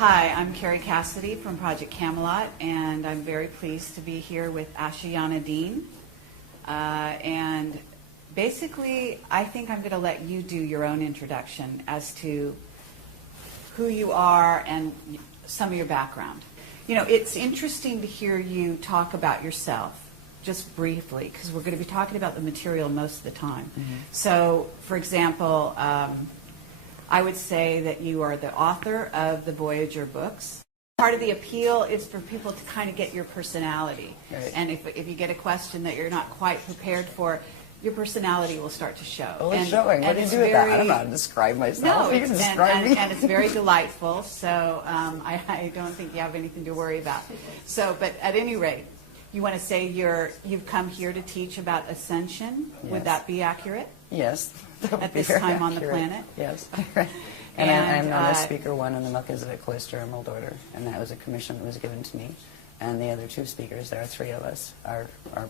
Hi, I'm Carrie Cassidy from Project Camelot, and I'm very pleased to be here with Ashayana Deane. And basically, I think I'm going to let you do your own introduction as to who you are and some of your background. You know, it's interesting to hear you talk about yourself, just briefly, because we're going to be talking about the material most of the time. Mm-hmm. So, for example, I would say that you are the author of the Voyager books. Part of the appeal is for people to kind of get your personality. Right. And if you get a question that you're not quite prepared for, your personality will start to show. Well, it's showing. What do you do with that? I don't know how to describe myself. No, you can describe me. And it's very delightful, so I don't think you have anything to worry about. So, but at any rate, you want to say you've come here to teach about Ascension. Yes. Would that be accurate? Yes. At this time on the planet? Yes. and I'm known as Speaker 1 in the Melchizedek Cloister Emerald Order, and that was a commission that was given to me. And the other two speakers, there are three of us, are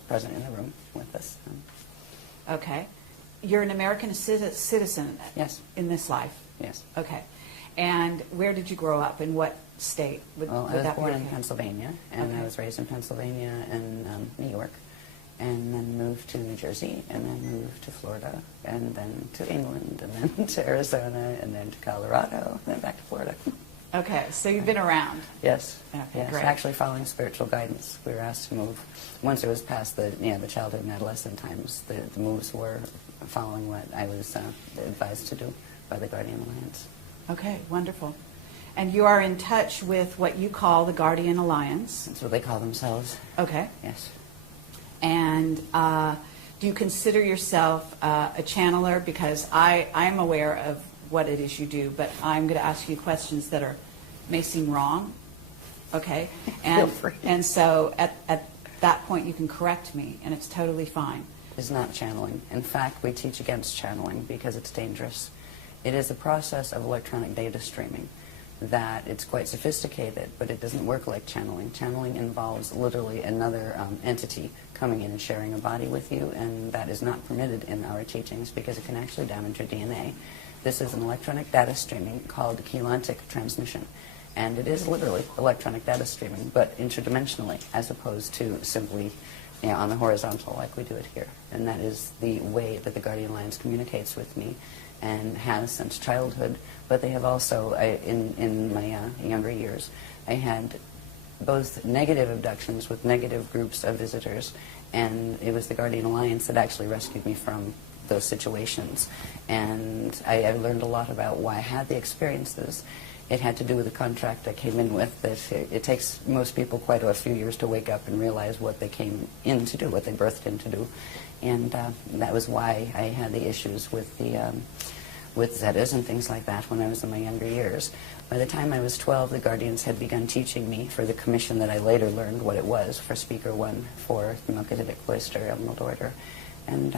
present in the room with us. Okay. You're an American citizen. Yes. In this life? Yes. Okay. And where did you grow up? In what state? Well, I was born in Pennsylvania, and I was raised in Pennsylvania and New York, and then moved to New Jersey, and then moved to Florida, and then to England, and then to Arizona, and then to Colorado, and then back to Florida. Okay, so you've been around. Yes. Okay, yes. Great. Actually, following spiritual guidance, we were asked to move. Once it was past the childhood and adolescent times, the moves were following what I was advised to do by the Guardian Alliance. Okay, wonderful. And you are in touch with what you call the Guardian Alliance. That's what they call themselves. Okay. Yes. And do you consider yourself a channeler? Because I'm aware of what it is you do, but I'm going to ask you questions that may seem wrong. Okay? Feel free. And so at that point you can correct me, and it's totally fine. It's not channeling. In fact, we teach against channeling because it's dangerous. It is a process of electronic data streaming that it's quite sophisticated, but it doesn't work like channeling. Channeling involves literally another entity coming in and sharing a body with you, and that is not permitted in our teachings because it can actually damage your DNA. This is an electronic data streaming called chelantic transmission, and it is literally electronic data streaming, but interdimensionally, as opposed to simply on the horizontal like we do it here. And that is the way that the Guardian Alliance communicates with me, and has since childhood. But they have also, in my younger years, I had both negative abductions with negative groups of visitors, and it was the Guardian Alliance that actually rescued me from those situations. And I learned a lot about why I had the experiences. It had to do with the contract I came in with, that it takes most people quite a few years to wake up and realize what they came in to do, what they birthed in to do. And that was why I had the issues with the with Zetas and things like that when I was in my younger years. By the time I was 12, the Guardians had begun teaching me for the commission that I later learned what it was for Speaker 1 for the Melchizedek Cloister Emerald Order. And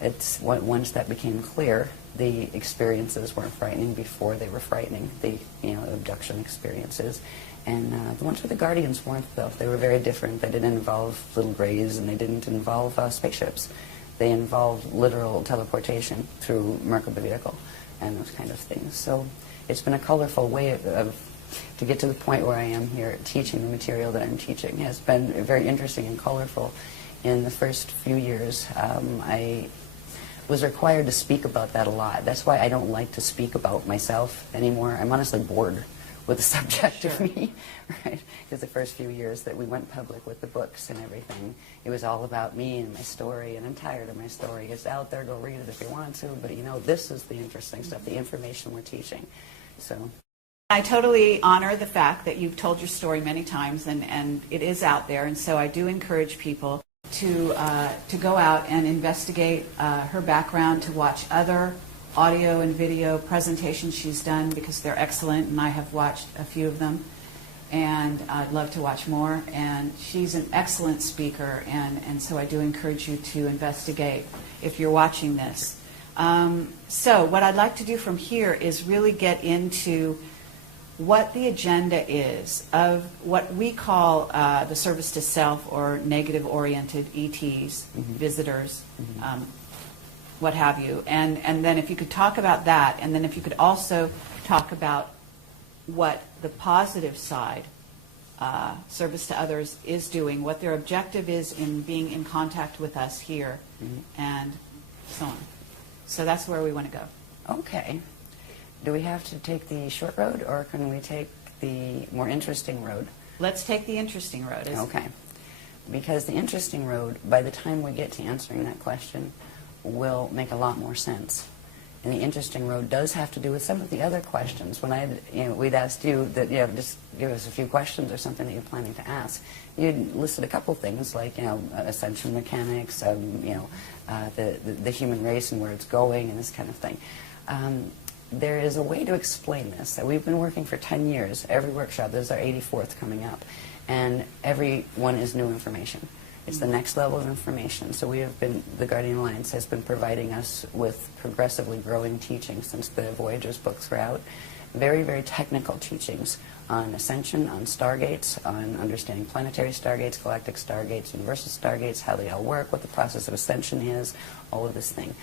it's once that became clear, the experiences weren't frightening before they were frightening, the abduction experiences. And the ones with the Guardians weren't, though. They were very different. They didn't involve little grays, and they didn't involve spaceships. They involved literal teleportation through Merkaba vehicle and those kind of things. So it's been a colorful way to get to the point where I am here teaching the material that I'm teaching. It has been very interesting and colorful. In the first few years, I was required to speak about that a lot. That's why I don't like to speak about myself anymore. I'm honestly bored with the subject of me, right? Because the first few years that we went public with the books and everything, it was all about me and my story, and I'm tired of my story. It's out there, go read it if you want to, but this is the interesting stuff, the information we're teaching. So I totally honor the fact that you've told your story many times, and it is out there, and so I do encourage people to go out and investigate her background, to watch other audio and video presentations she's done, because they're excellent, and I have watched a few of them, and I'd love to watch more. And she's an excellent speaker, and so I do encourage you to investigate if you're watching this. So what I'd like to do from here is really get into what the agenda is of what we, the service to self, or negative-oriented ETs, visitors, what have you. And then if you could talk about that, and then if you could also talk about what the positive side, service to others, is doing, what their objective is in being in contact with us here, and so on. So that's where we want to go. Okay. Do we have to take the short road, or can we take the more interesting road? Let's take the interesting road. Okay. Because the interesting road, by the time we get to answering that question, will make a lot more sense. And the interesting road does have to do with some of the other questions. When we'd asked you that, just give us a few questions or something that you're planning to ask, you'd listed a couple things like, ascension mechanics, the human race and where it's going and this kind of thing. There is a way to explain this. We've been working for 10 years. Every workshop, this is our 84th coming up, and every one is new information. It's the next level of information. So the Guardian Alliance has been providing us with progressively growing teachings since the Voyagers books were out. Very, very technical teachings on ascension, on stargates, on understanding planetary stargates, galactic stargates, universal stargates, how they all work, what the process of ascension is, all of this thing.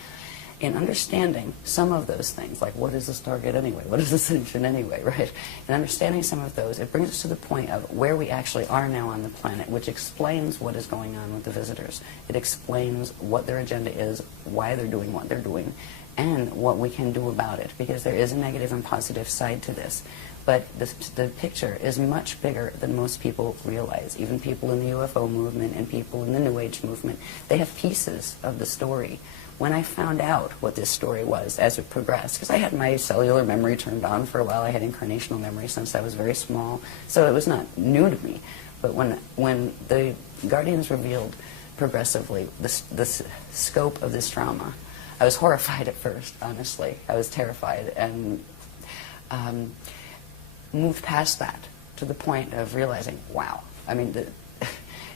In understanding some of those things, like what is a stargate anyway, what is ascension anyway, right? In understanding some of those, it brings us to the point of where we actually are now on the planet, which explains what is going on with the visitors. It explains what their agenda is, why they're doing what they're doing, and what we can do about it, because there is a negative and positive side to this. But the picture is much bigger than most people realize. Even people in the UFO movement and people in the New Age movement, they have pieces of the story. When I found out what this story was as it progressed, because I had my cellular memory turned on for a while, I had incarnational memory since I was very small, so it was not new to me. But when the Guardians revealed progressively the scope of this drama, I was horrified at first, honestly. I was terrified, and moved past that to the point of realizing, wow, I mean,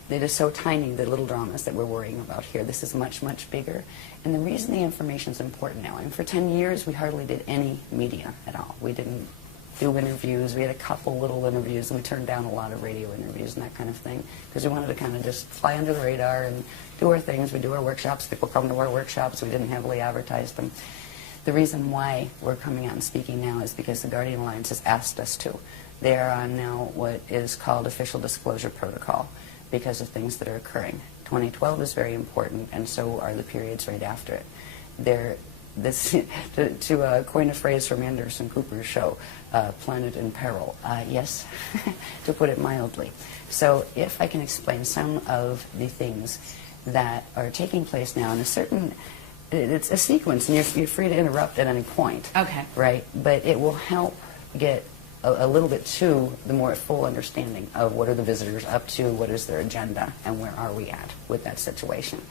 it is so tiny, the little dramas that we're worrying about here. This is much, much bigger. And the reason the information is important now, and for 10 years we hardly did any media at all. We didn't do interviews. We had a couple little interviews, and we turned down a lot of radio interviews and that kind of thing, because we wanted to kind of just fly under the radar and do our things. We do our workshops. People come to our workshops. We didn't heavily advertise them. The reason why we're coming out and speaking now is because the Guardian Alliance has asked us to. They are on now what is called official disclosure protocol, because of things that are occurring. 2012 is very important, and so are the periods right after it. To coin a phrase from Anderson Cooper's show, planet in peril. Yes, to put it mildly. So if I can explain some of the things that are taking place now in it's a sequence, and you're free to interrupt at any point. Okay. Right? But it will help get a little bit to the more full understanding of what are the visitors up to, what is their agenda, and where are we at with that situation.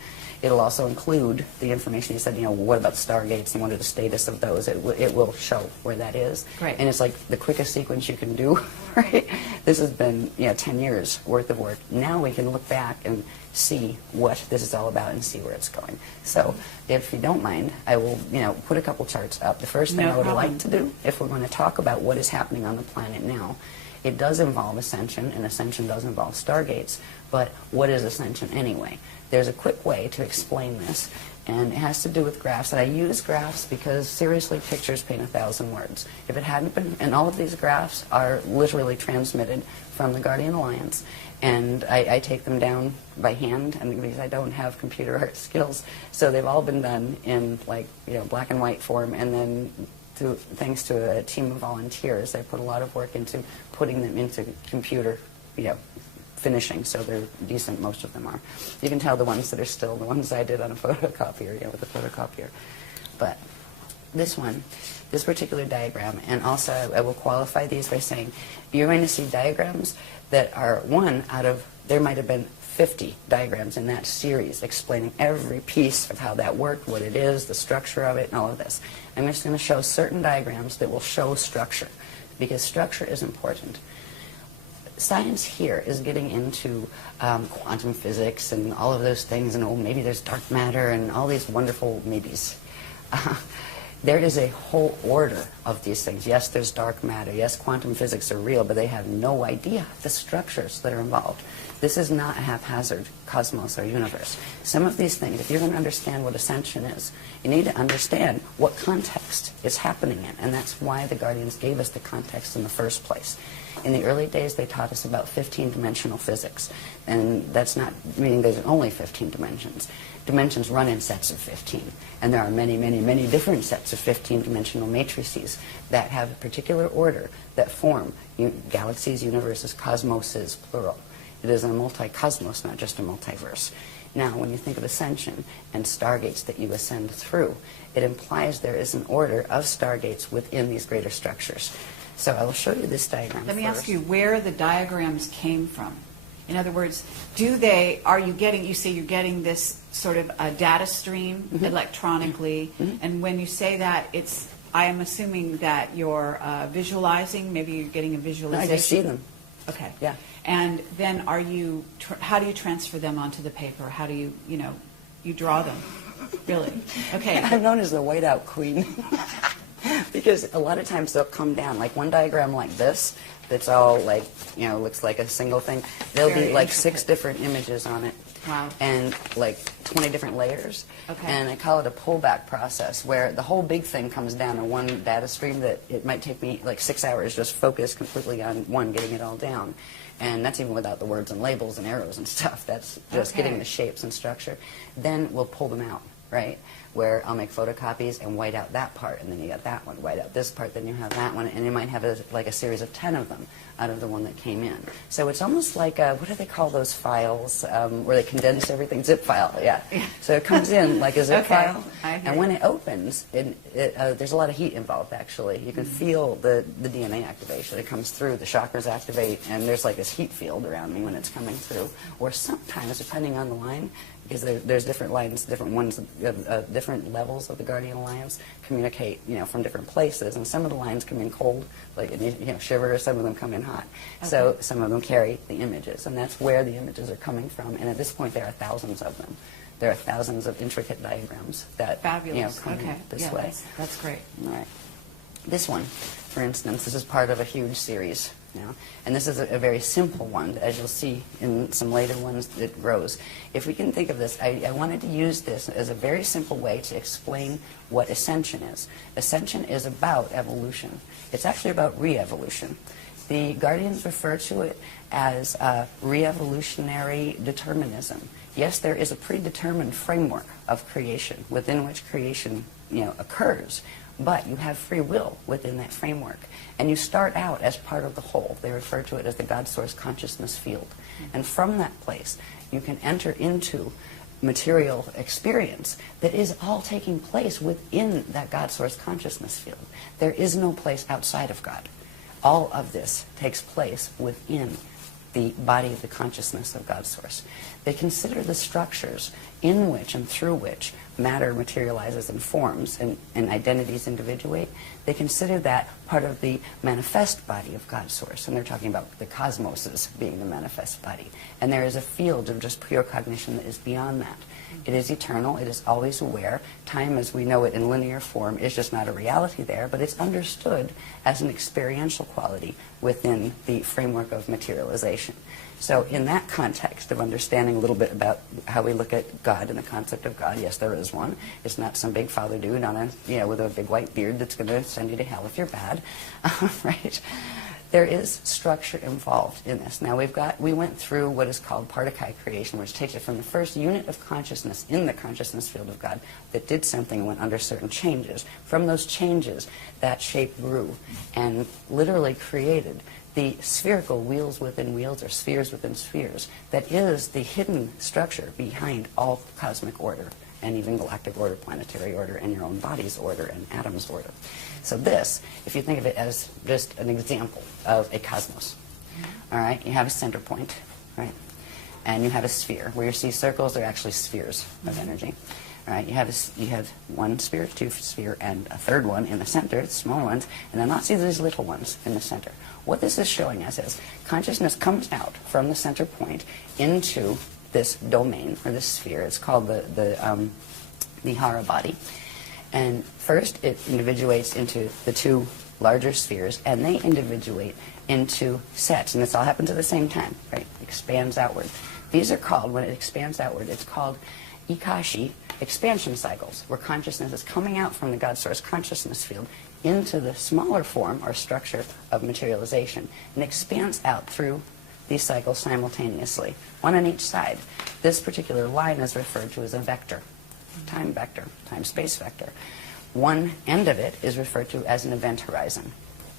It'll also include the information you said, what about stargates and what are the status of those? It will show where that is. Great. And it's like the quickest sequence you can do, right? This has been 10 years worth of work. Now we can look back and see what this is all about and see where it's going. So if you don't mind, I will put a couple charts up. The first thing I would like to do, if we're going to talk about what is happening on the planet now, it does involve ascension, and ascension does involve stargates, but what is ascension anyway? There's a quick way to explain this, and it has to do with graphs. And I use graphs because, seriously, pictures paint 1,000 words. If it hadn't been, and all of these graphs are literally transmitted from the Guardian Alliance, and I take them down by hand, and because I don't have computer art skills, so they've all been done in black and white form, and then thanks to a team of volunteers, they put a lot of work into putting them into computer, finishing, so they're decent, most of them are. You can tell the ones that are still the ones I did on a photocopier, with a photocopier. But this particular diagram, and also I will qualify these by saying you're going to see diagrams that are there might have been 50 diagrams in that series explaining every piece of how that worked, what it is, the structure of it, and all of this. I'm just going to show certain diagrams that will show structure, because structure is important. Science here is getting into quantum physics and all of those things, and maybe there's dark matter and all these wonderful maybes. There is a whole order of these things. Yes, there's dark matter. Yes, quantum physics are real, but they have no idea the structures that are involved. This is not a haphazard cosmos or universe. Some of these things, if you're going to understand what ascension is, you need to understand what context it's happening in, and that's why the Guardians gave us the context in the first place. In the early days, they taught us about 15-dimensional physics, and that's not meaning there's only 15 dimensions. Dimensions run in sets of 15, and there are many, many, many different sets of 15-dimensional matrices that have a particular order that form galaxies, universes, cosmoses, plural. It is a multi-cosmos, not just a multiverse. Now, when you think of ascension and stargates that you ascend through, it implies there is an order of stargates within these greater structures. So I will show you this diagram. Let me ask you where the diagrams came from. In other words, are you getting, you say you're getting this sort of a data stream electronically, and when you say that, I am assuming that you're visualizing, maybe you're getting a visualization. I just see them. Okay. Yeah. And then how do you transfer them onto the paper? How do you draw them? Really? Okay. I'm known as the whiteout queen. Because a lot of times they'll come down, like one diagram like this, that's all like, looks like a single thing. There'll be like 6 different images on it. Wow. And like 20 different layers. Okay. And I call it a pullback process, where the whole big thing comes down in one data stream that it might take me like 6 hours just focus completely on one, getting it all down. And that's even without the words and labels and arrows and stuff. That's just getting the shapes and structure. Then we'll pull them out, right? Where I'll make photocopies and white out that part, and then you got that one, white out this part, then you have that one, and you might have like a series of 10 of them out of the one that came in. So it's almost like, what do they call those files where they condense everything? Zip file, yeah. So it comes in like a zip file, and when it opens, there's a lot of heat involved, actually. You can feel the DNA activation. It comes through, the chakras activate, and there's like this heat field around me when it's coming through. Or sometimes, depending on the line, because there's different lines, different ones, different levels of the Guardian Alliance communicate, from different places, and some of the lines come in cold, like shiver, some of them come in hot. Okay. So some of them carry the images, and that's where the images are coming from. And at this point, there are thousands of them. There are thousands of intricate diagrams that come this way. That's great. All right. This one, for instance, this is part of a huge series. And this is a very simple one. As you'll see in some later ones, it grows. If we can think of this, I wanted to use this as a very simple way to explain what ascension is. Ascension is about evolution. It's actually about re-evolution. The Guardians refer to it as re-evolutionary determinism. Yes, there is a predetermined framework of creation within which creation occurs, but you have free will within that framework. And you start out as part of the whole. They refer to it as the God Source consciousness field. And from that place, you can enter into material experience that is all taking place within that God Source consciousness field. There is no place outside of God. All of this takes place within the body of the consciousness of God Source. They consider the structures in which and through which matter materializes and forms and identities individuate. They consider that part of the manifest body of God Source, and they're talking about the cosmoses being the manifest body. And there is a field of just pure cognition that is beyond that. It is eternal, it is always aware. Time as we know it in linear form is just not a reality there, but it's understood as an experiential quality within the framework of materialization. So in that context of understanding a little bit about how we look at God and the concept of God, yes, there is one. It's not some big father dude on with a big white beard that's going to send you to hell if you're bad, right? There is structure involved in this. Now we went through what is called particle creation, which takes it from the first unit of consciousness in the consciousness field of God that did something and went under certain changes. From those changes, that shape grew and literally created the spherical wheels within wheels, or spheres within spheres, that is the hidden structure behind all cosmic order, and even galactic order, planetary order, and your own body's order, and atoms' order. So this, if you think of it as just an example of a cosmos, all right, you have a center point, right, and you have a sphere. Where you see circles, they're actually spheres of energy. All right, you have one sphere, two sphere, and a third one in the center, it's smaller ones, and then lots of these little ones in the center. What this is showing us is consciousness comes out from the center point into this domain, or this sphere. It's called the Hara body. And first, it individuates into the two larger spheres, and they individuate into sets, and this all happens at the same time, right? Expands outward. These are called, when it expands outward, it's called ikashi expansion cycles, where consciousness is coming out from the God Source consciousness field into the smaller form or structure of materialization, and expands out through these cycles simultaneously, one on each side. This particular line is referred to as a vector, time-space vector. One end of it is referred to as an event horizon.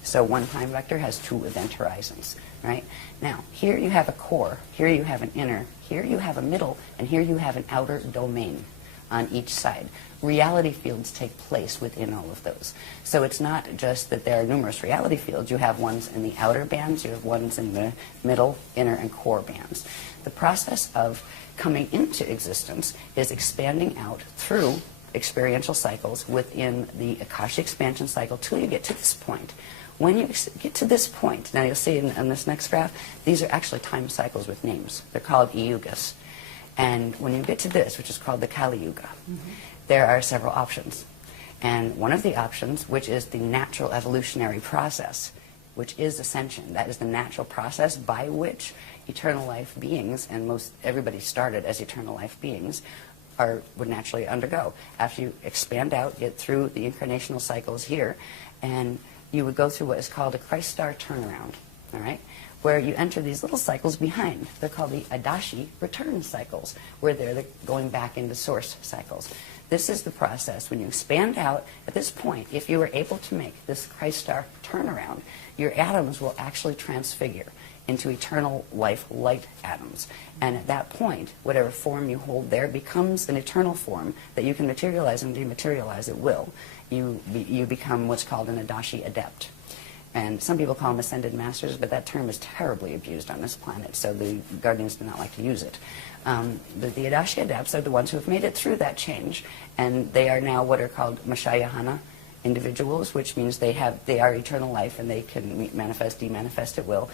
So one time vector has two event horizons, right? Now, here you have a core, here you have an inner, here you have a middle, and here you have an outer domain on each side. Reality fields take place within all of those. So it's not just that there are numerous reality fields. You have ones in the outer bands, you have ones in the middle, inner, and core bands. The process of coming into existence is expanding out through experiential cycles within the Akashic expansion cycle till you get to this point. When you get to this point, now you'll see in this next graph, these are actually time cycles with names. They're called yugas. And when you get to this, which is called the Kali Yuga, there are several options. And one of the options, which is the natural evolutionary process, which is ascension, that is the natural process by which eternal life beings, and most everybody started as eternal life beings, would naturally undergo. After you expand out, get through the incarnational cycles here, and you would go through what is called a Christ star turnaround, all right? Where you enter these little cycles behind. They're called the Adashi return cycles, where they're going back into source cycles. This is the process. When you expand out, at this point, if you were able to make this Christ star turnaround, your atoms will actually transfigure into eternal life light atoms. And at that point, whatever form you hold there becomes an eternal form that you can materialize and dematerialize at will. You become what's called an Adashi adept. And some people call them ascended masters, but that term is terribly abused on this planet, so the Guardians do not like to use it. But the Adashi adepts are the ones who have made it through that change, and they are now what are called Ashayana individuals, which means they are eternal life and they can manifest, demanifest at will.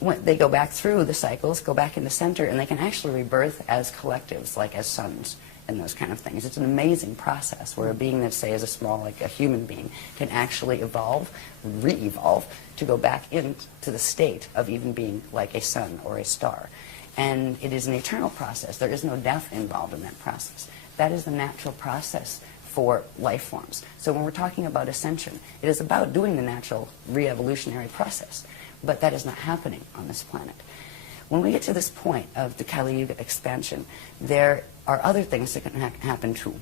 When they go back through the cycles, go back into center, and they can actually rebirth as collectives, like as sons and those kind of things. It's an amazing process where a being that, say, is a small, like a human being, can actually evolve, re-evolve, to go back into the state of even being like a sun or a star. And it is an eternal process. There is no death involved in that process. That is the natural process for life forms. So when we're talking about ascension, it is about doing the natural re-evolutionary process. But that is not happening on this planet. When we get to this point of the Kali Yuga expansion, there are other things that can happen too.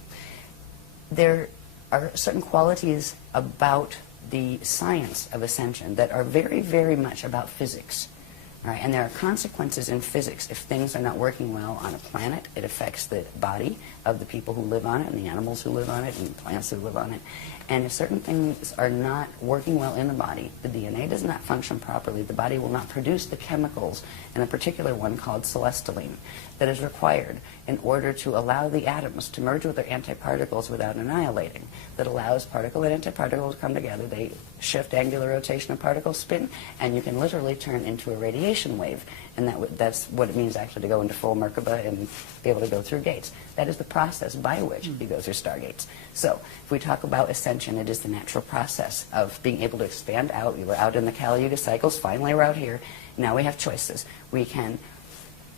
There are certain qualities about the science of ascension that are very, very much about physics. Right? And there are consequences in physics. If things are not working well on a planet, it affects the body of the people who live on it, and the animals who live on it, and the plants who live on it. And if certain things are not working well in the body, the DNA does not function properly, the body will not produce the chemicals, and a particular one called celestylene, that is required in order to allow the atoms to merge with their antiparticles without annihilating. That allows particle and antiparticle to come together. They shift angular rotation of particle spin, and you can literally turn into a radiation wave. And that's what it means actually to go into full Merkaba and be able to go through gates. That is the process by which you go through stargates. So if we talk about ascension, it is the natural process of being able to expand out. We were out in the Kali Yuga cycles. Finally, we're out here. Now we have choices. We can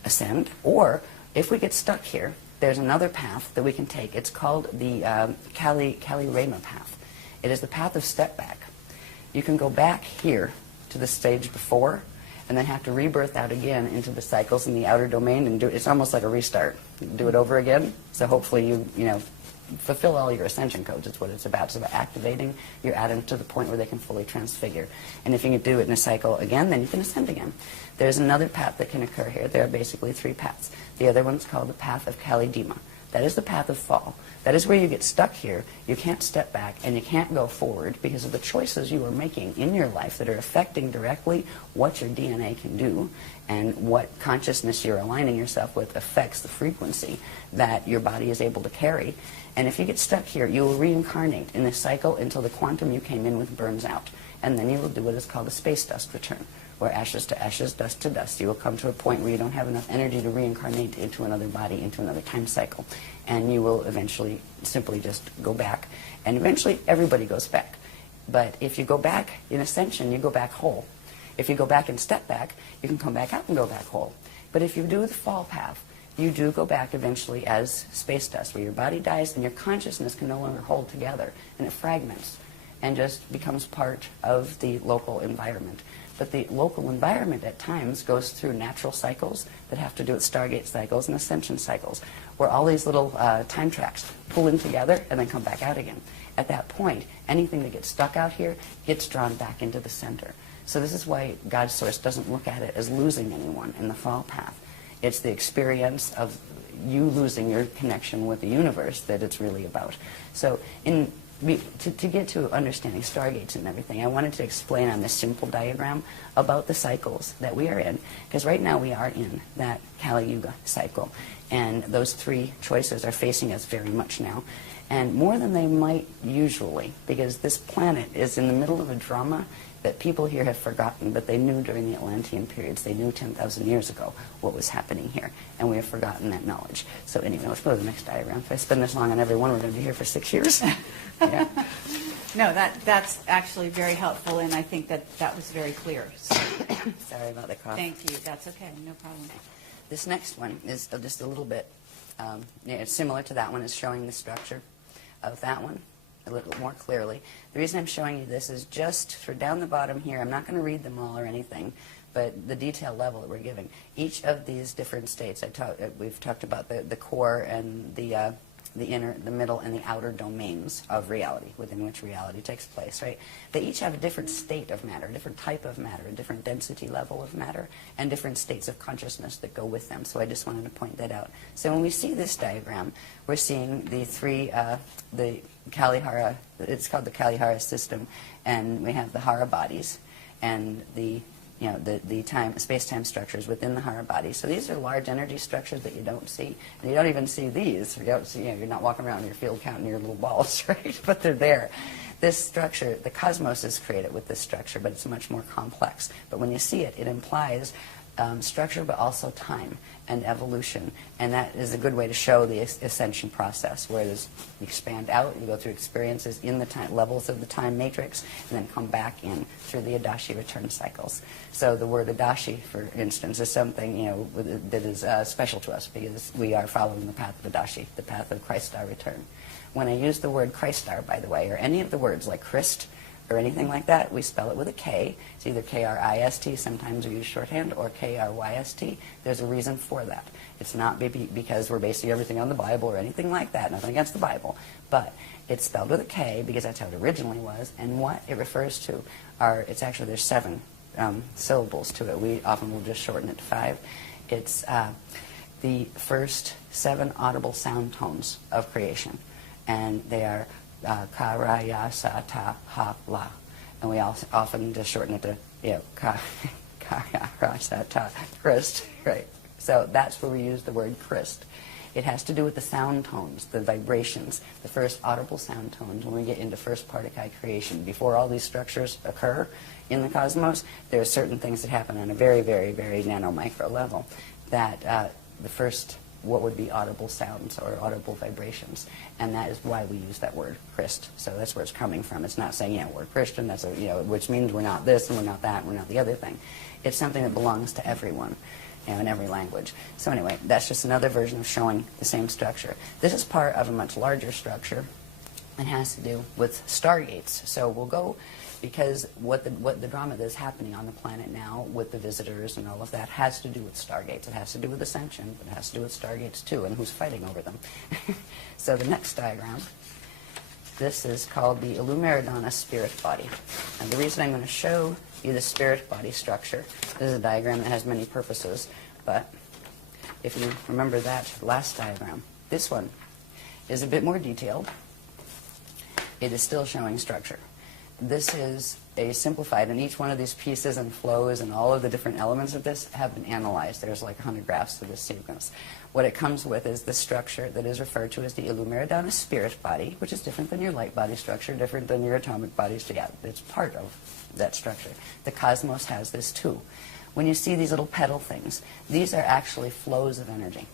ascend, or if we get stuck here, there's another path that we can take. It's called the Kali Rama path. It is the path of step back. You can go back here to the stage before, and then have to rebirth out again into the cycles in the outer domain, and it's almost like a restart. Do it over again. So hopefully you fulfill all your ascension codes. It's what it's about. It's about activating your atoms to the point where they can fully transfigure. And if you can do it in a cycle again, then you can ascend again. There's another path that can occur here. There are basically three paths. The other one is called the path of Kali Dima. That is the path of fall. That is where you get stuck here. You can't step back and you can't go forward because of the choices you are making in your life that are affecting directly what your DNA can do, and what consciousness you're aligning yourself with affects the frequency that your body is able to carry. And if you get stuck here, you will reincarnate in this cycle until the quantum you came in with burns out. And then you will do what is called a space dust return, where ashes to ashes, dust to dust. You will come to a point where you don't have enough energy to reincarnate into another body, into another time cycle. And you will eventually simply just go back. And eventually everybody goes back. But if you go back in Ascension, you go back whole. If you go back and step back, you can come back out and go back whole. But if you do the fall path, you do go back eventually as space dust, where your body dies and your consciousness can no longer hold together, and it fragments and just becomes part of the local environment. But the local environment at times goes through natural cycles that have to do with Stargate cycles and Ascension cycles, where all these little time tracks pull in together and then come back out again. At that point, anything that gets stuck out here gets drawn back into the center. So this is why God's Source doesn't look at it as losing anyone in the fall path. It's the experience of you losing your connection with the universe that it's really about. So to get to understanding Stargates and everything, I wanted to explain on this simple diagram about the cycles that we are in. Because right now we are in that Kali Yuga cycle. And those three choices are facing us very much now. And more than they might usually, because this planet is in the middle of a drama that people here have forgotten, but they knew during the Atlantean periods. They knew 10,000 years ago what was happening here, and we have forgotten that knowledge. So anyway, let's go to the next diagram. If I spend this long on every one, we're going to be here for 6 years. Yeah. No, that's actually very helpful, and I think that was very clear. So, sorry about the cough. thank you. That's okay. No problem. This next one is just a little bit it's similar to that one. It's showing the structure of that one a little more clearly. The reason I'm showing you this is just for down the bottom here. I'm not going to read them all or anything, but the detail level that we're giving. Each of these different states, we've talked about the core and the inner, the middle, and the outer domains of reality, within which reality takes place, right? They each have a different state of matter, a different type of matter, a different density level of matter, and different states of consciousness that go with them. So I just wanted to point that out. So when we see this diagram, we're seeing the three, the Kalihara, it's called the Kalihara system, and we have the Hara bodies, and the space-time structures within the Hara body. So these are large energy structures that you don't see. And you don't even see these. You don't see, you're not walking around in your field counting your little balls, right? But they're there. This structure, the cosmos is created with this structure, but it's much more complex. But when you see it, it implies structure, but also time and evolution. And that is a good way to show the ascension process, where you expand out, you go through experiences in the time, levels of the time matrix, and then come back in through the Adashi return cycles. So the word Adashi, for instance, is something that is special to us, because we are following the path of Adashi, the path of Christ star return. When I use the word Christ star, by the way, or any of the words like Christ, or anything like that, we spell it with a K. It's either K-R-I-S-T, sometimes we use shorthand, or K-R-Y-S-T. There's a reason for that. It's not because we're basing everything on the Bible or anything like that, nothing against the Bible, but it's spelled with a K because that's how it originally was, and what it refers to there's 7 syllables to it. We often will just shorten it to 5. It's the first 7 audible sound tones of creation, and they are ka, ra, ya, sa, ta, ha, la. And we also often just shorten it to, ka, ya, ra, sa, ta, Christ, right? So that's where we use the word Christ. It has to do with the sound tones, the vibrations, the first audible sound tones when we get into first particle creation. Before all these structures occur in the cosmos, there are certain things that happen on a very, very, very nano-micro level that the first what would be audible sounds or audible vibrations, and that is why we use that word Christ. So that's where it's coming from. It's not saying, we're Christian, that's which means we're not this and we're not that and we're not the other thing. It's something that belongs to everyone, in every language. So anyway, that's just another version of showing the same structure. This is part of a much larger structure and has to do with stargates. So we'll go, because what the drama that is happening on the planet now with the visitors and all of that has to do with stargates. It has to do with Ascension, but it has to do with stargates too, and who's fighting over them. So the next diagram, this is called the Illumeridana spirit body. And the reason I'm going to show you the spirit body structure, this is a diagram that has many purposes, but if you remember that last diagram, this one is a bit more detailed. It is still showing structure. this is a simplified, and each one of these pieces and flows and all of the different elements of this have been analyzed. There's like 100 graphs of this sequence. What it comes with is the structure that is referred to as the Illumeridana spirit body, which is different than your light body structure, different than your atomic body. So yeah, it's part of that structure. The cosmos has this too. When you see these little petal things, these are actually flows of energy.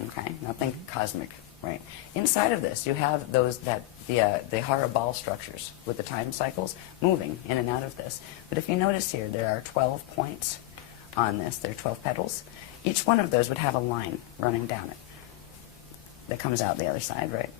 Okay, now think cosmic, right? Inside of this, you have those the Hara ball structures with the time cycles moving in and out of this. But if you notice here, there are 12 points on this. There are 12 petals. Each one of those would have a line running down it that comes out the other side, right?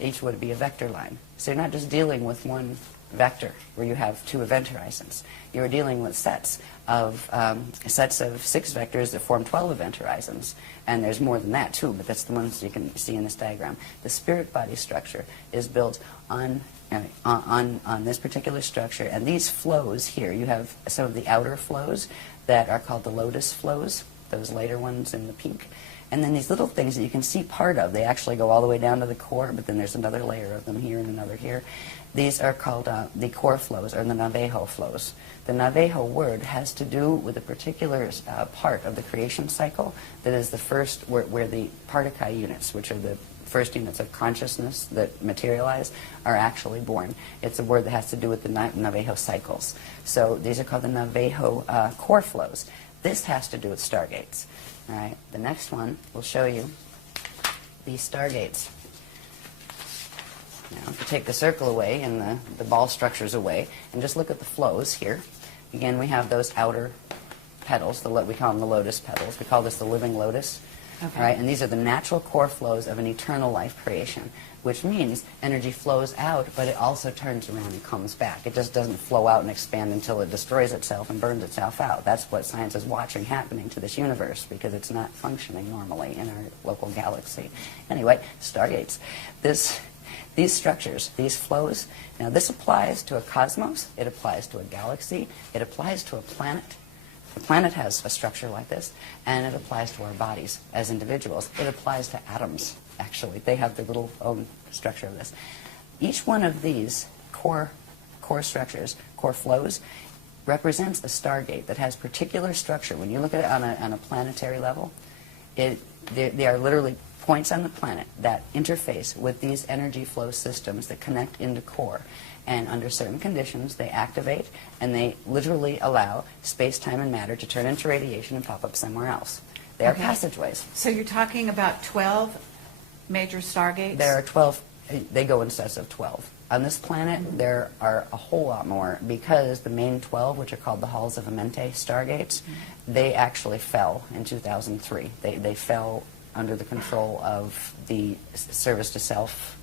Each would be a vector line. So you're not just dealing with one vector where you have two event horizons. You're dealing with sets of 6 vectors that form 12 event horizons. And there's more than that too, but that's the ones you can see in this diagram. The spirit body structure is built on this particular structure, and these flows here, you have some of the outer flows that are called the lotus flows, those later ones in the pink. And then these little things that you can see part of, they actually go all the way down to the core, but then there's another layer of them here and another here. These are called the core flows, or the Navajo flows. The Navajo word has to do with a particular part of the creation cycle that is the first, where the Partakai units, which are the first units of consciousness that materialize, are actually born. It's a word that has to do with the Navajo cycles. So these are called the Navajo core flows. This has to do with stargates. All right, the next one will show you these stargates. Now, if you take the circle away and the ball structures away, and just look at the flows here. Again, we have those outer petals, we call them the lotus petals. We call this the living lotus. Okay. Right? And these are the natural core flows of an eternal life creation, which means energy flows out, but it also turns around and comes back. It just doesn't flow out and expand until it destroys itself and burns itself out. That's what science is watching happening to this universe, because it's not functioning normally in our local galaxy. Anyway, stargates. These structures, these flows, now this applies to a cosmos, it applies to a galaxy, it applies to a planet. The planet has a structure like this, and it applies to our bodies as individuals. It applies to atoms, actually. They have their little own structure of this. Each one of these core structures, core flows, represents a stargate that has particular structure. When you look at it on a planetary level, they are literally points on the planet that interface with these energy flow systems that connect into core. And under certain conditions, they activate, and they literally allow space, time, and matter to turn into radiation and pop up somewhere else. They are passageways. So you're talking about 12 major stargates? There are 12. They go in sets of 12. On this planet, there are a whole lot more, because the main 12, which are called the Halls of Amente stargates, they actually fell in 2003. They fell under the control of the service to self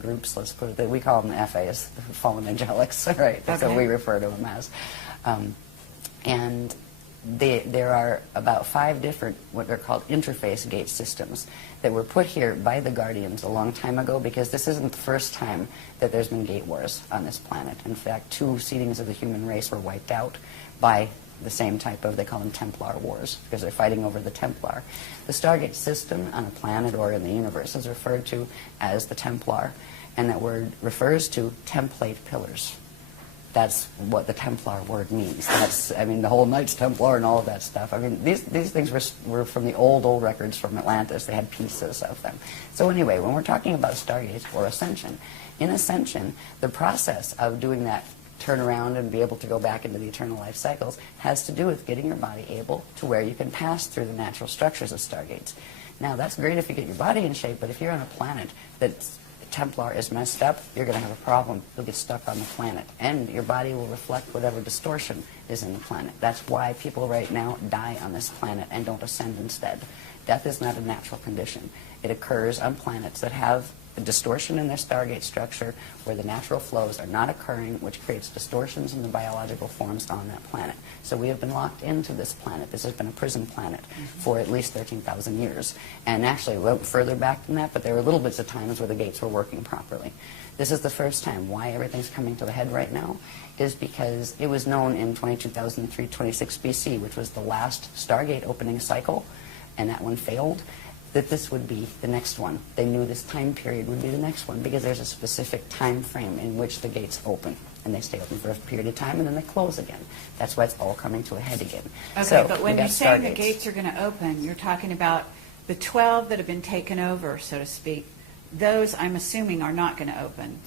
groups, let's put it that we call them FAs, the fallen angelics, right? That's what we refer to them as. And there are about 5 different, what are called interface gate systems, that were put here by the Guardians a long time ago, because this isn't the first time that there's been gate wars on this planet. In fact, 2 seedings of the human race were wiped out by the same type of, they call them Templar wars, because they're fighting over the Templar. The Stargate system on a planet or in the universe is referred to as the Templar, and that word refers to template pillars. That's what the Templar word means. That's, I mean, the whole Knights Templar and all of that stuff. I mean, these things were from the old records from Atlantis. They had pieces of them. So anyway, when we're talking about Stargates or Ascension, in Ascension, the process of doing that turn around and be able to go back into the eternal life cycles has to do with getting your body able to where you can pass through the natural structures of stargates. Now, that's great if you get your body in shape, but if you're on a planet that's Templar is messed up, you're going to have a problem. You'll get stuck on the planet, and your body will reflect whatever distortion is in the planet. That's why people right now die on this planet and don't ascend instead. Death is not a natural condition. It occurs on planets that have a distortion in their stargate structure where the natural flows are not occurring, which creates distortions in the biological forms on that planet. So we have been locked into this planet. This has been a prison planet for at least 13,000 years. And actually, a little further back than that, but there were little bits of times where the gates were working properly. This is the first time. Why everything's coming to the head right now is because it was known in 22,326 BC, which was the last stargate opening cycle, and that one failed. that this would be the next one. They knew this time period would be the next one because there's a specific time frame in which the gates open. And they stay open for a period of time, and then they close again. That's why it's all coming to a head again. Okay, so but when you're saying the gates are going to open, you're talking about the 12 that have been taken over, so to speak. Those, I'm assuming, are not going to open.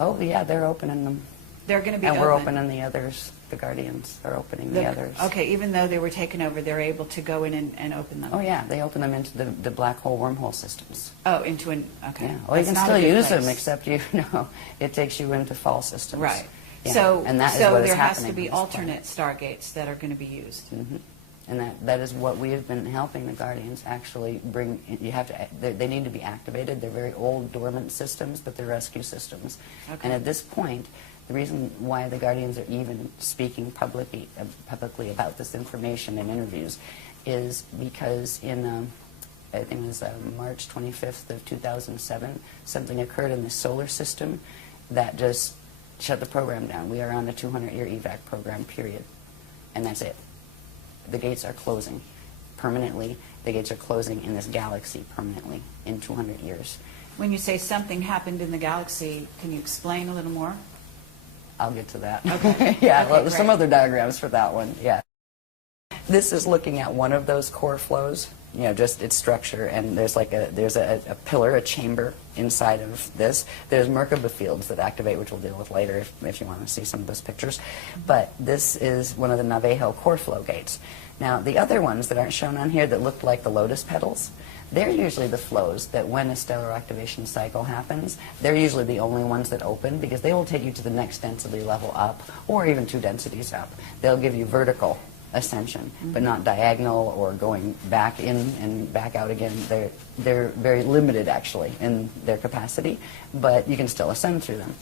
Oh, yeah, they're opening them. They're going to be and open. we're opening the others. The Guardians are opening the others. Okay, even though they were taken over, they're able to go in and open them. Oh, yeah, they open them into the black hole wormhole systems. Oh, into an, okay. Yeah. Well, you That's can not a still good use place. them, except it takes you into fall systems. Right. Yeah. So, and that is what is there has happening to be on this alternate stargates that are going to be used. planet. And that is what we have been helping the Guardians actually bring. You have to. They need to be activated. They're very old, dormant systems, but they're rescue systems. Okay. And at this point, the reason why the Guardians are even speaking publicly about this information in interviews is because in I think it was March 25th of 2007, something occurred in the solar system that just shut the program down. We are on a 200-year evac program, period. And that's it. The gates are closing permanently. The gates are closing in this galaxy permanently in 200 years. When you say something happened in the galaxy, can you explain a little more? I'll get to that. Okay. Yeah, Okay, well, there's some great. other diagrams for that one. Yeah. This is looking at one of those core flows, just its structure, and there's a pillar, a chamber inside of this. There's Merkaba fields that activate, which we'll deal with later if you want to see some of those pictures. But this is one of the Navajo core flow gates. Now, the other ones that aren't shown on here that look like the lotus petals, they're usually the flows that when a stellar activation cycle happens, they're usually the only ones that open because they will take you to the next density level up or even 2 densities up. They'll give you vertical ascension, but not diagonal or going back in and back out again. They're very limited, actually, in their capacity, but you can still ascend through them.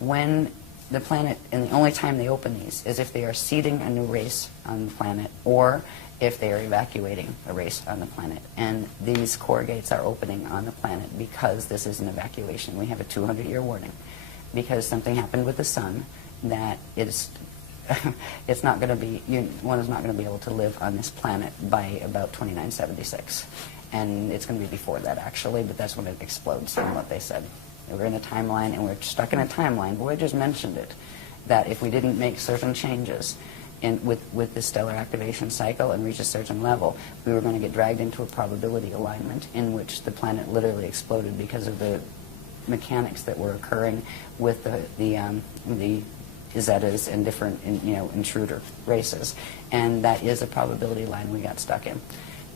When the planet, and the only time they open these is if they are seeding a new race on the planet or if they are evacuating a race on the planet. And these core gates are opening on the planet because this is an evacuation. We have a 200-year warning because something happened with the sun that it's not going to be, one is not going to be able to live on this planet by about 2976. And it's going to be before that, actually, but that's when it explodes, from what they said. We're in a timeline, and we're stuck in a timeline. Voyager's mentioned it, that if we didn't make certain changes with the stellar activation cycle and reach a certain level, we were going to get dragged into a probability alignment in which the planet literally exploded because of the mechanics that were occurring with the Zetas and different intruder races. And that is a probability line we got stuck in.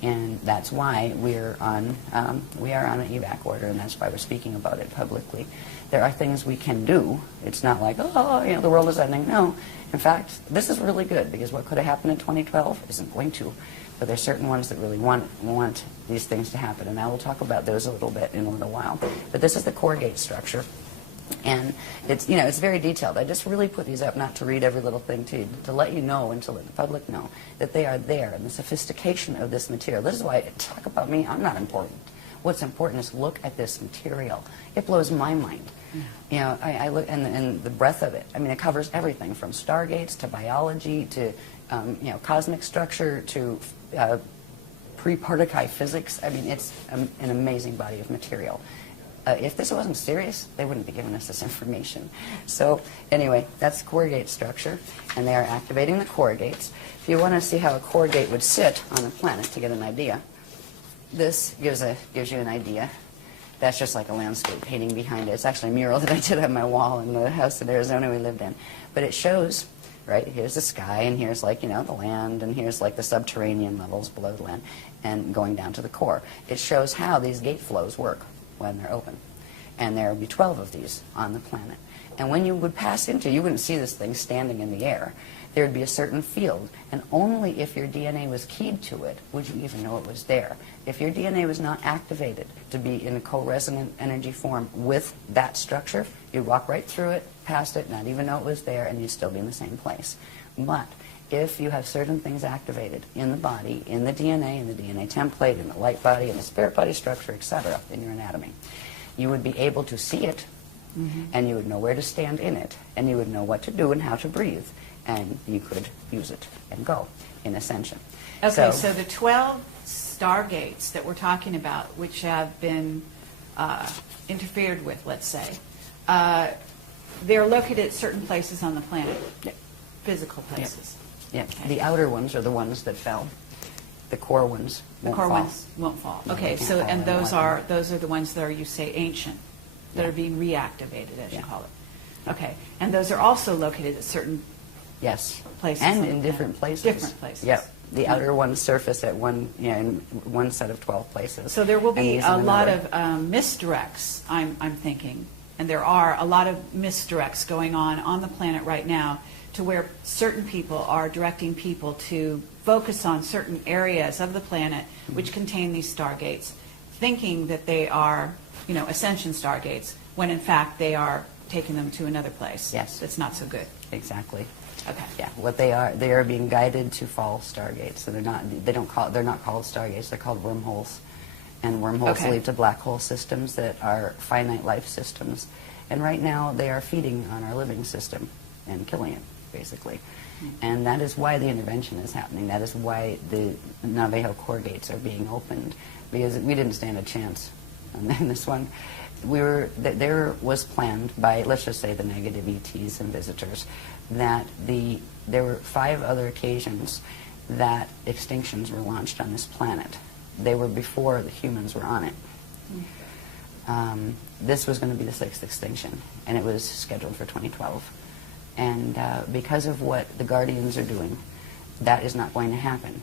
And that's why we are on an evac order, and that's why we're speaking about it publicly. There are things we can do. It's not like, the world is ending. No. In fact, this is really good, because what could have happened in 2012 isn't going to. But there's certain ones that really want these things to happen, and I will talk about those a little bit in a little while. But this is the core gate structure. And it's very detailed. I just really put these up not to read every little thing to you, to let you know and to let the public know that they are there, and the sophistication of this material. This is why talk about me, I'm not important. What's important is look at this material. It blows my mind. I look and the breadth of it. I mean, it covers everything from stargates to biology to cosmic structure to pre-Particuli physics. I mean, it's an amazing body of material. If this wasn't serious, they wouldn't be giving us this information. So anyway, that's the core gate structure, and they are activating the core gates. If you want to see how a core gate would sit on a planet to get an idea, this gives you an idea. That's just like a landscape painting behind it. It's actually a mural that I did on my wall in the house in Arizona we lived in. But it shows, right, here's the sky, and here's like, the land, and here's like the subterranean levels below the land, and going down to the core. It shows how these gate flows work when they're open. And there would be 12 of these on the planet. And when you would pass into, you wouldn't see this thing standing in the air. There would be a certain field, and only if your DNA was keyed to it would you even know it was there. If your DNA was not activated to be in a co-resonant energy form with that structure, you'd walk right through it, past it, not even know it was there, and you'd still be in the same place. But if you have certain things activated in the body, in the DNA template, in the light body, in the spirit body structure, etc., in your anatomy, you would be able to see it, and you would know where to stand in it, and you would know what to do and how to breathe, and you could use it and go in Ascension. Okay, so the 12 stargates that we're talking about, which have been interfered with, let's say, they're located at certain places on the planet, physical places. Yeah, Okay. the outer ones are the ones that fell. The core ones The won't core fall. ones won't fall. No, Okay, they so can't fall and anymore. those are the ones that are, you say, ancient, that Yeah. are being reactivated, as you Yeah. call it. Okay, and those are also located at certain Yes. places And on the in different planet. places. Different places. Yep. The Yeah. outer ones surface at in one set of 12 places. So there will and be these a in lot another. of misdirects, I'm thinking, and there are a lot of misdirects going on the planet right now, to where certain people are directing people to focus on certain areas of the planet which contain these stargates, thinking that they are, ascension stargates, when in fact they are taking them to another place. Yes. That's not so good. Exactly. Okay. Yeah, what they are being guided to fall stargates. So they're not called stargates, they're called wormholes. And wormholes Okay. lead to black hole systems that are finite life systems. And right now they are feeding on our living system and killing it, basically. And that is why the intervention is happening. That is why the Navajo core gates are being opened, because we didn't stand a chance on this one. There was planned by, let's just say, the negative ETs and visitors, that there were 5 other occasions that extinctions were launched on this planet. They were before the humans were on it. This was going to be the 6th extinction, and it was scheduled for 2012. And because of what the Guardians are doing, that is not going to happen.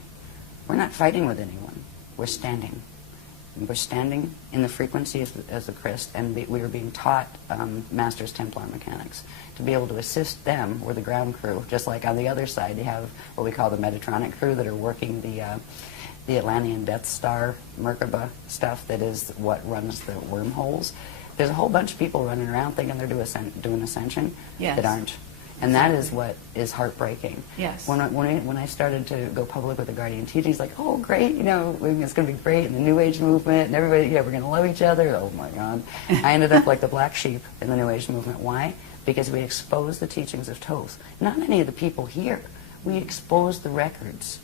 We're not fighting with anyone. We're standing. We're standing in the frequency as the Christ, and we were being taught Masters Templar mechanics to be able to assist them. We're the ground crew, just like on the other side you have what we call the Metatronic crew that are working the Atlantean Death Star Merkaba stuff that is what runs the wormholes. There's a whole bunch of people running around thinking they're doing Ascension Yes. that aren't. And that is what is heartbreaking. Yes. When I started to go public with the Guardian teachings, like, oh, great, it's going to be great, and the New Age movement, and everybody, we're going to love each other. Oh, my God. I ended up like the black sheep in the New Age movement. Why? Because we exposed the teachings of Thoth. Not many of the people here. We exposed the records.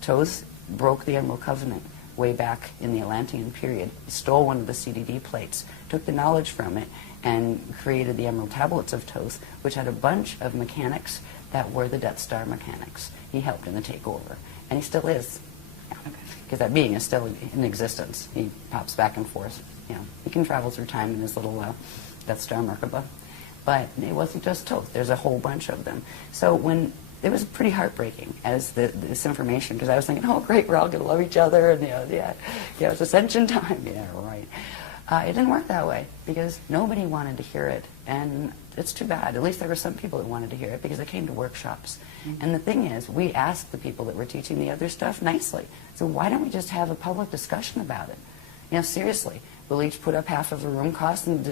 Thoth broke the Emerald Covenant way back in the Atlantean period. He stole one of the CDD plates, took the knowledge from it, and created the Emerald Tablets of Thoth, which had a bunch of mechanics that were the Death Star mechanics. He helped in the takeover, and he still is, because that being is still in existence. He pops back and forth. He can travel through time in his little Death Star Merkaba. But it wasn't just Thoth. There's a whole bunch of them. So when it was pretty heartbreaking as this information, because I was thinking, oh, great, we're all going to love each other, and it's Ascension time. Yeah, right. It didn't work that way, because nobody wanted to hear it, and it's too bad. At least there were some people that wanted to hear it, because they came to workshops. Mm-hmm. And the thing is, we asked the people that were teaching the other stuff nicely. So why don't we just have a public discussion about it? Seriously, we'll each put up half of the room cost and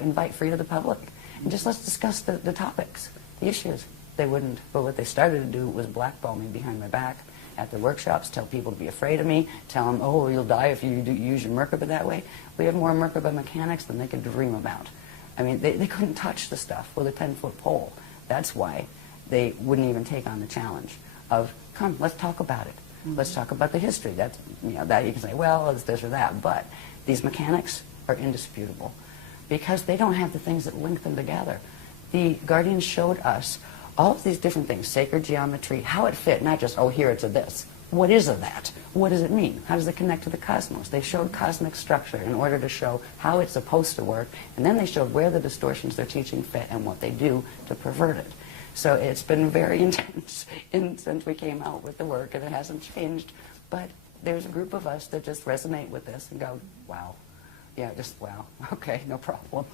invite free to the public, and just let's discuss the topics, the issues. They wouldn't. But what they started to do was blackball me behind my back at the workshops, tell people to be afraid of me, tell them, oh, you'll die if you use your Merkaba that way. We have more Merkaba mechanics than they could dream about. I mean, they couldn't touch the stuff with a 10-foot pole. That's why they wouldn't even take on the challenge of, come, let's talk about it. Mm-hmm. Let's talk about the history. That's, that you can say, well, it's this or that. But these mechanics are indisputable because they don't have the things that link them together. The Guardians showed us all of these different things, sacred geometry, how it fit, not just, oh, here it's a this. What is a that? What does it mean? How does it connect to the cosmos? They showed cosmic structure in order to show how it's supposed to work, and then they showed where the distortions they're teaching fit and what they do to pervert it. So it's been very intense since we came out with the work, and it hasn't changed, but there's a group of us that just resonate with this and go, wow. Yeah, just, wow, okay, no problem.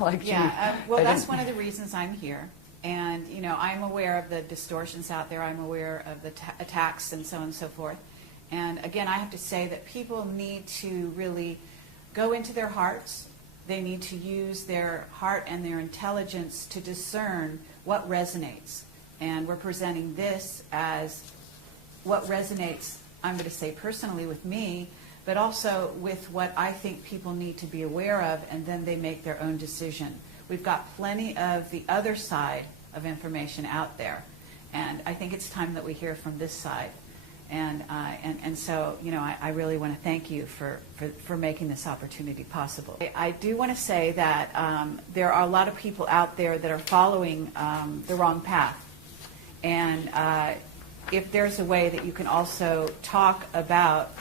Well, that's one of the reasons I'm here. And, I'm aware of the distortions out there. I'm aware of the attacks and so on and so forth. And, again, I have to say that people need to really go into their hearts. They need to use their heart and their intelligence to discern what resonates. And we're presenting this as what resonates, I'm going to say personally with me, but also with what I think people need to be aware of, and then they make their own decision. We've got plenty of the other side of information out there, and I think it's time that we hear from this side. And so, you know, I really want to thank you for making this opportunity possible. I do want to say that there are a lot of people out there that are following the wrong path. And if there's a way that you can also talk about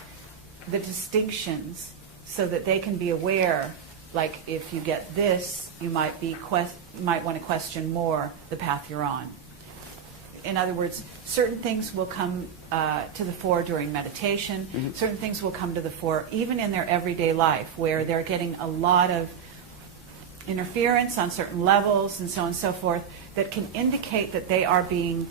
the distinctions so that they can be aware, like if you get this, you might want to question more the path you're on. In other words, certain things will come to the fore during meditation. Mm-hmm. Certain things will come to the fore even in their everyday life, where they're getting a lot of interference on certain levels and so on and so forth that can indicate that they are being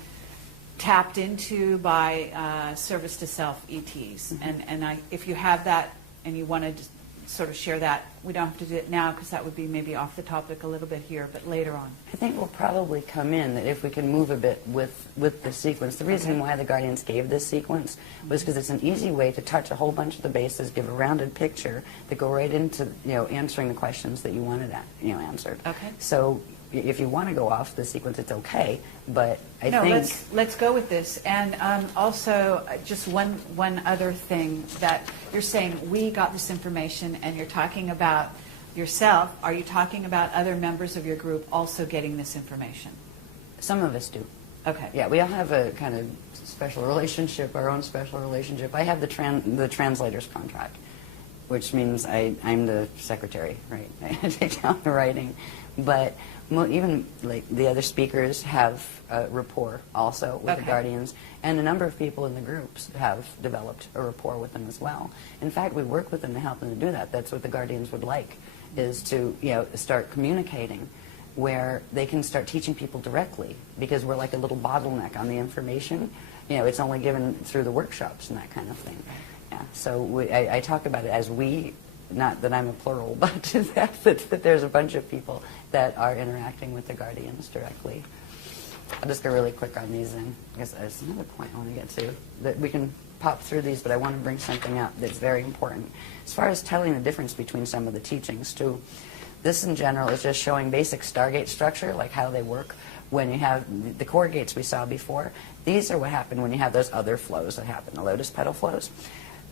tapped into by service to self ETs. Mm-hmm. And if you have that and you want to sort of share that, we don't have to do it now because that would be maybe off the topic a little bit here, but later on. I think we'll probably come in that if we can move a bit with the sequence. The reason why the Guardians gave this sequence was because it's an easy way to touch a whole bunch of the bases, give a rounded picture that go right into, you know, answering the questions that you wanted answered. Okay. So if you want to go off the sequence, it's okay, but I think... let's go with this. And also, just one other thing, that you're saying we got this information and you're talking about yourself. Are you talking about other members of your group also getting this information? Some of us do. Okay. Yeah, we all have a kind of special relationship, our own special relationship. I have the translator's contract, which means I'm the secretary, right? I take down the writing. But even like the other speakers have a rapport also with the Guardians, and a number of people in the groups have developed a rapport with them as well. In fact, we work with them to help them to do that. That's what the Guardians would like, is to, you know, start communicating where they can start teaching people directly, because we're like a little bottleneck on the information. You know, it's only given through the workshops and that kind of thing. Yeah. So I talk about it as we. Not that I'm a plural, but that there's a bunch of people that are interacting with the Guardians directly. I'll just go really quick on these, and I guess there's another point I want to get to. That we can pop through these, but I want to bring something up that's very important. As far as telling the difference between some of the teachings, too, this in general is just showing basic Stargate structure, like how they work. When you have the core gates we saw before, these are what happen when you have those other flows that happen, the lotus petal flows.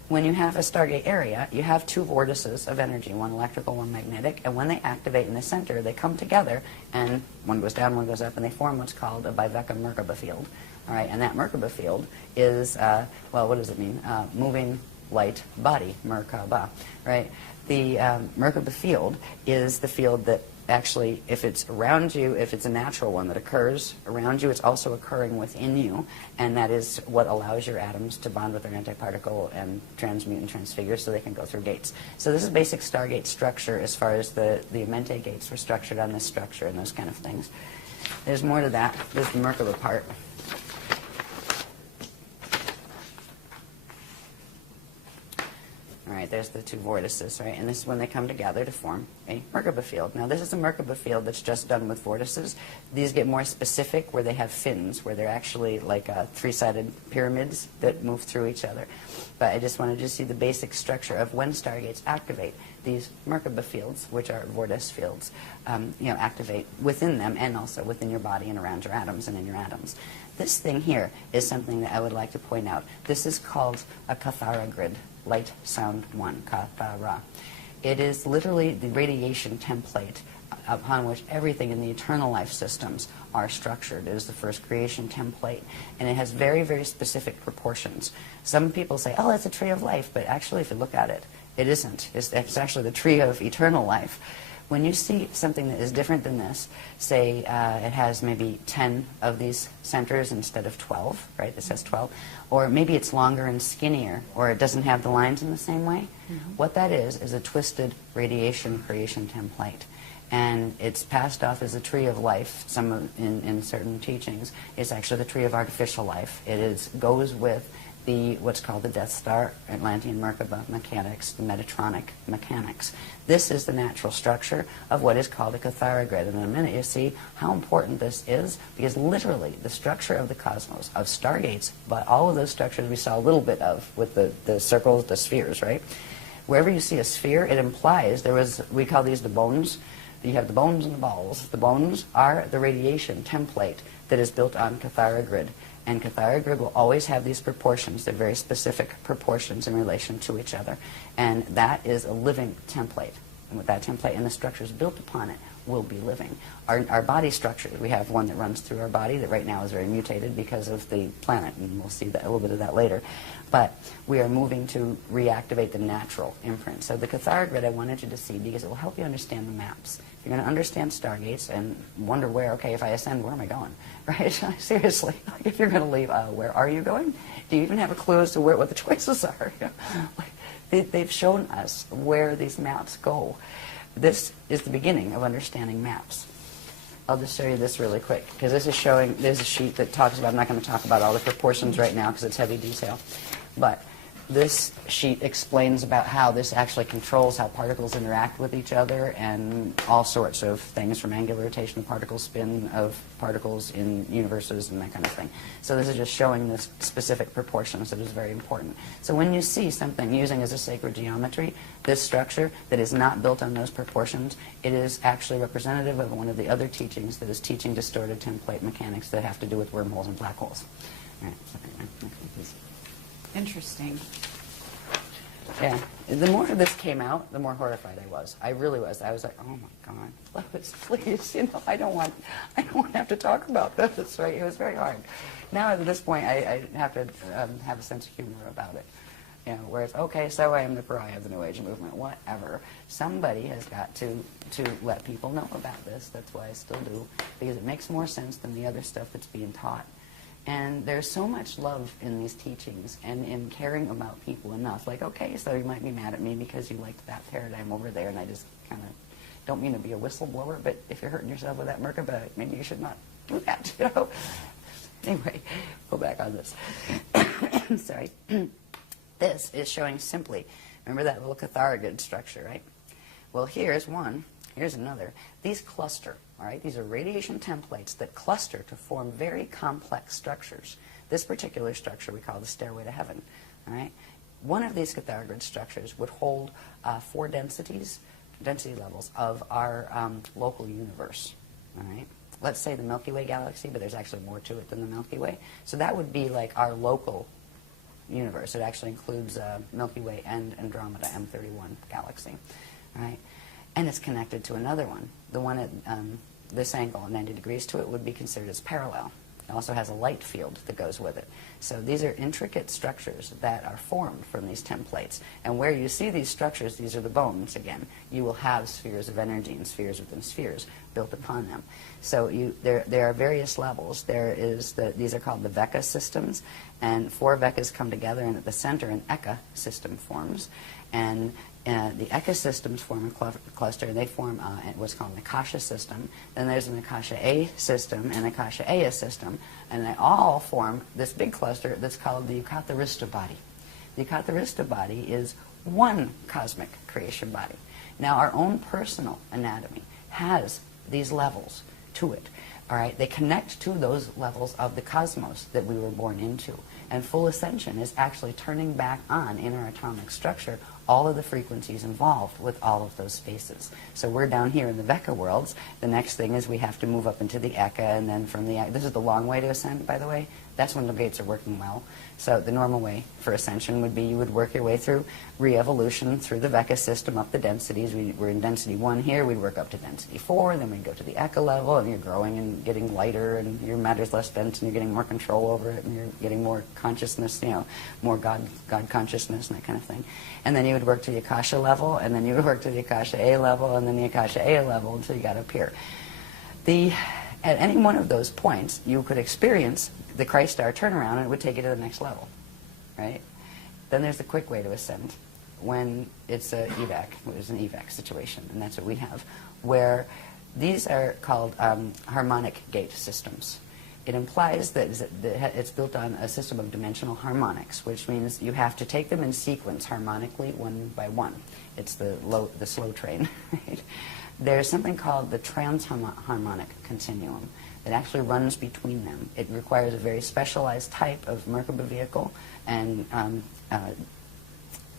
When you have a Stargate area, you have two vortices of energy, one electrical, one magnetic, and when they activate in the center, they come together, and one goes down, one goes up, and they form what's called a Biveka Merkaba field. All right, and that Merkaba field is, well, what does it mean? Moving light body, Merkaba, right? The Merkaba field is the field that actually, if it's around you, if it's a natural one that occurs around you, it's also occurring within you, and that is what allows your atoms to bond with their antiparticle and transmute and transfigure so they can go through gates. So this is basic Stargate structure as far as the Amente gates were structured on this structure and those kind of things. There's more to that. There's the Merkaba part. All right, there's the two vortices, right? And this is when they come together to form a Merkaba field. Now, this is a Merkaba field that's just done with vortices. These get more specific where they have fins, where they're actually like three-sided pyramids that move through each other. But I just wanted to see the basic structure of when Stargates activate. These Merkaba fields, which are vortice fields, activate within them and also within your body and around your atoms and in your atoms. This thing here is something that I would like to point out. This is called a Kathara grid. Light, sound, one, Kathara. It is literally the radiation template upon which everything in the eternal life systems are structured. It is the first creation template, and it has very, very specific proportions. Some people say, oh, it's a tree of life, but actually, if you look at it, it isn't. It's actually the tree of eternal life. When you see something that is different than this, say it has maybe 10 of these centers instead of 12, right? This has 12. Or maybe it's longer and skinnier, or it doesn't have the lines in the same way. Mm-hmm. What that is a twisted radiation creation template. And it's passed off as a tree of life. In certain teachings, it's actually the tree of artificial life. It goes with what's called the Death Star, Atlantean Merkaba mechanics, the Metatronic mechanics. This is the natural structure of what is called a Kathara grid. And in a minute you see how important this is, because literally the structure of the cosmos, of stargates, but all of those structures we saw a little bit of with the circles, the spheres, right? Wherever you see a sphere, it implies we call these the bones. You have the bones and the balls. The bones are the radiation template that is built on Kathara grid. And Cathartic grid will always have these proportions. They're very specific proportions in relation to each other. And that is a living template. And with that template and the structures built upon it will be living. Our body structure, we have one that runs through our body that right now is very mutated because of the planet, and we'll see that, a little bit of that later. But we are moving to reactivate the natural imprint. So the Cathartic grid I wanted you to see because it will help you understand the maps. If you're going to understand stargates and wonder where, okay, if I ascend, where am I going? Right? Seriously, like if you're going to leave, where are you going? Do you even have a clue as to what the choices are? They've shown us where these maps go. This is the beginning of understanding maps. I'll just show you this really quick, because this is showing, there's a sheet that talks about, I'm not going to talk about all the proportions right now because it's heavy detail, but this sheet explains about how this actually controls how particles interact with each other and all sorts of things, from angular rotation of particles, spin of particles in universes and that kind of thing. So this is just showing the specific proportions that is very important. So when you see something using as a sacred geometry, this structure that is not built on those proportions, it is actually representative of one of the other teachings that is teaching distorted template mechanics that have to do with wormholes and black holes. All right, so anyway, next one, please. Interesting. Yeah. The more this came out, the more horrified I was. I really was. I was like, oh my God, please, I don't want to have to talk about this, right? It was very hard. Now at this point, I have to have a sense of humor about it. Where it's, okay, so I am the pariah of the New Age movement, whatever. Somebody has got to let people know about this. That's why I still do, because it makes more sense than the other stuff that's being taught. And there's so much love in these teachings and in caring about people enough. Like, okay, so you might be mad at me because you liked that paradigm over there, and I just kind of don't mean to be a whistleblower, but if you're hurting yourself with that Merkaba, maybe you should not do that, Anyway, go back on this. Sorry. This is showing simply, remember that little Cathartic grid structure, right? Well, here's one. Here's another. These cluster, all right? These are radiation templates that cluster to form very complex structures. This particular structure we call the Stairway to Heaven, all right? One of these Cathartic grid structures would hold 4 density levels of our local universe, all right? Let's say the Milky Way galaxy, but there's actually more to it than the Milky Way. So that would be like our local universe. It actually includes Milky Way and Andromeda M31 galaxy, all right? And it's connected to another one. The one at this angle, 90 degrees to it, would be considered as parallel. It also has a light field that goes with it. So these are intricate structures that are formed from these templates. And where you see these structures, these are the bones again. You will have spheres of energy and spheres within spheres built upon them. So there are various levels. These are called the Veka systems, and 4 Vekas come together, and at the center an Eka system forms. And the Eka systems form a cluster, and they form what's called an Akasha system. Then there's an Akasha A system and Akasha Aya system, and they all form this big cluster that's called the Yukatharista body. The Yukatharista body is one cosmic creation body. Now, our own personal anatomy has these levels to it. All right, they connect to those levels of the cosmos that we were born into. And full ascension is actually turning back on in our atomic structure all of the frequencies involved with all of those spaces. So we're down here in the Veka worlds. The next thing is we have to move up into the Eka, and then from the Eka, this is the long way to ascend, by the way. That's when the gates are working well. So the normal way for ascension would be you would work your way through re-evolution through the Veka system up the densities. We're in density 1 here. We'd work up to density 4. Then we'd go to the Eka level, and you're growing and getting lighter, and your matter's less dense, and you're getting more control over it, and you're getting more consciousness, more God consciousness and that kind of thing. And then you would work to the Akasha level, and then you would work to the Akasha A level, and then the Akasha A level until you got up here. At any one of those points, you could experience the Christ star turnaround, and it would take you to the next level, right? Then there's the quick way to ascend, when it's an evac, it's an evac situation, and that's what we have, where these are called harmonic gate systems. It implies that it's built on a system of dimensional harmonics, which means you have to take them in sequence harmonically, one by one. It's the slow train, right? There's something called the transharmonic continuum that actually runs between them. It requires a very specialized type of Merkaba vehicle and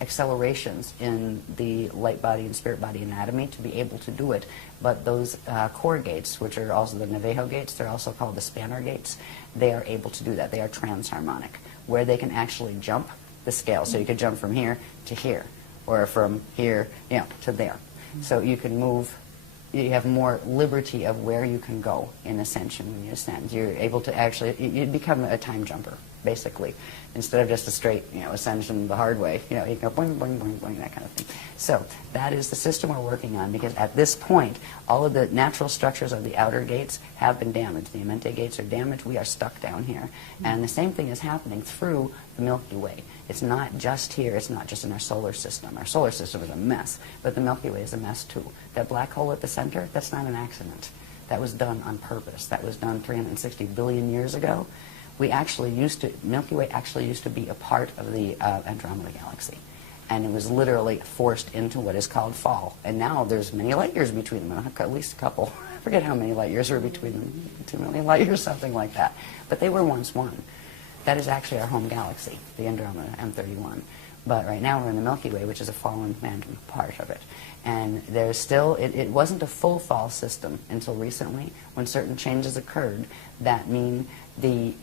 accelerations in the light body and spirit body anatomy to be able to do it. But those core gates, which are also the Navajo gates, they're also called the spanner gates, they are able to do that. They are transharmonic, where they can actually jump the scale. So you could jump from here to here, or from here, to there. So you can move. You have more liberty of where you can go in ascension when you ascend. You're able to actually, you become a time jumper, basically. Instead of just a straight, ascension the hard way, you can go boing, boing, boing, boing, that kind of thing. So that is the system we're working on, because at this point, all of the natural structures of the outer gates have been damaged. The Amenti gates are damaged. We are stuck down here. And the same thing is happening through the Milky Way. It's not just here. It's not just in our solar system. Our solar system is a mess, but the Milky Way is a mess too. That black hole at the center, that's not an accident. That was done on purpose. That was done 360 billion years ago. Milky Way actually used to be a part of the Andromeda Galaxy. And it was literally forced into what is called fall. And now there's many light years between them, at least a couple. I forget how many light years were between them, 2 million light years, something like that. But they were once one. That is actually our home galaxy, the Andromeda M31. But right now we're in the Milky Way, which is a fallen phantom part of it. And there's still, it wasn't a full fall system until recently, when certain changes occurred that mean the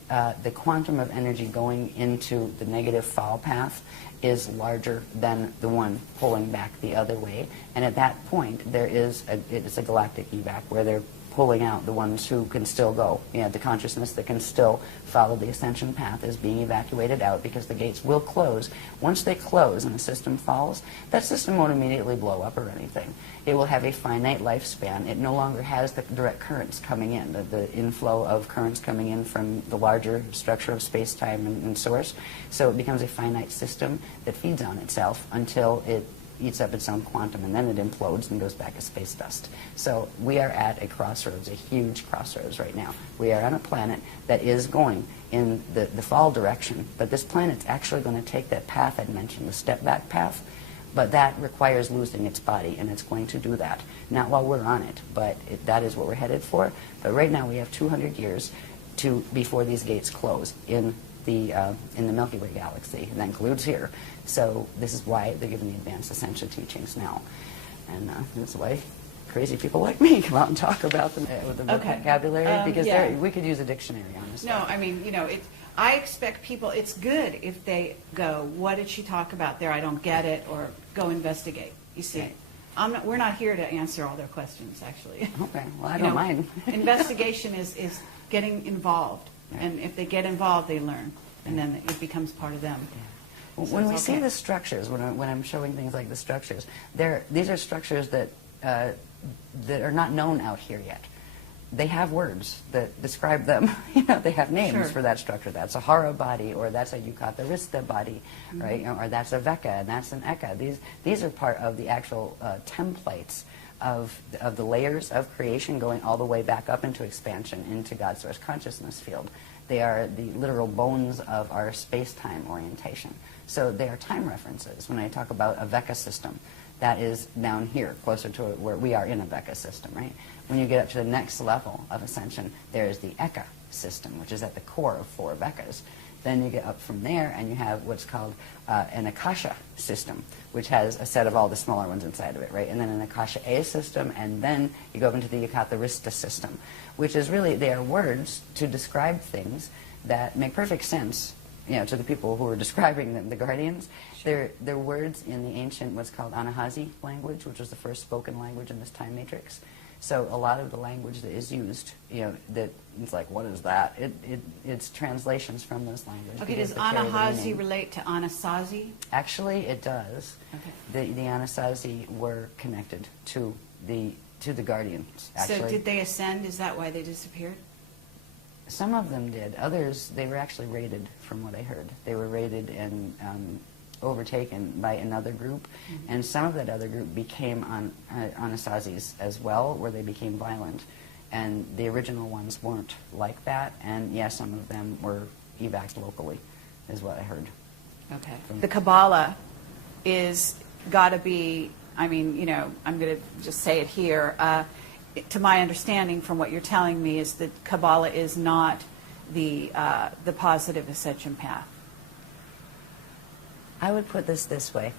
quantum of energy going into the negative fall path is larger than the one pulling back the other way. And at that point, it's a galactic evac, where they're pulling out the ones who can still go. The consciousness that can still follow the ascension path is being evacuated out, because the gates will close. Once they close and the system falls, that system won't immediately blow up or anything. It will have a finite lifespan. It no longer has the direct currents coming in, the inflow of currents coming in from the larger structure of space-time and source. So it becomes a finite system that feeds on itself until it eats up its own quantum, and then it implodes and goes back as space dust. So we are at a crossroads, a huge crossroads right now. We are on a planet that is going in the fall direction, but this planet's actually going to take that path I mentioned, the step-back path, but that requires losing its body, and it's going to do that. Not while we're on it, but that is what we're headed for. But right now we have 200 years before these gates close in the Milky Way galaxy, and that includes here. So this is why they're giving the advanced ascension teachings now. And that's why crazy people like me come out and talk about them with the vocabulary, because we could use a dictionary on this. No, I mean, I expect people, it's good if they go, what did she talk about there? I don't get it, or go investigate. You see, right. We're not here to answer all their questions, actually. Okay, well, I don't mind. Investigation is getting involved. Right. And if they get involved, they learn, and then it becomes part of them. Yeah. Well, so when we see the structures, when I'm showing things like the structures, these are structures that are not known out here yet. They have words that describe them. They have names for that structure. That's a Hara body, or that's a Yucatharista body, right? Or that's a Veka, and that's an Eka. These are part of the actual templates of the layers of creation, going all the way back up into expansion, into God's source consciousness field. They are the literal bones of our space-time orientation. So they are time references. When I talk about a Veka system, that is down here, closer to where we are in a Veka system, right? When you get up to the next level of ascension, there is the Eka system, which is at the core of 4 Vekas. Then you get up from there, and you have what's called an Akasha system, which has a set of all the smaller ones inside of it, right? And then an Akasha A system, and then you go into the Yucatharista system, which is really, they are words to describe things that make perfect sense, to the people who are describing them, the guardians. Sure. They're words in the ancient, what's called Anahazi language, which was the first spoken language in this time matrix. So a lot of the language that is used, that it's like, what is that? It's translations from those languages. Okay, does Anahazi relate to Anasazi? Actually, it does. Okay. The Anasazi were connected to the guardians, actually. So did they ascend? Is that why they disappeared? Some of them did. Others, they were actually raided, from what I heard. They were raided and overtaken by another group, and some of that other group became Anasazis as well, where they became violent. And the original ones weren't like that, and yes, some of them were evacs locally, is what I heard. Okay. The Kabbalah is got to be, I'm going to just say it here, to my understanding from what you're telling me, is that Kabbalah is not the positive ascension path. I would put this way.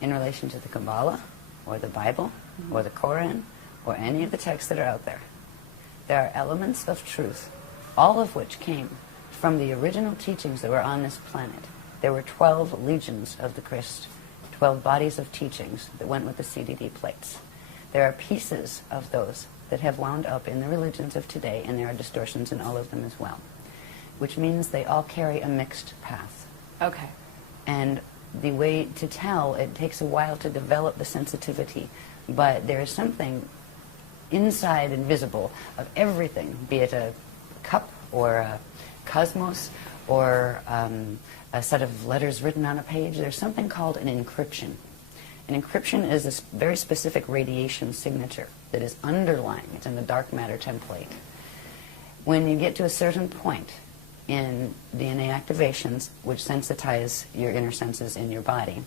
in relation to the Kabbalah, or the Bible, or the Quran, or any of the texts that are out there. There are elements of truth, all of which came from the original teachings that were on this planet. There were 12 legions of the Christ, 12 bodies of teachings that went with the CDD plates. There are pieces of those that have wound up in the religions of today, and there are distortions in all of them as well, which means they all carry a mixed path. Okay. And the way to tell, it takes a while to develop the sensitivity, but there is something inside and visible of everything, be it a cup or a cosmos or a set of letters written on a page. There's something called an encryption. An encryption is a very specific radiation signature that is underlying. It's in the dark matter template. When you get to a certain point in DNA activations, which sensitize your inner senses in your body,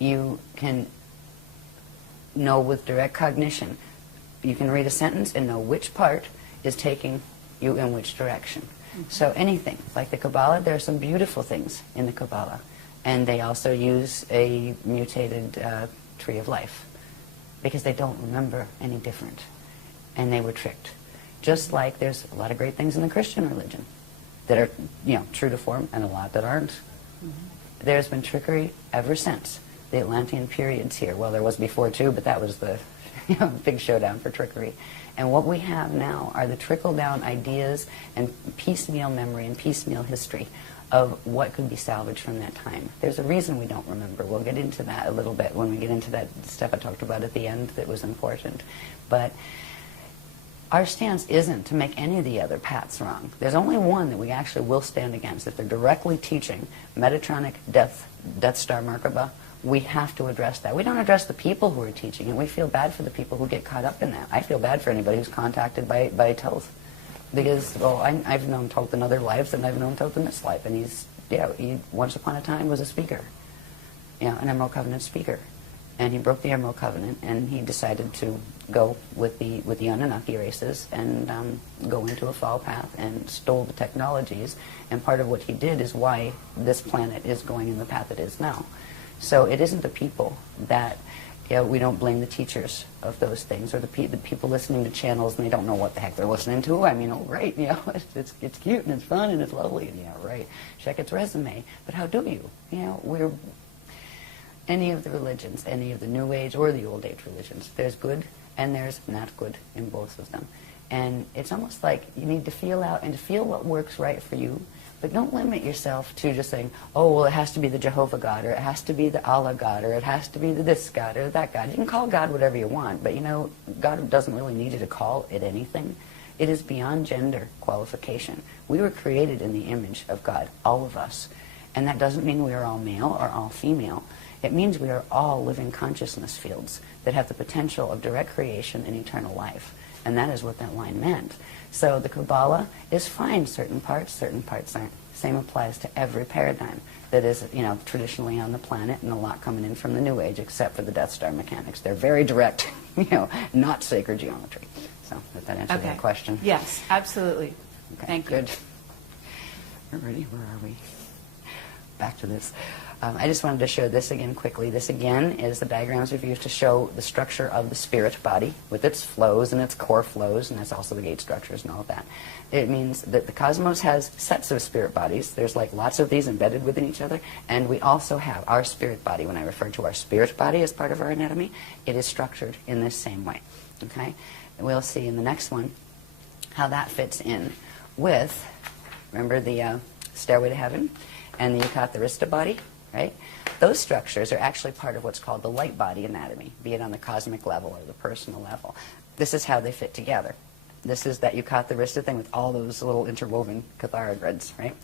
you can know with direct cognition. You can read a sentence and know which part is taking you in which direction. So anything, like the Kabbalah, there are some beautiful things in the Kabbalah. And they also use a mutated tree of life because they don't remember any different. And they were tricked. Just like there's a lot of great things in the Christian religion that are, true to form, and a lot that aren't. There's been trickery ever since the Atlantean periods here. Well, there was before too, but that was the big showdown for trickery. And what we have now are the trickle-down ideas and piecemeal memory and piecemeal history of what could be salvaged from that time. There's a reason we don't remember. We'll get into that a little bit when we get into that stuff I talked about at the end that was important. But our stance isn't to make any of the other paths wrong. There's only one that we actually will stand against. If they're directly teaching Metatronic Death Star Merkaba, we have to address that. We don't address the people who are teaching it. We feel bad for the people who get caught up in that. I feel bad for anybody who's contacted by Toth. Because, I've known Toth in other lives, and I've known Toth in this life. And he once upon a time was a speaker, an Emerald Covenant speaker. And he broke the Emerald Covenant, and he decided to go with the Anunnaki races and go into a fall path and stole the technologies. And part of what he did is why this planet is going in the path it is now. So it isn't the people that, we don't blame the teachers of those things, or the people listening to channels and they don't know what the heck they're listening to. I mean, right, it's cute and it's fun and it's lovely, and right, check its resume. But how do you? We're any of the religions, any of the New Age or the Old Age religions, there's good and there's not good in both of them. And it's almost like you need to feel out and to feel what works right for you. But don't limit yourself to just saying, oh, well, it has to be the Jehovah God, or it has to be the Allah God, or it has to be the this God, or that God. You can call God whatever you want, but God doesn't really need you to call it anything. It is beyond gender qualification. We were created in the image of God, all of us. And that doesn't mean we are all male or all female. It means we are all living consciousness fields that have the potential of direct creation and eternal life. And that is what that line meant. So the Kabbalah is fine, certain parts aren't. Same applies to every paradigm that is, traditionally on the planet, and a lot coming in from the New Age, except for the Death Star mechanics. They're very direct, not sacred geometry. So, did that answer that question? Yes, absolutely. Okay, Thank you. Good. We're ready. Where are we? Back to this. I just wanted to show this again quickly. This again is the diagrams we've used to show the structure of the spirit body with its flows and its core flows, and that's also the gate structures and all of that. It means that the cosmos has sets of spirit bodies. There's like lots of these embedded within each other, and we also have our spirit body. When I refer to our spirit body as part of our anatomy, it is structured in this same way. Okay? And we'll see in the next one how that fits in with, remember the stairway to heaven and the Yucatharista body? Right? Those structures are actually part of what's called the light body anatomy, be it on the cosmic level or the personal level. This is how they fit together. This is that Yucatharista thing with all those little interwoven catharogrids, right?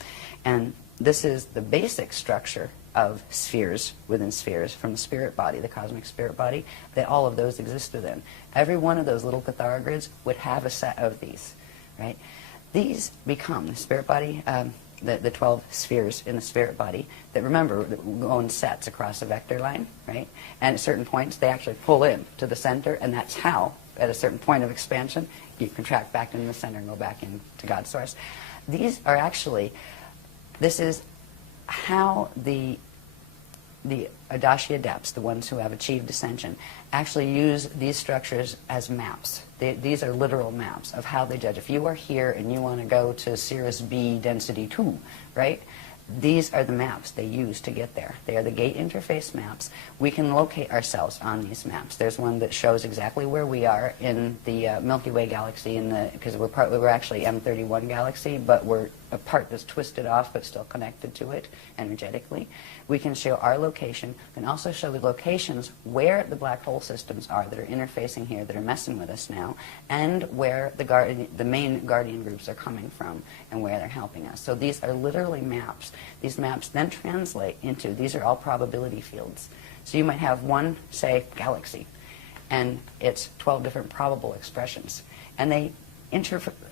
And this is the basic structure of spheres within spheres from the spirit body, the cosmic spirit body, that all of those exist within. Every one of those little catharogrids would have a set of these, right? These become the spirit body, the 12 spheres in the spirit body that, remember, go in sets across a vector line, right? And at certain points, they actually pull in to the center, and that's how, at a certain point of expansion, you contract back into the center and go back into God's source. These are actually, this is how the the Adashi adepts, the ones who have achieved ascension, actually use these structures as maps. These are literal maps of how they judge. If you are here and you want to go to Cirrus B density 2, right? These are the maps they use to get there. They are the gate interface maps. We can locate ourselves on these maps. There's one that shows exactly where we are in the Milky Way galaxy, because we're actually M31 galaxy, but we're a part that's twisted off but still connected to it energetically. We can show our location. We can also show the locations where the black hole systems are that are interfacing here, that are messing with us now, and where the main guardian groups are coming from and where they're helping us. So these are literally maps. These maps then translate into, these are all probability fields. So you might have one, say, galaxy, and it's 12 different probable expressions. And they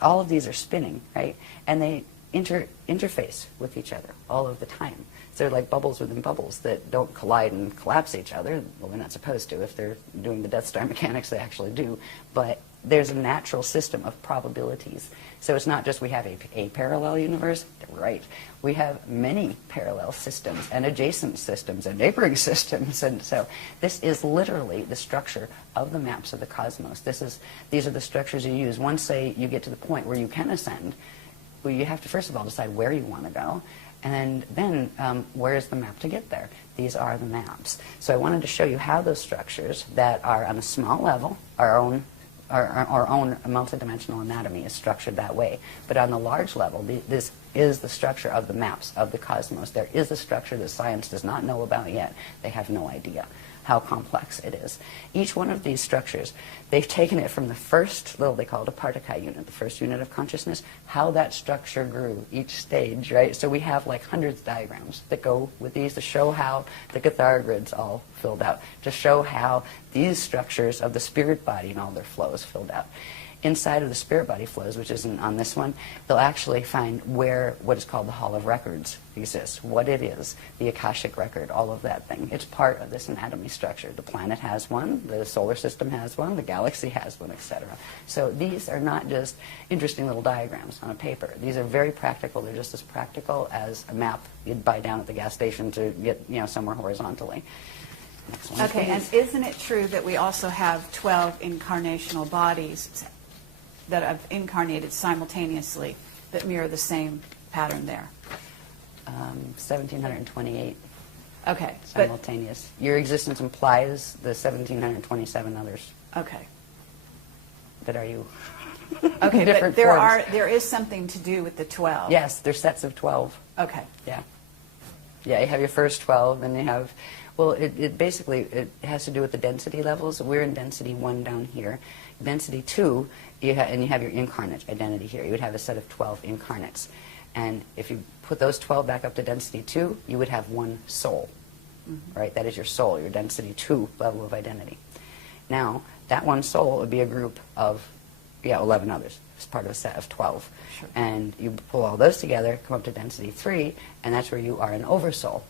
all of these are spinning, right? And they interface with each other all of the time. So they're like bubbles within bubbles that don't collide and collapse each other. Well, they're not supposed to. If they're doing the Death Star mechanics, they actually do. But there's a natural system of probabilities. So it's not just we have a parallel universe. Right. We have many parallel systems and adjacent systems and neighboring systems. And so this is literally the structure of the maps of the cosmos. These are the structures you use. Once, say, you get to the point where you can ascend, well, you have to first of all decide where you want to go. And then, where is the map to get there? These are the maps. So I wanted to show you how those structures that are on a small level, our own multidimensional anatomy is structured that way. But on the large level, this is the structure of the maps of the cosmos. There is a structure that science does not know about yet. They have no idea how complex it is. Each one of these structures, they've taken it from the first little, they call it a Partakai unit, the first unit of consciousness, how that structure grew, each stage, right? So we have like hundreds of diagrams that go with these to show how the Cathar grid's all filled out, to show how these structures of the spirit body and all their flows filled out. Inside of the spirit body flows, which isn't on this one, they'll actually find where what is called the Hall of Records exists, what it is, the Akashic record, all of that thing. It's part of this anatomy structure. The planet has one, the solar system has one, the galaxy has one, etc. So these are not just interesting little diagrams on a paper. These are very practical. They're just as practical as a map you'd buy down at the gas station to get somewhere horizontally. Next one, Okay, please. and isn't it true that we also have 12 incarnational bodies that have incarnated simultaneously that mirror the same pattern there? 1,728 Okay, simultaneous. Your existence implies the 1,727 others okay. that are you. Okay, Different but forms. there is something to do with the 12. Yes, they're sets of 12. Okay. Yeah. Yeah, you have your first 12, and you have, well, it basically, it has to do with the density levels. We're in density 1 down here. Density 2, and you have your incarnate identity here. You would have a set of 12 incarnates. And if you put those 12 back up to density 2, you would have one soul, right? That is your soul, your density 2 level of identity. Now, that one soul would be a group of, 11 others. It's part of a set of 12. Sure. And you pull all those together, come up to density 3, and that's where you are an oversoul.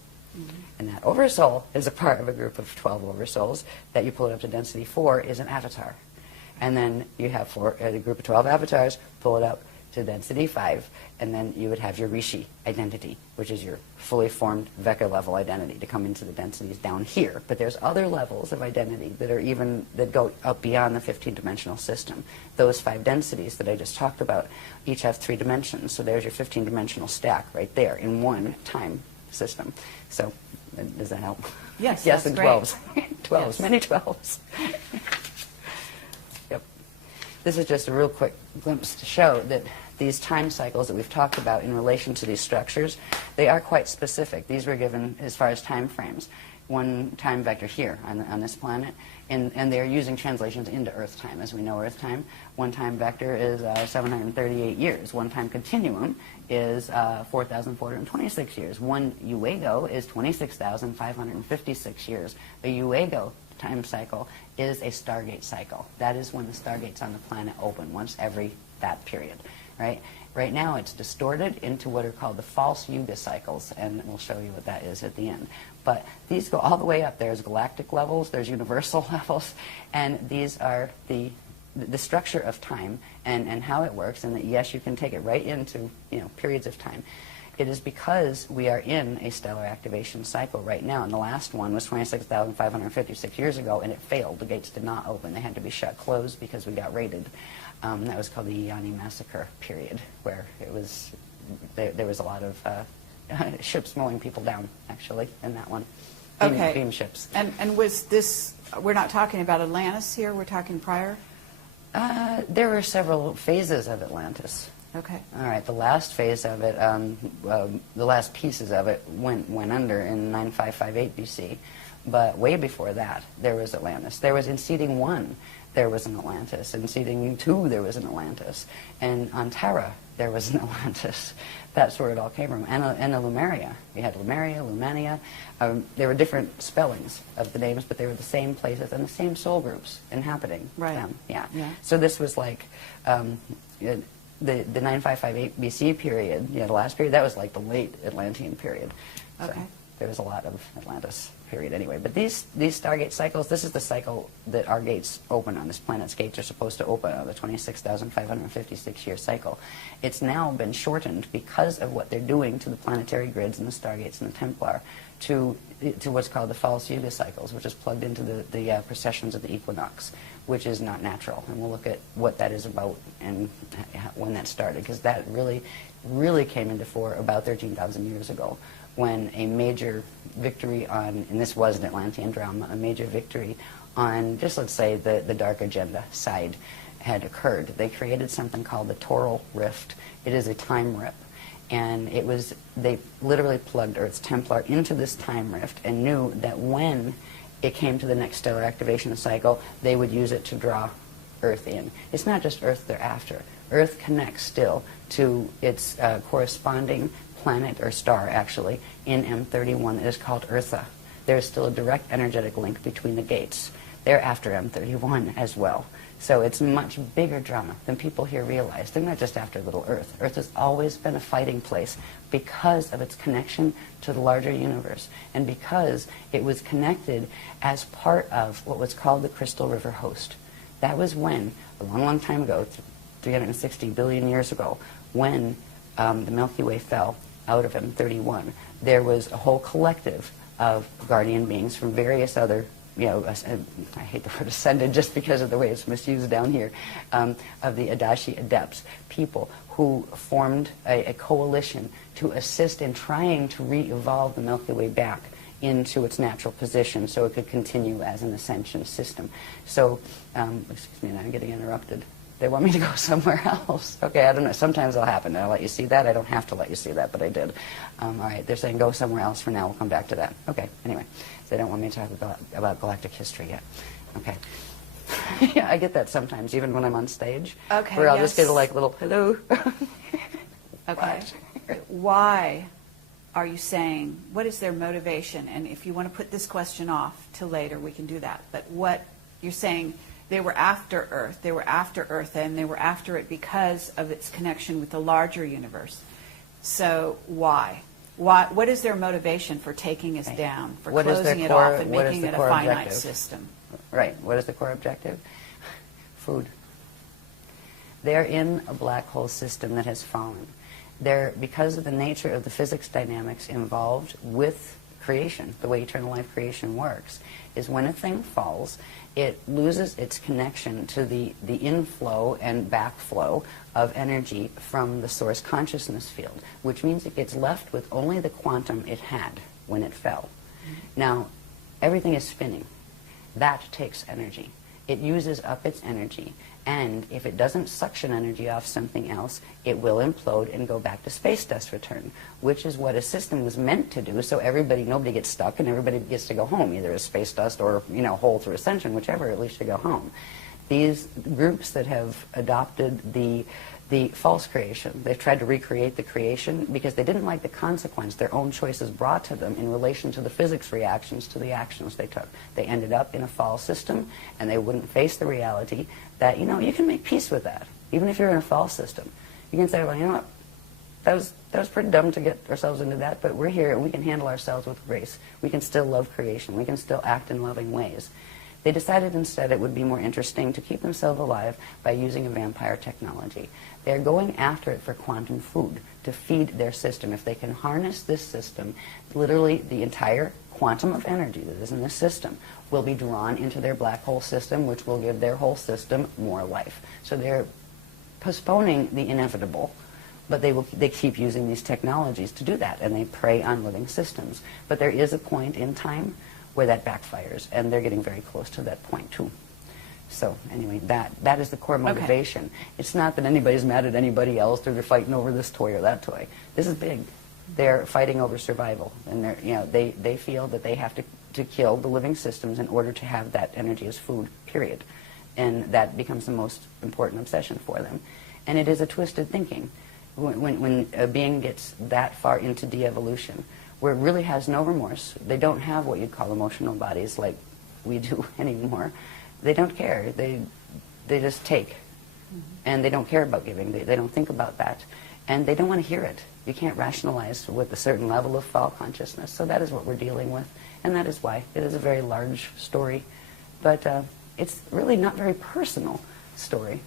And that oversoul is a part of a group of 12 oversouls. That you pull it up to density 4 is an avatar. And then you have a group of 12 avatars, pull it up to density 5, and then you would have your Rishi identity, which is your fully formed Vecca level identity to come into the densities down here. But there's other levels of identity that go up beyond the 15-dimensional system. Those 5 densities that I just talked about each have 3 dimensions. So there's your 15-dimensional stack right there in one time system. So does that help? Yes, Yes, that's and great. 12s. 12s, Yes. many 12s. Yep. This is just a real quick glimpse to show that these time cycles that we've talked about in relation to these structures, they are quite specific. These were given as far as time frames. One time vector here on this planet, and they're using translations into Earth time. As we know Earth time, one time vector is 738 years. One time continuum is 4,426 years. One Uego is 26,556 years. A Uego time cycle is a Stargate cycle. That is when the Stargates on the planet open, once every that period. Right? Right now it's distorted into what are called the false Yuga cycles, and we'll show you what that is at the end. But these go all the way up. There's galactic levels, there's universal levels, and these are the structure of time and how it works, and that yes, you can take it right into periods of time. It is because we are in a stellar activation cycle right now, and the last one was 26,556 years ago, and it failed. The gates did not open. They had to be shut closed because we got raided. That was called the Deane massacre period, where it was there was a lot of ships mowing people down, actually, in that one. Beam ships. And was this, we're not talking about Atlantis here, we're talking prior? There were several phases of Atlantis. Okay. All right, the last phase of it, the last pieces of it went under in 9558 BC. But way before that, there was Atlantis. There was in seeding 1, there was an Atlantis. In seeding 2, there was an Atlantis. And on Terra, there was an Atlantis. That's where it all came from. And a Lemuria. You had Lemuria, Lumania. There were different spellings of the names, but they were the same places and the same soul groups inhabiting them. Yeah. So this was like the 9558 BC period, the last period, that was like the late Atlantean period. So there was a lot of Atlantis period anyway. But these Stargate cycles, this is the cycle that our gates open on. This planet's gates are supposed to open on the 26,556-year cycle. It's now been shortened because of what they're doing to the planetary grids and the Stargates and the Templar to what's called the false Yuga cycles, which is plugged into the precessions of the equinox, which is not natural. And we'll look at what that is about and when that started, because that really came into fore about 13,000 years ago, when a major victory on, and this was an Atlantean drama, a major victory on just, let's say, the dark agenda side had occurred. They created something called the Toral Rift. It is a time rip. And they literally plugged Earth's Templar into this time rift and knew that when it came to the next stellar activation cycle, they would use it to draw Earth in. It's not just Earth they're after. Earth connects still to its corresponding planet, or star actually, in M31 that is called Eartha. There is still a direct energetic link between the gates. They're after M31 as well. So it's a much bigger drama than people here realize. They're not just after little Earth. Earth has always been a fighting place because of its connection to the larger universe, and because it was connected as part of what was called the Crystal River Host. That was when, a long, long time ago, 360 billion years ago, when the Milky Way fell out of M31, there was a whole collective of guardian beings from various other, I hate the word ascended just because of the way it's misused down here, of the Adashi Adepts, people who formed a coalition to assist in trying to re-evolve the Milky Way back into its natural position so it could continue as an ascension system. So, excuse me, I'm getting interrupted. They want me to go somewhere else. Okay, I don't know. Sometimes it'll happen. I'll let you see that. I don't have to let you see that, but I did. All right, they're saying go somewhere else for now. We'll come back to that. Okay, anyway. So they don't want me to talk about galactic history yet. Okay. Yeah, I get that sometimes, even when I'm on stage. Okay, where I'll just get a little, hello. Okay. Why are you saying, what is their motivation? And if you want to put this question off till later, we can do that. But what you're saying, they were after Earth, and they were after it because of its connection with the larger universe. So why? What is their motivation for taking us down, for closing it off and making it a finite system? Right. What is the core objective? Food. They're in a black hole system that has fallen. Because of the nature of the physics dynamics involved with creation, the way eternal life creation works, is when a thing falls, it loses its connection to the inflow and backflow of energy from the source consciousness field, which means it gets left with only the quantum it had when it fell. Now, everything is spinning. That takes energy. It uses up its energy, and if it doesn't suction energy off something else, it will implode and go back to space dust return, which is what a system was meant to do, so nobody gets stuck and everybody gets to go home, either as space dust or, whole through ascension, whichever, at least to go home. These groups that have adopted the false creation, they've tried to recreate the creation because they didn't like the consequence their own choices brought to them in relation to the physics reactions to the actions they took. They ended up in a false system, and they wouldn't face the reality that, you can make peace with that, even if you're in a false system. You can say, well, you know what, that was pretty dumb to get ourselves into that, but we're here and we can handle ourselves with grace. We can still love creation. We can still act in loving ways. They decided instead it would be more interesting to keep themselves alive by using a vampire technology. They're going after it for quantum food, to feed their system. If they can harness this system, literally the entire quantum of energy that is in this system will be drawn into their black hole system, which will give their whole system more life. So they're postponing the inevitable, but they keep using these technologies to do that, and they prey on living systems. But there is a point in time where that backfires, and they're getting very close to that point too. So anyway, that is the core motivation. Okay. It's not that anybody's mad at anybody else, or they're fighting over this toy or that toy. This is big. They're fighting over survival, and they feel that they have to kill the living systems in order to have that energy as food, period. And that becomes the most important obsession for them. And it is a twisted thinking. When a being gets that far into de-evolution, where it really has no remorse, they don't have what you'd call emotional bodies like we do anymore. They don't care. They just take. And they don't care about giving. They don't think about that. And they don't want to hear it. You can't rationalize with a certain level of fall consciousness. So that is what we're dealing with. And that is why. It is a very large story. But it's really not very personal story.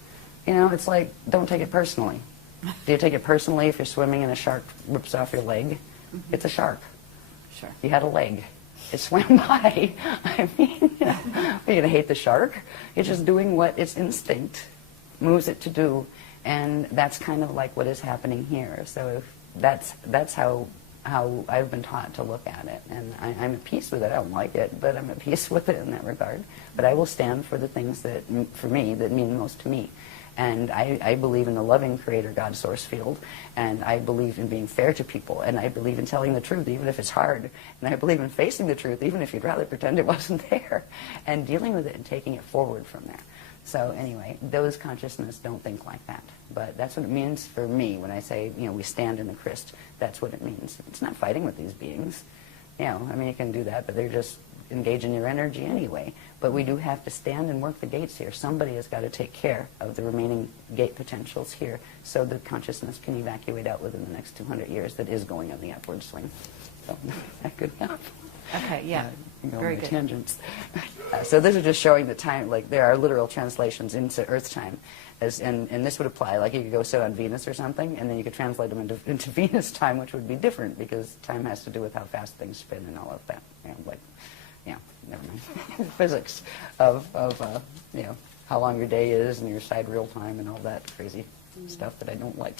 You know, it's like, don't take it personally. Do you take it personally if you're swimming and a shark rips off your leg? It's a shark. Sure. You had a leg. It swam by. I mean, are you going to hate the shark? It's just doing what its instinct moves it to do. And that's kind of like what is happening here. So that's how I've been taught to look at it. And I'm at peace with it. I don't like it, but I'm at peace with it in that regard. But I will stand for the things that, for me, that mean most to me. And I believe in the loving creator God source field, and I believe in being fair to people, and I believe in telling the truth even if it's hard, and I believe in facing the truth even if you'd rather pretend it wasn't there, and dealing with it and taking it forward from there. So anyway, those consciousness don't think like that. But that's what it means for me when I say, you know, we stand in the Christ. That's what it means. It's not fighting with these beings. You know, I mean, you can do that, but they're just engaging your energy anyway. But we do have to stand and work the gates here. Somebody has got to take care of the remaining gate potentials here so that consciousness can evacuate out within the next 200 years that is going on the upward swing. So, that good enough? Okay, yeah. Very good. Tangents. So this is just showing the time, like there are literal translations into Earth time. And this would apply, like you could go sit on Venus or something, and then you could translate them into Venus time, which would be different because time has to do with how fast things spin and all of that. You know, like, yeah, never mind. Physics of you know, how long your day is and your sidereal time and all that crazy stuff that I don't like.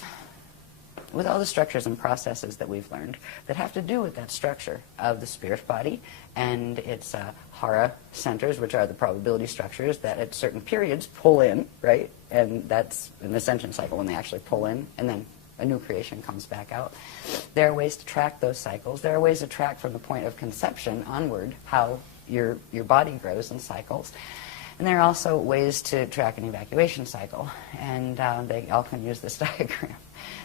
With all the structures and processes that we've learned that have to do with that structure of the spirit body and its hara centers, which are the probability structures that at certain periods pull in, right? And that's an ascension cycle when they actually pull in, and then a new creation comes back out. There are ways to track those cycles. There are ways to track from the point of conception onward how your body grows in cycles. And there are also ways to track an evacuation cycle, and they all can use this diagram.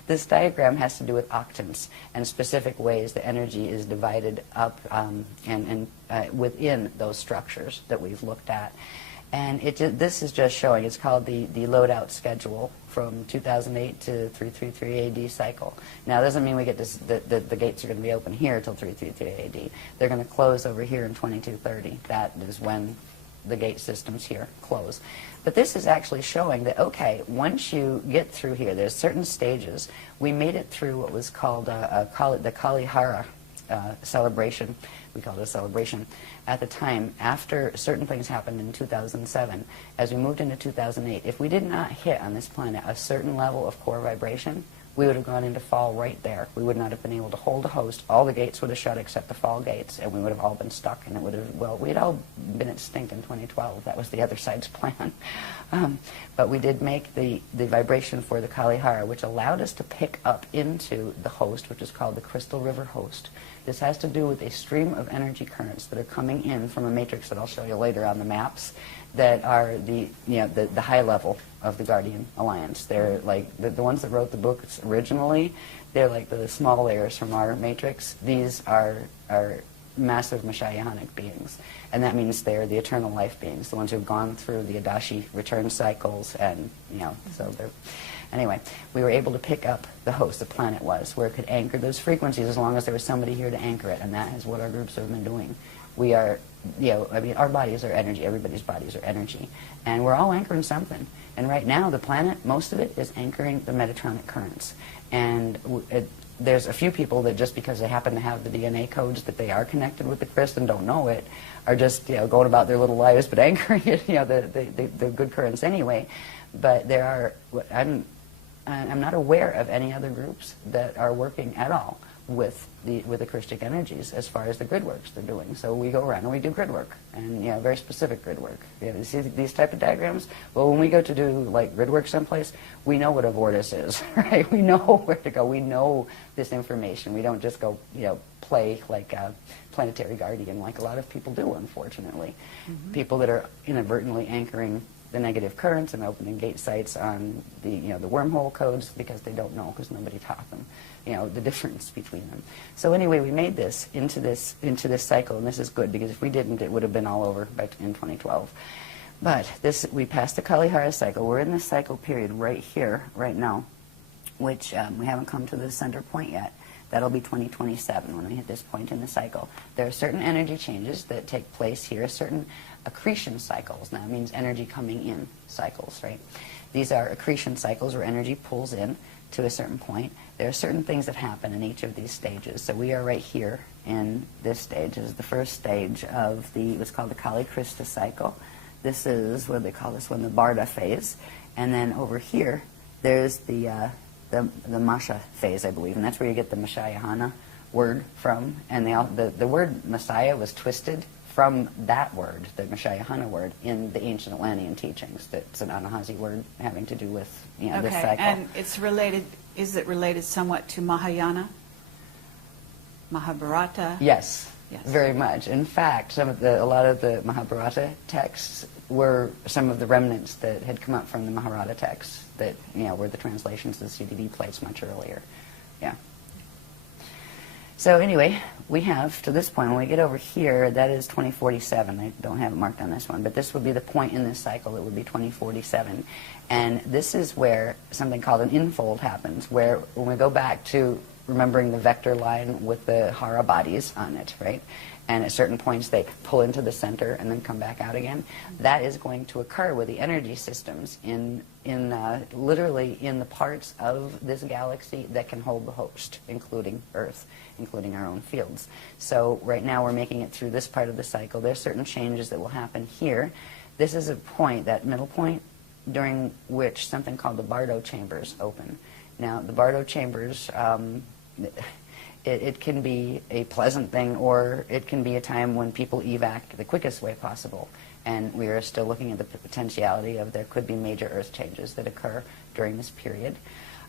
This diagram has to do with octants and specific ways the energy is divided up and within those structures that we've looked at. And this is just showing, it's called the loadout schedule from 2008 to 333 AD cycle. Now, it doesn't mean we get this, the gates are going to be open here until 333 AD. They're going to close over here in 2230. That is when the gate systems here close. But this is actually showing that, okay, once you get through here, there's certain stages. We made it through what was called the Kalihara celebration. We called it a celebration at the time after certain things happened in 2007. As we moved into 2008, if we did not hit on this planet a certain level of core vibration, we would have gone into fall right there. We would not have been able to hold a host. All the gates would have shut except the fall gates, and we would have all been stuck, and it would have, well, we'd all been extinct in 2012. That was the other side's plan. But we did make the vibration for the Kalihara, which allowed us to pick up into the host, which is called the Crystal River host. This has to do with a stream of energy currents that are coming in from a matrix that I'll show you later on the maps that are the high level of the Guardian Alliance. They're like the ones that wrote the books originally. They're like the small layers from our matrix. These are massive Messianic beings, and that means they're the eternal life beings, the ones who've gone through the Adashi return cycles, and so they're. Anyway, we were able to pick up the host, the planet was, where it could anchor those frequencies as long as there was somebody here to anchor it, and that is what our groups have been doing. We are, I mean, our bodies are energy. Everybody's bodies are energy. And we're all anchoring something. And right now, the planet, most of it is anchoring the Metatronic currents. And there's a few people that just because they happen to have the DNA codes that they are connected with the crystal and don't know it, are just going about their little lives, but anchoring it, the good currents anyway. But there are, I'm not aware of any other groups that are working at all with the Christic energies as far as the grid works they're doing. So we go around and we do grid work, and very specific grid work. You see these type of diagrams? Well, when we go to do like grid work someplace, we know what a vortex is, right? We know where to go. We know this information. We don't just go, play like a planetary guardian like a lot of people do, unfortunately. Mm-hmm. People that are inadvertently anchoring the negative currents and opening gate sites on the the wormhole codes because they don't know, because nobody taught them the difference between them. So anyway, we made this into this cycle, and this is good because if we didn't, it would have been all over back in 2012. But we passed the Kalihara cycle. We're in this cycle period right here, right now, which we haven't come to the center point yet. That'll be 2027 when we hit this point in the cycle. There are certain energy changes that take place here, certain accretion cycles. Now, it means energy coming in cycles, right? These are accretion cycles where energy pulls in to a certain point. There are certain things that happen in each of these stages. So we are right here in this stage. This is the first stage of what's called the Kali Krista cycle. This is, what do they call this one, the Barda phase. And then over here, there's the Masha phase, I believe, and that's where you get the Ashayana word from. And the word Messiah was twisted from that word, the Ashayana word, in the ancient Atlantean teachings. That's an Anahazi word having to do with this cycle. And it's related. Is it related somewhat to Mahayana, Mahabharata? Yes. Very much. In fact, a lot of the Mahabharata texts were some of the remnants that had come up from the Mahabharata texts that were the translations of the CDB plates much earlier. Yeah. So anyway, we have to this point, when we get over here, that is 2047. I don't have it marked on this one, but this would be the point in this cycle. It would be 2047. And this is where something called an infold happens, where when we go back to remembering the vector line with the hara bodies on it, right? And at certain points they pull into the center and then come back out again. That is going to occur with the energy systems literally in the parts of this galaxy that can hold the host, including Earth, including our own fields. So right now we're making it through this part of the cycle. There's certain changes that will happen here. This is a point, that middle point, during which something called the Bardo chambers open. Now, the Bardo chambers, it can be a pleasant thing, or it can be a time when people evac the quickest way possible. And we are still looking at the potentiality of there could be major Earth changes that occur during this period.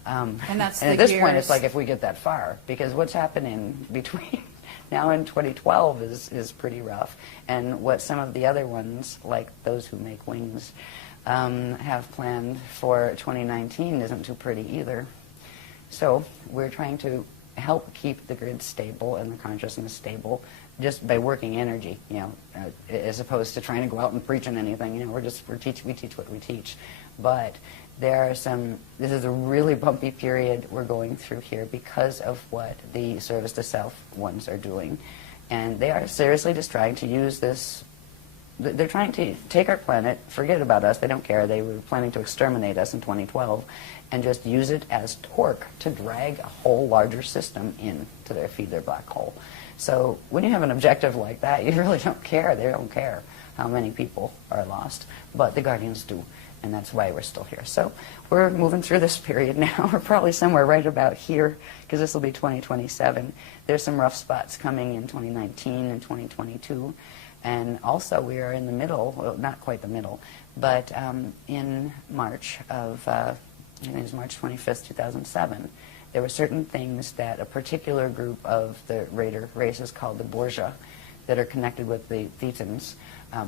And at this point, it's like if we get that far, because what's happening between now and 2012 is pretty rough. And what some of the other ones, like those who make wings, have planned for 2019 isn't too pretty either. So we're trying to help keep the grid stable and the consciousness stable just by working energy, as opposed to trying to go out and preach on anything. We teach what we teach. But there are this is a really bumpy period we're going through here because of what the service to self ones are doing. And they are seriously just trying to use this. They're trying to take our planet, forget about us, they don't care. They were planning to exterminate us in 2012 and just use it as torque to drag a whole larger system in to feed their black hole. So when you have an objective like that, you really don't care. They don't care how many people are lost. But the Guardians do, and that's why we're still here. So we're moving through this period now. We're probably somewhere right about here, because this will be 2027. There's some rough spots coming in 2019 and 2022. And also we are in the middle, well, not quite the middle, but in March of, I think it was March 25th, 2007, there were certain things that a particular group of the Raider races called the Borgia that are connected with the Thetans.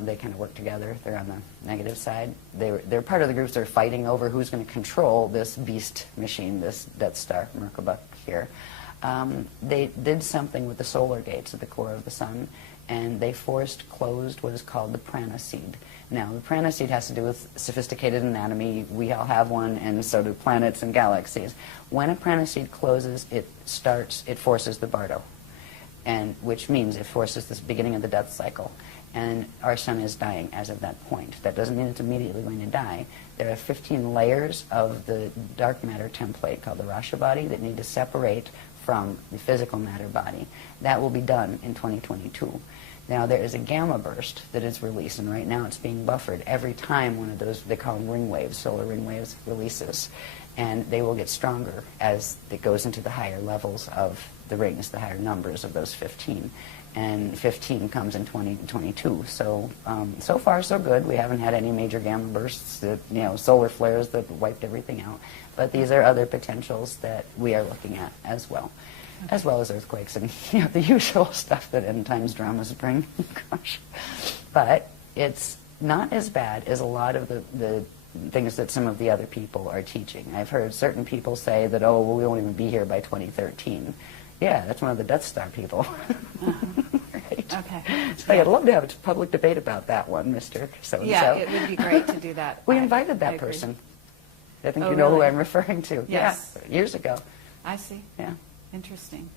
They kind of work together. They're on the negative side. They're part of the groups that are fighting over who's going to control this beast machine, this Death Star Merkaba here. They did something with the solar gates at the core of the sun, and they forced closed what is called the prana seed. Now, the prana seed has to do with sophisticated anatomy. We all have one, and so do planets and galaxies. When a prana seed closes, it forces the Bardo. and which means it forces this beginning of the death cycle. And our sun is dying as of that point. That doesn't mean it's immediately going to die. There are 15 layers of the dark matter template called the Rasha body that need to separate from the physical matter body. That will be done in 2022. Now there is a gamma burst that is released, and right now it's being buffered every time one of those, they call them ring waves, solar ring waves, releases. And they will get stronger as it goes into the higher levels of the rings, the higher numbers of those 15. And 15 comes in 2022. So, so far so good. We haven't had any major gamma bursts, that, solar flares that wiped everything out. But these are other potentials that we are looking at as well. Okay. As well as earthquakes and the usual stuff that end times dramas bring. Gosh. But it's not as bad as a lot of the things that some of the other people are teaching. I've heard certain people say that, oh, well, we won't even be here by 2013. Yeah, that's one of the Death Star people. Right. Okay. So I'd love to have a public debate about that one, Mr. So-and-so. Yeah, it would be great to do that. We invited that person. I think Oh, you know really? who I'm referring to. Yes. Yeah, years ago. I see. Yeah. Interesting.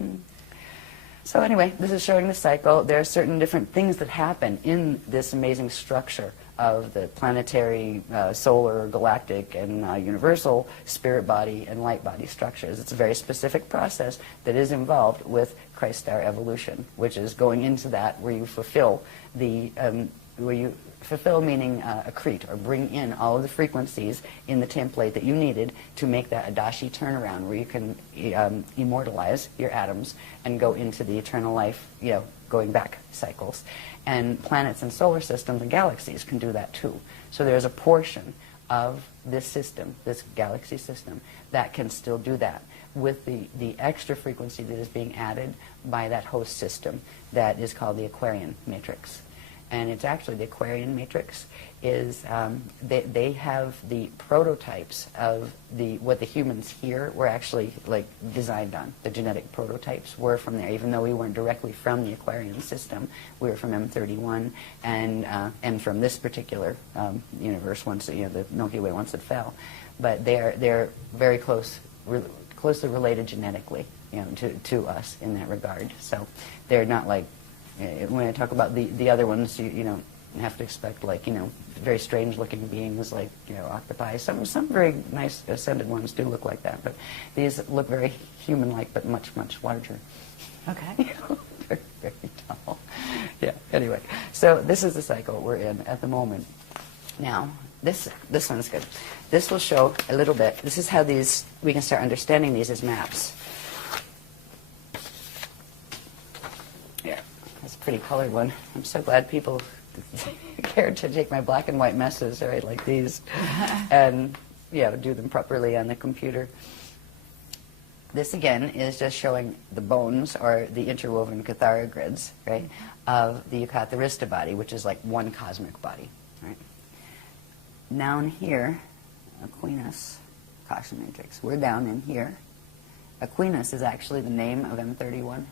So anyway, this is showing the cycle. There are certain different things that happen in this amazing structure of the planetary, solar, galactic, and universal spirit body and light body structures. It's a very specific process that is involved with Christ star evolution, which is going into that where you fulfill the, meaning accrete, or bring in all of the frequencies in the template that you needed to make that Adashi turnaround, where you can immortalize your atoms and go into the eternal life, going back cycles. And planets and solar systems and galaxies can do that too. So there's a portion of this system, this galaxy system, that can still do that with the extra frequency that is being added by that host system that is called the Aquarian matrix. And it's actually, the Aquarian matrix is, they have the prototypes of what the humans here were actually designed on. The genetic prototypes were from there, even though we weren't directly from the Aquarian system. We were from M31 and from this particular universe once, the Milky Way once it fell. But they're very closely related genetically, to us in that regard. So they're not like, when I talk about the other ones, you don't have to expect very strange looking beings like octopi. Some very nice ascended ones do look like that, but these look very human like, but much larger. Okay. Very, very tall. Yeah. Anyway, so this is the cycle we're in at the moment. Now, this one's good. This will show a little bit. This is how we can start understanding these as maps. That's a pretty colored one. I'm so glad people cared to take my black and white messes, right, like these, and do them properly on the computer. This again is just showing the bones, or the interwoven Cathara grids, right, of the Yucatharista body, which is like one cosmic body, right. Down here, Aquinas, Kasha matrix. We're down in here. Aquinas is actually the name of M31.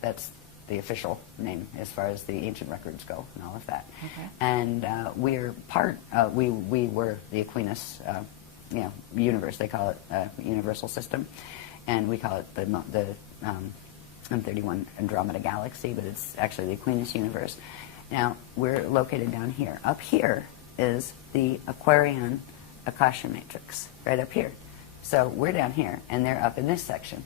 That's the official name as far as the ancient records go and all of that. Okay. And we're we were the Aquinas universe. They call it universal system, and we call it the M31 Andromeda galaxy, but it's actually the Aquinas universe. Now, we're located down here. Up here is the Aquarian Akasha matrix, right up here. So we're down here, and they're up in this section.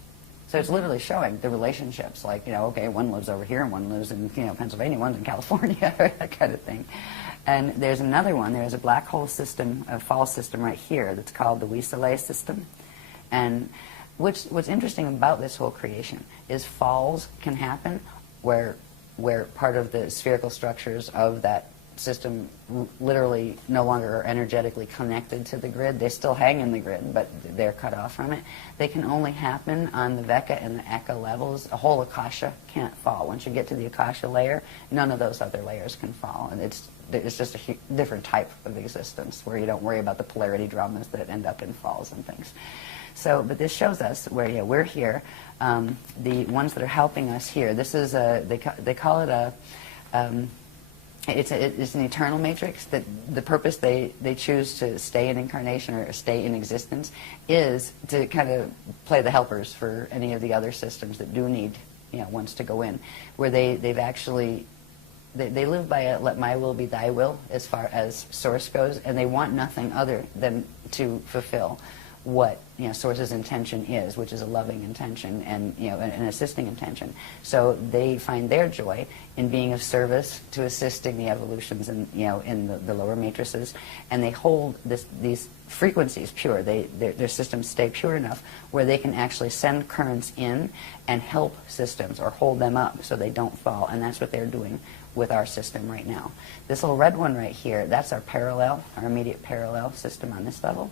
So it's literally showing the relationships, okay, one lives over here and one lives in, Pennsylvania, one's in California, that kind of thing. And there's another one, there's a black hole system, a fall system right here that's called the Wzniesienia system. And what's interesting about this whole creation is falls can happen where part of the spherical structures of that system literally no longer are energetically connected to the grid. They still hang in the grid, but they're cut off from it. They can only happen on the Veka and the Eka levels. A whole Akasha can't fall. Once you get to the Akasha layer, none of those other layers can fall. And it's just a different type of existence where you don't worry about the polarity dramas that end up in falls and things. So, but this shows us where we're here. The ones that are helping us here, this is they call it a it's an eternal matrix. That the purpose they choose to stay in incarnation or stay in existence is to kind of play the helpers for any of the other systems that do need wants to go in, where they've actually they live by a let my will be thy will as far as Source goes, and they want nothing other than to fulfill what Source's intention is, which is a loving intention and an assisting intention. So they find their joy in being of service to assisting the evolutions in the lower matrices, and they hold these frequencies pure. Their systems stay pure enough where they can actually send currents in and help systems or hold them up so they don't fall, and that's what they're doing with our system right now. This little red one right here, that's our parallel, our immediate parallel system on this level.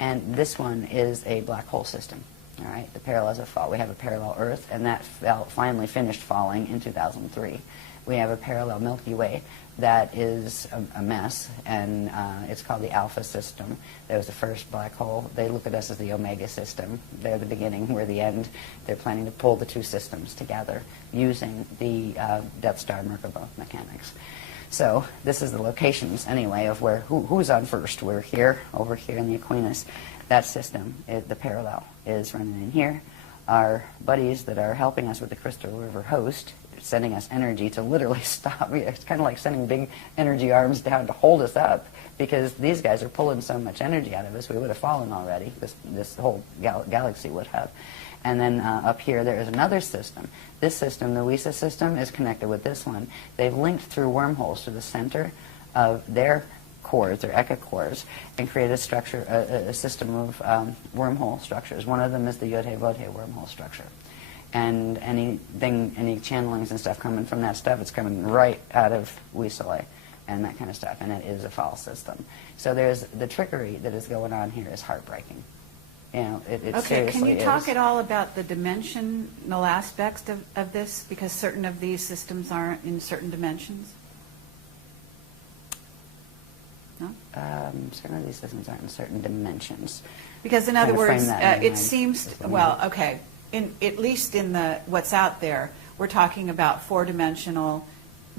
And this one is a black hole system. All right, the parallels have fallen. We have a parallel Earth, and that finally finished falling in 2003. We have a parallel Milky Way that is a mess, and it's called the Alpha system. That was the first black hole. They look at us as the Omega system. They're the beginning, we're the end. They're planning to pull the two systems together using the Death Star Merkaba mechanics. So this is the locations, anyway, of where who's on first. We're here, over here in the Aquinas. That system, the parallel, is running in here. Our buddies that are helping us with the Crystal River host, sending us energy to literally stop. It's kind of like sending big energy arms down to hold us up, because these guys are pulling so much energy out of us, we would have fallen already. This whole galaxy would have. And then up here, there is another system. This system, the WISA system, is connected with this one. They've linked through wormholes to the center of their cores, their Eka cores, and created a structure, a system of wormhole structures. One of them is the Yodhe-Vodhe wormhole structure. And any channelings and stuff coming from that stuff, it's coming right out of Wisale and that kind of stuff, and it is a false system. So there's the trickery that is going on here is heartbreaking. It okay, seriously can you talk is. at all about the dimensional aspects of this? Because certain of these systems aren't in certain dimensions. No? Certain of these systems aren't in certain dimensions. Because in other words, it it seems, well, okay, at least in what's out there, we're talking about four-dimensional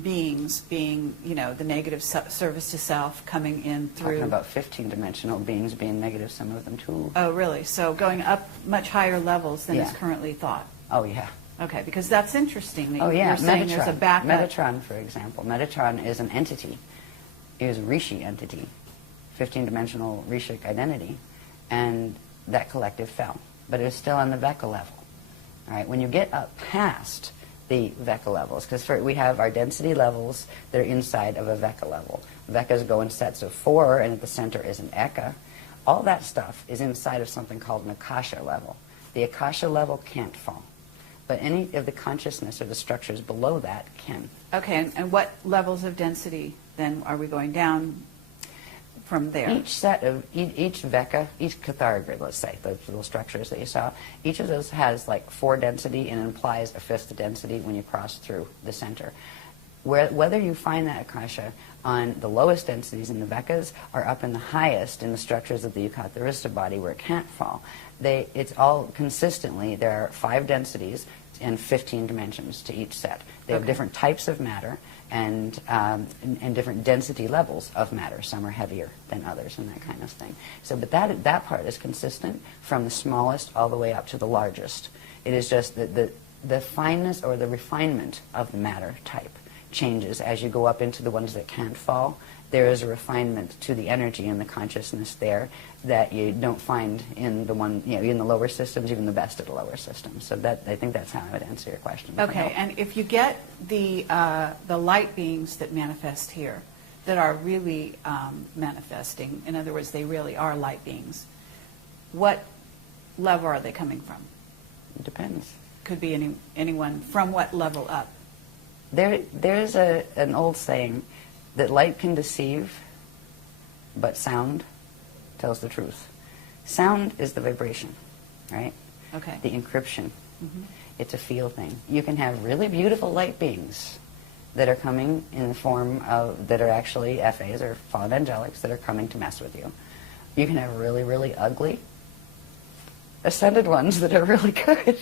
beings being, the negative service to self coming in through. Talking about 15-dimensional beings being negative, some of them too. Oh, really? So going up much higher levels than is currently thought. Oh, yeah. Okay, because that's interesting. That Oh, yeah. You're saying there's a backup. Metatron, for example. Metatron is an entity. It is a Rishi entity, 15-dimensional Rishic identity, and that collective fell. But it was still on the Veka level. All right, when you get up past the Veka levels, because we have our density levels that are inside of a Veka level. Vekas go in sets of 4, and at the center is an Eka. All that stuff is inside of something called an Akasha level. The Akasha level can't fall, but any of the consciousness or the structures below that can. Okay, and what levels of density then are we going down from there? Each set of, each Veka, each Cathara grid, let's say, those little structures that you saw, each of those has like 4 density and implies a 5th density when you cross through the center. Whether you find that Akasha on the lowest densities in the Vekas or up in the highest in the structures of the Yukatharista body where it can't fall, it's all consistently, there are 5 densities and 15 dimensions to each set. They have different types of matter and different density levels of matter. Some are heavier than others and that kind of thing. So, but that part is consistent from the smallest all the way up to the largest. It is just that the fineness or the refinement of the matter type changes as you go up into the ones that can't fall. There is a refinement to the energy and the consciousness there that you don't find in the one, in the lower systems, even the best of the lower systems. So I think that's how I would answer your question. Okay, and if you get the light beings that manifest here, that are really manifesting, in other words, they really are light beings, what level are they coming from? It depends. Could be anyone from what level up? There's an old saying that light can deceive, but sound tells the truth. Sound is the vibration, right? Okay. The encryption. Mm-hmm. It's a feel thing. You can have really beautiful light beings that are coming in the form of, that are actually FAs or fallen angelics that are coming to mess with you. You can have really, really ugly ascended ones that are really good.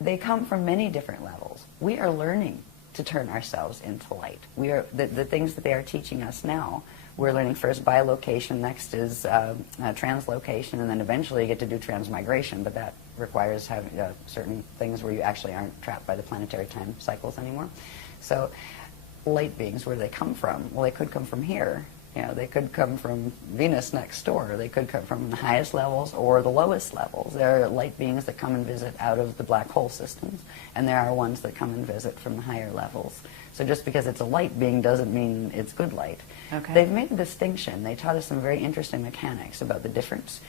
They come from many different levels. We are learning to turn ourselves into light. We are the things that they are teaching us now We're learning first bilocation, next is translocation, and then eventually you get to do transmigration, but that requires having certain things where you actually aren't trapped by the planetary time cycles anymore. So light beings, where do they come from? Well, they could come from here. You know, they could come from Venus next door. They could come from the highest levels or the lowest levels. There are light beings that come and visit out of the black hole systems, and there are ones that come and visit from the higher levels. So just because it's a light being doesn't mean it's good light. Okay. They've made a distinction. They taught us some very interesting mechanics about the difference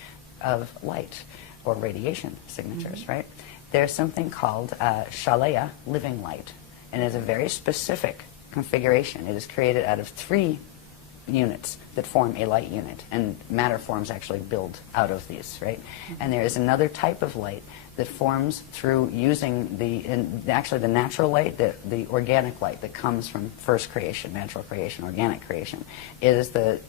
of light or radiation signatures, right? There's something called Shalaya, living light, and it's a very specific configuration. It is created out of 3 units that form a light unit, and matter forms actually build out of these, right? And there is another type of light that forms through using actually the natural light, the organic light that comes from first creation, natural creation, organic creation, is the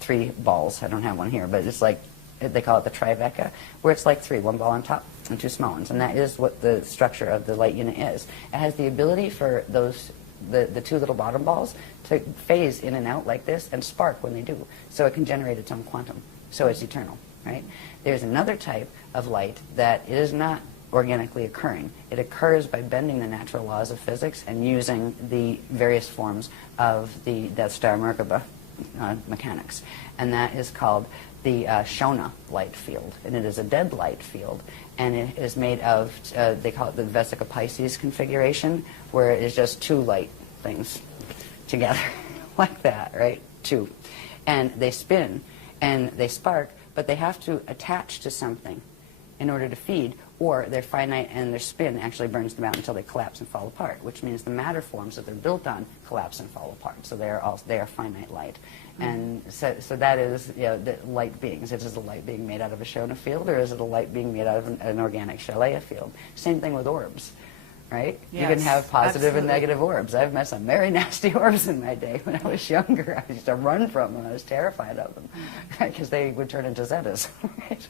3 balls. I don't have one here, but it's like, they call it the triveca, where it's like 3, 1 ball on top and 2 small ones, and that is what the structure of the light unit is. It has the ability for those the 2 little bottom balls to phase in and out like this and spark when they do, so it can generate its own quantum, so it's eternal, right? There's another type of light that is not organically occurring. It occurs by bending the natural laws of physics and using the various forms of the Death Star Merkaba mechanics, and that is called the Shona light field, and it is a dead light field, and it is made of, they call it the Vesica Pisces configuration, where it is just 2 light things together, like that, right? 2. And they spin, and they spark, but they have to attach to something in order to feed, or they're finite and their spin actually burns them out until they collapse and fall apart, which means the matter forms that they're built on collapse and fall apart. So they are finite light. And so that is, you know, the light beings. Is it a light being made out of a Shona field, or is it a light being made out of an organic Shalaya field? Same thing with orbs, right? Yes, you can have positive absolutely. and negative orbs. I've met some very nasty orbs in my day when I was younger. I used to run from them. I was terrified of them, right? Because they would turn into Zetas, right?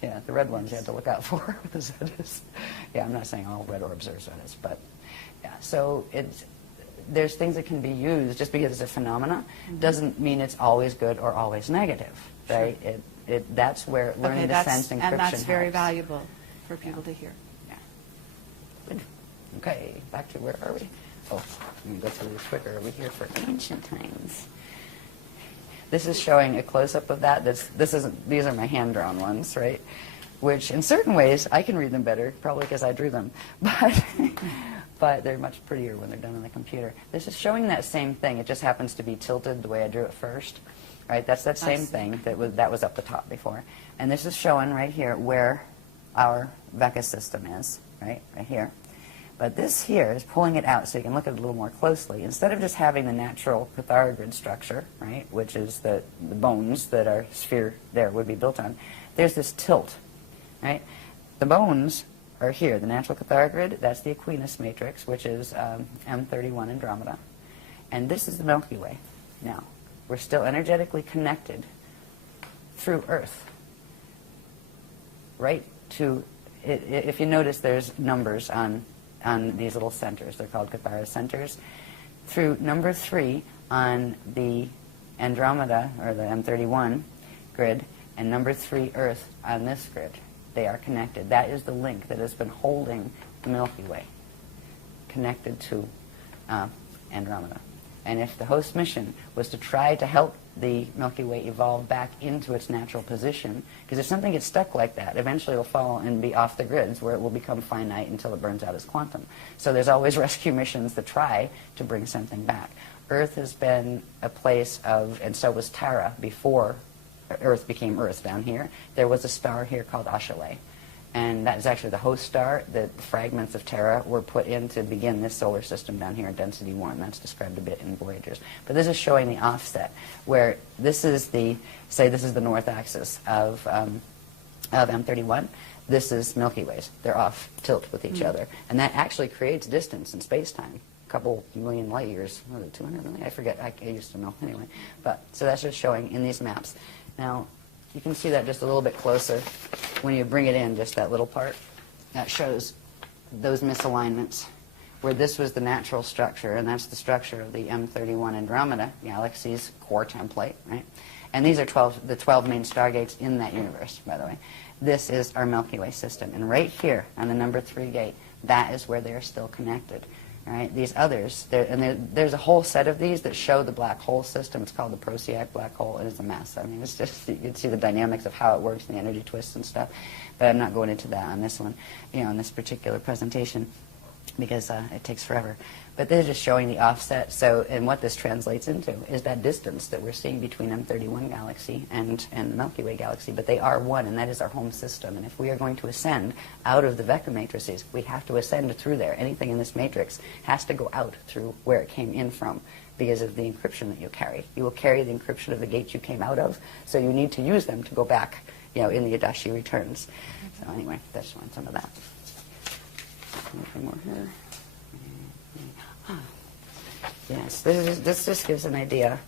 Yeah, the red ones you had to look out for with the Zetas. Yeah, I'm not saying all red orbs are Zetas, but yeah. So there's things that can be used. Just because it's a phenomena doesn't mean it's always good or always negative, right? Sure. That's where learning the sense encryption and that's very helps. valuable for people to hear. Yeah. Good. Okay, back to where are we? Oh, let me go through this quicker. Are we here for ancient times? This is showing a close-up of that. These are my hand-drawn ones, right? Which, in certain ways, I can read them better, probably because I drew them. But they're much prettier when they're done on the computer. This is showing that same thing. It just happens to be tilted the way I drew it first, right? That's that same thing that was up the top before. And this is showing right here where our Vecca system is, right here. But this here is pulling it out so you can look at it a little more closely. Instead of just having the natural Cathara grid structure, right, which is the bones that our sphere there would be built on, there's this tilt, right? The bones are here. The natural Cathara grid, that's the Aquinas matrix, which is M31 Andromeda. And this is the Milky Way. Now, we're still energetically connected through Earth, right to, if you notice, there's numbers on these little centers. They're called Cathara centers. Through number 3 on the Andromeda, or the M31 grid, and number 3 Earth on this grid. They are connected. That is the link that has been holding the Milky Way connected to Andromeda. And if the host mission was to try to help the Milky Way evolve back into its natural position, because if something gets stuck like that, eventually it will fall and be off the grids, where it will become finite until it burns out as quantum. So there's always rescue missions that try to bring something back. Earth has been a place of, and so was Tara before Earth became Earth down here. There was a star here called Ashayana. And that is actually the host star. The fragments of Terra were put in to begin this solar system down here in density 1. That's described a bit in Voyagers. But this is showing the offset, where this is the, say this is the north axis of M31. This is Milky Ways. They're off tilt with each other. And that actually creates distance in space-time. A couple million light years. Was it 200 million? I forget. I used to know. Anyway. But so that's just showing in these maps. Now, you can see that just a little bit closer when you bring it in, just that little part. That shows those misalignments where this was the natural structure, and that's the structure of the M31 Andromeda galaxy's core template, right? And these are the 12 main stargates in that universe, by the way. This is our Milky Way system. And right here on the number 3 gate, that is where they are still connected. Right? These others, there's a whole set of these that show the black hole system. It's called the Procyon black hole. It is a mess. I mean, it's just, you can see the dynamics of how it works and the energy twists and stuff. But I'm not going into that on this one, on this particular presentation, because it takes forever. But they're just showing the offset. So, and what this translates into is that distance that we're seeing between M31 galaxy and the Milky Way galaxy. But they are one, and that is our home system. And if we are going to ascend out of the vector matrices, we have to ascend through there. Anything in this matrix has to go out through where it came in from because of the encryption that you carry. You will carry the encryption of the gates you came out of, so you need to use them to go back, in the Adashi returns. So anyway, that's some of that. Anything more here? Yes, this just gives an idea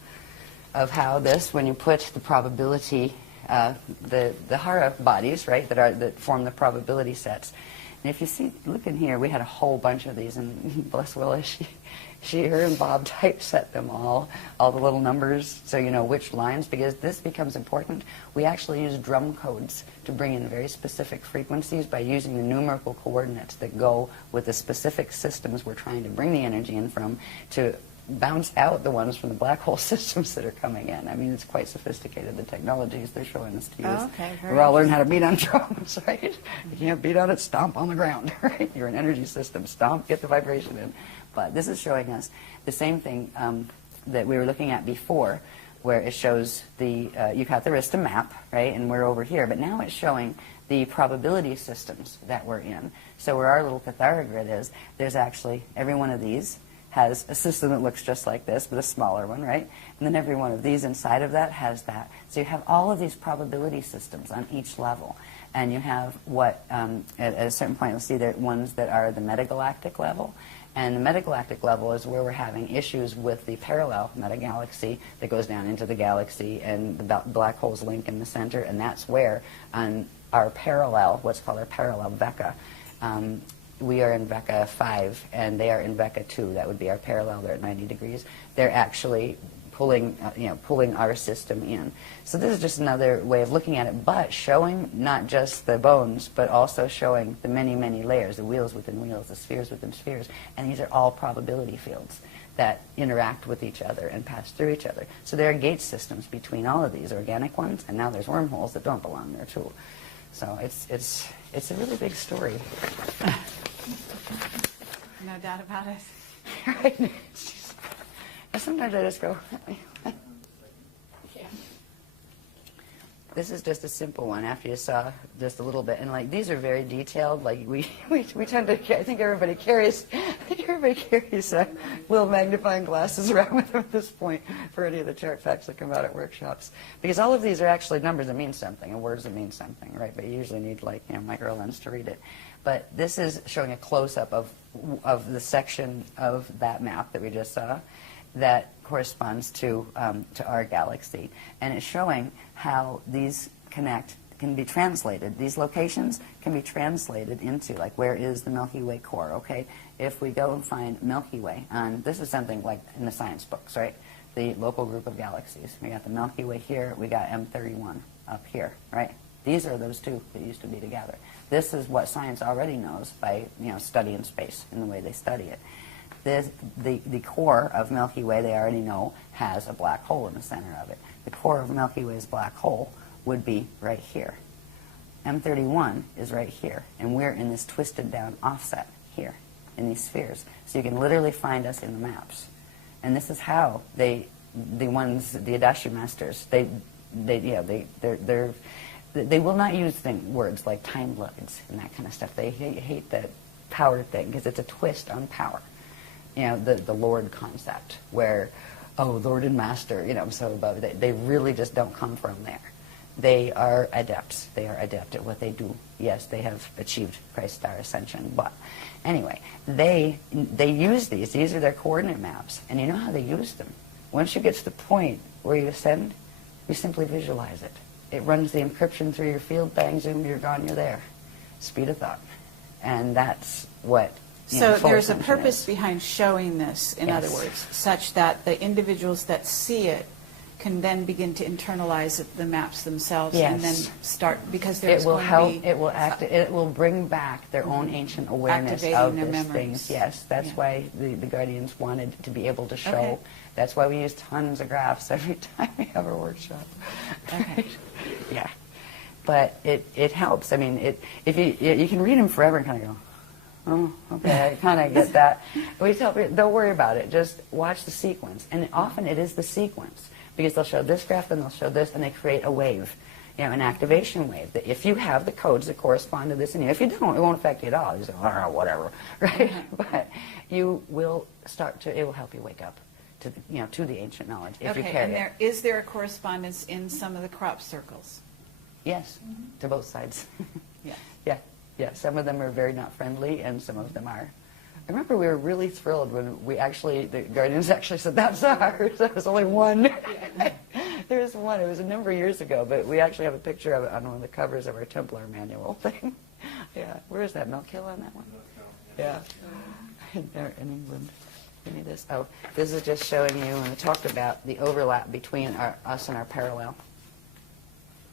of how this, when you put the probability, the Hara bodies, right, that form the probability sets. And if you see, look in here, we had a whole bunch of these, and bless Willa, her and Bob typeset them all the little numbers, so you know which lines, because this becomes important. We actually use drum codes to bring in very specific frequencies by using the numerical coordinates that go with the specific systems we're trying to bring the energy in from to bounce out the ones from the black hole systems that are coming in. I mean, it's quite sophisticated, the technologies they're showing us to use. Oh, okay, we're all learning how to beat on drums, right? You can't beat on it, stomp on the ground, right? You're an energy system, stomp, get the vibration in. But this is showing us the same thing that we were looking at before, where it shows the, you've got the Arista map, right, and we're over here, but now it's showing the probability systems that we're in. So where our little Cathara grid is, there's actually, every one of these has a system that looks just like this, but a smaller one, right? And then every one of these inside of that has that. So you have all of these probability systems on each level. And you have what, at a certain point, you'll see there are ones that are the metagalactic level. And the metagalactic level is where we're having issues with the parallel metagalaxy that goes down into the galaxy, and the black holes link in the center. And that's where on our parallel, what's called our parallel Vecca, we are in Vecca 5, and they are in Vecca 2. That would be our parallel. They're at 90 degrees. They're actually pulling our system in. So this is just another way of looking at it, but showing not just the bones, but also showing the many, many layers, the wheels within wheels, the spheres within spheres. And these are all probability fields that interact with each other and pass through each other. So there are gate systems between all of these organic ones, and now there's wormholes that don't belong there too. So it's a really big story. No doubt about it. Right? Sometimes I just go, this is just a simple one after you saw just a little bit. And like, these are very detailed. Like we tend to, I think everybody carries little magnifying glasses around with them at this point for any of the chart facts that come out at workshops. Because all of these are actually numbers that mean something and words that mean something, right? But you usually need like, micro lens to read it. But this is showing a close-up of the section of that map that we just saw that corresponds to our galaxy. And it's showing how these can be translated. These locations can be translated into, like, where is the Milky Way core, okay? If we go and find Milky Way, this is something like in the science books, right? The local group of galaxies. We got the Milky Way here, we got M31 up here, right? These are those two that used to be together. This is what science already knows by, studying space and the way they study it. The core of Milky Way, they already know, has a black hole in the center of it. The core of Milky Way's black hole would be right here. M31 is right here, and we're in this twisted down offset here in these spheres. So you can literally find us in the maps. And this is how the Adashi masters, they will not use words like time lords and that kind of stuff. They hate that power thing because it's a twist on power. The Lord concept where, Lord and Master, I'm so above it. They really just don't come from there. They are adepts. They are adept at what they do. Yes, they have achieved Christ's star ascension. But anyway, they use these. These are their coordinate maps. And you know how they use them? Once you get to the point where you ascend, you simply visualize it. It runs the encryption through your field, bang, zoom, you're gone, you're there. Speed of thought. And that's what So full there's a ascension purpose is. behind showing this, in other Yes. words, such that the individuals that see it can then begin to internalize the maps themselves and then Yes. start, because It there's will going help. to be... It will act. It will bring back their own ancient awareness Activating of their these memories. things. Yes, that's Yeah. why the guardians wanted to be able to show. Okay. That's why we use tons of graphs every time we have a workshop. Okay. Yeah, but it helps. I mean, if you can read them forever and kind of go, oh, okay, I kind of get that. We tell people, don't worry about it. Just watch the sequence, and often it is the sequence. Because they'll show this graph, then they'll show this, and they create a wave, an activation wave. That if you have the codes that correspond to this, and if you don't, it won't affect you at all. You say, oh, whatever, right? But you will start to. It will help you wake up to to the ancient knowledge if you Okay, carry and it. is there a correspondence in some of the crop circles? Yes, to both sides. Yeah. Yeah. Some of them are very not friendly, and some of them are. I remember we were really thrilled when the guardians actually said, that's ours. There was only one. There was one. It was a number of years ago, but we actually have a picture of it on one of the covers of our Templar manual thing. Yeah. Where is that? Milk Hill on that one? Yeah. There in England. Give me this. Oh, this is just showing you, and I talked about the overlap between us and our parallel.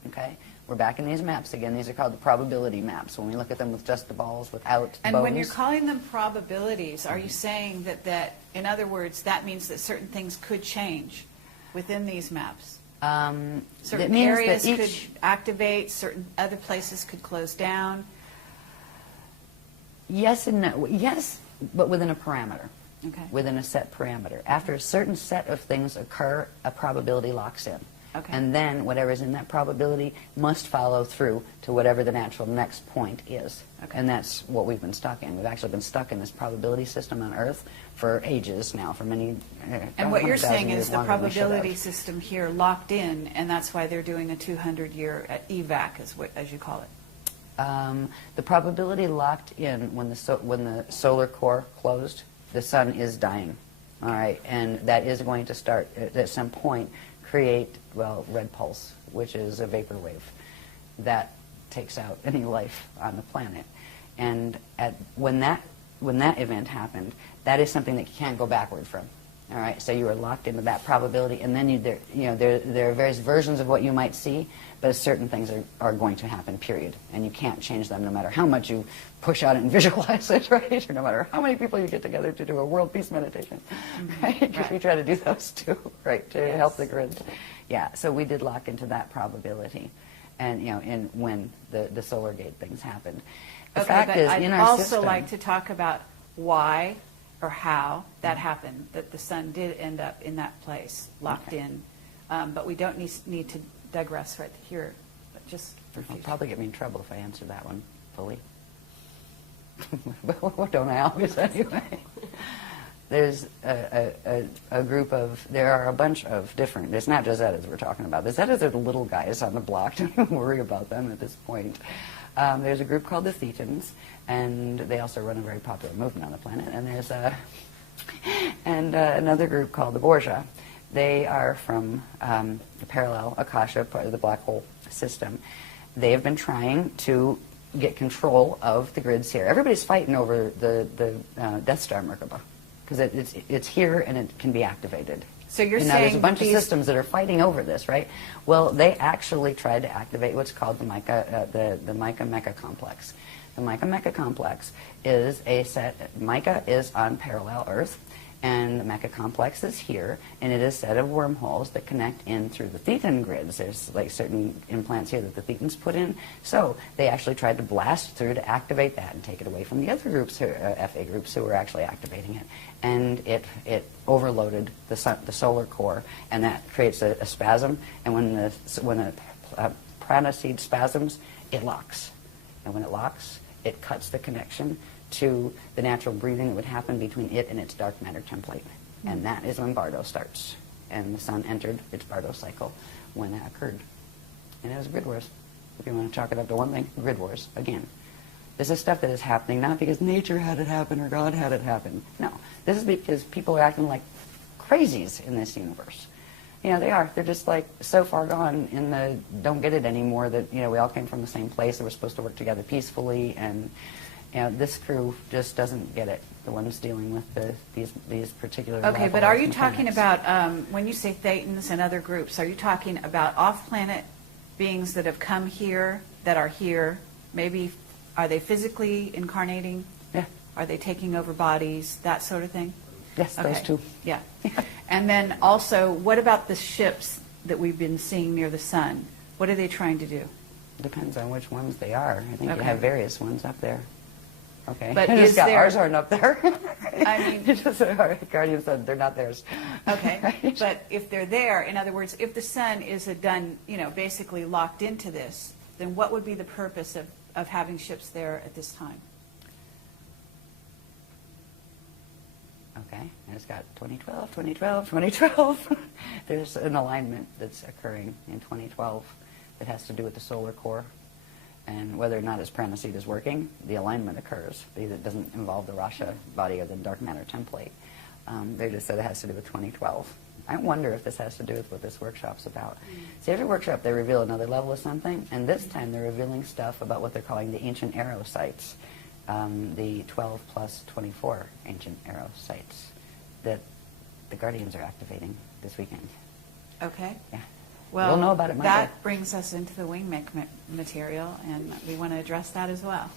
Okay? We're back in these maps again. These are called the probability maps. When we look at them with just the balls, without And bones. when you're calling them probabilities, are you saying that, in other words, that means that certain things could change within these maps? That Certain means areas that could activate, certain other places could close down? Yes and no. Yes, but within a parameter. Okay. Within a set parameter. After a certain set of things occur, a probability locks in. Okay. And then whatever's in that probability must follow through to whatever the natural next point is. Okay. And that's what we've been stuck in. We've actually been stuck in this probability system on Earth for ages now, for many And what you're 100,000 saying years is the longer than we should have. probability system here locked in, and that's why they're doing a 200-year evac, as you call it. The probability locked in when the solar core closed, the sun is dying. All right, and that is going to start at some point create, red pulse, which is a vapor wave that takes out any life on the planet. And when that event happened, that is something that you can't go backward from. All right, so you are locked into that probability, and then there are various versions of what you might see, but certain things are going to happen, period. And you can't change them no matter how much you push out and visualize it, right? Or no matter how many people you get together to do a world peace meditation, right? Because we try to do those too, right, to help the grids. Yeah, so we did lock into that probability, and in when the solar gate things happened. The fact but is, I'd in our also system, like to talk about why or how that happened, that the sun did end up in that place, locked in. But we don't need to digress right here, but just for It'll future. probably get me in trouble if I answer that one fully. But don't I always anyway? There's a group of, there are a bunch of different, it's not just Zetas we're talking about. The Zetas are the little guys on the block. Don't worry about them at this point. There's a group called the Thetans, and they also run a very popular movement on the planet. And there's another group called the Borgia. They are from the parallel Akasha, part of the black hole system. They have been trying to get control of the grids here. Everybody's fighting over the Death Star Merkaba, because it's here and it can be activated. So you're and now saying there's a bunch of these- systems that are fighting over this, right? Well, they actually tried to activate what's called the Mica Mecha complex. The Mica Mecha complex is a set. Mica is on parallel Earth, and the Mecha complex is here, and it is a set of wormholes that connect in through the Thetan grids. There's like certain implants here that the Thetans put in. So they actually tried to blast through to activate that and take it away from the other groups, FA groups, who were actually activating it. And it overloaded the solar core, and that creates a spasm. And when the prana seed spasms, it locks. And when it locks, it cuts the connection to the natural breathing that would happen between it and its dark matter template. And that is when Bardo starts. And the sun entered its Bardo cycle when that occurred. And it was grid wars. If you want to chalk it up to one thing, grid wars, again. This is stuff that is happening not because nature had it happen or God had it happen. No. This is because people are acting like crazies in this universe. They are. They're just like so far gone in the don't get it anymore that, we all came from the same place and we're supposed to work together peacefully and this crew just doesn't get it. The ones dealing with these particular. Okay, but are you mechanics. talking about, when you say Thetans and other groups, are you talking about off-planet beings that have come here, that are here? Maybe, are they physically incarnating? Yeah. Are they taking over bodies, that sort of thing? Yes, those two. Yeah. And then also, what about the ships that we've been seeing near the sun? What are they trying to do? Depends on which ones they are. I think you Okay. have various ones up there. Okay. But I just is got, there- ours aren't up there. I mean- It's just our Guardian said they're not theirs. Okay, Right? but if they're there, in other words, if the sun is basically locked into this, then what would be the purpose of having ships there at this time? Okay, and it's got 2012, 2012, 2012. There's an alignment that's occurring in 2012 that has to do with the solar core. And whether or not its prana-seed is working, the alignment occurs. It doesn't involve the Rasha body or the dark matter template. They just said it has to do with 2012. I wonder if this has to do with what this workshop's about. See, every workshop they reveal another level of something, and this time they're revealing stuff about what they're calling the ancient arrow sites, the 12 plus 24 ancient arrow sites that the Guardians are activating this weekend. Okay. Yeah. Well, We'll know about it Monday. that brings us into the wing material, and we want to address that as well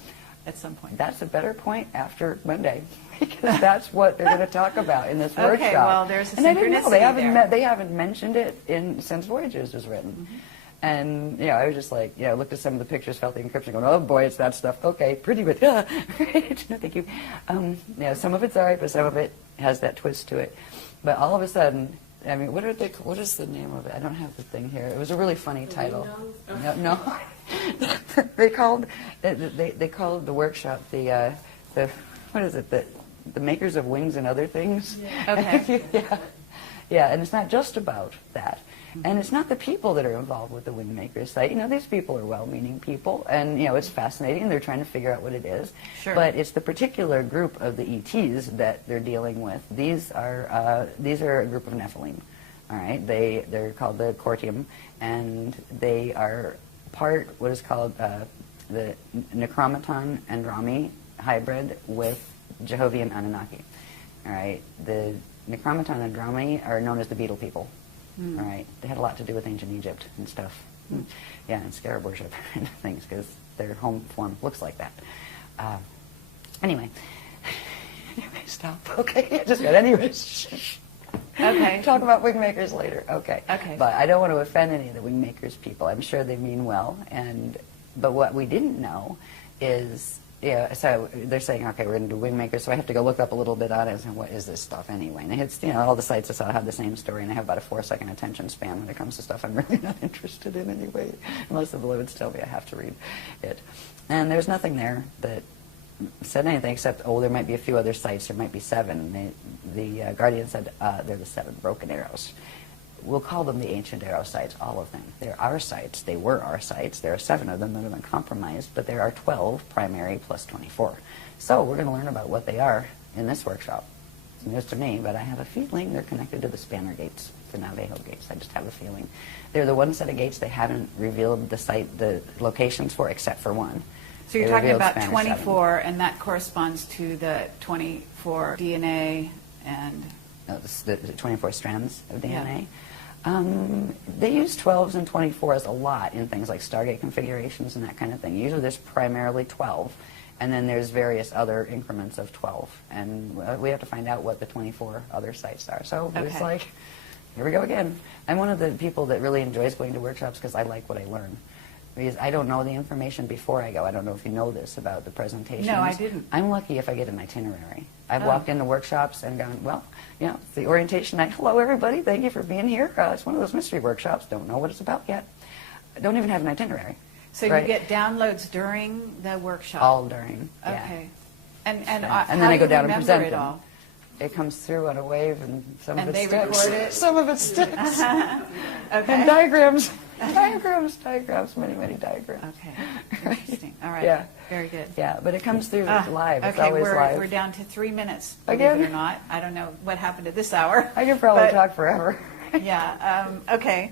at some point. That's a better point after Monday, because that's what they're going to talk about in this workshop. Okay, well, there's a and I didn't know synchronicity there. they haven't mentioned it since Voyages was written. Mm-hmm. And I was just like, looked at some of the pictures, felt the encryption, going, oh boy, it's that stuff. Okay, pretty, but right? No, thank you. Some of it's all right, but some of it has that twist to it. But all of a sudden, I mean, what is the name of it? I don't have the thing here. It was a really funny title. No. they called the workshop the what is it? The makers of wings and other things. Yeah. Okay. Yeah, and it's not just about that. And it's not the people that are involved with the wing makers site. These people are well-meaning people, and it's fascinating. They're trying to figure out what it is. Sure. But it's the particular group of the ETs that they're dealing with. These are a group of Nephilim. All right, they're called the Cortium, and they are part what is called the Necromaton Andromi hybrid with Jehovian Anunnaki. All right, the Necromaton Andromi are known as the Beetle people. All right, they had a lot to do with ancient Egypt and stuff. Yeah, and scarab worship and things, because their home form looks like that. Anyway, stop. Okay, just got anyways. Okay. Talk about wing makers later. Okay. Okay. But I don't want to offend any of the wing makers people. I'm sure they mean well. But what we didn't know is, so they're saying, okay, we're going to do wing makers, so I have to go look up a little bit on it and what is this stuff anyway? And it's, all the sites I saw have the same story, and I have about a 4-second attention span when it comes to stuff I'm really not interested in anyway. Most of the beloveds tell me I have to read it. And there's nothing there that said anything except, there might be a few other sites. There might be 7. The Guardian said they're the 7 broken arrows. We'll call them the ancient arrow sites, all of them. They're our sites. They were our sites. There are 7 of them that have been compromised, but there are 12 primary plus 24. So we're going to learn about what they are in this workshop. It's news to me, but I have a feeling they're connected to the Spanner gates, the Navajo gates. I just have a feeling. They're the one set of gates they haven't revealed the locations for, except for one. So you're They talking revealed about Spanner 24, and that corresponds to the 24 DNA and... the 24 strands of DNA. Yeah. They use 12s and 24s a lot in things like Stargate configurations and that kind of thing. Usually there's primarily 12, and then there's various other increments of 12. And we have to find out what the 24 other sites are. So it's Okay. like, here we go again. I'm one of the people that really enjoys going to workshops because I like what I learn. Because I don't know the information before I go. I don't know if you know this about the presentations. No, I didn't. I'm lucky if I get an itinerary. I've walked into workshops and gone, well, it's the orientation night. Hello, everybody. Thank you for being here. It's one of those mystery workshops. Don't know what it's about yet. I don't even have an itinerary. So right? you get downloads during the workshop? All during, yeah. Okay. And And how then I do go you down and remember present it them. all? It comes through on a wave, and some And of it they sticks. record it? Some of it sticks. Okay. And diagrams. diagrams, many diagrams. Okay. Interesting. All right. Yeah. Very good. Yeah, but it comes through live. It's Okay, always live. we're down to 3 minutes, believe Again? it or not. I don't know what happened at this hour. I could probably but- talk forever. Yeah. Okay.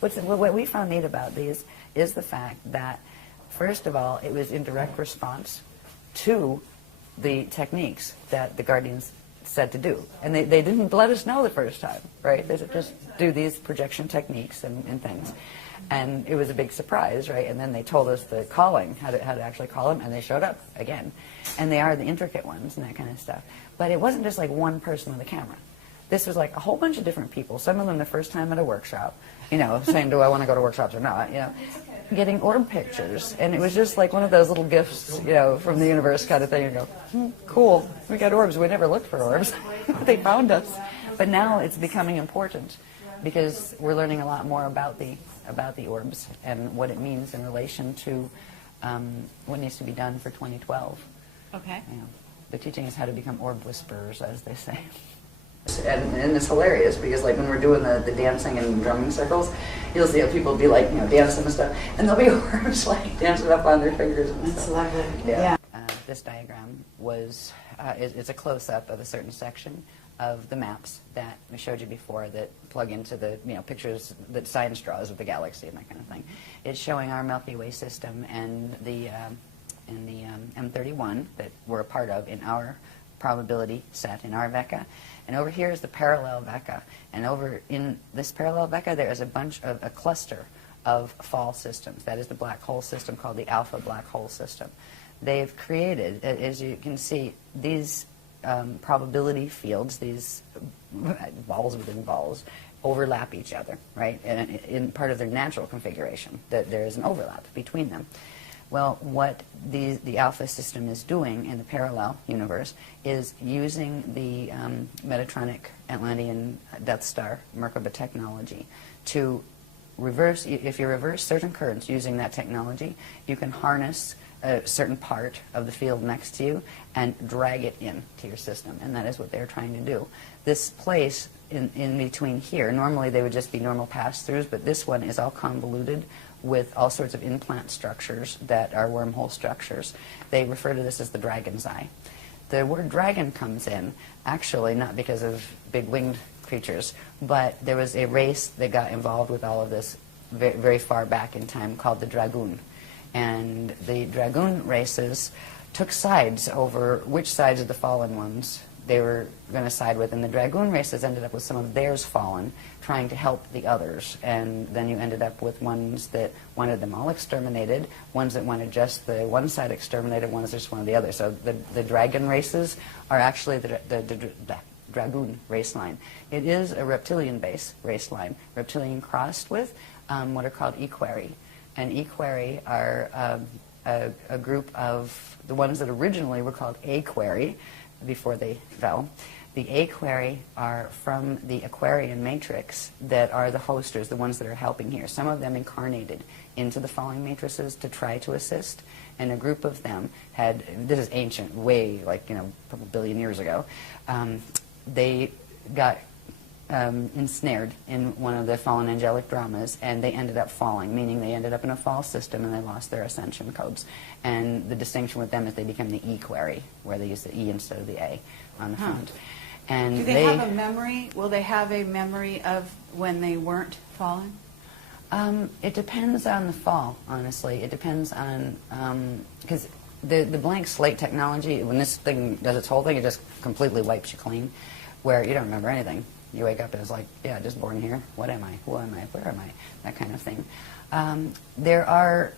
What we found neat about these is the fact that, first of all, it was in direct response to the techniques that the guardians said to do. And they didn't let us know the first time, right? They said, just do these projection techniques and things. And it was a big surprise, right? And then they told us the calling, how to actually call them, and they showed up again. And they are the intricate ones and that kind of stuff. But it wasn't just like one person with a camera. This was like a whole bunch of different people, some of them the first time at a workshop, you know, saying, do I want to go to workshops or not, you know, getting orb pictures. And it was just like one of those little gifts, you know, from the universe kind of thing. You go, cool, we got orbs. We never looked for orbs. They found us. But now it's becoming important because we're learning a lot more about the orbs and what it means in relation to what needs to be done for 2012. Okay. You know, the teaching is how to become orb whisperers, as they say. And it's hilarious because, like, when we're doing the dancing and drumming circles, you'll see how people be like, you know, dancing and stuff, and there'll be orbs like dancing up on their fingers and That's stuff. lovely. Yeah. This diagram was it's a close-up of a certain section of the maps that I showed you before that plug into the, you know, pictures that science draws of the galaxy and that kind of thing. It's showing our Milky Way system and the M31 that we're a part of in our probability set in our Vecca. And over here is the parallel Vecca. And over in this parallel Vecca there is a cluster of fall systems. That is the black hole system called the alpha black hole system. They've created, as you can see, these probability fields, these balls within balls, overlap each other, right? And in part of their natural configuration, that there is an overlap between them. Well, what the alpha system is doing in the parallel universe is using the Metatronic Atlantean Death Star Merkaba technology to reverse. If you reverse certain currents using that technology, you can harness a certain part of the field next to you and drag it in to your system, and that is what they're trying to do. This place in between here, normally they would just be normal pass-throughs, but this one is all convoluted with all sorts of implant structures that are wormhole structures. They refer to this as the dragon's eye. The word dragon comes in, actually not because of big winged creatures, but there was a race that got involved with all of this very, very far back in time called the Dragoon. And the Dragoon races took sides over which sides of the fallen ones they were going to side with. And the Dragoon races ended up with some of theirs fallen, trying to help the others. And then you ended up with ones that wanted them all exterminated, ones that wanted just the one side exterminated, ones that just wanted the other. So the dragon races are actually the Dragoon race line. It is a reptilian-based race line, reptilian crossed with what are called equerry. And equerry are a group of the ones that originally were called aquery before they fell. The aquery are from the Aquarian matrix that are the hosters, the ones that are helping here. Some of them incarnated into the falling matrices to try to assist, and a group of them had, this is ancient, way like, you know, a couple billion years ago, they got ensnared in one of the fallen angelic dramas, and they ended up falling, meaning they ended up in a fall system and they lost their ascension codes. And the distinction with them is they became the equerry, where they use the E instead of the A on the front. And do they have a memory? Will they have a memory of when they weren't fallen? It depends on the fall, honestly. It depends on, because the blank slate technology, when this thing does its whole thing, it just completely wipes you clean, where you don't remember anything. You wake up and it's like, yeah, just born here. What am I? Who am I? Where am I? That kind of thing. There are,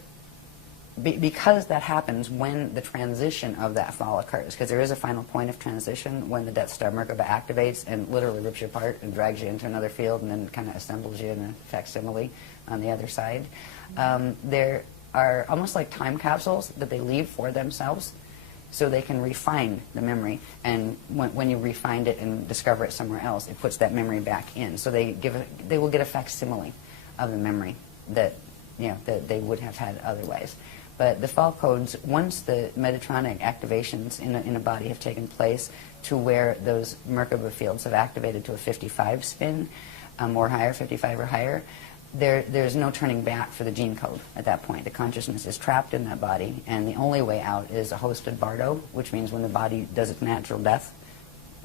because that happens when the transition of that fall occurs, because there is a final point of transition when the Death Star Merkaba activates and literally rips you apart and drags you into another field and then kind of assembles you in a facsimile on the other side. There are almost like time capsules that they leave for themselves, so they can refine the memory, and when you refine it and discover it somewhere else, it puts that memory back in. So they will get a facsimile of the memory that, you know, that they would have had otherwise. But the fall codes, once the Metatronic activations in a body have taken place to where those Merkaba fields have activated to a 55 spin or higher, 55 or higher, there's no turning back for the gene code at that point. The consciousness is trapped in that body, and the only way out is a hosted bardo, which means when the body does its natural death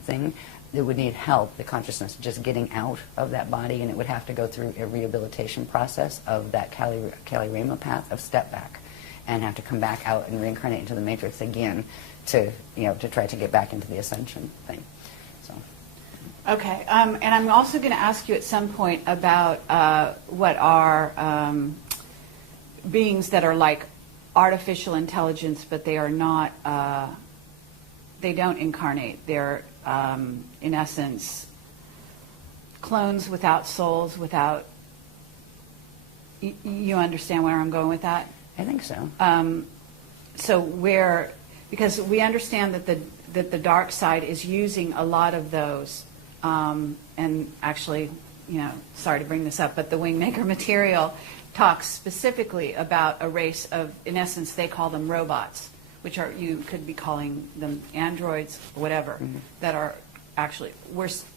thing, it would need help, the consciousness, just getting out of that body, and it would have to go through a rehabilitation process of that Kali Rama path of step back. and have to come back out and reincarnate into the Matrix again to, to try to get back into the Ascension thing. So. Okay, and I'm also going to ask you at some point about what are beings that are like artificial intelligence, but they are not, they don't incarnate. They're, in essence, clones without souls, without, you understand where I'm going with that? I think so. So because we understand that the dark side is using a lot of those, and actually, sorry to bring this up, but the Wingmaker material talks specifically about a race of, in essence, they call them robots, which are, you could be calling them androids, whatever, that are actually,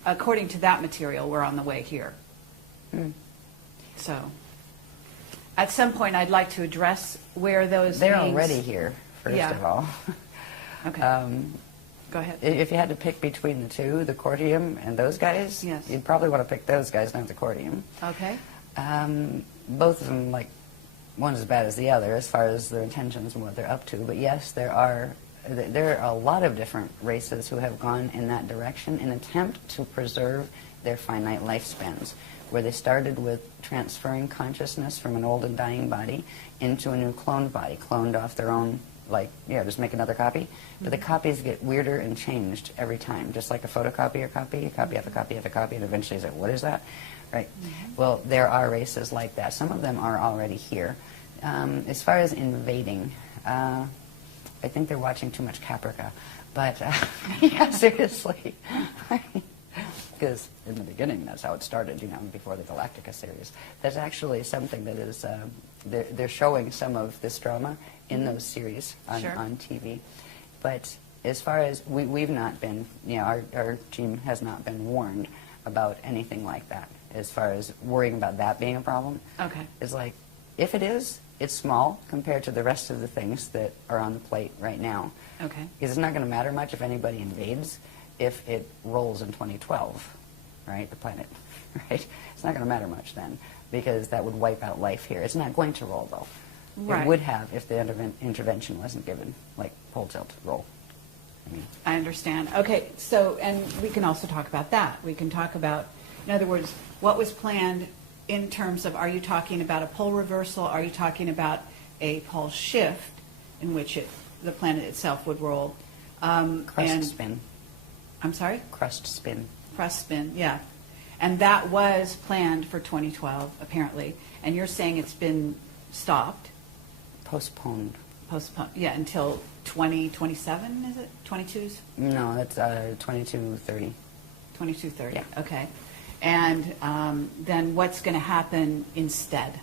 according to that material, we're on the way here. So, at some point, I'd like to address where those They're beings, already here, first of all. Okay. Go ahead. If you had to pick between the two, the Cordium and those guys, Yes. you'd probably want to pick those guys, not the Cordium. Okay. Both of them, one's as bad as the other as far as their intentions and what they're up to. But yes, there are a lot of different races who have gone in that direction in an attempt to preserve their finite lifespans, where they started with transferring consciousness from an old and dying body into a new cloned body, cloned off their own, just make another copy. But the copies get weirder and changed every time, just like a photocopier copy, a copy of a copy of a copy, and eventually it's like, what is that? Right. Well, there are races like that. Some of them are already here. As far as invading, I think they're watching too much Caprica. But, yeah, seriously. Because in the beginning, that's how it started, before the Galactica series. That's actually something that is, they're showing some of this drama in those series on TV. But as far as, we've not been, our team has not been warned about anything like that. As far as worrying about that being a problem. Okay. It's like, if it is, it's small compared to the rest of the things that are on the plate right now. Okay. Because it's not going to matter much if anybody invades if it rolls in 2012, right, the planet, right? It's not going to matter much then, because that would wipe out life here. It's not going to roll, though. Right. It would have if the intervention wasn't given, like pole tilt roll. I understand. Okay, so, and we can also talk about that. We can talk about, in other words, what was planned in terms of, are you talking about a pole reversal? Are you talking about a pole shift in which the planet itself would roll? Crust spin. I'm sorry? Crust spin. Crust spin, yeah. And that was planned for 2012, apparently. And you're saying it's been stopped? Postponed. Postponed, yeah, until 2027, is it? 22s? No, that's 2230. 2230, yeah. Okay. And then what's going to happen instead?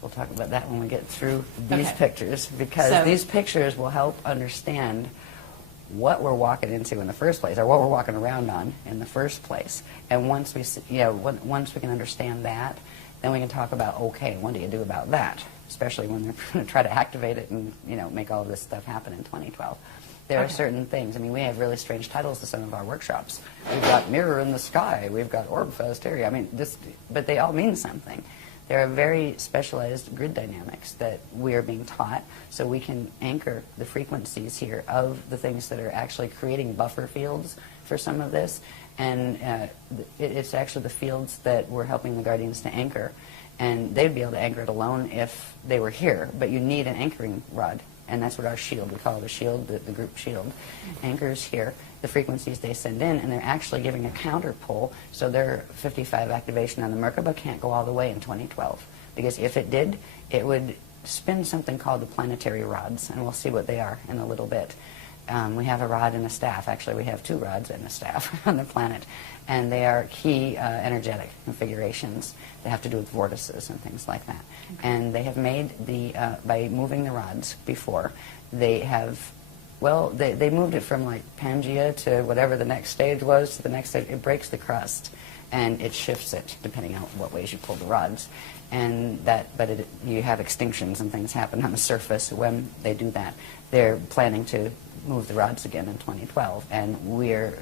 We'll talk about that when we get through these Okay. pictures, because these pictures will help understand what we're walking into in the first place, or what we're walking around on in the first place. And once we can understand that, then we can talk about, okay, what do you do about that? Especially when they're going to try to activate it and make all of this stuff happen in 2012. There are certain things. I mean, we have really strange titles to some of our workshops. We've got Mirror in the Sky. We've got Orb Fest here. I mean, but they all mean something. There are very specialized grid dynamics that we are being taught, so we can anchor the frequencies here of the things that are actually creating buffer fields for some of this. And it's actually the fields that we're helping the Guardians to anchor. And they'd be able to anchor it alone if they were here, but you need an anchoring rod. And that's what our shield, we call it a shield, the group shield, anchors here the frequencies they send in, and they're actually giving a counter pull, so their 55 activation on the Merkaba can't go all the way in 2012. Because if it did, it would spin something called the planetary rods, and we'll see what they are in a little bit. We have a rod and a staff. Actually, we have two rods and a staff on the planet, and they are key energetic configurations that have to do with vortices and things like that. Okay. And they have made by moving the rods before, they have, they moved it from like Pangea to whatever the next stage was to the next stage. It breaks the crust, and it shifts it depending on what ways you pull the rods. And you have extinctions and things happen on the surface when they do that. They're planning to move the rods again in 2012, and we're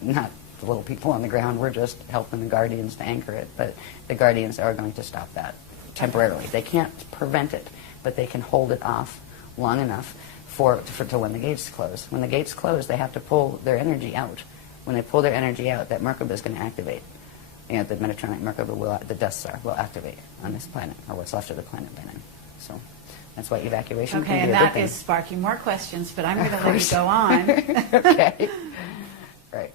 not the little people on the ground. We're just helping the Guardians to anchor it, but the Guardians are going to stop that temporarily. They can't prevent it. but they can hold it off long enough to when the gates close. When the gates close, they have to pull their energy out. When they pull their energy out, that Merkaba is going to activate. The Metatronic Merkaba the Death Star will activate on this planet, or what's left of the planet by then. So that's why evacuation Okay, can be and a good that thing. is sparking more questions, but I'm going to let you go on. Okay. Right.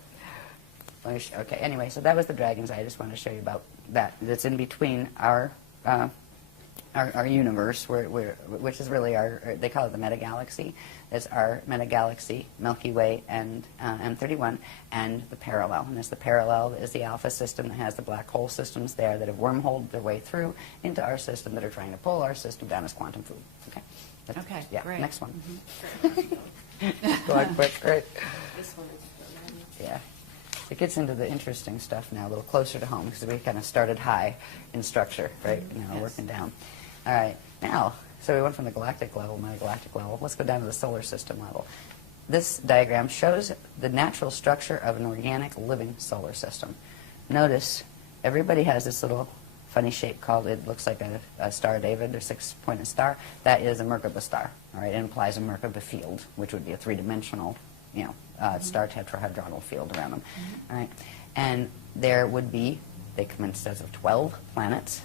Okay, anyway, so that was the dragons. I just wanted to show you about that. That's in between our universe, which is really they call it the metagalaxy. It's our metagalaxy, Milky Way, and M31, and the parallel. And the parallel is the alpha system that has the black hole systems there that have wormholed their way through into our system that are trying to pull our system down as quantum food. Okay? Okay, yeah, great. Next one. Go on quick, great. This one is Yeah. It gets into the interesting stuff now, a little closer to home, because we kind of started high in structure, right? Now we're working down. All right. Now, so we went from the galactic level, metagalactic level. Let's go down to the solar system level. This diagram shows the natural structure of an organic living solar system. Notice everybody has this little funny shape called, it looks like a Star David, or six-pointed star. That is a Merkaba star. All right. It implies a Merkaba field, which would be a three-dimensional, star tetrahedronal field around them. All right. And there would be, they come in sets of 12 planets.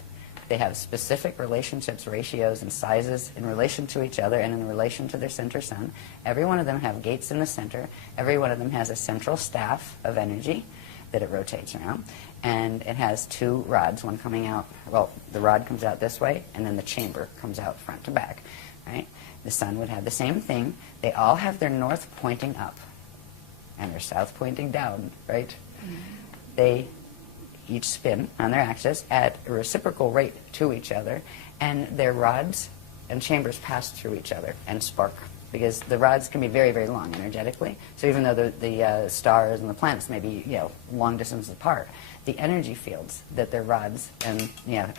They have specific relationships, ratios, and sizes in relation to each other and in relation to their center sun. Every one of them have gates in the center. Every one of them has a central staff of energy that it rotates around. And it has two rods, one coming out, well, the rod comes out this way, and then the chamber comes out front to back. Right? The sun would have the same thing. They all have their north pointing up and their south pointing down, right? They each spin on their axis at a reciprocal rate to each other, and their rods and chambers pass through each other and spark, because the rods can be very, very long energetically. So even though the stars and the planets may be long distances apart, the energy fields that their rods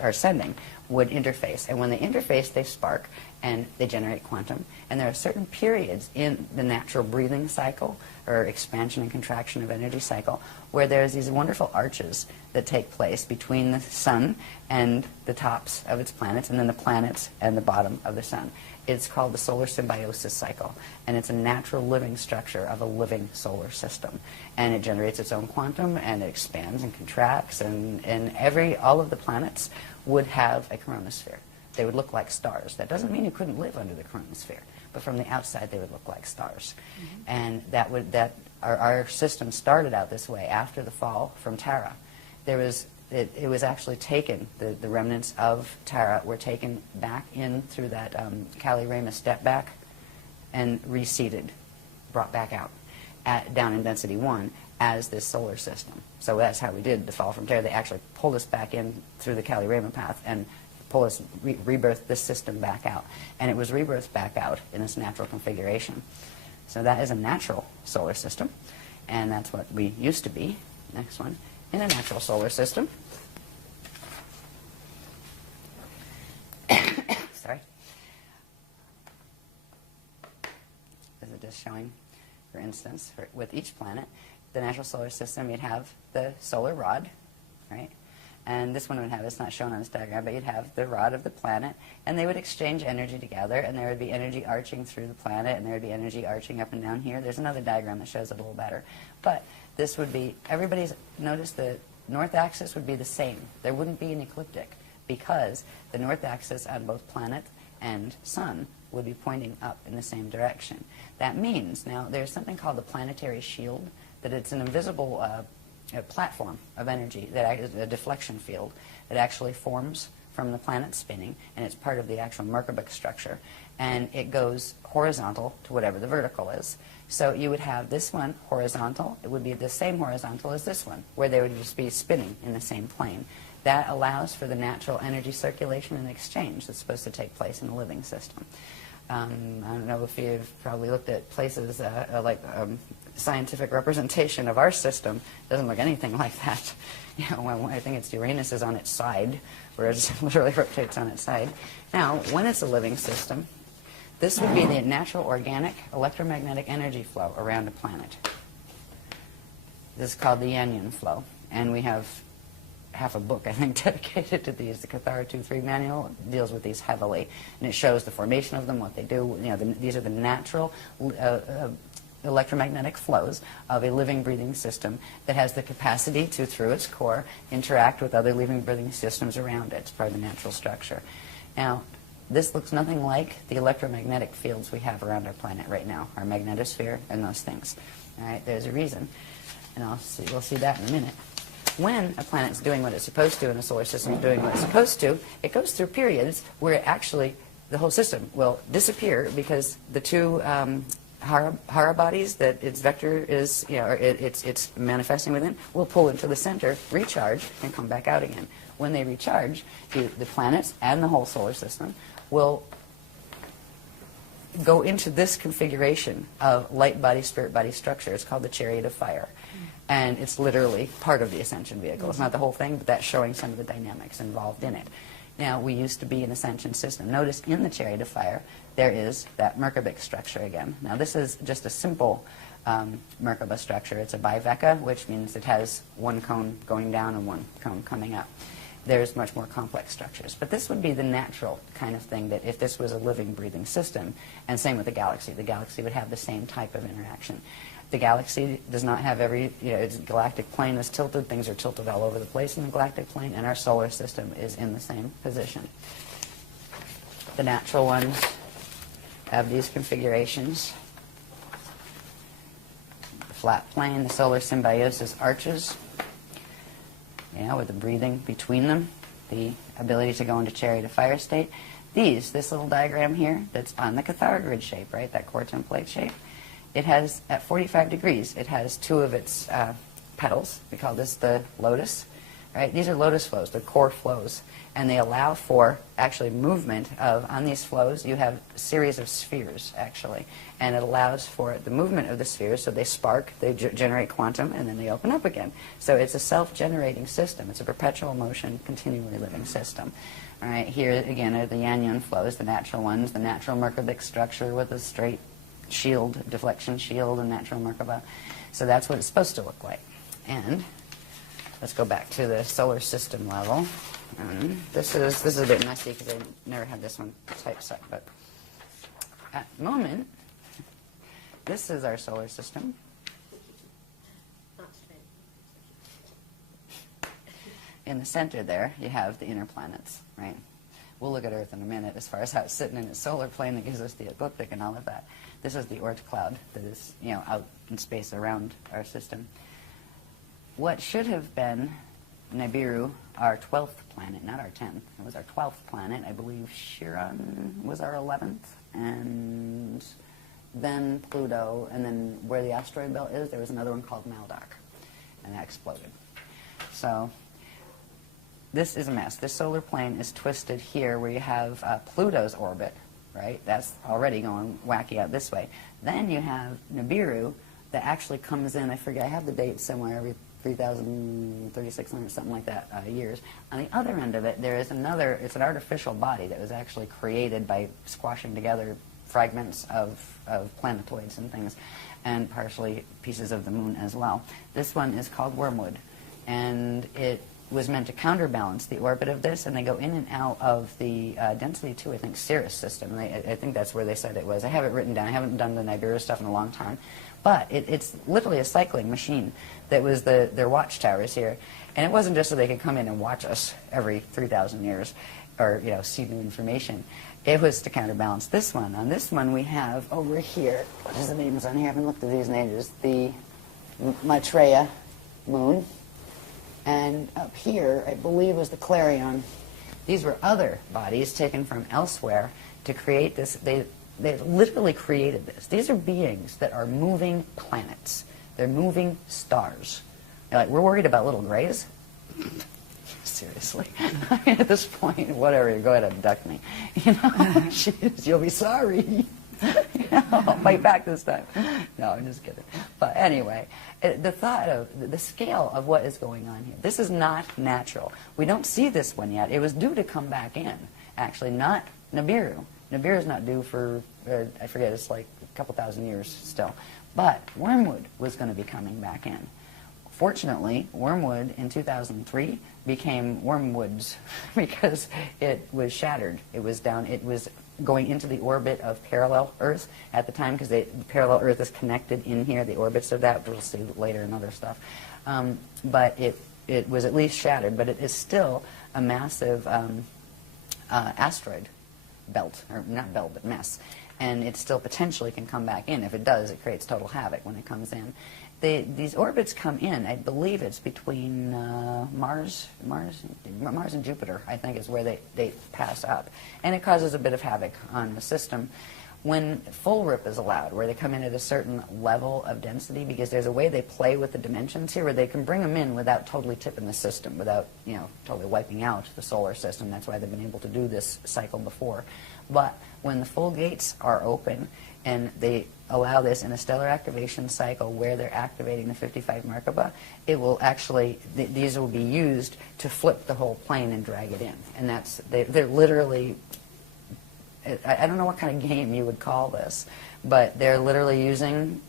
are sending would interface, and when they interface, they spark and they generate quantum. And there are certain periods in the natural breathing cycle, or expansion and contraction of energy cycle, where there's these wonderful arches that take place between the sun and the tops of its planets, and then the planets and the bottom of the sun. It's called the solar symbiosis cycle, and it's a natural living structure of a living solar system. And it generates its own quantum, and it expands and contracts, and all of the planets would have a coronosphere. They would look like stars. That doesn't mean you couldn't live under the coronosphere, but from the outside they would look like stars. And our system started out this way after the fall from Terra. It was actually taken, the remnants of Terra were taken back in through that Kali-Rama step back and reseeded, brought back out down in density 1 as this solar system. So that's how we did the fall from Terra. They actually pulled us back in through the Kali-Rama path and pull us, rebirth this system back out. And it was rebirthed back out in its natural configuration. So that is a natural solar system, and that's what we used to be. Next one, in a natural solar system. Sorry. This is just showing, for instance, with each planet, the natural solar system, you'd have the solar rod, right? And this one would have, it's not shown on this diagram, but you'd have the rod of the planet, and they would exchange energy together, and there would be energy arching through the planet, and there would be energy arching up and down here. There's another diagram that shows it a little better. But this would be, notice the north axis would be the same. There wouldn't be an ecliptic, because the north axis on both planet and sun would be pointing up in the same direction. That means, now, there's something called the planetary shield, that it's an invisible a platform of energy, that is a deflection field that actually forms from the planet spinning, and it's part of the actual Merkaba structure, and it goes horizontal to whatever the vertical is. So you would have this one horizontal. It would be the same horizontal as this one, where they would just be spinning in the same plane. That allows for the natural energy circulation and exchange that's supposed to take place in a living system. I don't know if you've probably looked at places scientific representation of our system. It doesn't look anything like that. I think it's Uranus is on its side, where it literally rotates on its side. Now, when it's a living system, this would be the natural organic electromagnetic energy flow around a planet. This is called the Yanyan flow, and we have half a book, I think, dedicated to these. The Cathara 2-3 manual deals with these heavily, and it shows the formation of them, what they do. You know, these are the natural electromagnetic flows of a living, breathing system that has the capacity to, through its core, interact with other living, breathing systems around it. It's part of the natural structure. Now, this looks nothing like the electromagnetic fields we have around our planet right now, our magnetosphere and those things. All right, there's a reason, and we'll see that in a minute. When a planet's doing what it's supposed to and a solar system's doing what it's supposed to, it goes through periods where it actually, the whole system will disappear because the two Hara bodies that its vector is, you know, or it's manifesting within, will pull into the center, recharge, and come back out again. When they recharge, the planets and the whole solar system will go into this configuration of light body, spirit body structure. It's called the chariot of fire. And it's literally part of the Ascension vehicle. It's not the whole thing, but that's showing some of the dynamics involved in it. Now, we used to be an Ascension system. Notice in the chariot of fire, there is that Merkaba structure again. Now, this is just a simple Merkaba structure. It's a biveka, which means it has one cone going down and one cone coming up. There's much more complex structures. But this would be the natural kind of thing that if this was a living, breathing system, and same with the galaxy would have the same type of interaction. The galaxy does not have its galactic plane is tilted. Things are tilted all over the place in the galactic plane, and our solar system is in the same position. The natural ones have these configurations. The flat plane, the solar symbiosis arches, with the breathing between them, the ability to go into chariot of fire state. This little diagram here that's on the Cathara grid shape, right, that core template shape, it has, at 45 degrees, it has two of its petals. We call this the lotus, right? These are lotus flows, they're core flows, and they allow for actually movement of, on these flows, you have a series of spheres, actually, and it allows for the movement of the spheres, so they spark, they generate quantum, and then they open up again. So it's a self-generating system. It's a perpetual motion, continually living system. All right, here again are the Yanyan flows, the natural ones, the natural Merkabic structure with a straight shield, deflection shield, and natural Merkaba. So that's what it's supposed to look like. And let's go back to the solar system level. This is a bit messy because I never had this one typeset, but at the moment, this is our solar system. In the center there, you have the inner planets, right? We'll look at Earth in a minute as far as how it's sitting in its solar plane that gives us the ecliptic and all of that. This is the Oort cloud that is, out in space around our system. What should have been Nibiru, our 12th planet, not our 10th. It was our 12th planet. I believe Chiron was our 11th, and then Pluto, and then where the asteroid belt is, there was another one called Maldoc, and that exploded. So this is a mess. This solar plane is twisted here where you have Pluto's orbit, right? That's already going wacky out this way. Then you have Nibiru that actually comes in, I forget, I have the date somewhere, every 3,000, 3,600, something like that, years. On the other end of it, there is another, it's an artificial body that was actually created by squashing together fragments of planetoids and things, and partially pieces of the moon as well. This one is called Wormwood, and it was meant to counterbalance the orbit of this, and they go in and out of the density 2, I think, Sirius system. I think that's where they said it was. I have it written down. I haven't done the Nibiru stuff in a long time. But it's literally a cycling machine that was their watchtowers here. And it wasn't just so they could come in and watch us every 3,000 years or, see new information. It was to counterbalance this one. On this one, we have over here, what is the names on here? I haven't looked at these names. The Maitreya moon. And up here, I believe, was the Clarion. These were other bodies taken from elsewhere to create this. They literally created this. These are beings that are moving planets. They're moving stars. We're worried about little grays? Seriously. At this point, whatever, go ahead and abduct me. Jeez, you'll be sorry. I'll fight back this time. No, I'm just kidding. But anyway, the thought of the scale of what is going on here, this is not natural. We don't see this one yet. It was due to come back in, actually, not Nibiru. Nibiru is not due for, I forget, it's like a couple thousand years still. But Wormwood was going to be coming back in. Fortunately, wormwood in 2003 became wormwoods because it was shattered. It was going into the orbit of parallel Earth at the time, because the parallel Earth is connected in here, the orbits of that, we'll see later in other stuff. But it was at least shattered, but it is still a massive asteroid belt, or not belt, but mess. And it still potentially can come back in. If it does, it creates total havoc when it comes in. These orbits come in, I believe it's between Mars and Jupiter, I think, is where they pass up. And it causes a bit of havoc on the system. When full rip is allowed, where they come in at a certain level of density, because there's a way they play with the dimensions here where they can bring them in without totally tipping the system, without, totally wiping out the solar system. That's why they've been able to do this cycle before. But when the full gates are open, and they allow this in a stellar activation cycle where they're activating the 55 Merkaba, it will actually, these will be used to flip the whole plane and drag it in. And they're literally, I don't know what kind of game you would call this, but they're literally using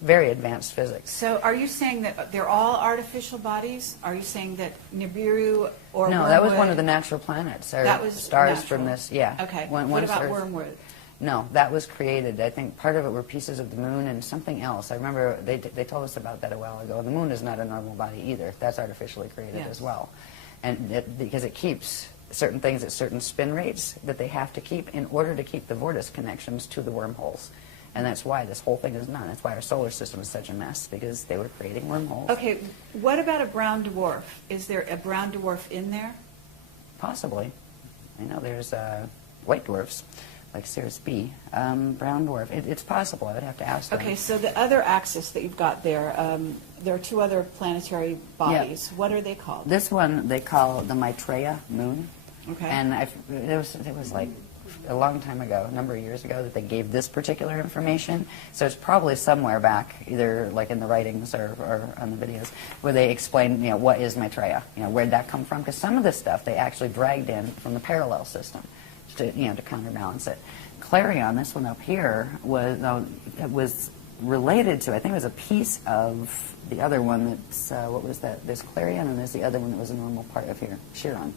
very advanced physics. So are you saying that they're all artificial bodies? Are you saying that Nibiru or No, Wormwood, that was one of the natural planets, or that was stars natural. from this, yeah. Okay. One What about Earth. Wormwood? No, that was created. I think part of it were pieces of the moon and something else. I remember they told us about that a while ago. The moon is not a normal body either. That's artificially created Yes. as well. And because it keeps certain things at certain spin rates that they have to keep in order to keep the vortex connections to the wormholes. And that's why this whole thing is done. That's why our solar system is such a mess, because they were creating wormholes. Okay, what about a brown dwarf? Is there a brown dwarf in there? Possibly. I know there's white dwarfs, like Sirius B. Brown dwarf. It's possible. I would have to ask them. Okay, so the other axis that you've got there are two other planetary bodies. Yeah. What are they called? This one they call the Maitreya moon. Okay. And it was like a long time ago, a number of years ago, that they gave this particular information. So it's probably somewhere back, either like in the writings or on the videos, where they explain, what is Maitreya, where'd that come from? Because some of this stuff they actually dragged in from the parallel system to counterbalance it. Clarion, this one up here, was related to, I think it was a piece of the other one that's, what was that? There's Clarion, and there's the other one that was a normal part of here, Chiron.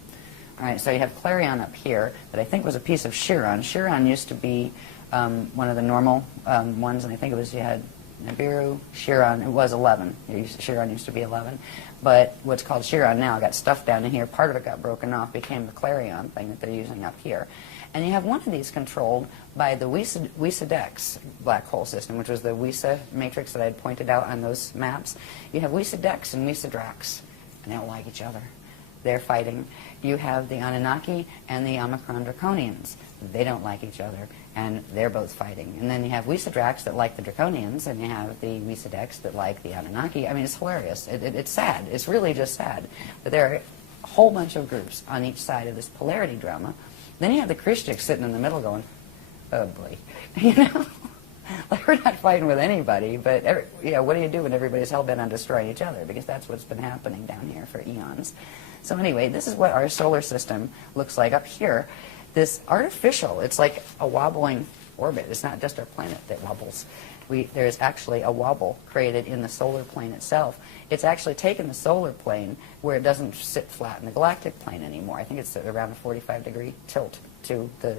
All right, so you have Clarion up here that I think was a piece of Chiron. Chiron used to be one of the normal ones, and I think you had Nibiru, Chiron. It was 11. Chiron used to be 11. But what's called Chiron now got stuffed down in here. Part of it got broken off, became the Clarion thing that they're using up here. And you have one of these controlled by the Wzniesienia black hole system, which was the Wisa matrix that I had pointed out on those maps. You have Wzniesienia and Wzniesenia, and they don't like each other. They're fighting. You have the Anunnaki and the Omicron Draconians. They don't like each other, and they're both fighting. And then you have Wzniesienia that like the Draconians, and you have the Wzniesienia that like the Anunnaki. I mean, it's hilarious. It's sad. It's really just sad. But there are a whole bunch of groups on each side of this polarity drama. Then you have the Christians sitting in the middle going, oh boy, like we're not fighting with anybody, but what do you do when everybody's hell-bent on destroying each other? Because that's what's been happening down here for eons. So anyway, this is what our solar system looks like up here. This artificial, it's like a wobbling orbit. It's not just our planet that wobbles. There's actually a wobble created in the solar plane itself. It's actually taken the solar plane where it doesn't sit flat in the galactic plane anymore. I think it's around a 45-degree tilt to the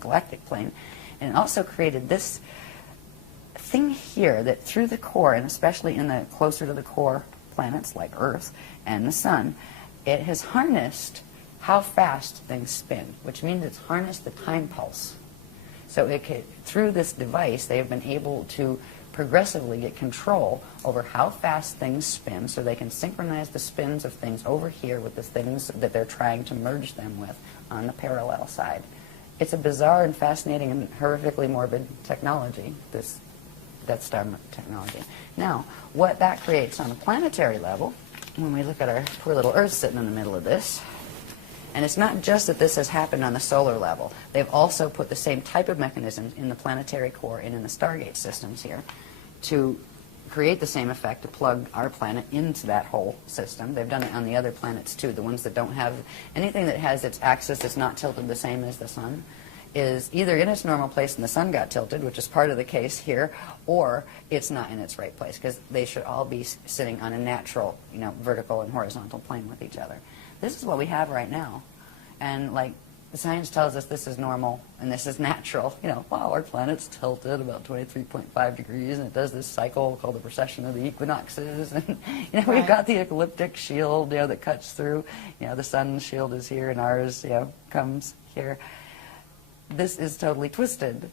galactic plane, and it also created this thing here that through the core, and especially in the closer to the core planets like Earth and the Sun, it has harnessed how fast things spin, which means it's harnessed the time pulse. So through this device, they have been able to progressively get control over how fast things spin, so they can synchronize the spins of things over here with the things that they're trying to merge them with on the parallel side. It's a bizarre and fascinating and horrifically morbid technology, that star technology. Now, what that creates on a planetary level, when we look at our poor little Earth sitting in the middle of this, and it's not just that this has happened on the solar level. They've also put the same type of mechanisms in the planetary core and in the Stargate systems here to create the same effect, to plug our planet into that whole system. They've done it on the other planets too, the ones that don't have anything that has its axis that's not tilted the same as the Sun. is either in its normal place and the sun got tilted, which is part of the case here, or it's not in its right place, because they should all be sitting on a natural, vertical and horizontal plane with each other. This is what we have right now. And like the science tells us this is normal and this is natural. Wow, our planet's tilted about 23.5 degrees and it does this cycle called the precession of the equinoxes. And, we've got the ecliptic shield, that cuts through. The sun's shield is here and ours, comes here. This is totally twisted.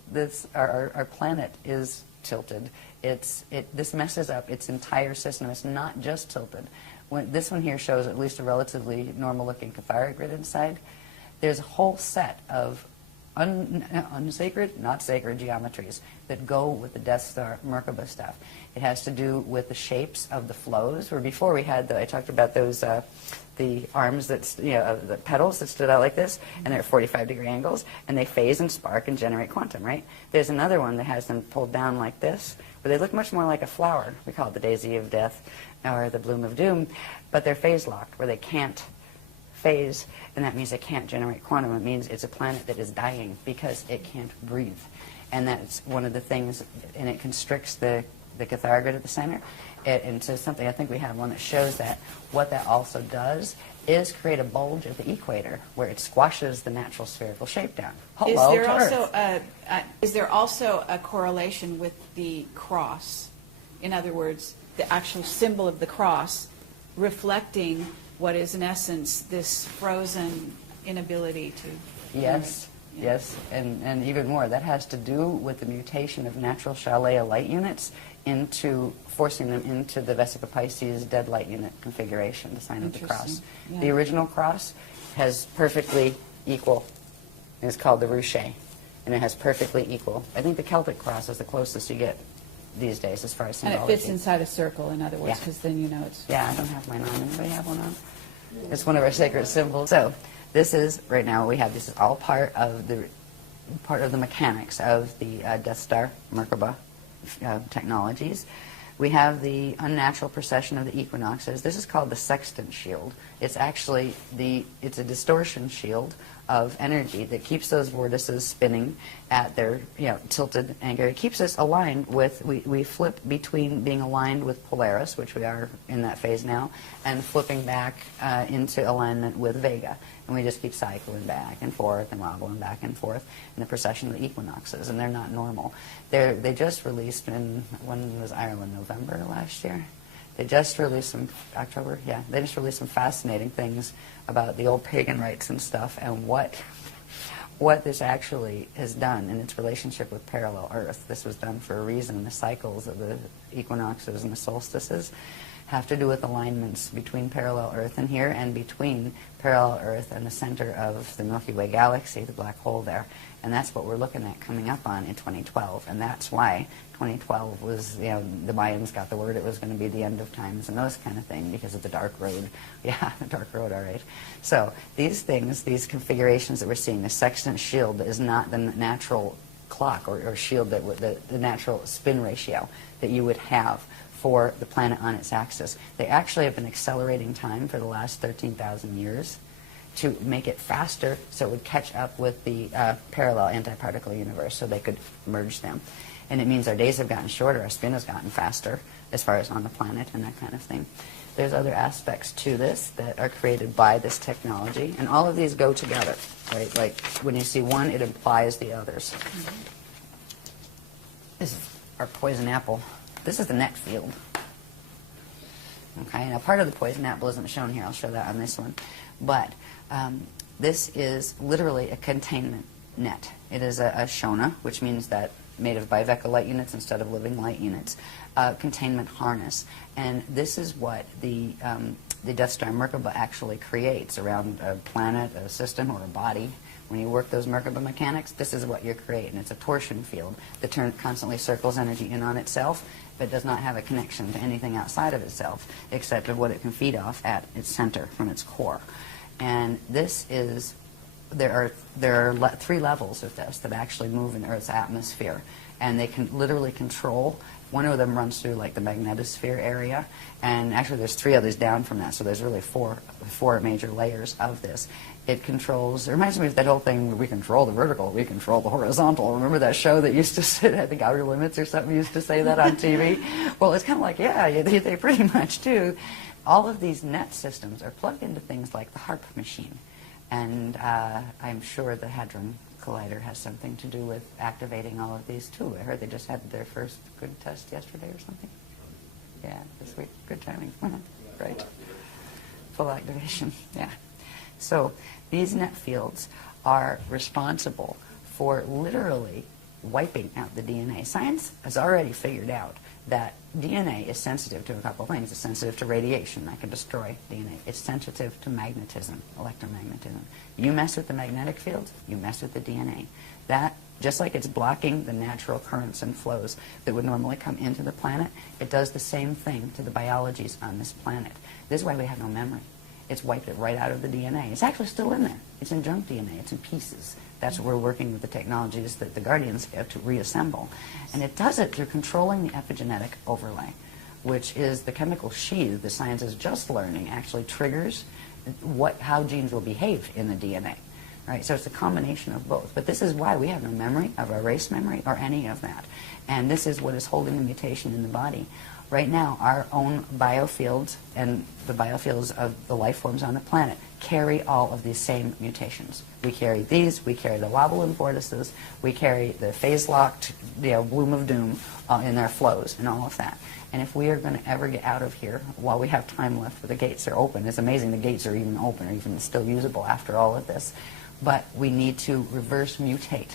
Our planet is tilted. This messes up its entire system. It's not just tilted. This one here shows at least a relatively normal-looking cathara grid inside. There's a whole set of unsacred, not sacred geometries that go with the Death Star Merkaba stuff. It has to do with the shapes of the flows, where before we had I talked about those, the arms the petals that stood out like this, and they're at 45-degree angles, and they phase and spark and generate quantum, right? There's another one that has them pulled down like this, but they look much more like a flower. We call it the daisy of death or the bloom of doom, but they're phase locked, where they can't phase, and that means it can't generate quantum. It means it's a planet that is dying because it can't breathe. And that's one of the things, and it constricts the cathara grid at the center into something. I think we have one that shows that. What that also does is create a bulge at the equator where it squashes the natural spherical shape down. Hello to Earth. Is there also a correlation with the cross? In other words, the actual symbol of the cross reflecting what is in essence this frozen inability to... Yes, yes, and even more. That has to do with the mutation of natural Shalea light units into forcing them into the Vesica Pisces dead light unit configuration, the sign of the cross. Yeah. The original cross has perfectly equal, and it's called the ruche, and it has perfectly equal. I think the Celtic cross is the closest you get these days as far as symbology. And it fits inside a circle, in other words, because then it's... Yeah, I don't have mine on. Anybody have one on? It's one of our sacred symbols. So this is, right now, we have, this is all part of the mechanics of the Death Star Merkaba technologies. We have the unnatural precession of the equinoxes. This is called the sextant shield. It's actually it's a distortion shield of energy that keeps those vortices spinning at their tilted angle. It keeps us aligned with, we flip between being aligned with Polaris, which we are in that phase now, and flipping back into alignment with Vega. And we just keep cycling back and forth and wobbling back and forth in the precession of the equinoxes, and they're not normal. They just released when was Ireland, November last year? They just released some, October, yeah, they just released some fascinating things about the old pagan rites and stuff, and what this actually has done in its relationship with parallel Earth. This was done for a reason. The cycles of the equinoxes and the solstices have to do with alignments between parallel Earth and here, and between parallel Earth and the center of the Milky Way galaxy, the black hole there. And that's what we're looking at coming up on in 2012. And that's why 2012 was, the Mayans got the word it was going to be the end of times and those kind of things because of the dark road. Yeah, the dark road, all right. So these things, these configurations that we're seeing, the sextant shield is not the natural clock or shield, the natural spin ratio that you would have for the planet on its axis. They actually have been accelerating time for the last 13,000 years to make it faster so it would catch up with the parallel antiparticle universe so they could merge them. And it means our days have gotten shorter, our spin has gotten faster as far as on the planet and that kind of thing. There's other aspects to this that are created by this technology, and all of these go together, right? Like when you see one, it implies the others. Mm-hmm. This is our poison apple. This is the net field. Okay, now part of the poison apple isn't shown here. I'll show that on this one. But this is literally a containment net. It is a Shona, which means that made of biveca light units instead of living light units, containment harness. And this is what the Death Star Merkaba actually creates around a planet, a system, or a body. When you work those Merkaba mechanics, this is what you're creating. It's a torsion field that constantly circles energy in on itself, but does not have a connection to anything outside of itself, except of what it can feed off at its center, from its core. And this is, there are 3 levels of this that actually move in Earth's atmosphere, and they can literally control. One of them runs through like the magnetosphere area, and actually there's 3 others down from that, so there's really four major layers of this. It controls, it reminds me of that whole thing, we control the vertical, we control the horizontal. Remember that show that used to sit, I think Outer Limits or something used to say that on TV? Well, it's kind of like, yeah, they pretty much do. All of these net systems are plugged into things like the HARP machine. And I'm sure the Hadron Collider has something to do with activating all of these too. I heard they just had their first good test yesterday or something. Yeah, this week. Good timing. Right. Full activation. Yeah. So these net fields are responsible for literally wiping out the DNA. Science has already figured out that DNA is sensitive to a couple of things. It's sensitive to radiation. That can destroy DNA. It's sensitive to magnetism, electromagnetism. You mess with the magnetic field, you mess with the DNA. That, just like it's blocking the natural currents and flows that would normally come into the planet, it does the same thing to the biologies on this planet. This is why we have no memory. It's wiped it right out of the DNA. It's actually still in there. It's in junk DNA. It's in pieces. That's what we're working with the technologies that the Guardians get to reassemble. And it does it through controlling the epigenetic overlay, which is the chemical sheath the science is just learning actually triggers how genes will behave in the DNA. Right? So it's a combination of both. But this is why we have no memory of our race memory or any of that. And this is what is holding the mutation in the body. Right now, our own biofields and the biofields of the life forms on the planet carry all of these same mutations. We carry these, we carry the wobble and vortices, we carry the phase-locked bloom of doom in their flows and all of that. And if we are going to ever get out of here while we have time left where the gates are open, it's amazing the gates are even open or even still usable after all of this, but we need to reverse mutate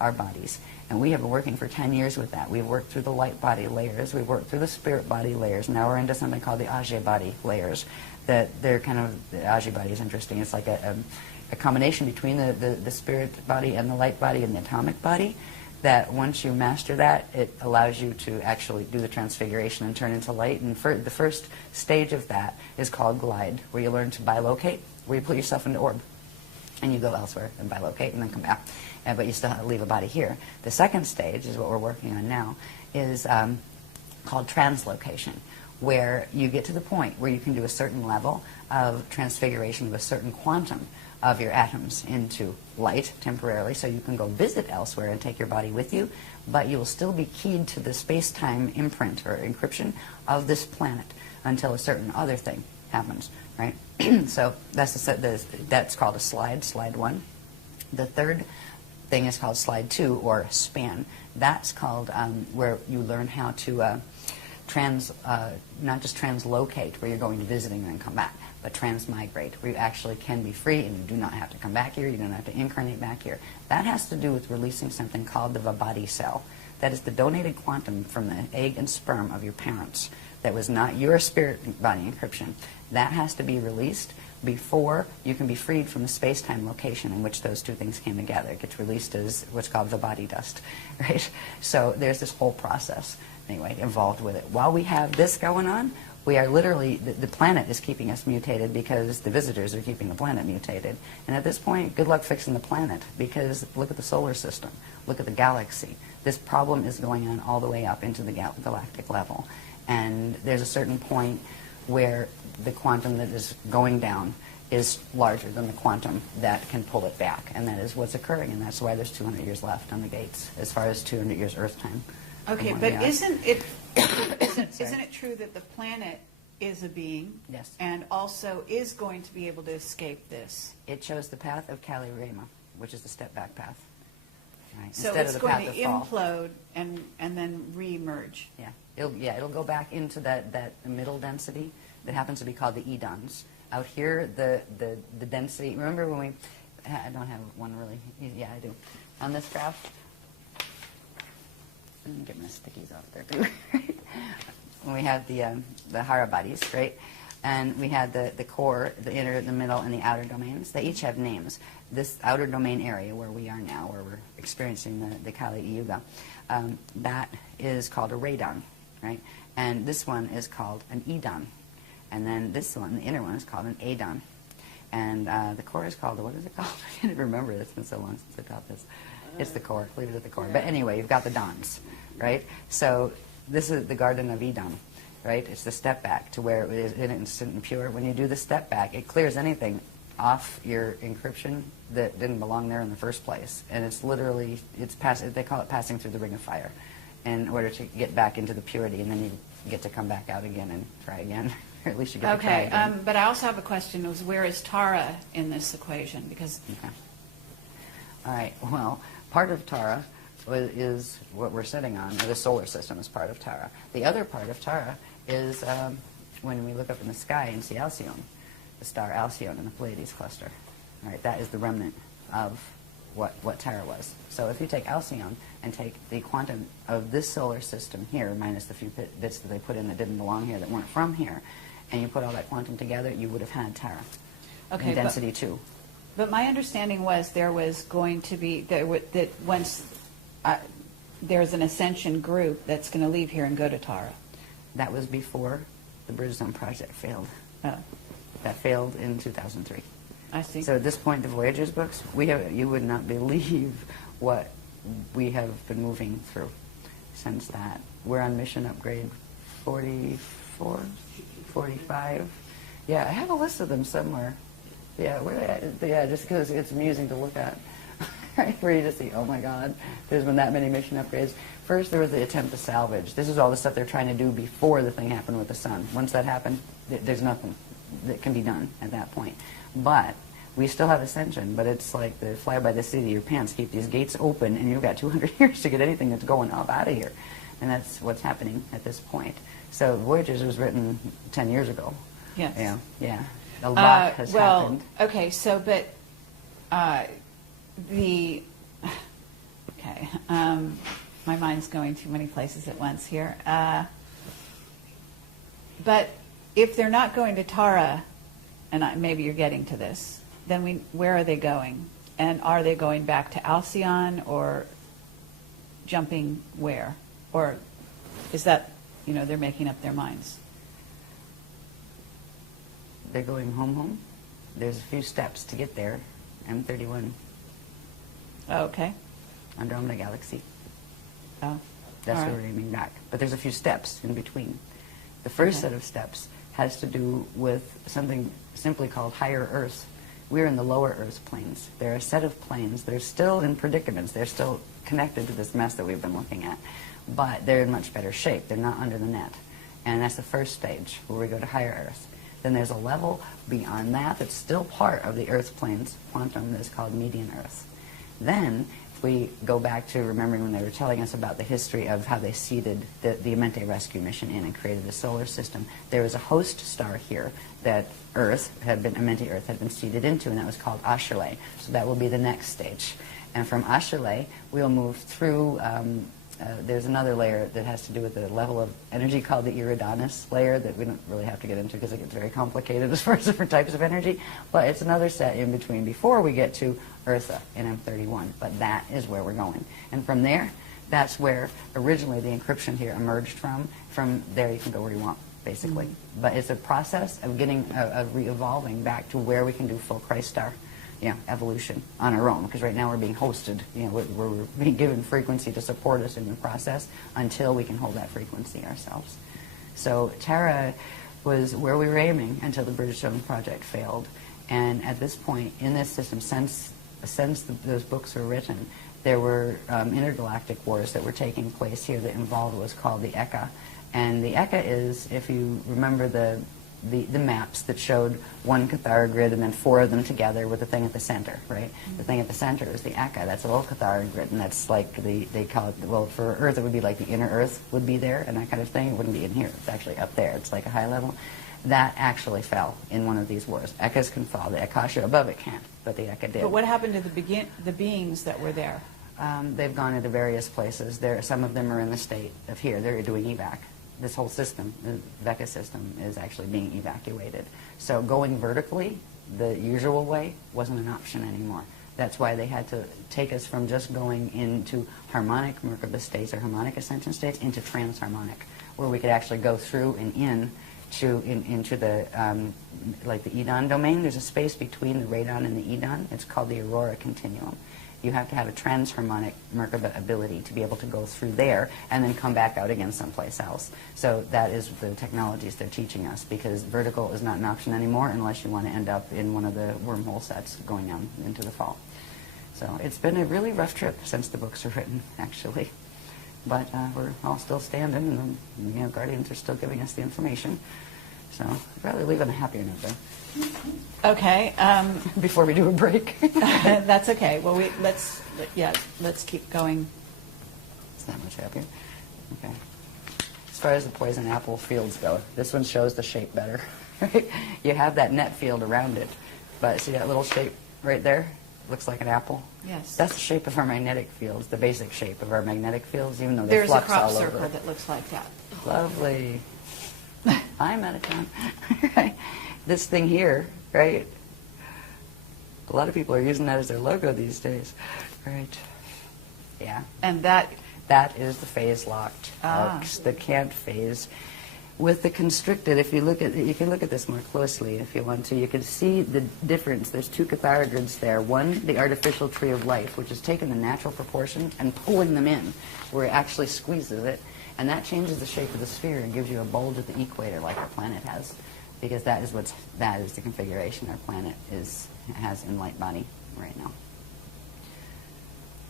our bodies. And we have been working for 10 years with that. We've worked through the light body layers. We've worked through the spirit body layers. Now we're into something called the Ajay body layers. That they're kind of, the Ajay body is interesting. It's like a combination between the spirit body and the light body and the atomic body. That once you master that, it allows you to actually do the transfiguration and turn into light. And the first stage of that is called glide, where you learn to bilocate, where you put yourself into orb. And you go elsewhere and bilocate and then come back. But you still leave a body here. The second stage is what we're working on now, is called translocation, where you get to the point where you can do a certain level of transfiguration of a certain quantum of your atoms into light temporarily, so you can go visit elsewhere and take your body with you, but you will still be keyed to the space-time imprint or encryption of this planet until a certain other thing happens, right? So that's called a slide 1. The third thing is called slide 2, or span. That's called where you learn how to not just translocate, where you're going to visiting and then come back, but transmigrate, where you actually can be free and you do not have to come back here, you don't have to incarnate back here. That has to do with releasing something called the Vibhati cell. That is the donated quantum from the egg and sperm of your parents. That was not your spirit body encryption. That has to be released before you can be freed from the space-time location in which those two things came together. It gets released as what's called the body dust, right? So there's this whole process, anyway, involved with it. While we have this going on, we are literally, the planet is keeping us mutated because the visitors are keeping the planet mutated. And at this point, good luck fixing the planet, because look at the solar system, look at the galaxy. This problem is going on all the way up into the galactic level. And there's a certain point where the quantum that is going down is larger than the quantum that can pull it back. And that is what's occurring, and that's why there's 200 years left on the gates, as far as 200 years Earth time. Okay, but isn't it true that the planet is a being? Yes. And also is going to be able to escape this? It shows the path of Kali Rama, which is the step-back path. Right? So Instead it's of the going path to of fall. implode and then re-emerge. Yeah. It'll go back into that middle density that happens to be called the edons. Out here, the density, remember when we, I don't have one really, yeah, I do. On this graph, let me get my stickies off there too. When we have the Hara bodies, right? And we had the core, the inner, the middle, and the outer domains. They each have names. This outer domain area where we are now, where we're experiencing the Kali Yuga, that is called a radon, right? And this one is called an edon. And then this one, the inner one, is called an adon. And the core is called, what is it called? I can't even remember. It's been so long since I taught this. It's the core. Leave it at the core. But anyway, you've got the dons, right? So this is the Garden of Eden, right? It's the step back to where it is innocent and pure. When you do the step back, it clears anything off your encryption that didn't belong there in the first place. And it's literally, they call it passing through the ring of fire in order to get back into the purity, and then you get to come back out again and try again. Or at least you get to try again. But I also have a question, was where is Tara in this equation? Because Okay. All right, well, part of Tara is what we're sitting on, or the solar system is part of Tara. The other part of Tara is when we look up in the sky and see Alcyone, the star Alcyone in the Pleiades cluster. All right, that is the remnant of what Tara was. So if you take Alcyone and take the quantum of this solar system here, minus the few bits that they put in that didn't belong here, that weren't from here, and you put all that quantum together, you would have had Tara in density 2. But my understanding was there was going to be, that once there's an Ascension group that's going to leave here and go to Tara. That was before the Bridgestone project failed. Oh, That failed in 2003. I see. So at this point, the Voyagers books, you would not believe what we have been moving through since that. We're on mission upgrade 44, 45. Yeah, I have a list of them somewhere. Yeah, just because it's amusing to look at. Right, where you just see, oh my God, there's been that many mission upgrades. First, there was the attempt to salvage. This is all the stuff they're trying to do before the thing happened with the sun. Once that happened, there's nothing that can be done at that point. But we still have Ascension, but it's like the fly by the seat of your pants. Keep these gates open, and you've got 200 years to get anything that's going up out of here. And that's what's happening at this point. So Voyagers was written 10 years ago. Yes. Yeah. A lot has happened. Okay, so, but my mind's going too many places at once here. But if they're not going to Tara, and maybe you're getting to this, then where are they going? And are they going back to Alcyone or jumping where? Or is that, they're making up their minds? They're going home. There's a few steps to get there. M31. Okay. Andromeda Galaxy. Oh. That's all where right. we're aiming back. But there's a few steps in between. The first Okay. set of steps has to do with something simply called higher Earth. We're in the lower Earth planes. There are a set of planes. They're still in predicaments. They're still connected to this mess that we've been looking at. But they're in much better shape. They're not under the net. And that's the first stage, where we go to higher Earth. Then there's a level beyond that that's still part of the Earth plane's quantum that's called median Earth. Then, if we go back to remembering when they were telling us about the history of how they seeded the Amente rescue mission in and created a solar system, there was a host star here that Amente Earth had been seeded into, and that was called Ashayana. So that will be the next stage. And from Ashayana, we'll move through there's another layer that has to do with the level of energy called the Iridanus layer that we don't really have to get into because it gets very complicated as far as different types of energy. But it's another set in between before we get to Eartha in M31. But that is where we're going. And from there, that's where originally the encryption here emerged from. From there, you can go where you want, basically. Mm-hmm. But it's a process of getting, of re-evolving back to where we can do full Christ star. Evolution on our own, because right now we're being hosted. We're being given frequency to support us in the process until we can hold that frequency ourselves. So Tara was where we were aiming until the Bridgestone project failed. And at this point in this system, since those books were written, there were intergalactic wars that were taking place here that involved what's called the Eka. And the Eka is, if you remember the maps that showed one Cathara grid and then 4 of them together with the thing at the center, right? Mm-hmm. The thing at the center is the Eka. That's a little Cathara grid, and that's like they call it, well, for Earth it would be like the inner Earth would be there and that kind of thing. It wouldn't be in here. It's actually up there. It's like a high level. That actually fell in one of these wars. Ekas can fall. The Akasha above it can't, but the Eka did. But what happened to the beings that were there? They've gone into various places. Some of them are in the state of here. They're doing evac. This whole system, the VECA system, is actually being evacuated. So going vertically, the usual way, wasn't an option anymore. That's why they had to take us from just going into harmonic Merkaba states or harmonic ascension states into transharmonic, where we could actually go through and into the, like the Edon domain. There's a space between the radon and the Edon. It's called the Aurora Continuum. You have to have a transharmonic Merkaba ability to be able to go through there and then come back out again someplace else. So that is the technologies they're teaching us, because vertical is not an option anymore unless you want to end up in one of the wormhole sets going on into the fall. So it's been a really rough trip since the books are written, actually. But we're all still standing, and the Guardians are still giving us the information. So I'd rather leave on a happier note, though. Okay. Before we do a break. That's okay. Well, let's keep going. It's not much happier. Okay. As far as the poison apple fields go, this one shows the shape better. Right? You have that net field around it, but see that little shape right there? Looks like an apple. Yes. That's the shape of our magnetic fields, the basic shape of our magnetic fields, even though There's they a flux crop all circle over. that looks like that. Lovely. I'm out of town. Right? This thing here, right? A lot of people are using that as their logo these days. Right. Yeah. And that is the phase-locked Ah. arcs, the cant phase. With the constricted, if you look at, you can look at this more closely if you want to. You can see the difference. There's two catharogrids there. One, the artificial tree of life, which has taken the natural proportions and pulling them in, where it actually squeezes it, and that changes the shape of the sphere and gives you a bulge at the equator, like our planet has, because that is the configuration our planet has in light body right now.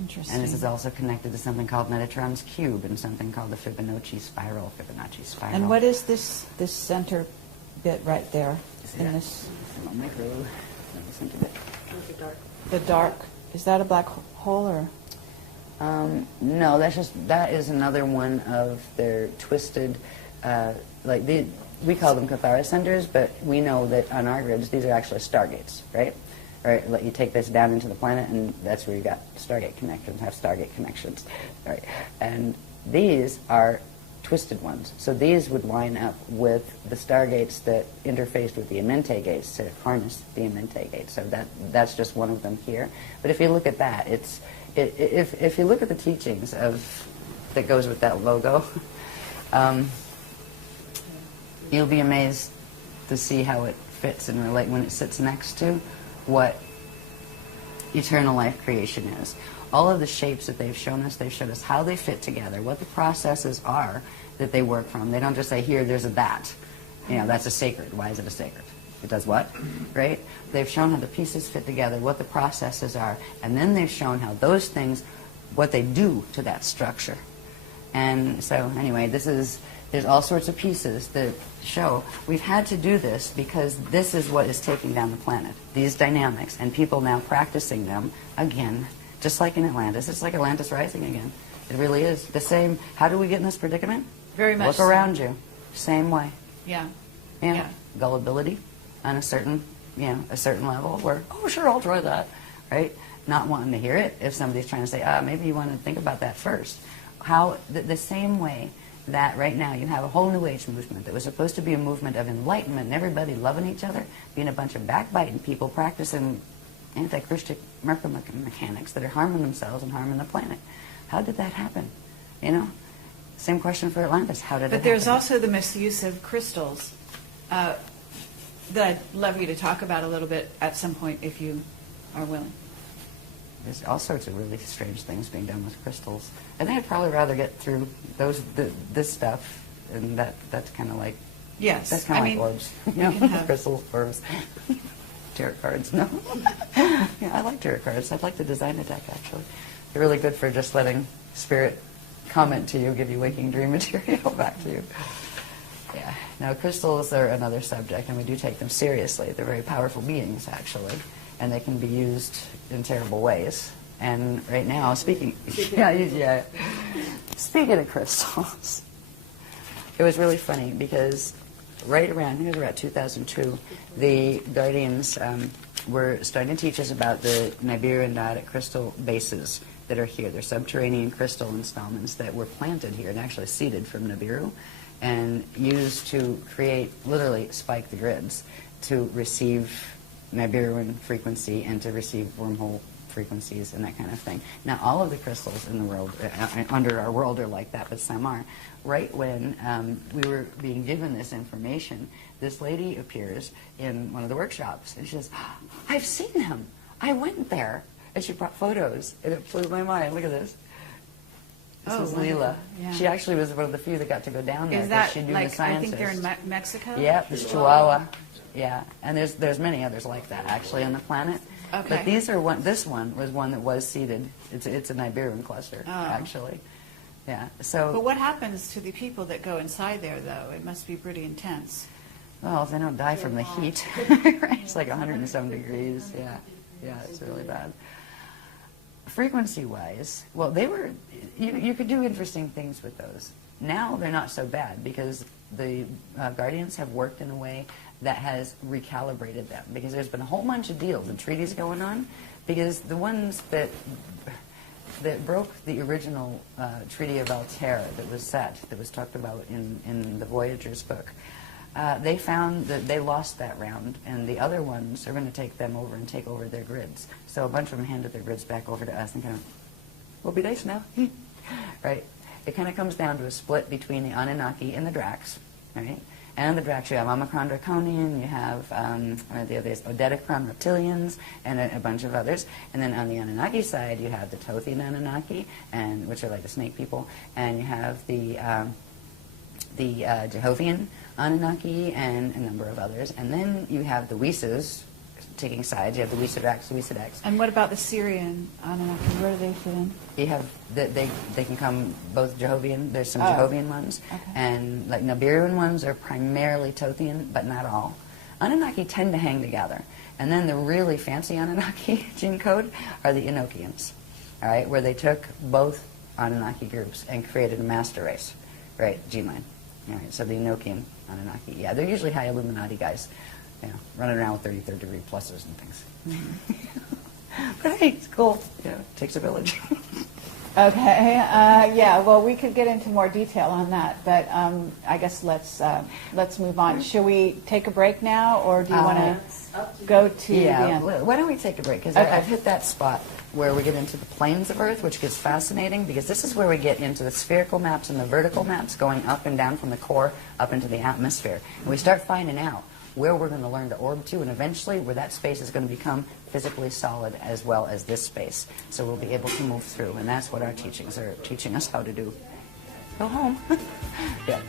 interesting. And this is also connected to something called Metatron's cube and something called the Fibonacci spiral. And what is this center bit right there? In this, the dark. Is that a black hole or? No, that is another one of their twisted, we call them Cathara centers, but we know that on our grids these are actually stargates, right? Right, let you take this down into the planet, and that's where you got Stargate connections, right? And these are twisted ones. So these would line up with the stargates that interfaced with the Aminte gates to harness the Aminte gates. So that's just one of them here. But if you look at that, if you look at the teachings that goes with that logo, you'll be amazed to see how it fits and relate when it sits next to what eternal life creation is. All of the shapes that they've showed us how they fit together, what the processes are that they work from. They don't just say, here, there's a that. That's a sacred. Why is it a sacred? It does what? Right? They've shown how the pieces fit together, what the processes are, and then they've shown how those things, what they do to that structure. And so, anyway, there's all sorts of pieces that show we've had to do this because this is what is taking down the planet, these dynamics, and people now practicing them again, just like in Atlantis. It's like Atlantis rising again. It really is. The same, how do we get in this predicament? Very much Look so. around you. Same way. Yeah. Yeah. Gullibility on a certain level where, oh, sure, I'll try that, right? Not wanting to hear it if somebody's trying to say, maybe you want to think about that first. How, the same way that right now you have a whole New Age movement that was supposed to be a movement of enlightenment and everybody loving each other, being a bunch of backbiting people practicing anti-Christian mechanics that are harming themselves and harming the planet. How did that happen? Same question for Atlantis. How did it happen? But there's also the misuse of crystals that I'd love you to talk about a little bit at some point if you are willing. There's all sorts of really strange things being done with crystals. I think I'd probably rather get through this stuff, and that's kind of like Yes. that's kind of like orbs, can have- crystals, orbs, tarot cards. No, yeah, I like tarot cards. I'd like to design a deck actually. They're really good for just letting spirit comment to you, give you waking dream material back to you. Yeah. Now crystals are another subject, and we do take them seriously. They're very powerful beings actually, and they can be used in terrible ways. And right now, speaking of crystals, it was really funny because right around 2002, the Guardians were starting to teach us about the Nibiru and Nadic crystal bases that are here. They're subterranean crystal installments that were planted here and actually seeded from Nibiru and used to create, literally spike the grids to receive Nibiruan frequency and to receive wormhole frequencies and that kind of thing. Now, all of the crystals in the world, under our world, are like that, but some are. Right when we were being given this information, this lady appears in one of the workshops, and she says, I've seen them. I went there. And she brought photos, and it blew my mind. Look at this. This is wonderful. Leela. Yeah. She actually was one of the few that got to go down there Is because that she knew like, the sciences. I think they're in Mexico? Yeah, there's Chihuahua. Yeah, and there's many others like that actually on the planet. Okay. But these are one. This one was one that was seeded. It's an Iberian cluster actually. Yeah. So. But what happens to the people that go inside there, though? It must be pretty intense. Well, they don't die from the heat. Right? It's like 107 degrees. Yeah. Yeah, it's really bad. Frequency-wise, well, they were. You could do interesting things with those. Now they're not so bad because the Guardians have worked in a way that has recalibrated them, because there's been a whole bunch of deals and treaties going on, because the ones that broke the original Treaty of Altair that was talked about in the Voyagers book, they found that they lost that round, and the other ones are going to take them over and take over their grids. So a bunch of them handed their grids back over to us and kind of, we'll be nice now. Right? It kind of comes down to a split between the Anunnaki and the Dracs, right? And the Dracs, you have Omicron Draconian, you have there's Odedicron Reptilians, and a bunch of others. And then on the Anunnaki side, you have the Tothian Anunnaki, which are like the snake people, and you have the Jehovian Anunnaki and a number of others. And then you have the Weeses taking sides. You have the Weesedax, the Weesedax. And what about the Syrian Anunnaki? Where do they fit in? You have they can come both Jehovian. There's some Jehovian ones, and like Nibiruan ones are primarily Tothian, but not all. Anunnaki tend to hang together, and then the really fancy Anunnaki gene code are the Enochians, all right, where they took both Anunnaki groups and created a master race, right, gene line. All right, so the Enochian Anunnaki, yeah, they're usually high Illuminati guys, running around with 33rd degree pluses and things. But hey, it's cool. Yeah, it takes a village. Okay. Yeah. Well, we could get into more detail on that, but I guess let's move on. Should we take a break now, or do you want to go to the end? Why don't we take a break? Because I've hit that spot where we get into the planes of Earth, which gets fascinating, because this is where we get into the spherical maps and the vertical maps going up and down from the core up into the atmosphere. And we start finding out where we're going to learn to orb to, and eventually where that space is going to become physically solid as well as this space. So we'll be able to move through, and that's what our teachings are teaching us how to do. Go home. Yeah.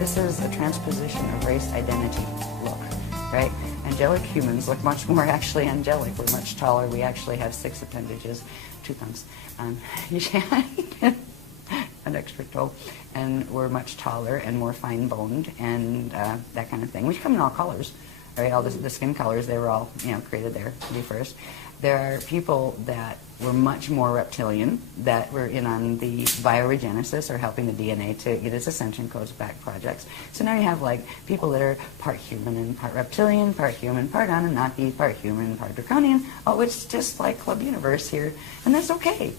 This is a transposition of race identity look, right? Angelic humans look much more actually angelic. We're much taller. We actually have 6 appendages, 2 thumbs, an extra toe, and we're much taller and more fine-boned and that kind of thing. We come in all colors, right? All the skin colors, they were all created there to be first. There are people that were much more reptilian, that were in on the bioregenesis or helping the DNA to get its ascension codes back projects. So now you have like people that are part human and part reptilian, part human, part Anunnaki, part human, part Draconian. Oh, it's just like Club Universe here, and that's okay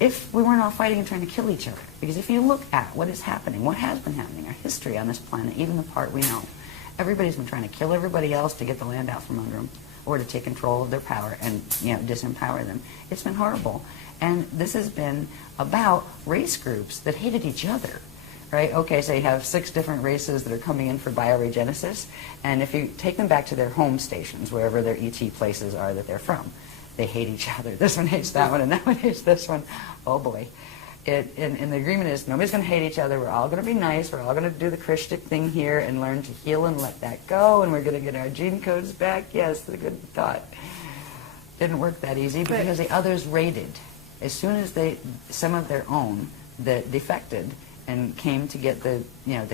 if we weren't all fighting and trying to kill each other. Because if you look at what is happening, what has been happening, our history on this planet, even the part we know, everybody's been trying to kill everybody else to get the land out from under them. or to take control of their power and, disempower them. It's been horrible. And this has been about race groups that hated each other. Right? Okay, so you have 6 different races that are coming in for bioregenesis, and if you take them back to their home stations, wherever their ET places are that they're from, they hate each other. This one hates that one, and that one hates this one. Oh boy. And the agreement is nobody's going to hate each other. We're all going to be nice. We're all going to do the Christic thing here and learn to heal and let that go, and we're going to get our gene codes back. Yes, a good thought. Didn't work that easy because the others raided. As soon as some of their own that defected and came to get the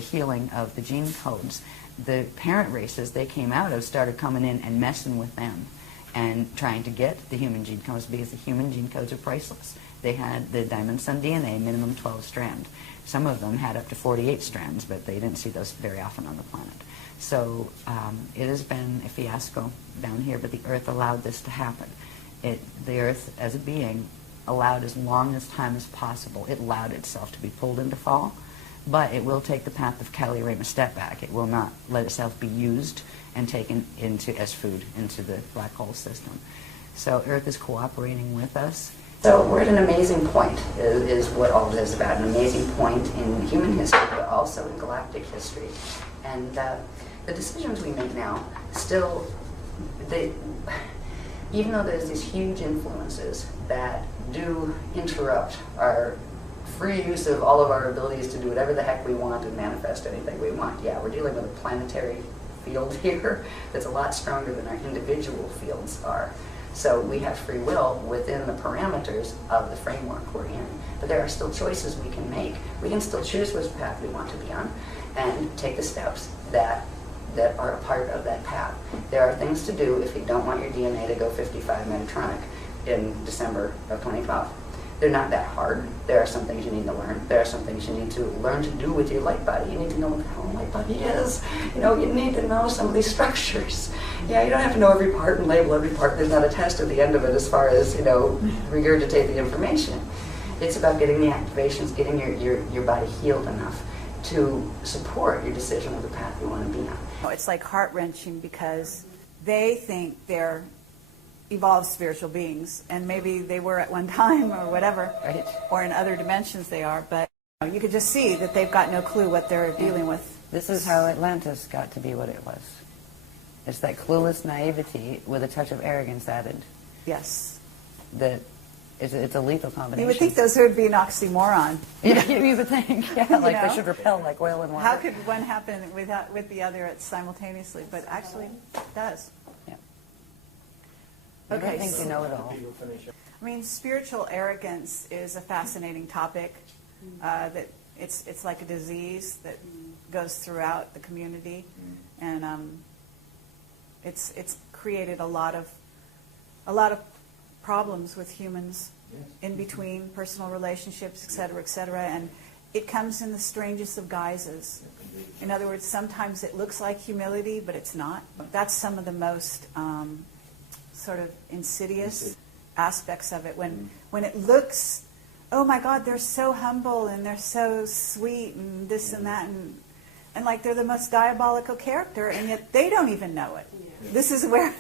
healing of the gene codes, the parent races they came out of started coming in and messing with them and trying to get the human gene codes because the human gene codes are priceless. They had the Diamond Sun DNA, minimum 12 strand. Some of them had up to 48 strands, but they didn't see those very often on the planet. So it has been a fiasco down here, but the Earth allowed this to happen. The Earth, as a being, allowed as long as time as possible. It allowed itself to be pulled into fall, but it will take the path of Kali Rama step back. It will not let itself be used and taken as food into the black hole system. So Earth is cooperating with us. So we're at an amazing point, is what all this is about, an amazing point in human history, but also in galactic history. And the decisions we make now, still, even though there's these huge influences that do interrupt our free use of all of our abilities to do whatever the heck we want and manifest anything we want. Yeah, we're dealing with a planetary field here that's a lot stronger than our individual fields are. So we have free will within the parameters of the framework we're in. But there are still choices we can make. We can still choose which path we want to be on and take the steps that are a part of that path. There are things to do if you don't want your DNA to go 55 Metatronic in December of 2012. They're not that hard. There are some things you need to learn. There are some things you need to learn to do with your light body. You need to know what the hell a light body is. You need to know some of these structures. Yeah, you don't have to know every part and label every part. There's not a test at the end of it as far as, regurgitate the information. It's about getting the activations, getting your body healed enough to support your decision of the path you want to be on. It's like heart-wrenching because they think they're evolved spiritual beings, and maybe they were at one time or whatever, right, or in other dimensions they are, but you could just see that they've got no clue what they're dealing with. This is how Atlantis got to be what it was. It's that clueless naivety with a touch of arrogance added. Yes. That it's a lethal combination. You would think those would be an oxymoron. Yeah, you would think. Yeah, like they should repel like oil and water. How could one happen with the other simultaneously? But actually, it does. Yeah. Okay. I think you know it all. I mean, spiritual arrogance is a fascinating topic. That it's like a disease that goes throughout the community, and it's created a lot of problems with humans in between personal relationships, et cetera, and it comes in the strangest of guises. In other words, sometimes it looks like humility, but it's not. That's some of the most sort of insidious aspects of it. When it looks, oh my God, they're so humble and they're so sweet and this and that and like they're the most diabolical character, and yet they don't even know it. Yeah. This is where,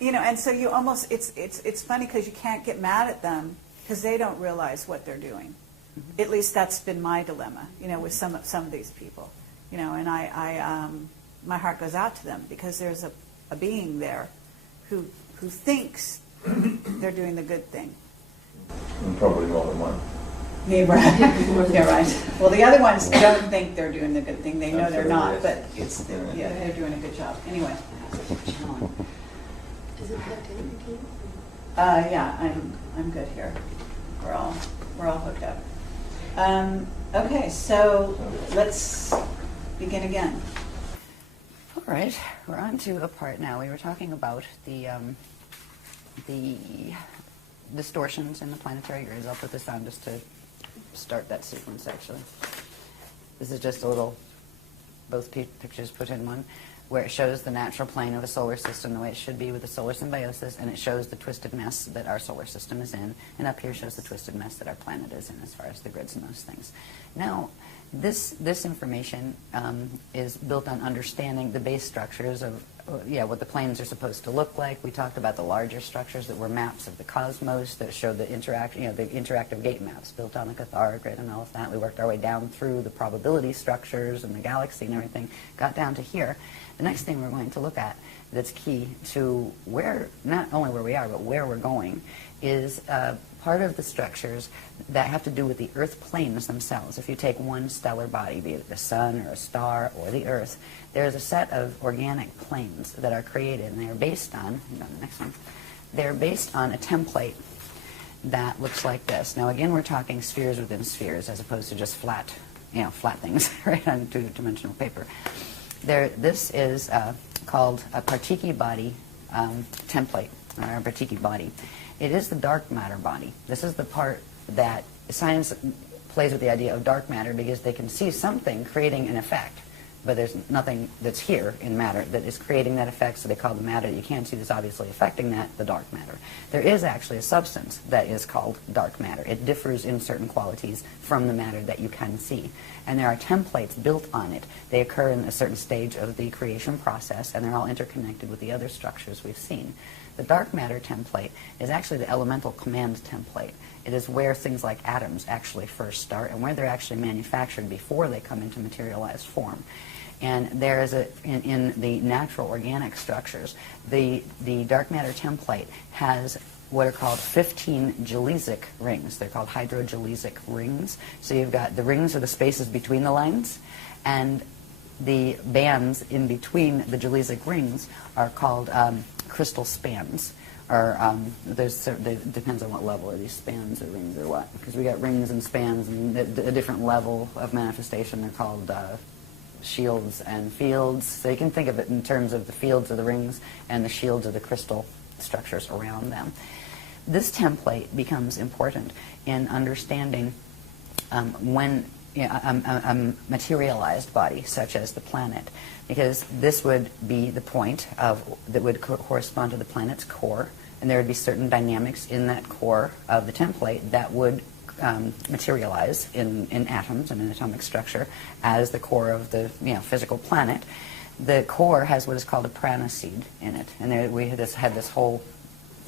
and so you almost, it's funny because you can't get mad at them because they don't realize what they're doing. Mm-hmm. At least that's been my dilemma, with some of these people, and I my heart goes out to them because there's a being there who thinks they're doing the good thing. And probably more than one. Yeah, right. Yeah, right. Well, the other ones don't think they're doing the good thing. They know they're not, but they're doing a good job. Anyway. Is it plugged in? Yeah, I'm good here. We're all hooked up. Okay, so let's begin again. All right, we're on to a part now. We were talking about the distortions in the planetary grids. I'll put this on just to start that sequence, actually. This is just a little, both pictures put in one, where it shows the natural plane of a solar system the way it should be with the solar symbiosis, and it shows the twisted mess that our solar system is in, and up here shows the twisted mess that our planet is in as far as the grids and those things. Now, This information is built on understanding the base structures of what the planes are supposed to look like. We talked about the larger structures that were maps of the cosmos that showed the interactive gate maps built on the Cathara grid and all of that. We worked our way down through the probability structures and the galaxy and everything, got down to here. The next thing we're going to look at that's key to not only where we are, but where we're going, is part of the structures that have to do with the Earth planes themselves. If you take one stellar body, be it the sun or a star or the Earth, there's a set of organic planes that are created, and they are based on, the next one, they're based on a template that looks like this. Now again, we're talking spheres within spheres as opposed to just flat things, right, on two-dimensional paper. This is called a Partiki body template, or a Partiki body. It is the dark matter body. This is the part that science plays with the idea of dark matter because they can see something creating an effect, but there's nothing that's here in matter that is creating that effect, so they call the matter that you can't see that's obviously affecting that the dark matter. There is actually a substance that is called dark matter. It differs in certain qualities from the matter that you can see, and there are templates built on it. They occur in a certain stage of the creation process, and they're all interconnected with the other structures we've seen. The dark matter template is actually the elemental command template. It is where things like atoms actually first start and where they're actually manufactured before they come into materialized form. And there is in the natural organic structures, the dark matter template has what are called 15 gelesic rings. They're called hydrogelesic rings. So you've got the rings are the spaces between the lines, and the bands in between the gelesic rings are called crystal spans. Or it depends on what level are these spans or rings or what. Because we got rings and spans and a different level of manifestation. They're called shields and fields. So you can think of it in terms of the fields of the rings and the shields of the crystal structures around them. This template becomes important in understanding when a materialized body, such as the planet, because this would be the point that would correspond to the planet's core, and there would be certain dynamics in that core of the template that would materialize in atoms and in atomic structure as the core of the physical planet. The core has what is called a prana seed in it, and we had this whole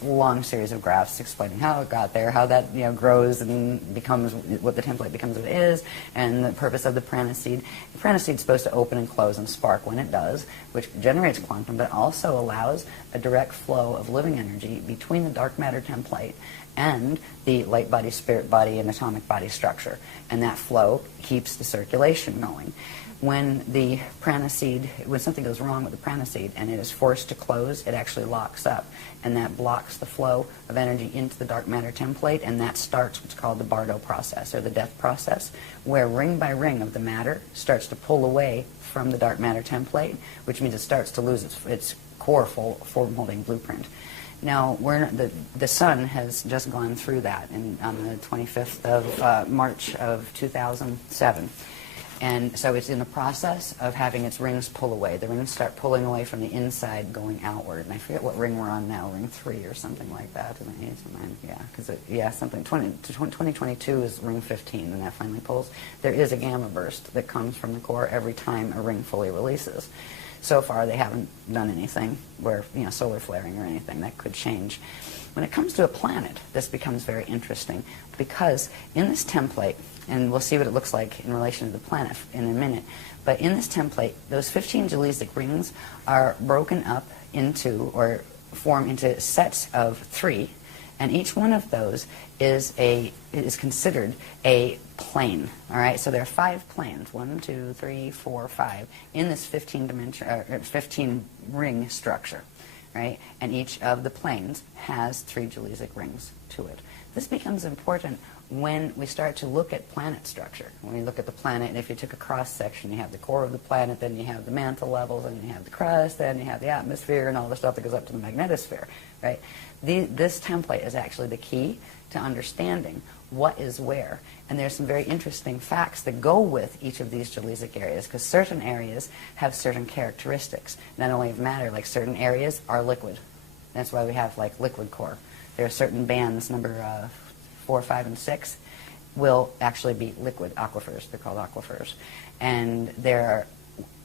long series of graphs explaining how it got there, how that grows and becomes what the template becomes what it is, and the purpose of the prana seed. The prana seed is supposed to open and close and spark when it does, which generates quantum, but also allows a direct flow of living energy between the dark matter template and the light body, spirit body, and atomic body structure. And that flow keeps the circulation going. When the prana seed, when something goes wrong with the prana seed and it is forced to close, it actually locks up, and that blocks the flow of energy into the dark matter template, and that starts what's called the Bardo process, or the death process, where ring by ring of the matter starts to pull away from the dark matter template, which means it starts to lose its core form-holding blueprint. Now, the sun has just gone through that on the 25th of March of 2007. And so it's in the process of having its rings pull away. The rings start pulling away from the inside, going outward. And I forget what ring we're on now, ring 3 or something like that. Isn't it 8 or 9? Yeah, because something. 2022 is ring 15, and that finally pulls. There is a gamma burst that comes from the core every time a ring fully releases. So far, they haven't done anything where solar flaring or anything. That could change. When it comes to a planet, this becomes very interesting because in this template, and we'll see what it looks like in relation to the planet in a minute, but in this template, those 15 gelesic rings are broken up into, or form into sets of 3, and each one of those is considered a plane. All right, so there are 5 planes, 1, 2, 3, 4, 5, in this 15 ring structure, right? And each of the planes has 3 gelesic rings to it. This becomes important when we start to look at planet structure. When we look at the planet, and if you took a cross section, you have the core of the planet, then you have the mantle levels, and you have the crust, then you have the atmosphere, and all the stuff that goes up to the magnetosphere, right? This template is actually the key to understanding what is where. And there's some very interesting facts that go with each of these gelesic areas, because certain areas have certain characteristics, not only of matter, like certain areas are liquid. That's why we have like liquid core. There are certain bands, number 4, 5, and 6, will actually be liquid aquifers. They're called aquifers. And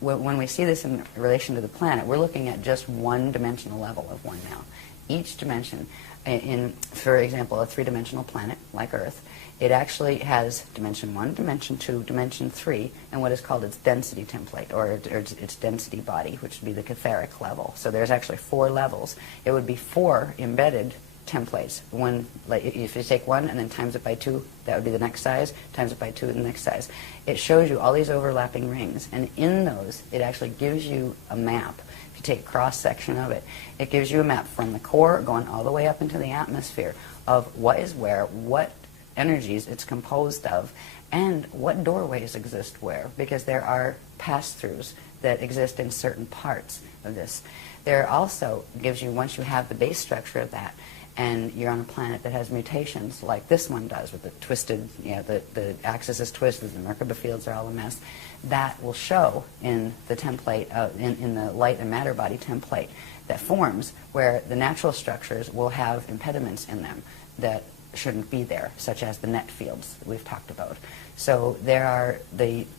when we see this in relation to the planet, we're looking at just one-dimensional level of one now. Each dimension, for example, a three-dimensional planet like Earth, it actually has dimension 1, dimension 2, dimension 3, and what is called its density template, or its density body, which would be the catheric level. So there's actually 4 levels. It would be 4 embedded templates. One, like if you take 1 and then times it by 2, that would be the next size, times it by 2, the next size. It shows you all these overlapping rings, and in those, it actually gives you a map. If you take a cross-section of it, it gives you a map from the core going all the way up into the atmosphere of what is where, what energies it's composed of, and what doorways exist where, because there are pass-throughs that exist in certain parts of this. There also gives you, once you have the base structure of that, and you're on a planet that has mutations like this one does, with the twisted, the axis is twisted, the Merkaba fields are all a mess, that will show in the template, in the light and matter body template that forms, where the natural structures will have impediments in them that shouldn't be there, such as the net fields that we've talked about. So there are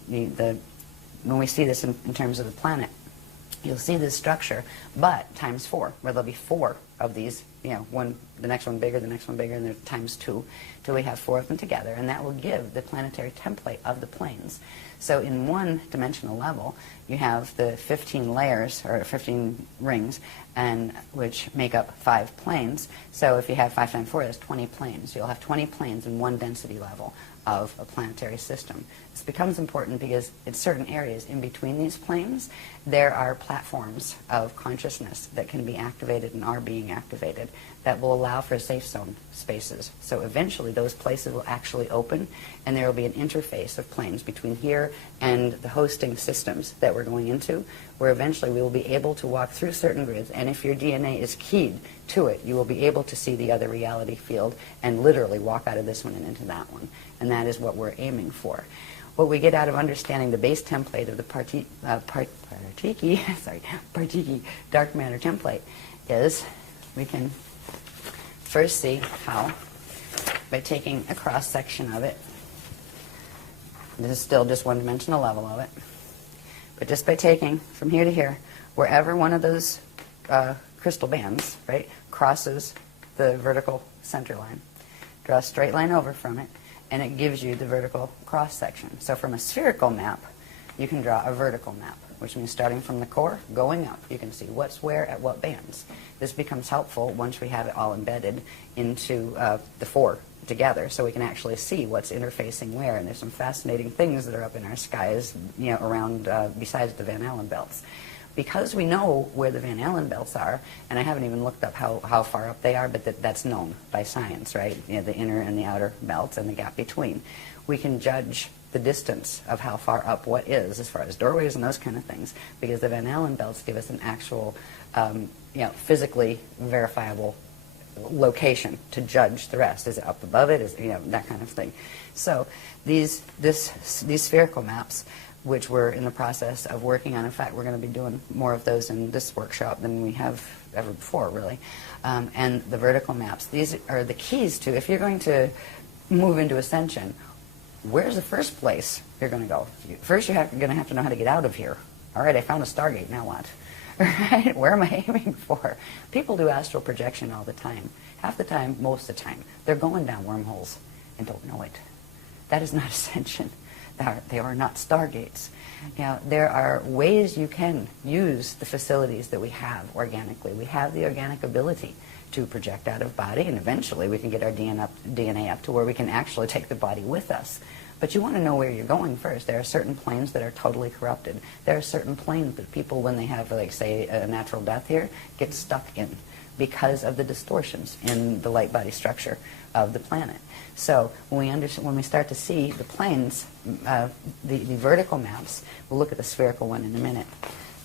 when we see this in terms of the planet, you'll see this structure, but times 4, where there'll be 4 of these, one, the next one bigger, the next one bigger, and then times 2, till we have 4 of them together, and that will give the planetary template of the planes. So in one-dimensional level, you have the 15 layers, or 15 rings, and which make up 5 planes. So if you have 5 times 4, that's 20 planes. You'll have 20 planes in one density level of a planetary system. This becomes important because in certain areas in between these planes, there are platforms of consciousness that can be activated and are being activated that will allow for safe zone spaces. So eventually those places will actually open, and there will be an interface of planes between here and the hosting systems that we're going into, where eventually we will be able to walk through certain grids, and if your DNA is keyed to it, you will be able to see the other reality field and literally walk out of this one and into that one. And that is what we're aiming for. What we get out of understanding the base template of the Partiki dark matter template is we can first see how, by taking a cross-section of it, this is still just one-dimensional level of it, but just by taking from here to here, wherever one of those crystal bands, right, crosses the vertical center line, draw a straight line over from it, and it gives you the vertical cross-section. So from a spherical map, you can draw a vertical map, which means starting from the core, going up, you can see what's where at what bands. This becomes helpful once we have it all embedded into the 4 together, so we can actually see what's interfacing where. And there's some fascinating things that are up in our skies, around, besides the Van Allen belts. Because we know where the Van Allen belts are, and I haven't even looked up how far up they are, but that's known by science, right? The inner and the outer belts and the gap between. We can judge the distance of how far up what is, as far as doorways and those kind of things, because the Van Allen belts give us an actual, physically verifiable location to judge the rest. Is it up above it? Is that kind of thing. So these spherical maps, which we're in the process of working on. In fact, we're going to be doing more of those in this workshop than we have ever before, really. And the vertical maps. These are the keys to, if you're going to move into Ascension, where's the first place you're going to go? First, you're going to have to know how to get out of here. All right, I found a Stargate, now what? Right? Where am I aiming for? People do astral projection all the time. Half the time, most of the time, they're going down wormholes and don't know it. That is not Ascension. They are not Stargates. There are ways you can use the facilities that we have organically. We have the organic ability to project out of body, and eventually we can get our DNA up to where we can actually take the body with us. But you want to know where you're going first. There are certain planes that are totally corrupted. There are certain planes that people, when they have, like, say, a natural death here, get stuck in because of the distortions in the light body structure of the planet. So when we start to see the planes, the vertical maps, we'll look at the spherical one in a minute.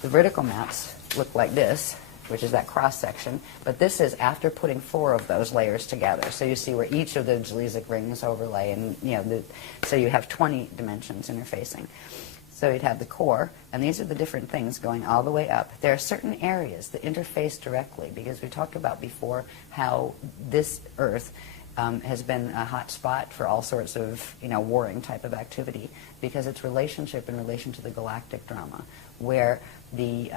The vertical maps look like this, which is that cross-section, but this is after putting 4 of those layers together. So you see where each of the Jalizek rings overlay, and so you have 20 dimensions interfacing. So you'd have the core, and these are the different things going all the way up. There are certain areas that interface directly, because we talked about before how this Earth has been a hot spot for all sorts of, warring type of activity, because its relationship in relation to the galactic drama, where the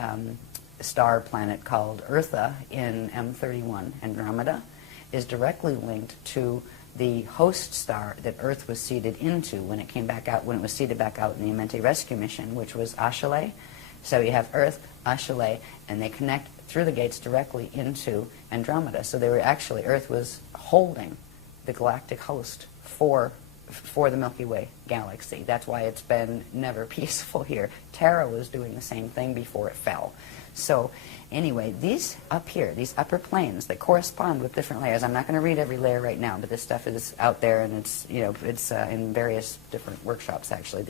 star planet called Eartha in M31 Andromeda is directly linked to the host star that Earth was seeded into when it came back out, when it was seeded back out in the Amenti rescue mission, which was Ashayana. So you have Earth, Ashayana, and they connect through the gates directly into Andromeda. So they were actually, Earth was holding the galactic host for the Milky Way galaxy. That's why it's been never peaceful here. Terra was doing the same thing before it fell. So anyway, these up here, these upper planes that correspond with different layers, I'm not going to read every layer right now, but this stuff is out there, and it's, it's in various different workshops, actually,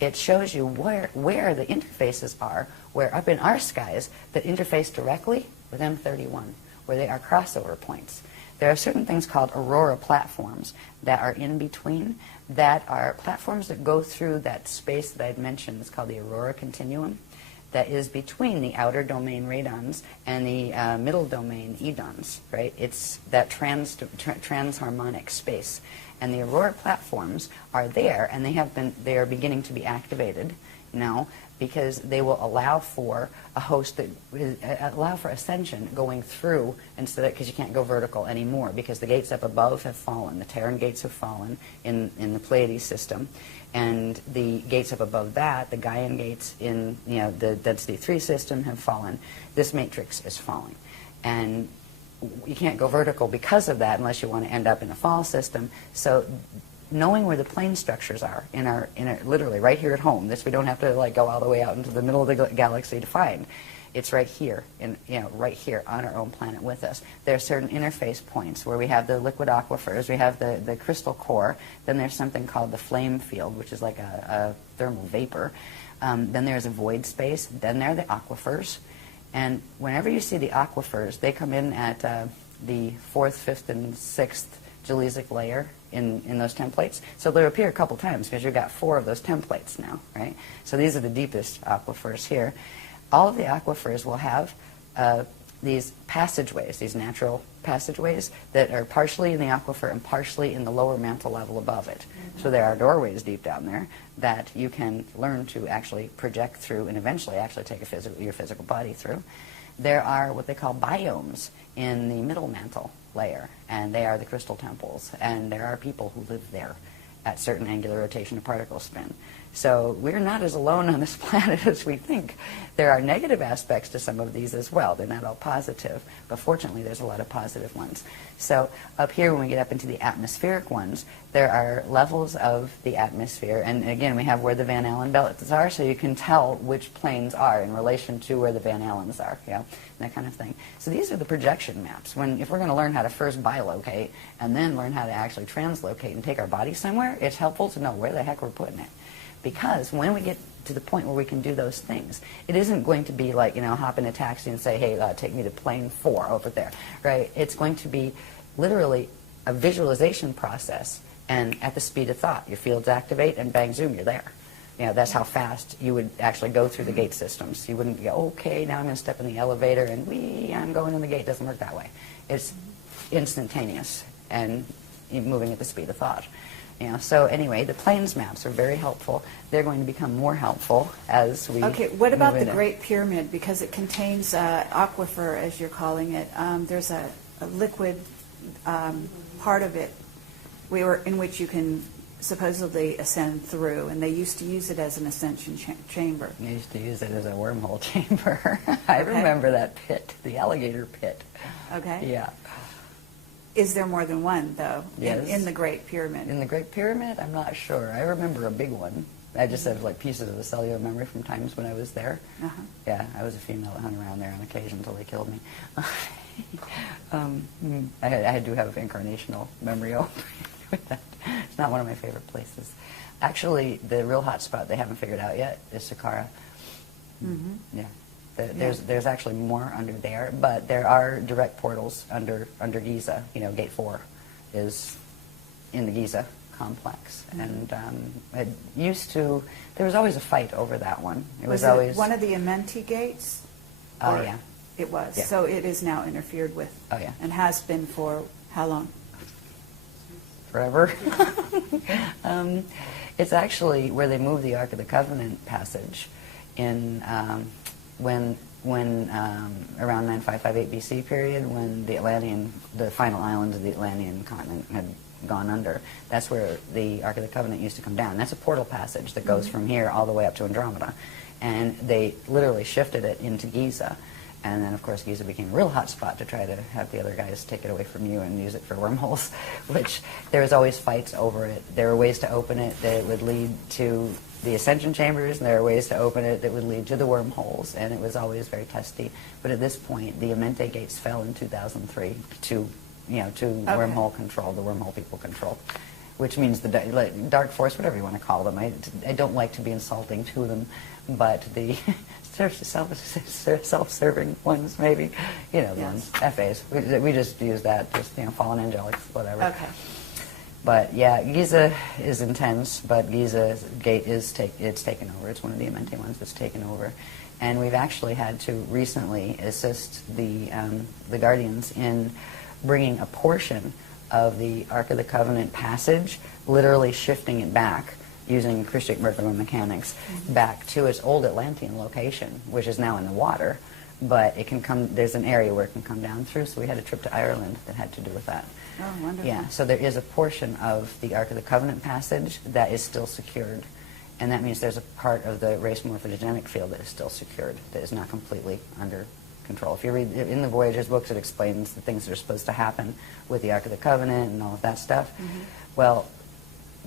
it shows you where the interfaces are, where up in our skies that interface directly with M31, where they are crossover points. There are certain things called aurora platforms that are in between, that are platforms that go through that space that I'd mentioned. It's called the aurora continuum, that is between the outer domain radons and the middle domain edons, right? It's that transharmonic space. And the aurora platforms are there, and they are beginning to be activated now, because they will allow for a host that allow for ascension going through, instead of, because you can't go vertical anymore, because the gates up above have fallen. The Terran gates have fallen in the Pleiades system, and the gates up above that, the Gaian gates in the density 3 system, have fallen. This matrix is falling, and you can't go vertical because of that unless you want to end up in a fall system. So knowing where the plane structures are in our literally right here at home, this we don't have to go all the way out into the middle of the galaxy to find. It's right here, right here on our own planet with us. There are certain interface points where we have the liquid aquifers, we have the crystal core, then there's something called the flame field, which is like a thermal vapor. Then there's a void space, then there are the aquifers. And whenever you see the aquifers, they come in at the 4th, 5th, and 6th Jaleesic layer in those templates. So they'll appear a couple times because you've got 4 of those templates now, right? So these are the deepest aquifers here. All of the aquifers will have these passageways, these natural passageways that are partially in the aquifer and partially in the lower mantle level above it. Mm-hmm. So there are doorways deep down there that you can learn to actually project through and eventually actually take your physical body through. There are what they call biomes in the middle mantle layer, and they are the crystal temples, and there are people who live there at certain angular rotation of particle spin. So we're not as alone on this planet as we think. There are negative aspects to some of these as well. They're not all positive, but fortunately there's a lot of positive ones. So up here, when we get up into the atmospheric ones, there are levels of the atmosphere, and again we have where the Van Allen belts are, so you can tell which planes are in relation to where the Van Allens are, that kind of thing. So these are the projection maps. If we're going to learn how to first bilocate and then learn how to actually translocate and take our body somewhere, it's helpful to know where the heck we're putting it. Because when we get to the point where we can do those things, it isn't going to be like, hop in a taxi and say, hey, take me to plane 4 over there, right? It's going to be literally a visualization process, and at the speed of thought, your fields activate and bang, zoom, you're there. That's how fast you would actually go through the gate systems. You wouldn't go, okay, now I'm going to step in the elevator and I'm going in the gate. It doesn't work that way. It's instantaneous and moving at the speed of thought. So anyway, the planes maps are very helpful. They're going to become more helpful as we Okay, what about the into Great Pyramid? Because it contains aquifer, as you're calling it. There's a liquid part of it in which you can supposedly ascend through, and they used to use it as an ascension chamber. They used to use it as a wormhole chamber. I remember that pit, the alligator pit. Okay. Yeah. Is there more than one, though, Yes. in the Great Pyramid? In the Great Pyramid, I'm not sure. I remember a big one. I just have pieces of the cellular memory from times when I was there. Uh-huh. Yeah, I was a female that hung around there on occasion until they killed me. I do have incarnational memory with that. It's not one of my favorite places. Actually, the real hot spot they haven't figured out yet is Saqqara. Mm-hmm. Yeah. There's actually more under there, but there are direct portals under Giza. Gate 4 is in the Giza complex, and there was always a fight over that one. Was it one of the Amenti gates? Oh yeah, it was. Yeah. So it is now interfered with. Oh yeah, and has been for how long? forever. It's actually where they moved the Ark of the Covenant passage in when around 9558 BC period, when the final islands of the Atlantean continent had gone under. That's where the Ark of the Covenant used to come down. That's a portal passage that goes from here all the way up to Andromeda. And they literally shifted it into Giza. And then, of course, Giza became a real hot spot to try to have the other guys take it away from you and use it for wormholes, which there was always fights over it. There were ways to open it that would lead to the Ascension chambers, and there were ways to open it that would lead to the wormholes, and it was always very testy. But at this point, the Amente gates fell in 2003 to wormhole control, the wormhole people control, which means the dark force, whatever you want to call them. I don't like to be insulting to them, but the self-serving ones, maybe, the ones, FAs. We just use that, just, fallen angelics, whatever. Okay. But yeah, Giza is intense, but Giza's gate it's taken over. It's one of the Amente ones that's taken over. And we've actually had to recently assist the Guardians in bringing a portion of the Ark of the Covenant passage, literally shifting it back using acoustic molecular mechanics back to its old Atlantean location, which is now in the water. But it can come, there's an area where it can come down through, so we had a trip to Ireland that had to do with that. Oh, wonderful. Yeah, so there is a portion of the Ark of the Covenant passage that is still secured. And that means there's a part of the race morphogenetic field that is still secured, that is not completely under control. If you read in the Voyagers books, it explains the things that are supposed to happen with the Ark of the Covenant and all of that stuff. Well,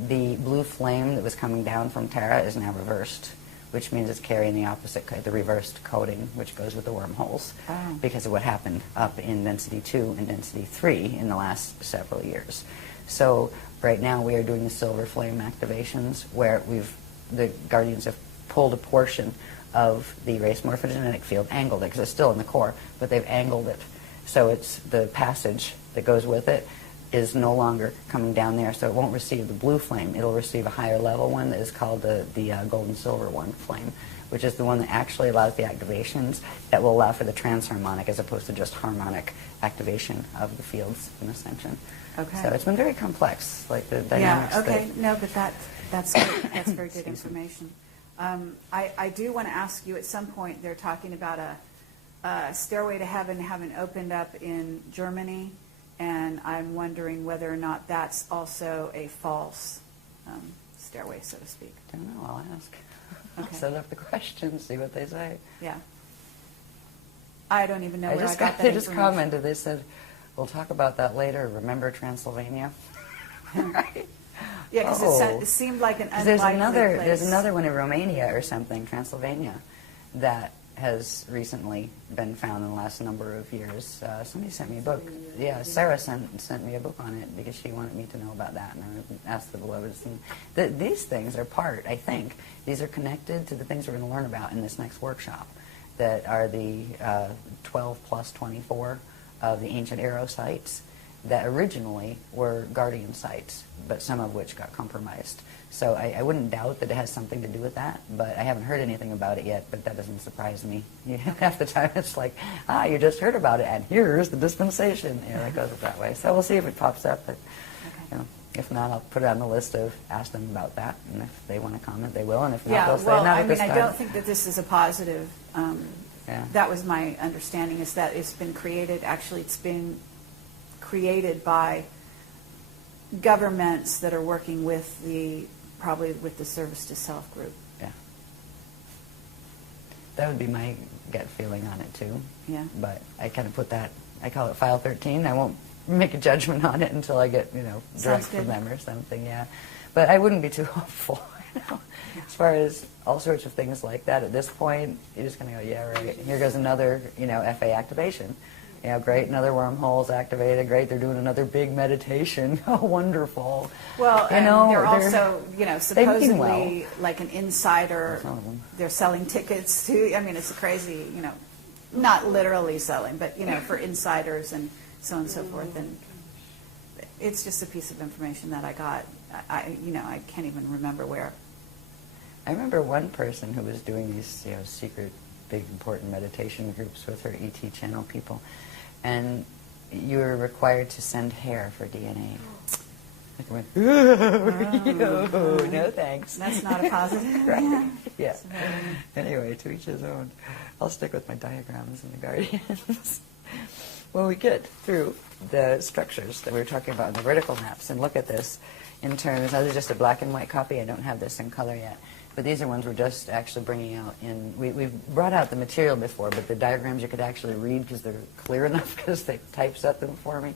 the blue flame that was coming down from Terra is now reversed, which means it's carrying the opposite, the reversed coding, which goes with the wormholes, because of what happened up in Density 2 and Density 3 in the last several years. So right now we are doing the silver flame activations, where the Guardians have pulled a portion of the race morphogenetic field, angled it, because it's still in the core, but they've angled it. So it's the passage that goes with it is no longer coming down there, so it won't receive the blue flame. It'll receive a higher level one that is called the gold and silver one flame, which is the one that actually allows the activations that will allow for the transharmonic as opposed to just harmonic activation of the fields in Ascension. Okay. So it's been very complex, like the dynamics. Yeah, okay. No, but that's good. That's very good information. I do want to ask you, at some point they're talking about a Stairway to Heaven having opened up in Germany, and I'm wondering whether or not that's also a false stairway, so to speak. I don't know, I'll ask. Okay. I'll set up the questions, see what they say. Yeah. I don't even know where I got that They just information. commented, they said, we'll talk about that later, remember Transylvania? Right? Yeah, because it seemed like an unlikely there's place. another one in Romania or something, Transylvania, that has recently been found in the last number of years. Somebody sent me a book. Yeah, Sarah sent me a book on it because she wanted me to know about that, and I asked the beloveds. And these things are I think, these are connected to the things we're going to learn about in this next workshop, that are the 12 plus 24 of the ancient Arrow sites that originally were Guardian sites, but some of which got compromised. So I wouldn't doubt that it has something to do with that, but I haven't heard anything about it yet, but that doesn't surprise me. Half the time it's like, you just heard about it, and here's the dispensation. It goes that way. So we'll see if it pops up, but if not, I'll put it on the list of ask them about that, and if they want to comment, they will, and if not, they'll say not at this time. I don't think that this is a positive. That was my understanding, is that it's been created, actually it's been created by governments that are working with probably with the Service to Self group. Yeah. That would be my gut feeling on it too. Yeah. But I kind of I call it File 13. I won't make a judgment on it until I get, direct from them or something, yeah. But I wouldn't be too hopeful, As far as all sorts of things like that, at this point, you're just going to go, yeah, right. Here goes another, FA activation. Great, another wormhole's activated. Great, they're doing another big meditation. Oh, wonderful. Well, and they're also, supposedly well. like an insider. They're selling tickets to. I mean, it's crazy. Not literally selling, but for insiders and so on and so forth. And it's just a piece of information that I got. I can't even remember where. I remember one person who was doing these, secret, big, important meditation groups with her ET channel people. And you were required to send hair for DNA. Like I went, "Ooh, no thanks." That's not a positive. Right. Yeah. Anyway, to each his own. I'll stick with my diagrams and the guardians. When we get through the structures that we were talking about in the vertical maps and look at this in terms, this is just a black and white copy. I don't have this in color yet. But these are ones we're just actually bringing out in. We've brought out the material before, but the diagrams you could actually read because they're clear enough because they typeset them for me.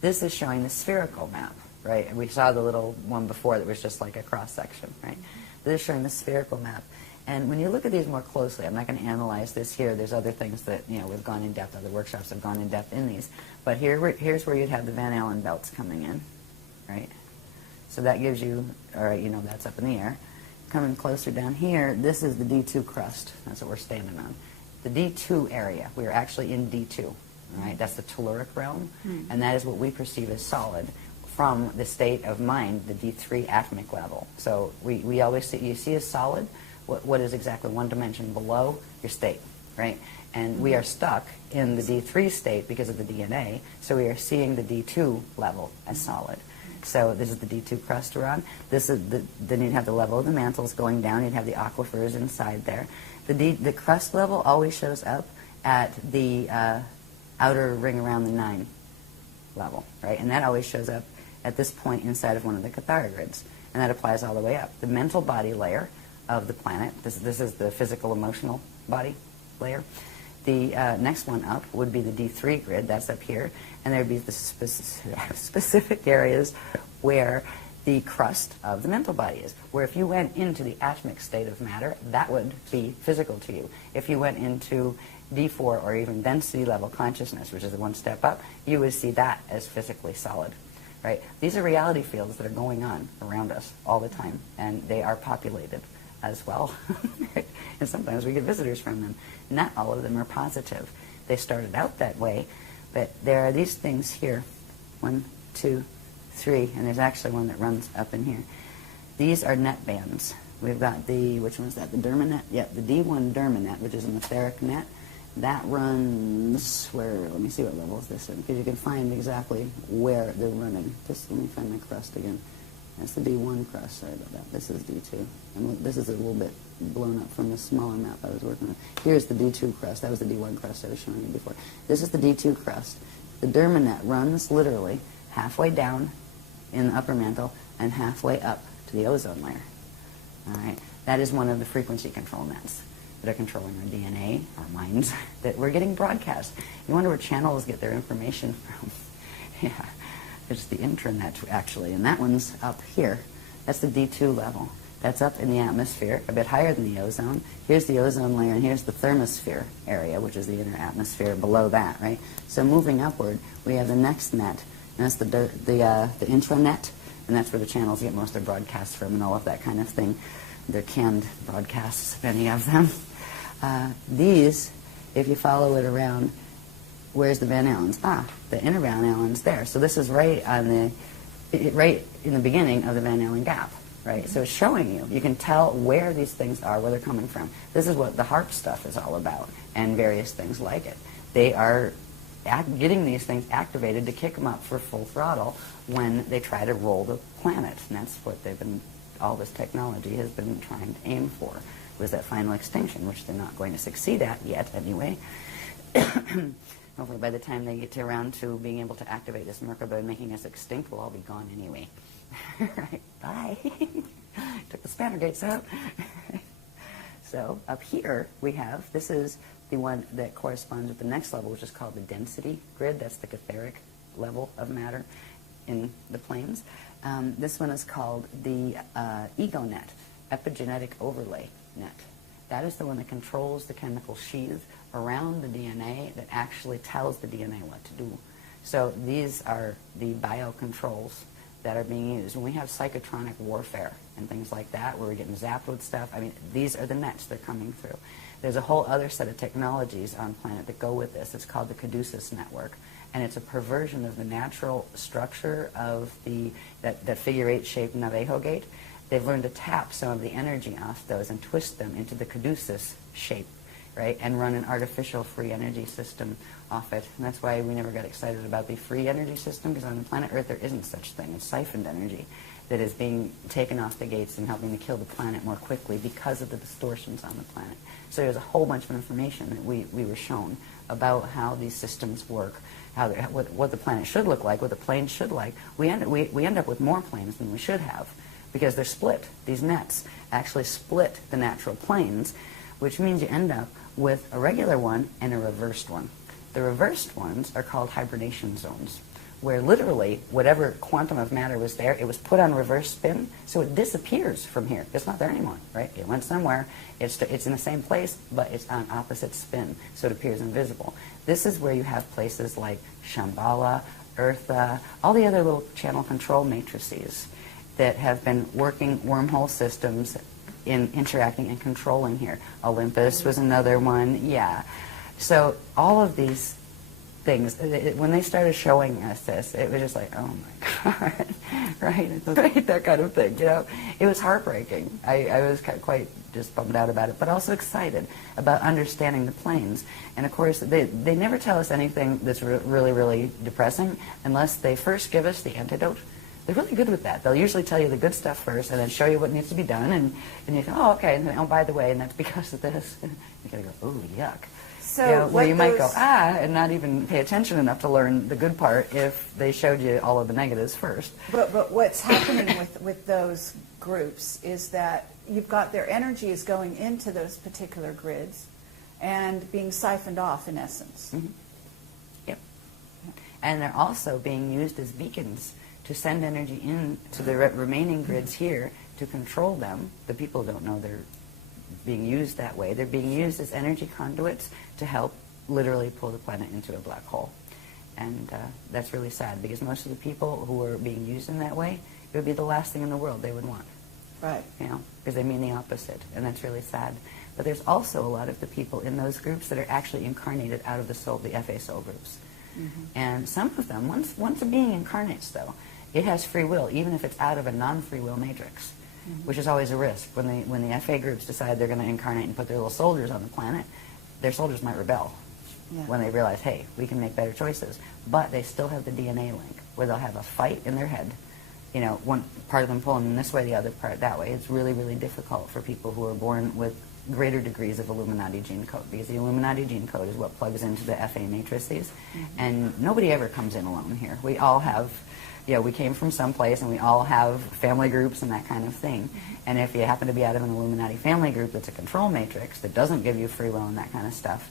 This is showing the spherical map, right? And we saw the little one before that was just like a cross-section, right? This is showing the spherical map. And when you look at these more closely, I'm not going to analyze this here. There's other things that, we've gone in depth, other workshops have gone in depth in these. But here's where you'd have the Van Allen belts coming in, right? So that gives you, all right, that's up in the air. Coming closer down here, this is the D2 crust. That's what we're standing on. The D2 area, we are actually in D2, right? That's the telluric realm, and that is what we perceive as solid from the state of mind, the D3 atomic level. So we always see, you see as solid what is exactly one dimension below your state, right? And we are stuck in the D3 state because of the DNA, so we are seeing the D2 level as solid. So this is the D2 crust we're on. This is then you'd have the level of the mantles going down. You'd have the aquifers inside there. The crust level always shows up at the outer ring around the 9 level, right? And that always shows up at this point inside of one of the Cathara grids. And that applies all the way up. The mental body layer of the planet, this is the physical emotional body layer. The next one up would be the D3 grid, that's up here, and there would be the specific areas where the crust of the mental body is, where if you went into the atomic state of matter, that would be physical to you. If you went into D4 or even density level consciousness, which is the one step up, you would see that as physically solid. Right? These are reality fields that are going on around us all the time, and they are populated as well. Right? And sometimes we get visitors from them. Not all of them are positive. They started out that way, but there are these things here. 1, 2, 3, and there's actually one that runs up in here. These are net bands. We've got which one's that? The Dermanet? Yeah, the D1 Dermanet, which is an etheric net. That runs let me see what levels this is, because you can find exactly where they're running. Just let me find my crust again. That's the D1 crust, sorry about that. This is D2. And this is a little bit blown up from the smaller map I was working on. Here's the D2 crust. That was the D1 crust I was showing you before. This is the D2 crust. The Dermanet runs literally halfway down in the upper mantle and halfway up to the ozone layer. All right? That is one of the frequency control nets that are controlling our DNA, our minds, that we're getting broadcast. You wonder where channels get their information from. Yeah, it's the intranet, actually, and that one's up here. That's the D2 level. That's up in the atmosphere, a bit higher than the ozone. Here's the ozone layer, and here's the thermosphere area, which is the inner atmosphere below that, right? So moving upward, we have the next net, and that's the intranet, and that's where the channels get most of their broadcasts from and all of that kind of thing. They're canned broadcasts, many of them. These, if you follow it around, where's the Van Allens? The inner Van Allen's there. So this is right in the beginning of the Van Allen gap, right? So it's showing you. You can tell where these things are, where they're coming from. This is what the HARP stuff is all about, and various things like it. They are getting these things activated to kick them up for full throttle when they try to roll the planet, and that's what all this technology has been trying to aim for, was that final extinction, which they're not going to succeed at yet anyway. Hopefully by the time they get around to being able to activate this Merkaba and making us extinct, we'll all be gone anyway. Right, bye. Took the spanner gates out. So up here we have, this is the one that corresponds with the next level, which is called the density grid. That's the etheric level of matter in the planes. This one is called the ego net, epigenetic overlay net. That is the one that controls the chemical sheath around the DNA that actually tells the DNA what to do. So these are the biocontrols that are being used. When we have psychotronic warfare and things like that, where we're getting zapped with stuff, I mean, these are the nets that are coming through. There's a whole other set of technologies on planet that go with this. It's called the Caduceus network. And it's a perversion of the natural structure of that figure-8 shaped Navajo gate. They've learned to tap some of the energy off those and twist them into the Caduceus shape. right, and run an artificial free energy system off it. And that's why we never got excited about the free energy system, because on the planet Earth there isn't such thing. It's siphoned energy that is being taken off the gates and helping to kill the planet more quickly because of the distortions on the planet. So there's a whole bunch of information that we were shown about how these systems work, what the planet should look like, what the planes should like. We end up with more planes than we should have because they're split. These nets actually split the natural planes, which means you end up with a regular one and a reversed one. The reversed ones are called hibernation zones, where literally whatever quantum of matter was there, it was put on reverse spin, so it disappears from here. It's not there anymore, right? It went somewhere. It's in the same place, but it's on opposite spin, so it appears invisible. This is where you have places like Shambhala, Eartha, all the other little channel control matrices that have been working wormhole systems in interacting and controlling here. Olympus was another one, yeah. So all of these things, when they started showing us this, it was just like, oh my God, right, that kind of thing, you know. It was heartbreaking. I was quite just bummed out about it, but also excited about understanding the planes. And of course, they never tell us anything that's really, really depressing unless they first give us the antidote. They're really good with that. They'll usually tell you the good stuff first and then show you what needs to be done, and you go, oh, okay, and then, oh, by the way, and that's because of this. You gotta go, oh, yuck. So you know, where you might go, and not even pay attention enough to learn the good part if they showed you all of the negatives first. But what's happening with those groups is that you've got their energy is going into those particular grids and being siphoned off, in essence. Mm-hmm. Yep. And they're also being used as beacons to send energy in to the remaining grids here to control them. The people don't know they're being used that way. They're being used as energy conduits to help literally pull the planet into a black hole. And that's really sad, because most of the people who are being used in that way, it would be the last thing in the world they would want. Right. You know, because they mean the opposite, and that's really sad. But there's also a lot of the people in those groups that are actually incarnated out of the soul, the FA soul groups. Mm-hmm. And some of them, once a being incarnates, though, it has free will, even if it's out of a non-free will matrix, mm-hmm. which is always a risk. When the FA groups decide they're going to incarnate and put their little soldiers on the planet, their soldiers might rebel when they realize, hey, we can make better choices. But they still have the DNA link, where they'll have a fight in their head. You know, one part of them pulling them this way, the other part that way. It's really, really difficult for people who are born with greater degrees of Illuminati gene code, because the Illuminati gene code is what plugs into the FA matrices, mm-hmm. and nobody ever comes in alone here. We all have, you know, we came from someplace, and we all have family groups and that kind of thing. Mm-hmm. And if you happen to be out of an Illuminati family group that's a control matrix that doesn't give you free will and that kind of stuff,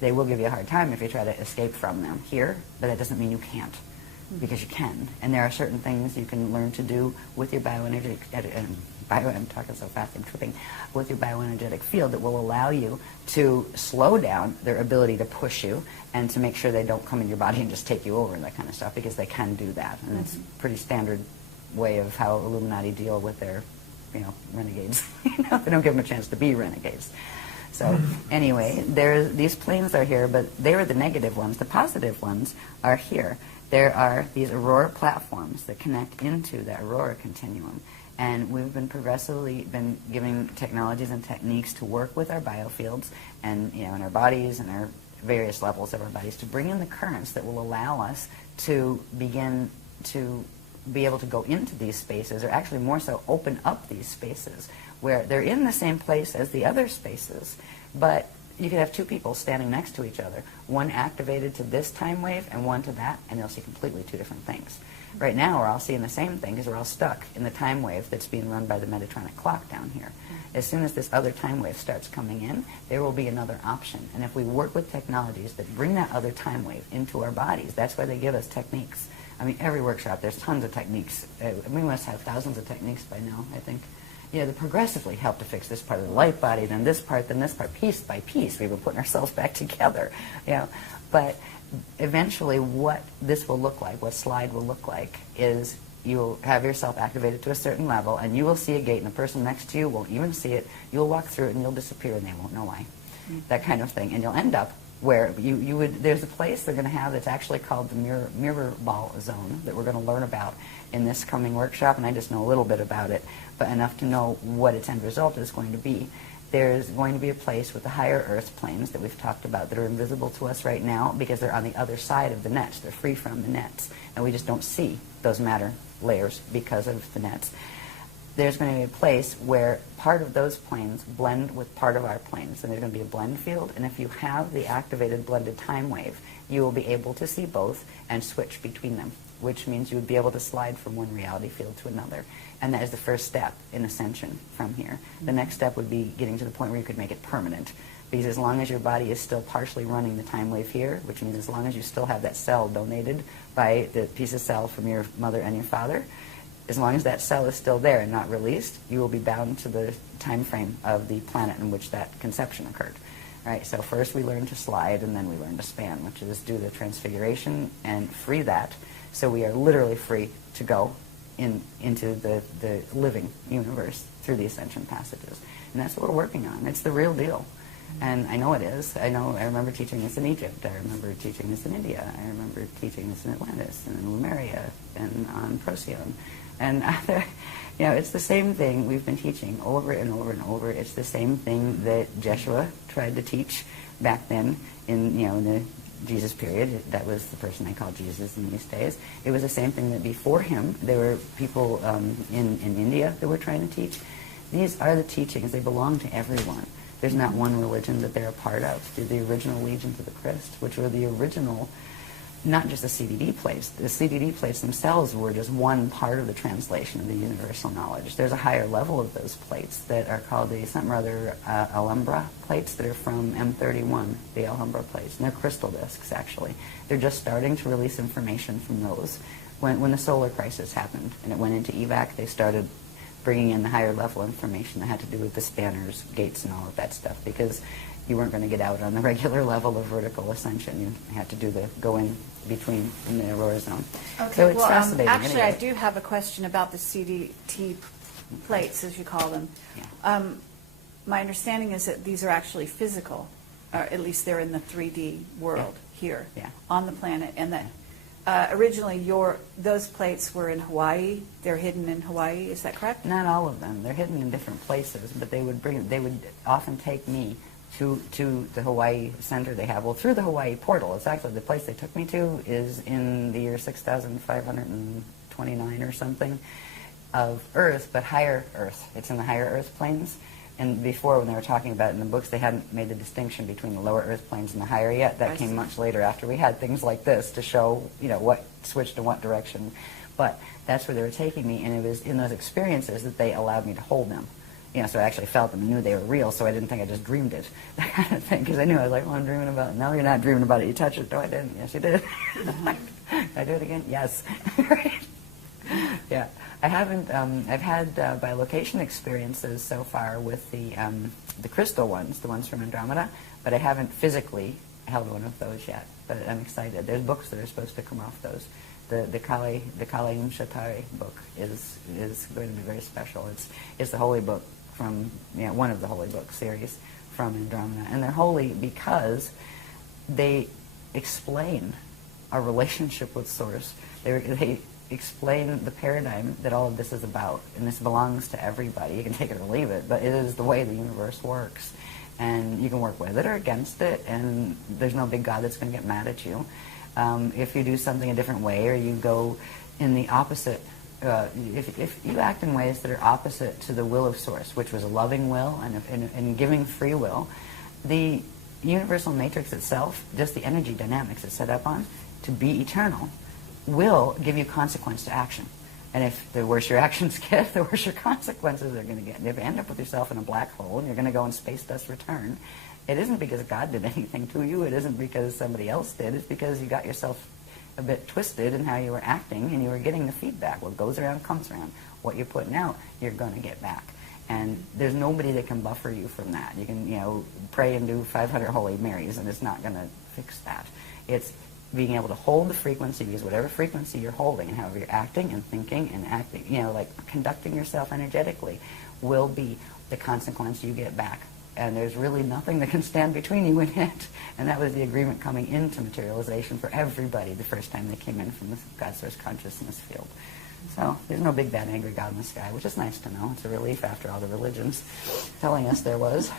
they will give you a hard time if you try to escape from them here, but that doesn't mean you can't. Because you can, and there are certain things you can learn to do with your bioenergetic, I'm talking so fast I'm tripping, with your bioenergetic field that will allow you to slow down their ability to push you and to make sure they don't come in your body and just take you over and that kind of stuff, because they can do that, and it's a pretty standard way of how Illuminati deal with their, you know, renegades. You know, they don't give them a chance to be renegades. So anyway, these planes are here, but they are the negative ones. The positive ones are here. There are these aurora platforms that connect into the aurora continuum, and we've been progressively giving technologies and techniques to work with our biofields and, you know, in our bodies and our various levels of our bodies to bring in the currents that will allow us to begin to be able to go into these spaces, or actually more so open up these spaces where they're in the same place as the other spaces, but you could have two people standing next to each other, one activated to this time wave and one to that, and they'll see completely two different things. Right now, we're all seeing the same thing because we're all stuck in the time wave that's being run by the Metatronic clock down here. As soon as this other time wave starts coming in, there will be another option. And if we work with technologies that bring that other time wave into our bodies, that's why they give us techniques. I mean, every workshop, there's tons of techniques. We must have thousands of techniques by now, I think. You know, they progressively help to fix this part of the light body, then this part, piece by piece. We've been putting ourselves back together, you know. But eventually what this will look like, what slide will look like, is you'll have yourself activated to a certain level, and you will see a gate, and the person next to you won't even see it. You'll walk through it, and you'll disappear, and they won't know why. Mm-hmm. That kind of thing. And you'll end up where there's a place they're going to have that's actually called the mirror ball zone that we're going to learn about in this coming workshop, and I just know a little bit about it, but enough to know what its end result is going to be. there's going to be a place with the higher earth planes that we've talked about that are invisible to us right now because they're on the other side of the nets. They're free from the nets. And we just don't see those matter layers because of the nets. There's going to be a place where part of those planes blend with part of our planes, and there's going to be a blend field. And if you have the activated blended time wave, you will be able to see both and switch between them, which means you would be able to slide from one reality field to another. And that is the first step in ascension from here. The next step would be getting to the point where you could make it permanent. Because as long as your body is still partially running the time wave here, which means as long as you still have that cell donated by the piece of cell from your mother and your father, as long as that cell is still there and not released, you will be bound to the time frame of the planet in which that conception occurred. Right? So first we learn to slide, and then we learn to span, which is do the transfiguration and free that. So we are literally free to go into the living universe through the ascension passages. And that's what we're working on. It's the real deal. And I know it is. I remember teaching this in Egypt. I remember teaching this in India. I remember teaching this in Atlantis and in Lemuria and on Procyon. And it's the same thing we've been teaching over and over and over. It's the same thing that Jeshua tried to teach back then in the Jesus period. That was the person they called Jesus in these days. It was the same thing that before him there were people in India that were trying to teach. These are the teachings. They belong to everyone. There's not one religion that they're a part of. They're the original legions of the Christ, which were the original, not just the CDD plates. The CDD plates themselves were just one part of the translation of the universal knowledge. There's a higher level of those plates that are called the something or other Alhambra plates that are from M31, the Alhambra plates. And they're crystal discs, actually. They're just starting to release information from those. When the solar crisis happened and it went into evac, they started bringing in the higher level information that had to do with the spanners, gates, and all of that stuff, because you weren't going to get out on the regular level of vertical ascension. You had to do the go in between in the aurora zone. Okay, so it's well, fascinating. actually, anyway. I do have a question about the CDT plates, as you call them. Yeah. My understanding is that these are actually physical, or at least they're in the 3D world here on the planet, and that originally those plates were in Hawaii. They're hidden in Hawaii. Is that correct? Not all of them. They're hidden in different places, but they would often take me to the Hawaii center they have. Well, through the Hawaii portal. It's actually the place they took me to is in the year 6,529 or something of Earth, but higher Earth. It's in the higher Earth planes. And before, when they were talking about it in the books, they hadn't made the distinction between the lower Earth planes and the higher yet. That came much later, after we had things like this to show, what switched in what direction. But that's where they were taking me, and it was in those experiences that they allowed me to hold them. So I actually felt them and knew they were real, so I didn't think I just dreamed it, that kind of thing, because I knew, I was like, well, I'm dreaming about it. No, you're not dreaming about it. You touch it. No, I didn't. Yes, you did. Did I do it again? Yes. Right. Yeah. I haven't, I've had bilocation experiences so far with the crystal ones, the ones from Andromeda, but I haven't physically held one of those yet, but I'm excited. There's books that are supposed to come off those. The Kali Shatari book is going to be very special. It's the holy book from, one of the holy book series from Andromeda, and they're holy because they explain our relationship with Source. They explain the paradigm that all of this is about, and this belongs to everybody. You can take it or leave it, but it is the way the universe works, and you can work with it or against it, and there's no big God that's going to get mad at you. If you do something a different way, or you go in the opposite, if you act in ways that are opposite to the will of Source, which was a loving will and giving free will, the universal matrix itself, just the energy dynamics it's set up on, to be eternal, will give you consequence to action. And if the worse your actions get, the worse your consequences are going to get. And if you end up with yourself in a black hole and you're going to go in space dust return, it isn't because God did anything to you. It isn't because somebody else did. It's because you got yourself a bit twisted in how you were acting, and you were getting the feedback. What goes around comes around. What you're putting out, you're going to get back. And there's nobody that can buffer you from that. You can, pray and do 500 Holy Marys, and it's not going to fix that. It's being able to hold the frequency, because whatever frequency you're holding and however you're acting and thinking and acting, like conducting yourself energetically, will be the consequence you get back. And there's really nothing that can stand between you and it. And that was the agreement coming into materialization for everybody the first time they came in from the God Source consciousness field. So there's no big, bad, angry God in the sky, which is nice to know. It's a relief after all the religions telling us there was.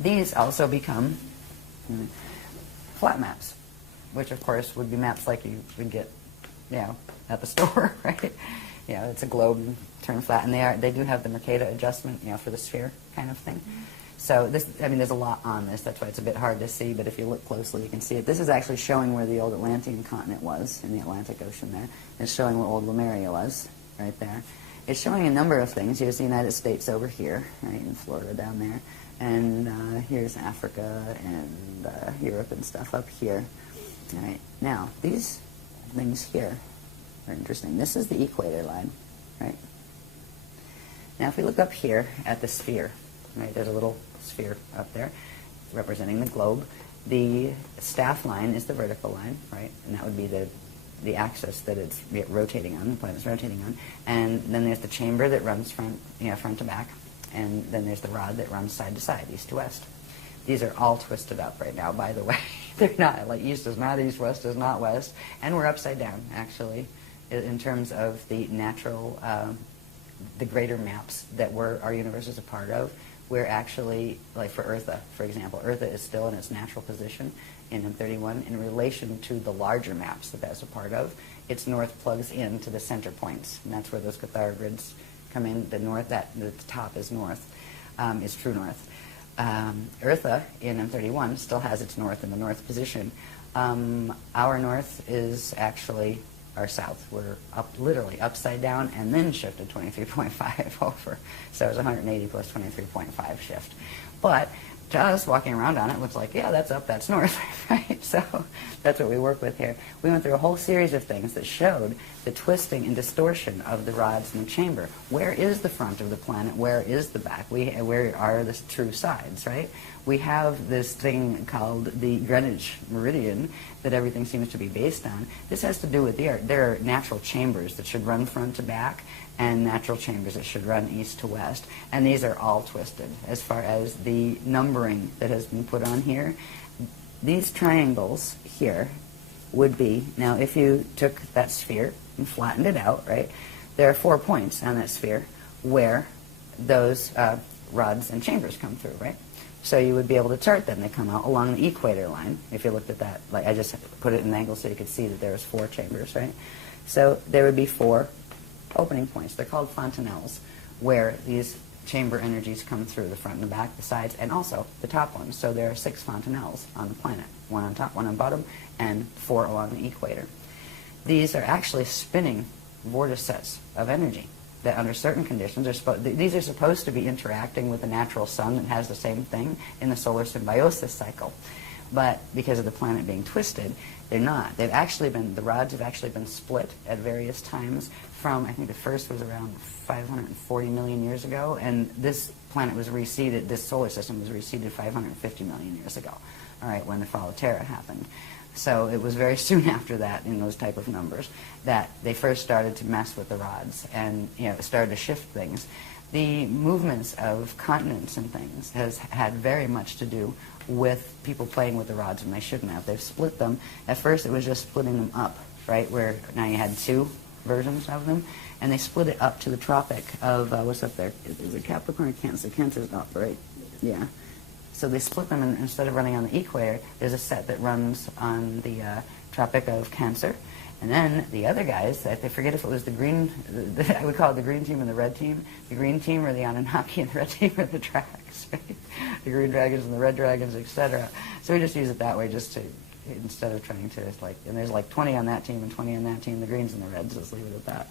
These also become flat maps, which of course would be maps like you would get, at the store, right? It's a globe turned flat, and they do have the Mercator adjustment, for the sphere kind of thing. So there's a lot on this. That's why it's a bit hard to see, but if you look closely, you can see it. This is actually showing where the old Atlantean continent was in the Atlantic Ocean there. It's showing where old Lemuria was, right there. It's showing a number of things. Here's the United States over here, right, in Florida down there. And here's Africa and Europe and stuff up here. All right. Now, these things here are interesting. This is the equator line, right? Now, if we look up here at the sphere, right, there's a little sphere up there representing the globe. The staff line is the vertical line, right? And that would be the axis that it's rotating on, the planet's rotating on. And then there's the chamber that runs front to back. And then there's the rod that runs side to side, east to west. These are all twisted up right now, by the way. They're not, like east is not east, west is not west. And we're upside down, actually, in terms of the natural, the greater maps that our universe is a part of. We're actually, like for Eartha, for example, Eartha is still in its natural position in M31 in relation to the larger maps that's a part of. Its north plugs into the center points, and that's where those Cathara grids come in. The north, the top is north, is true north. Eartha in M31 still has its north in the north position. Our north is actually our south. We're literally upside down and then shifted 23.5 over. So it's 180 plus 23.5 shift. But to us, walking around on it looks like, that's up, that's north, right? So that's what we work with here. We went through a whole series of things that showed the twisting and distortion of the rods in the chamber. Where is the front of the planet? Where is the back? Where are the true sides, right? We have this thing called the Greenwich Meridian that everything seems to be based on. This has to do with there are natural chambers that should run front to back and natural chambers that should run east to west. And these are all twisted as far as the numbering that has been put on here. These triangles here would be, now if you took that sphere and flattened it out, right, there are 4 points on that sphere where those rods and chambers come through, right? So you would be able to chart them. They come out along the equator line. If you looked at that, like I just put it in an angle so you could see that there was 4 chambers, right? So there would be 4 opening points. They're called fontanelles, where these chamber energies come through the front and the back, the sides, and also the top ones. So there are 6 fontanelles on the planet, 1 on top, 1 on bottom, and 4 along the equator. These are actually spinning vortices of energy that under certain conditions these are supposed to be interacting with the natural sun that has the same thing in the solar symbiosis cycle. But because of the planet being twisted, they're not. The rods have actually been split at various times from, I think the first was around 540 million years ago, and this planet was reseeded, this solar system was reseeded 550 million years ago, all right, when the fall of Terra happened. So it was very soon after that, in those type of numbers, that they first started to mess with the rods and started to shift things. The movements of continents and things has had very much to do with people playing with the rods when they shouldn't have. They've split them. At first it was just splitting them up, right, where now you had 2 versions of them, and they split it up to the tropic of, what's up there? Is it Capricorn or Cancer? Cancer's up, right? Yeah. So they split them, and instead of running on the equator, there's a set that runs on the Tropic of Cancer. And then the other guys, I forget if it was the green, I would call it the green team and the red team. The green team are the Anunnaki, and the red team are the Dracs, right? The green dragons and the red dragons, etc. So we just use it that way, just to, instead of trying to, and there's 20 on that team and 20 on that team, the greens and the reds, let's leave it at that.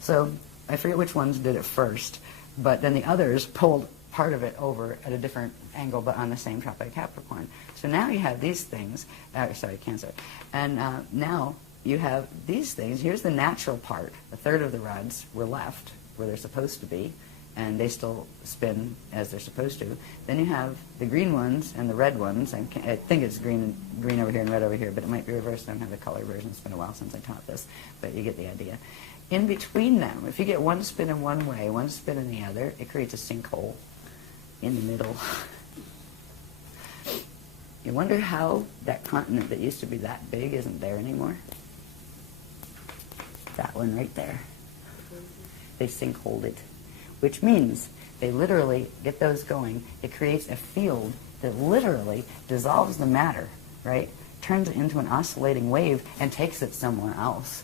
So I forget which ones did it first, but then the others pulled part of it over at a different angle, but on the same Tropic of Capricorn. So now you have these things, Cancer, and now you have these things. Here's the natural part. A third of the rods were left where they're supposed to be, and they still spin as they're supposed to. Then you have the green ones and the red ones. I think it's green over here and red over here, but it might be reversed. I don't have the color version. It's been a while since I taught this, but you get the idea. In between them, if you get one spin in one way, one spin in the other, it creates a sinkhole in the middle. You wonder how that continent that used to be that big isn't there anymore? that one right there. They sinkholed it, which means they literally get those going. It creates a field that literally dissolves the matter, right? Turns it into an oscillating wave and takes it somewhere else.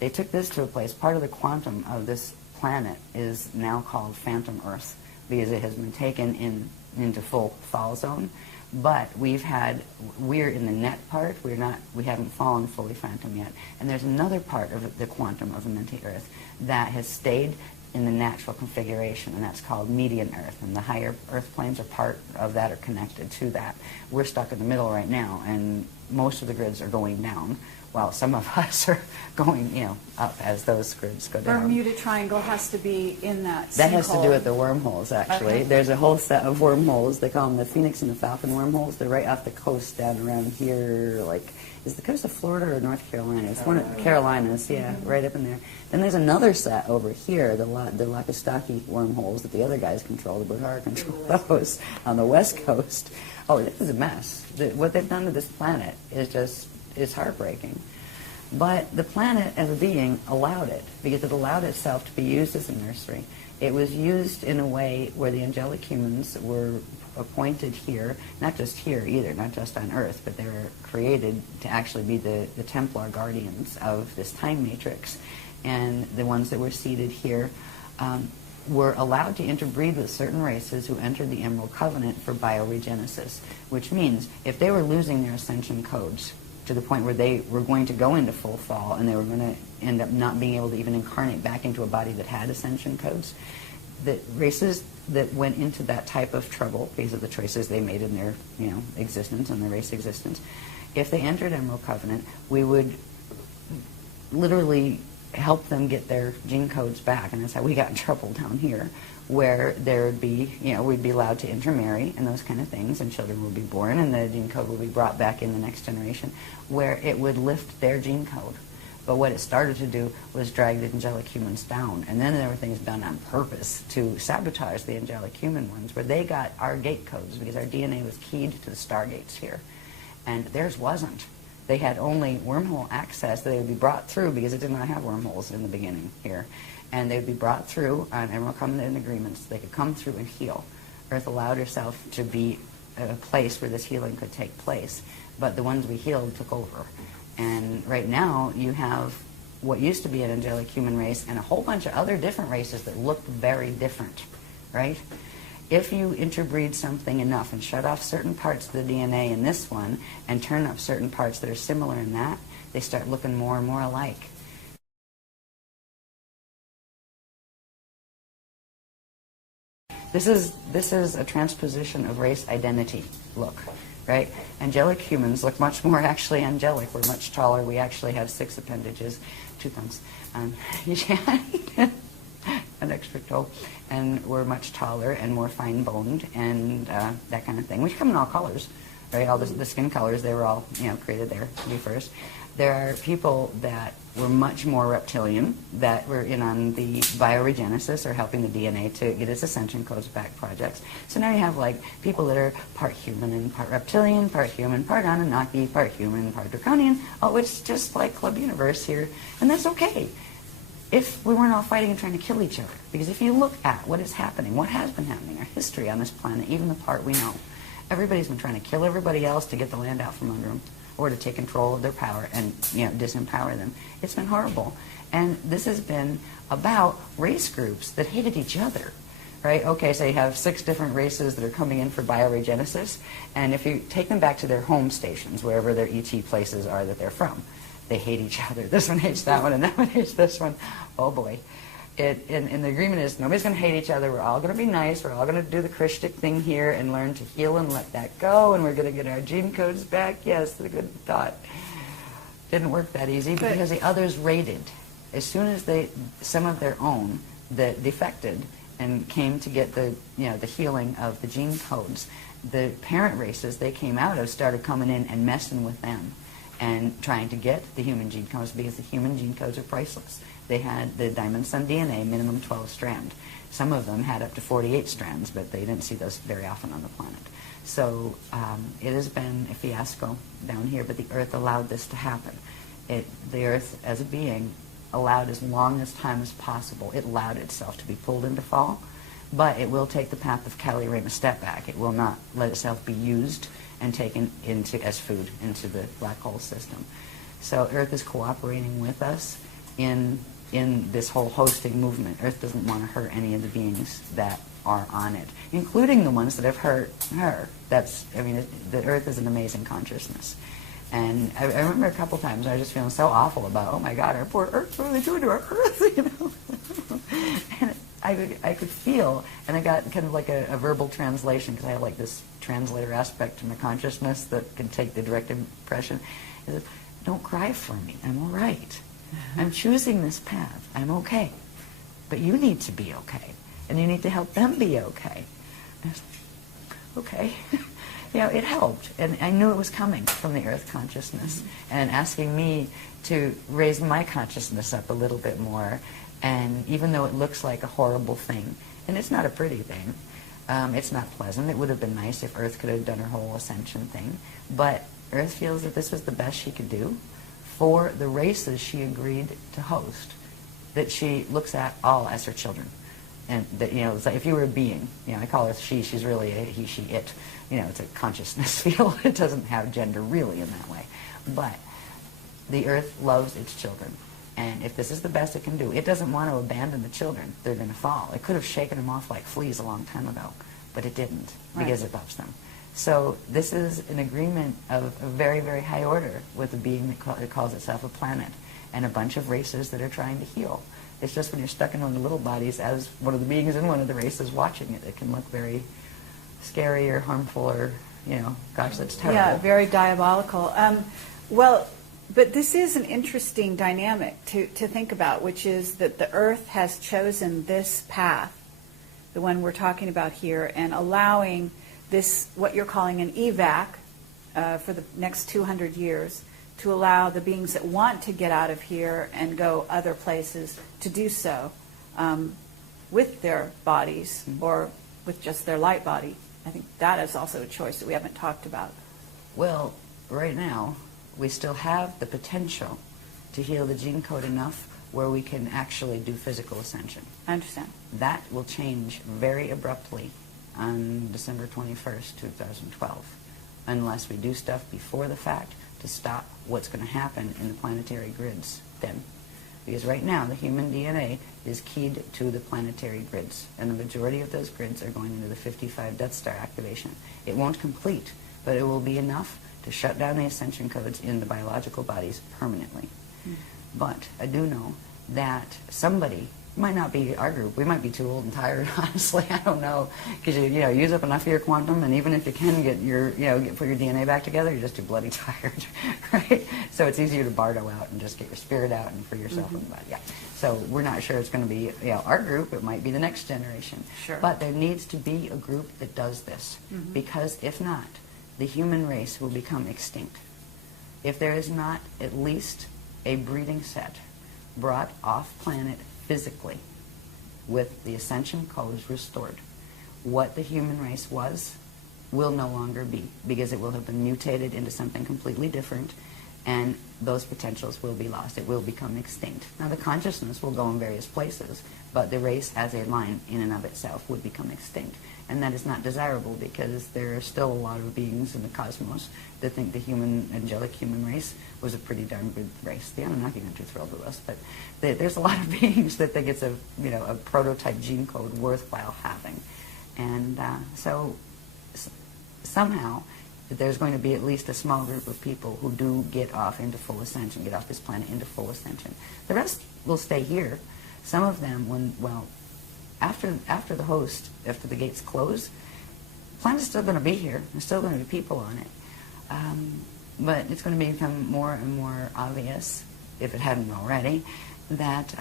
They took this to a place. Part of the quantum of this planet is now called phantom Earth because it has been taken into full fall zone. But we're in the net part. We haven't fallen fully phantom yet. And there's another part of the quantum of Amenti Earth that has stayed in the natural configuration, and that's called median Earth. And the higher Earth planes are part of that, are connected to that. We're stuck in the middle right now, and most of the grids are going down, while some of us are going, up as those grids go down. Bermuda Triangle has to be in that That has to do sinkhole. with the wormholes, actually. Okay. There's a whole set of wormholes. They call them the Phoenix and the Falcon wormholes. They're right off the coast down around here, is the coast of Florida or North Carolina? It's one of the Carolinas, yeah, right up in there. Then there's another set over here, the Lakistaki wormholes that the other guys control. The Buhara control those on the west coast. Oh, this is a mess. What they've done to this planet is heartbreaking. But the planet as a being allowed it, because it allowed itself to be used as a nursery. It was used in a way where the angelic humans were appointed here, not just here either, not just on Earth, but they were created to actually be the Templar guardians of this time matrix. And the ones that were seated here were allowed to interbreed with certain races who entered the Emerald Covenant for bioregenesis, which means if they were losing their ascension codes to the point where they were going to go into full fall and they were going to end up not being able to even incarnate back into a body that had ascension codes, the races that went into that type of trouble because of the choices they made in their existence and their race existence, if they entered Emerald Covenant, we would literally help them get their gene codes back. And that's how we got in trouble down here, where there would be, we'd be allowed to intermarry and those kind of things, and children would be born, and the gene code would be brought back in the next generation, where it would lift their gene code. But what it started to do was drag the angelic humans down. And then there were things done on purpose to sabotage the angelic human ones, where they got our gate codes because our DNA was keyed to the stargates here. And theirs wasn't. They had only wormhole access that they would be brought through because it did not have wormholes in the beginning here. And they would be brought through on Emerald Covenant agreements. They could come through and heal. Earth allowed herself to be a place where this healing could take place. But the ones we healed took over. And right now you have what used to be an angelic human race and a whole bunch of other different races that look very different, right? If you interbreed something enough and shut off certain parts of the DNA in this one and turn up certain parts that are similar in that, they start looking more and more alike. This is a transposition of race identity look, right? Angelic humans look much more actually angelic. We're much taller. We actually have 6 appendages, 2 thumbs, an extra toe, and we're much taller and more fine-boned and that kind of thing. We come in all colors, right? All the skin colors, they were all created there to be first. There are people that were much more reptilian, that were in on the bioregenesis or helping the DNA to get its ascension codes back projects. So now you have people that are part human and part reptilian, part human, part Anunnaki, part human, part Draconian. Oh, it's just like Club Universe here, and that's okay if we weren't all fighting and trying to kill each other. Because if you look at what is happening, what has been happening, our history on this planet, even the part we know, everybody's been trying to kill everybody else to get the land out from under them, or to take control of their power and disempower them. It's been horrible. And this has been about race groups that hated each other, right? Okay, so you have 6 different races that are coming in for bioregenesis, and if you take them back to their home stations, wherever their ET places are that they're from, they hate each other. This one hates that one, and that one hates this one. Oh boy. And the agreement is nobody's going to hate each other. We're all going to be nice. We're all going to do the Christic thing here and learn to heal and let that go. And we're going to get our gene codes back. Yes, a good thought. Didn't work that easy because the others raided. As soon as some of their own that defected and came to get the healing of the gene codes, the parent races they came out of started coming in and messing with them and trying to get the human gene codes because the human gene codes are priceless. They had the Diamond Sun DNA, minimum 12 strand. Some of them had up to 48 strands, but they didn't see those very often on the planet. So it has been a fiasco down here, but the Earth allowed this to happen. The Earth, as a being, allowed as long as time as possible. It allowed itself to be pulled into fall, but it will take the path of Kali-Rama step back. It will not let itself be used and taken into as food into the black hole system. So Earth is cooperating with us in this whole hosting movement. Earth doesn't want to hurt any of the beings that are on it, including the ones that have hurt her. The Earth is an amazing consciousness. And I remember a couple times I was just feeling so awful about, oh my God, our poor Earth, what are they doing to our Earth, you know? And I could feel, and I got kind of like a verbal translation, because I have like this translator aspect to my consciousness that can take the direct impression. It said, don't cry for me, I'm all right. I'm choosing this path, I'm okay. But you need to be okay, and you need to help them be okay. And I was like, okay. You know, it helped, and I knew it was coming from the Earth consciousness, and asking me to raise my consciousness up a little bit more. And even though it looks like a horrible thing, and it's not a pretty thing, it's not pleasant. It would have been nice if Earth could have done her whole ascension thing, but Earth feels that this was the best she could do for the races she agreed to host, that she looks at all as her children. And that, you know, it's like if you were a being, you know, I call her she, she's really a he, she, it. You know, it's a consciousness field. It doesn't have gender really in that way. But the Earth loves its children. And if this is the best it can do, it doesn't want to abandon the children. They're going to fall. It could have shaken them off like fleas a long time ago, but it didn't, because it loves them. So this is an agreement of a very, very high order with a being that calls itself a planet, and a bunch of races that are trying to heal. It's just when you're stuck in one of the little bodies as one of the beings in one of the races watching it, it can look very scary or harmful or, you know, gosh, that's terrible. Yeah, very diabolical. Well, but this is an interesting dynamic to think about, which is that the Earth has chosen this path, the one we're talking about here, and allowing this, what you're calling an evac for the next 200 years, to allow the beings that want to get out of here and go other places to do so with their bodies or with just their light body. I think that is also a choice that we haven't talked about. Well, right now, we still have the potential to heal the gene code enough where we can actually do physical ascension. I understand. That will change very abruptly on December 21st, 2012, unless we do stuff before the fact to stop what's going to happen in the planetary grids then. Because right now, the human DNA is keyed to the planetary grids, and the majority of those grids are going into the 55 Death Star activation. It won't complete, but it will be enough to shut down the ascension codes in the biological bodies permanently. But I do know that somebody, might not be our group, we might be too old and tired, honestly, I don't know, because you know, use up enough of your quantum, and even if you can get your, you know, put your DNA back together, you're just too bloody tired, right? So it's easier to bardo out and just get your spirit out and free yourself from the body. Yeah. So we're not sure it's going to be, you know, our group. It might be the next generation. Sure. But there needs to be a group that does this, because if not, the human race will become extinct. If there is not at least a breeding set brought off planet physically with the ascension codes restored, what the human race was will no longer be, because it will have been mutated into something completely different, and those potentials will be lost. It will become extinct. Now the consciousness will go in various places, but the race as a line in and of itself would become extinct. And that is not desirable, because there are still a lot of beings in the cosmos that think the human, angelic human race was a pretty darn good race. The Anunnaki aren't too thrilled with us, but there's a lot of beings that think it's a, you know, a prototype gene code worthwhile having. And so somehow there's going to be at least a small group of people who do get off into full ascension, get off this planet into full ascension. The rest will stay here. Some of them, after the host, after the gates close, the planet's still going to be here. There's still going to be people on it. But it's going to become more and more obvious, if it hadn't already, that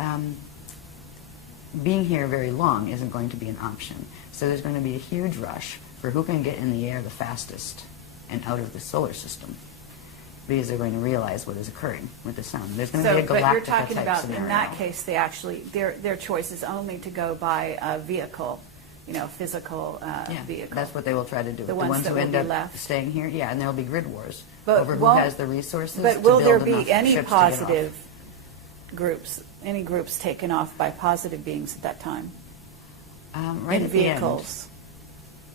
being here very long isn't going to be an option. So there's going to be a huge rush for who can get in the air the fastest and out of the solar system, because they're going to realize what is occurring with the sun. There's going to be a galactic but you're talking type about, scenario. in that case, they actually, their choice is only to go by a vehicle, you know, physical vehicle. That's what they will try to do. The ones that who will end be up left. staying here, and there will be grid wars But over who has the resources But to will there build be enough any ships to get off. positive groups any groups taken off by positive beings at that time? Right In at the end, vehicles.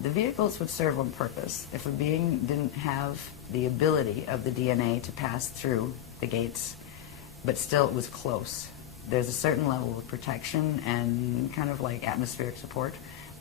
the vehicles would serve one purpose. If a being didn't have the ability of the DNA to pass through the gates, but still it was close, there's a certain level of protection and kind of like atmospheric support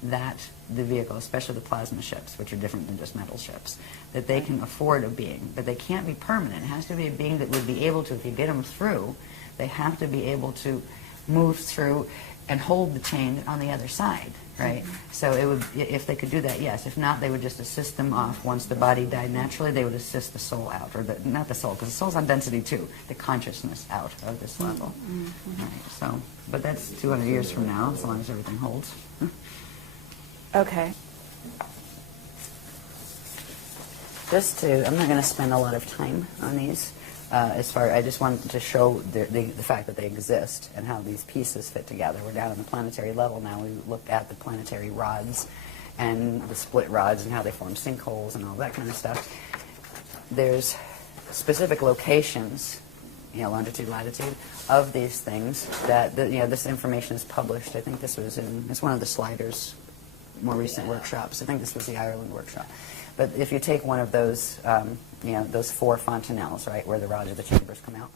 that the vehicle, especially the plasma ships, which are different than just metal ships, that they can afford a being. But they can't be permanent. It has to be a being that would be able to, if you get them through, they have to be able to move through and hold the chain on the other side, right? So it would, if they could do that, yes. If not, they would just assist them off. Once the body died naturally, they would assist the soul out, or not the soul, because the soul's on density too, the consciousness out of this level. Right, so, but that's 200 years from now, as long as everything holds. Okay. Just to, I'm not going to spend a lot of time on these. I just wanted to show the fact that they exist and how these pieces fit together. We're down on the planetary level now. We looked at the planetary rods and the split rods and how they form sinkholes and all that kind of stuff. There's specific locations, longitude, latitude, of these things that, this information is published. I think this was it's one of the Sliders' more recent workshops. I think this was the Ireland workshop. But if you take one of those, those 4 fontanelles, right, where the rods of the chambers come out,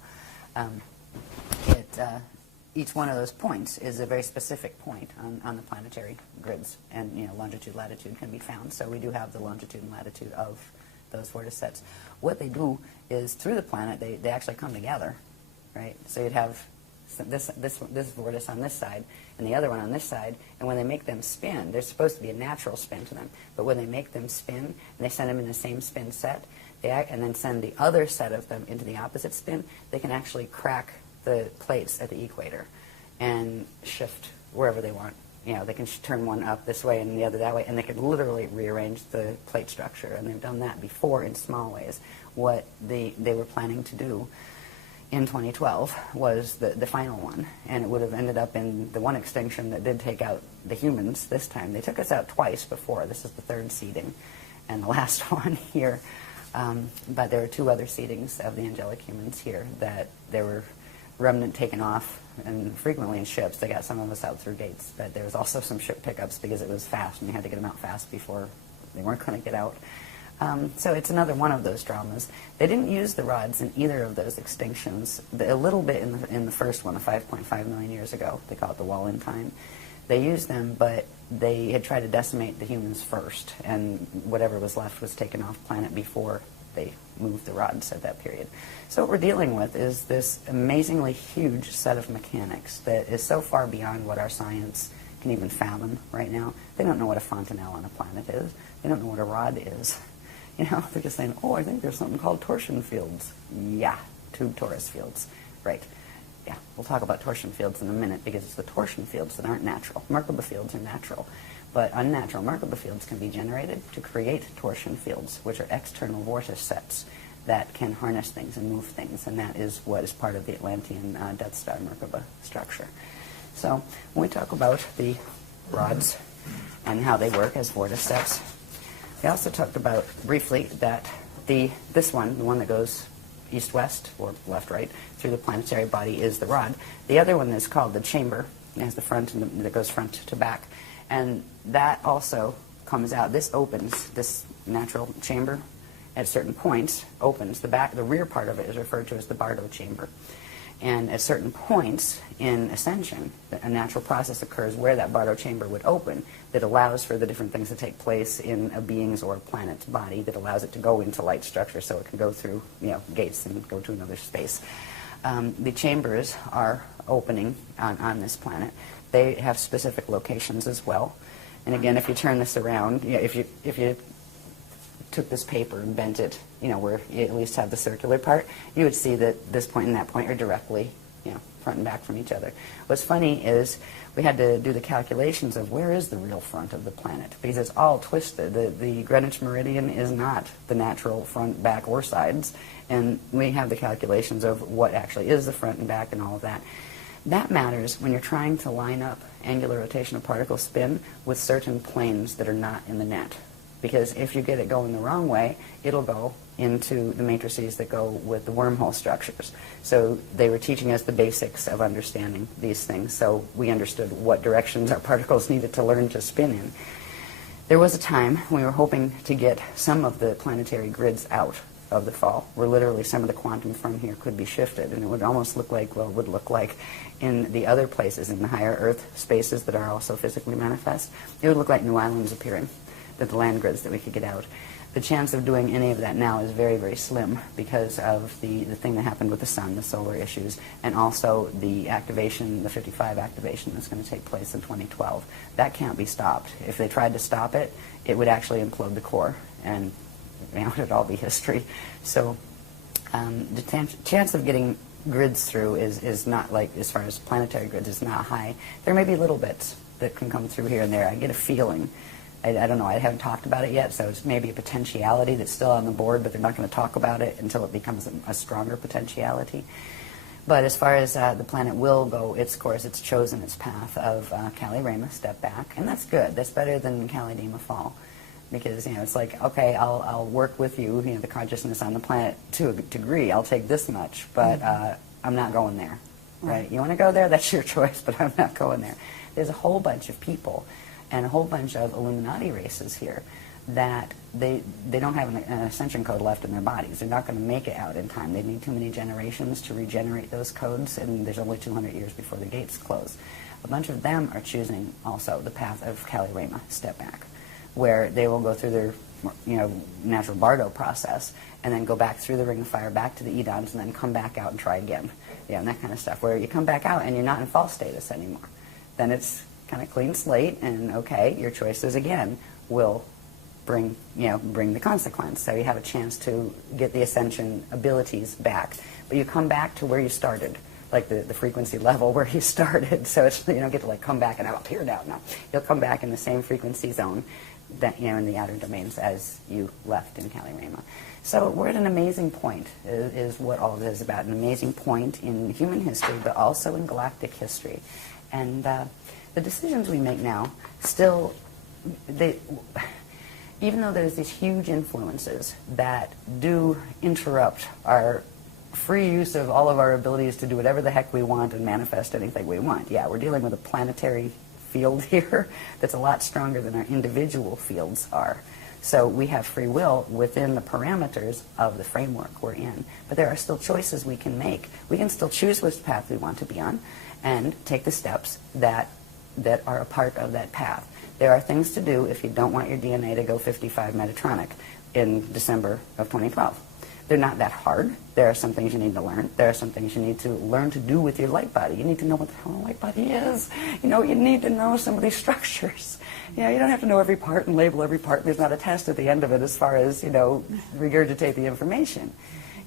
each one of those points is a very specific point on the planetary grids, and longitude, latitude can be found. So we do have the longitude and latitude of those vorticets. What they do is through the planet, they actually come together, right? So you'd have this vortice on this side and the other one on this side, and when they make them spin, there's supposed to be a natural spin to them, but when they make them spin and they send them in the same spin set, and then send the other set of them into the opposite spin, they can actually crack the plates at the equator and shift wherever they want. They can turn one up this way and the other that way, and they can literally rearrange the plate structure, and they've done that before in small ways. What they were planning to do in 2012 was the final one, and it would have ended up in the one extinction that did take out the humans this time. They took us out twice before. This is the 3rd seeding and the last one here. But there were 2 other seedings of the angelic humans here that there were remnant taken off, and frequently in ships. They got some of us out through gates, but there was also some ship pickups because it was fast, and you had to get them out fast before they weren't going to get out. So it's another one of those dramas. They didn't use the rods in either of those extinctions. A little bit in the first one, 5.5 million years ago. They call it the wall in time. They used them, but they had tried to decimate the humans first, and whatever was left was taken off planet before they moved the rods at that period. So what we're dealing with is this amazingly huge set of mechanics that is so far beyond what our science can even fathom right now. They don't know what a fontanelle on a planet is. They don't know what a rod is. They're just saying, I think there's something called torsion fields. Yeah, 2 torus fields. Right. Yeah, we'll talk about torsion fields in a minute because it's the torsion fields that aren't natural. Merkaba fields are natural, but unnatural Merkaba fields can be generated to create torsion fields, which are external vortice sets that can harness things and move things, and that is what is part of the Atlantean Death Star Merkaba structure. So when we talk about the rods and how they work as vortice sets, we also talked about briefly that this one, the one that goes east-west or left-right through the planetary body, is the rod. The other one is called the chamber. It has the front and that goes front to back, and that also comes out. This opens, this natural chamber at certain points opens. The rear part of it is referred to as the Bardo chamber. And at certain points in Ascension, a natural process occurs where that Bardo chamber would open that allows for the different things to take place in a being's or a planet's body, that allows it to go into light structure so it can go through gates and go to another space. The chambers are opening on this planet. They have specific locations as well. And again, if you turn this around, if you took this paper and bent it, where you at least have the circular part, you would see that this point and that point are directly, front and back from each other. What's funny is we had to do the calculations of where is the real front of the planet, because it's all twisted. The Greenwich meridian is not the natural front, back, or sides, and we have the calculations of what actually is the front and back and all of that. That matters when you're trying to line up angular rotation of particle spin with certain planes that are not in the net. because if you get it going the wrong way, it'll go into the matrices that go with the wormhole structures. So they were teaching us the basics of understanding these things, so we understood what directions our particles needed to learn to spin in. There was a time we were hoping to get some of the planetary grids out of the fall, where literally some of the quantum from here could be shifted, and it would almost look like, well, it would look like in the other places, in the higher Earth spaces that are also physically manifest, it would look like new islands appearing, that the land grids that we could get out. The chance of doing any of that now is very, very slim because of the thing that happened with the sun, the solar issues, and also the activation, the 55 activation that's going to take place in 2012. That can't be stopped. If they tried to stop it, it would actually implode the core, and it would all be history. So the chance of getting grids through is not, like, as far as planetary grids, is not high. There may be little bits that can come through here and there. I get a feeling. I don't know, I haven't talked about it yet, so it's maybe a potentiality that's still on the board, but they're not going to talk about it until it becomes a stronger potentiality. But as far as the planet will go, its course, it's chosen its path of Kali-Rama, step back, and that's good. That's better than Kali-Dima fall, because, you know, it's like, okay, I'll work with you, the consciousness on the planet to a degree. I'll take this much, but I'm not going there, right? You want to go there? That's your choice, but I'm not going there. There's a whole bunch of people and a whole bunch of Illuminati races here that they don't have an ascension code left in their bodies. They're not going to make it out in time. They need too many generations to regenerate those codes, and there's only 200 years before the gates close. A bunch of them are choosing also the path of Kali-Rama, step back, where they will go through their natural Bardo process and then go back through the Ring of Fire, back to the Edons, and then come back out and try again. Yeah, and that kind of stuff, where you come back out and you're not in false status anymore. Then it's kind of clean slate, and okay, your choices again will bring the consequence. So you have a chance to get the ascension abilities back, but you come back to where you started, like the frequency level where you started. So it's, you don't get to like come back and I'm up here now. No, you'll come back in the same frequency zone that in the outer domains as you left in Kali-Rama. So we're at an amazing point, is what all of this is about. An amazing point in human history, but also in galactic history, and the decisions we make now, still, even though there's these huge influences that do interrupt our free use of all of our abilities to do whatever the heck we want and manifest anything we want. Yeah, we're dealing with a planetary field here that's a lot stronger than our individual fields are. So we have free will within the parameters of the framework we're in. But there are still choices we can make. We can still choose which path we want to be on and take the steps that are a part of that path. There are things to do if you don't want your DNA to go 55 Metatronic in December of 2012. They're not that hard. There are some things you need to learn. There are some things you need to learn to do with your light body. You need to know what the hell a light body is. You need to know some of these structures. You don't have to know every part and label every part. There's not a test at the end of it as far as, regurgitate the information.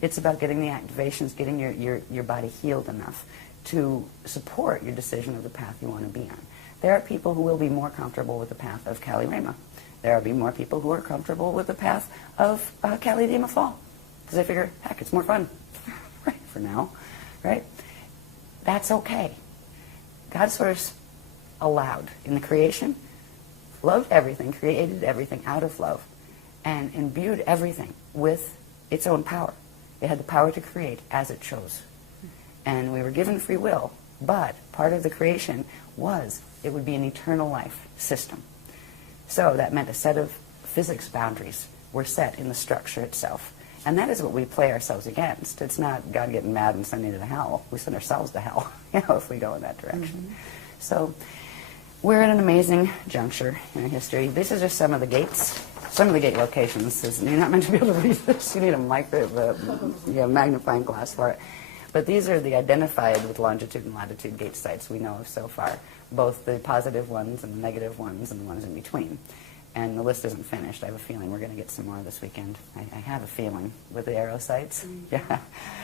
It's about getting the activations, getting your body healed enough to support your decision of the path you want to be on. There are people who will be more comfortable with the path of Kali-Rama. There will be more people who are comfortable with the path of Kali-Dima fall. Because they figure, heck, it's more fun, right, for now, right? That's okay. God sort of allowed in the creation, loved everything, created everything out of love, and imbued everything with its own power. It had the power to create as it chose. And we were given free will, but part of the creation was it would be an eternal life system. So that meant a set of physics boundaries were set in the structure itself. And that is what we play ourselves against. It's not God getting mad and sending you to hell. We send ourselves to hell, if we go in that direction. Mm-hmm. So we're at an amazing juncture in our history. These are just some of the gates, some of the gate locations. You're not meant to be able to read this. You need a magnifying glass for it. But these are the identified with longitude and latitude gate sites we know of so far, both the positive ones and the negative ones and the ones in between. And the list isn't finished. I have a feeling we're going to get some more this weekend. I have a feeling with the arrow sites. Mm-hmm. Yeah.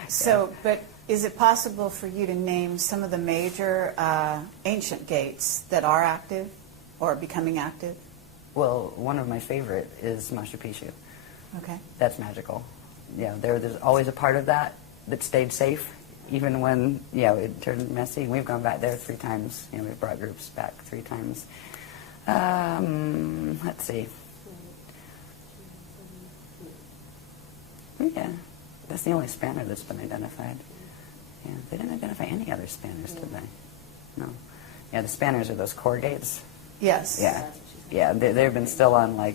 So, but is it possible for you to name some of the major ancient gates that are active or becoming active? Well, one of my favorite is Machu Picchu. Okay. That's magical. Yeah, there's always a part of that stayed safe, even when it turned messy. We've gone back there 3 times. We've brought groups back 3 times. Let's see. Yeah, that's the only spanner that's been identified. Yeah, they didn't identify any other spanners, did they? No. Yeah, the spanners are those core gates. Yes. Yeah, yeah, they've been still on, like,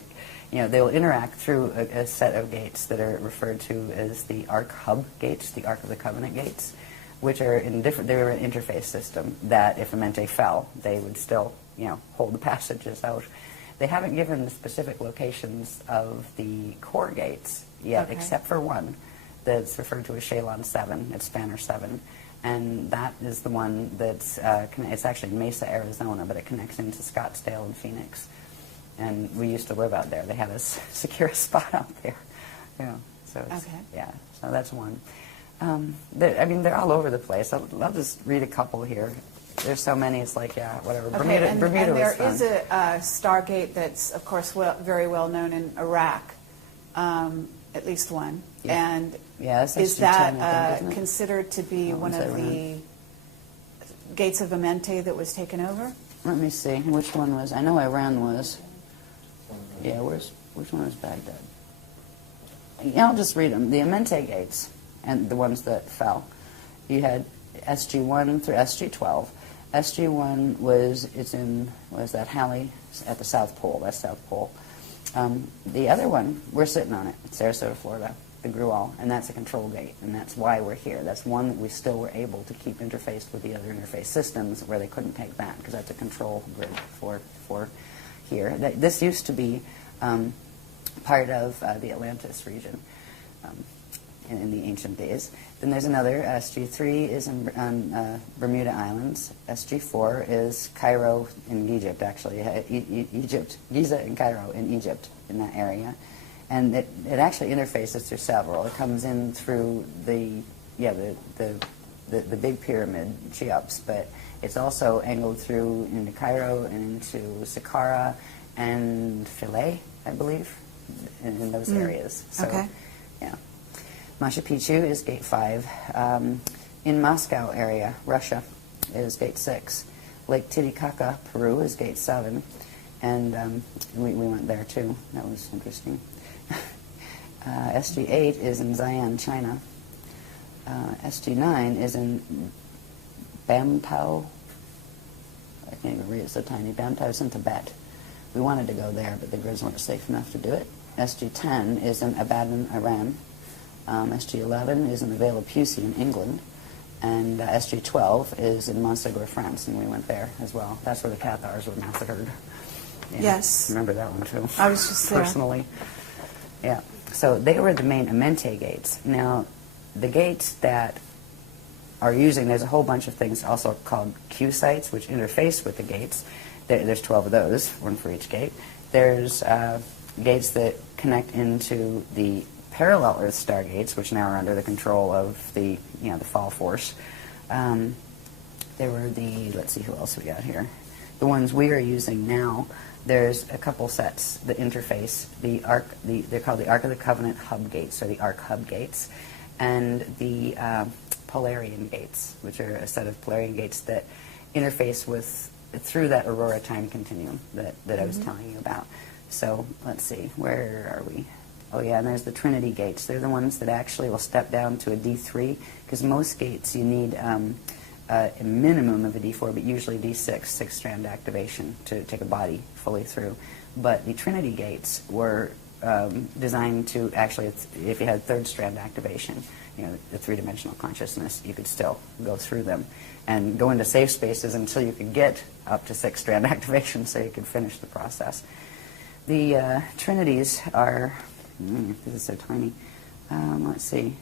they'll interact through a set of gates that are referred to as the Ark Hub gates, the Ark of the Covenant gates, which are they were an interface system that if a mente fell, they would still, hold the passages out. They haven't given the specific locations of the core gates yet, Okay. except for one that's referred to as Shalon 7, it's Spanner 7. And that is the one that's, it's actually Mesa, Arizona, but it connects into Scottsdale and Phoenix. And we used to live out there. They had us secure a spot out there. So it's, Okay. yeah, so that's one. They're all over the place. I'll just read a couple here. There's so many, it's like, yeah, whatever. Okay, Bermuda and was there fun. is a Stargate that's, of course, very well known in Iraq, at least one. Yeah. And Yeah, that's is SG-10, that I think, isn't it? considered to be Oh, one is that of the gates of Amente that was taken over? Let me see, which one was, I know Iran was. Yeah, which one was Baghdad? Yeah, I'll just read them. The Amente gates, and the ones that fell. You had SG-1 through SG-12. SG-1 was that Halley at the South Pole, that's South Pole. The other one, we're sitting on it, Sarasota, Florida, the Grual, and that's a control gate, and that's why we're here. That's one that we still were able to keep interfaced with the other interface systems where they couldn't take that, because that's a control grid for here. This used to be part of the Atlantis region in the ancient days. Then there's another, SG-3 is on Bermuda Islands. SG-4 is Cairo in Egypt, actually. Egypt, Giza and Cairo in Egypt, in that area. And it actually interfaces through several. It comes in through the big pyramid, Cheops, but it's also angled through into Cairo and into Saqqara and Philae, I believe, in those areas. So, Okay. yeah. Machu Picchu is Gate 5. In Moscow area, Russia, is Gate 6. Lake Titicaca, Peru, is Gate 7. And we went there, too. That was interesting. SG-8 is in Xi'an, China. SG-9 is in Bamtao. I can't even read, it's so tiny. Bamtao is in Tibet. We wanted to go there, but the grids weren't safe enough to do it. SG-10 is in Abadan, Iran. SG-11 is in the Vale of Pusey in England. And SG-12 is in Montségur, France, and we went there as well. That's where the Cathars were massacred. Yeah, Yes. Remember that one, too. I was just there. Personally. Yeah. So they were the main Amente gates. Now, the gates that are using, there's a whole bunch of things also called Q sites, which interface with the gates. There's 12 of those, one for each gate. There's gates that connect into the parallel Earth stargates, which now are under the control of the fall force. There were let's see who else we got here. The ones we are using now, there's a couple sets that interface they're called the Ark of the Covenant hub gates, or the Ark hub gates, and the Polarian gates, which are a set of Polarian gates that interface through that Aurora time continuum that I was telling you about. So let's see, where are we? Oh yeah, and there's the Trinity gates. They're the ones that actually will step down to a D3, because most gates you need a minimum of a D4, but usually D6, six-strand activation to take a body fully through. But the Trinity gates were designed to actually, if you had third-strand activation, the three-dimensional consciousness, you could still go through them and go into safe spaces until you could get up to six-strand activation so you could finish the process. The Trinities are, this is so tiny, let's see.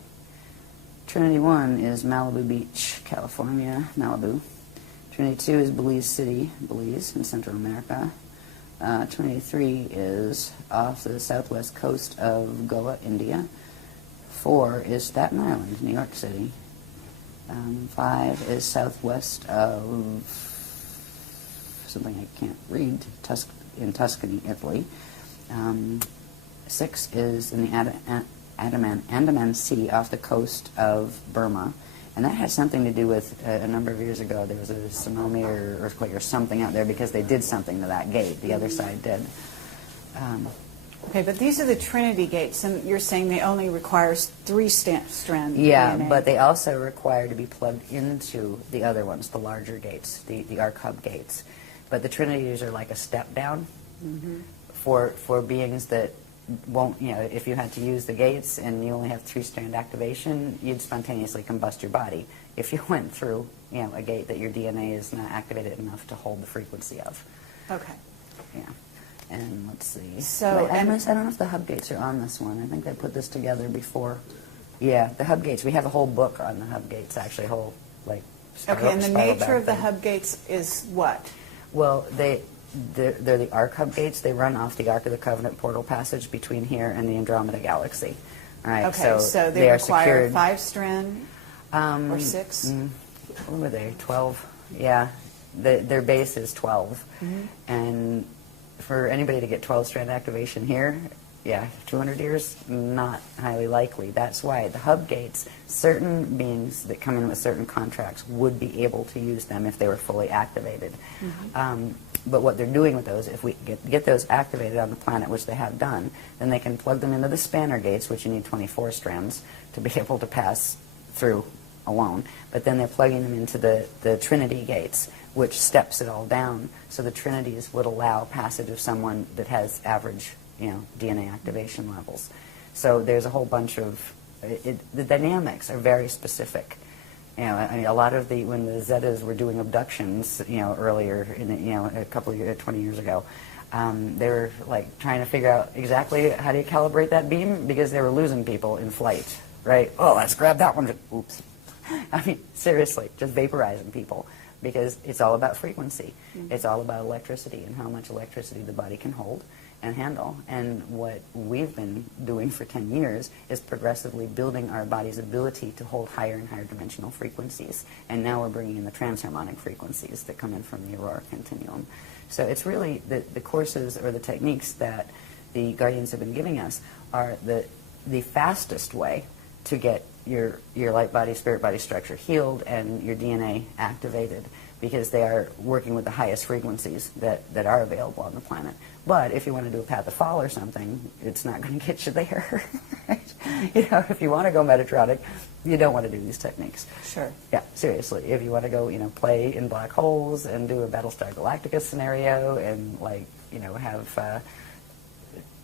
Trinity 1 is Malibu Beach, California, Malibu. Trinity 2 is Belize City, Belize, in Central America. Trinity 3 is off the southwest coast of Goa, India. 4 is Staten Island, New York City. 5 is southwest of something I can't read, in Tuscany, Italy. 6 is in the Andaman Sea off the coast of Burma. And that has something to do with a number of years ago, there was a tsunami or earthquake or something out there because they did something to that gate. The other side did. Okay, but these are the Trinity gates, and you're saying they only require 3-strand Yeah, DNA. but they also require to be plugged into the other ones, the larger gates, the arc hub gates. But the Trinities are like a step down for beings that won't, if you had to use the gates and you only have 3-strand activation, you'd spontaneously combust your body if you went through, a gate that your DNA is not activated enough to hold the frequency of. Okay. Yeah. And let's see. So, Wait, I don't know if the hub gates are on this one. I think they put this together before. Yeah, the hub gates. We have a whole book on the hub gates, actually, a whole, Okay, and the spiral nature of the thing. hub gates is what? Well, they're the arc hub gates. They run off the Ark of the Covenant portal passage between here and the Andromeda Galaxy. All right, Okay, so they are require secured. 5-strand or 6? What were they? 12? Yeah, their base is 12, and for anybody to get 12-strand activation here, 200 years, not highly likely. That's why the hub gates, certain beings that come in with certain contracts would be able to use them if they were fully activated. But what they're doing with those, if we get those activated on the planet, which they have done, then they can plug them into the spanner gates, which you need 24 strands to be able to pass through alone. But then they're plugging them into the Trinity gates, which steps it all down. So the Trinities would allow passage of someone that has average, DNA activation levels. So there's a whole bunch of, the dynamics are very specific. A lot of when the Zetas were doing abductions, earlier in, a couple of years, 20 years ago, they were trying to figure out exactly how do you calibrate that beam, because they were losing people in flight, right? Oh, let's grab that one. Oops. I mean, seriously, just vaporizing people, because it's all about frequency. It's all about electricity and how much electricity the body can hold and handle. And what we've been doing for 10 years is progressively building our body's ability to hold higher and higher dimensional frequencies. And now we're bringing in the transharmonic frequencies that come in from the Aurora Continuum. So it's really the courses or the techniques that the Guardians have been giving us are the fastest way to get your light body, spirit body structure healed and your DNA activated, because they are working with the highest frequencies that are available on the planet. But if you want to do a path of fall or something, it's not going to get you there. Right? If you want to go Metatronic, you don't want to do these techniques. Sure. Yeah, seriously. If you want to go, play in black holes and do a Battlestar Galactica scenario and, have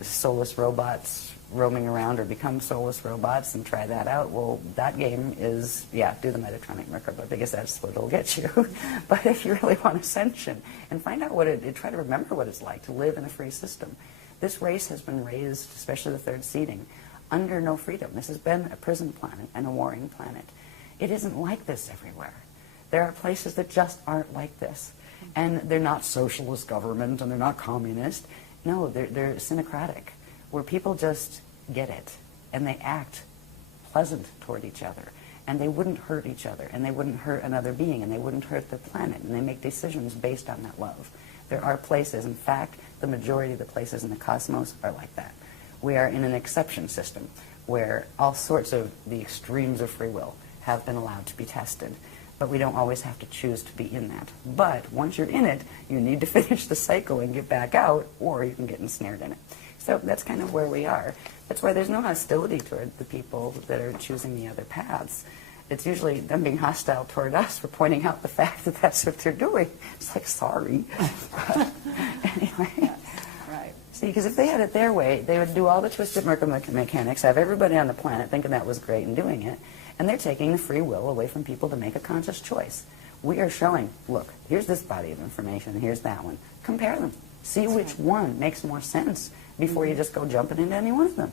soulless robots roaming around or become soulless robots and try that out, well, that game is, do the Metatronic Merkaba, because that's what it'll get you. But if you really want Ascension and find out try to remember what it's like to live in a free system. This race has been raised, especially the third seeding, under no freedom. This has been a prison planet and a warring planet. It isn't like this everywhere. There are places that just aren't like this. And they're not socialist government and they're not communist. No, they're synocratic, where people just get it and they act pleasant toward each other, and they wouldn't hurt each other, and they wouldn't hurt another being, and they wouldn't hurt the planet, and they make decisions based on that love. There are places, in fact, the majority of the places in the cosmos are like that. We are in an exception system where all sorts of the extremes of free will have been allowed to be tested. But we don't always have to choose to be in that. But once you're in it, you need to finish the cycle and get back out, or you can get ensnared in it. So that's kind of where we are. That's why there's no hostility toward the people that are choosing the other paths. It's usually them being hostile toward us for pointing out the fact that that's what they're doing. It's like, sorry. Anyway. Right. See, because if they had it their way, they would do all the twisted mechanics, have everybody on the planet thinking that was great and doing it, and they're taking the free will away from people to make a conscious choice. We are showing, look, here's this body of information, and here's that one. Compare them. See which one makes more sense before you just go jumping into any one of them.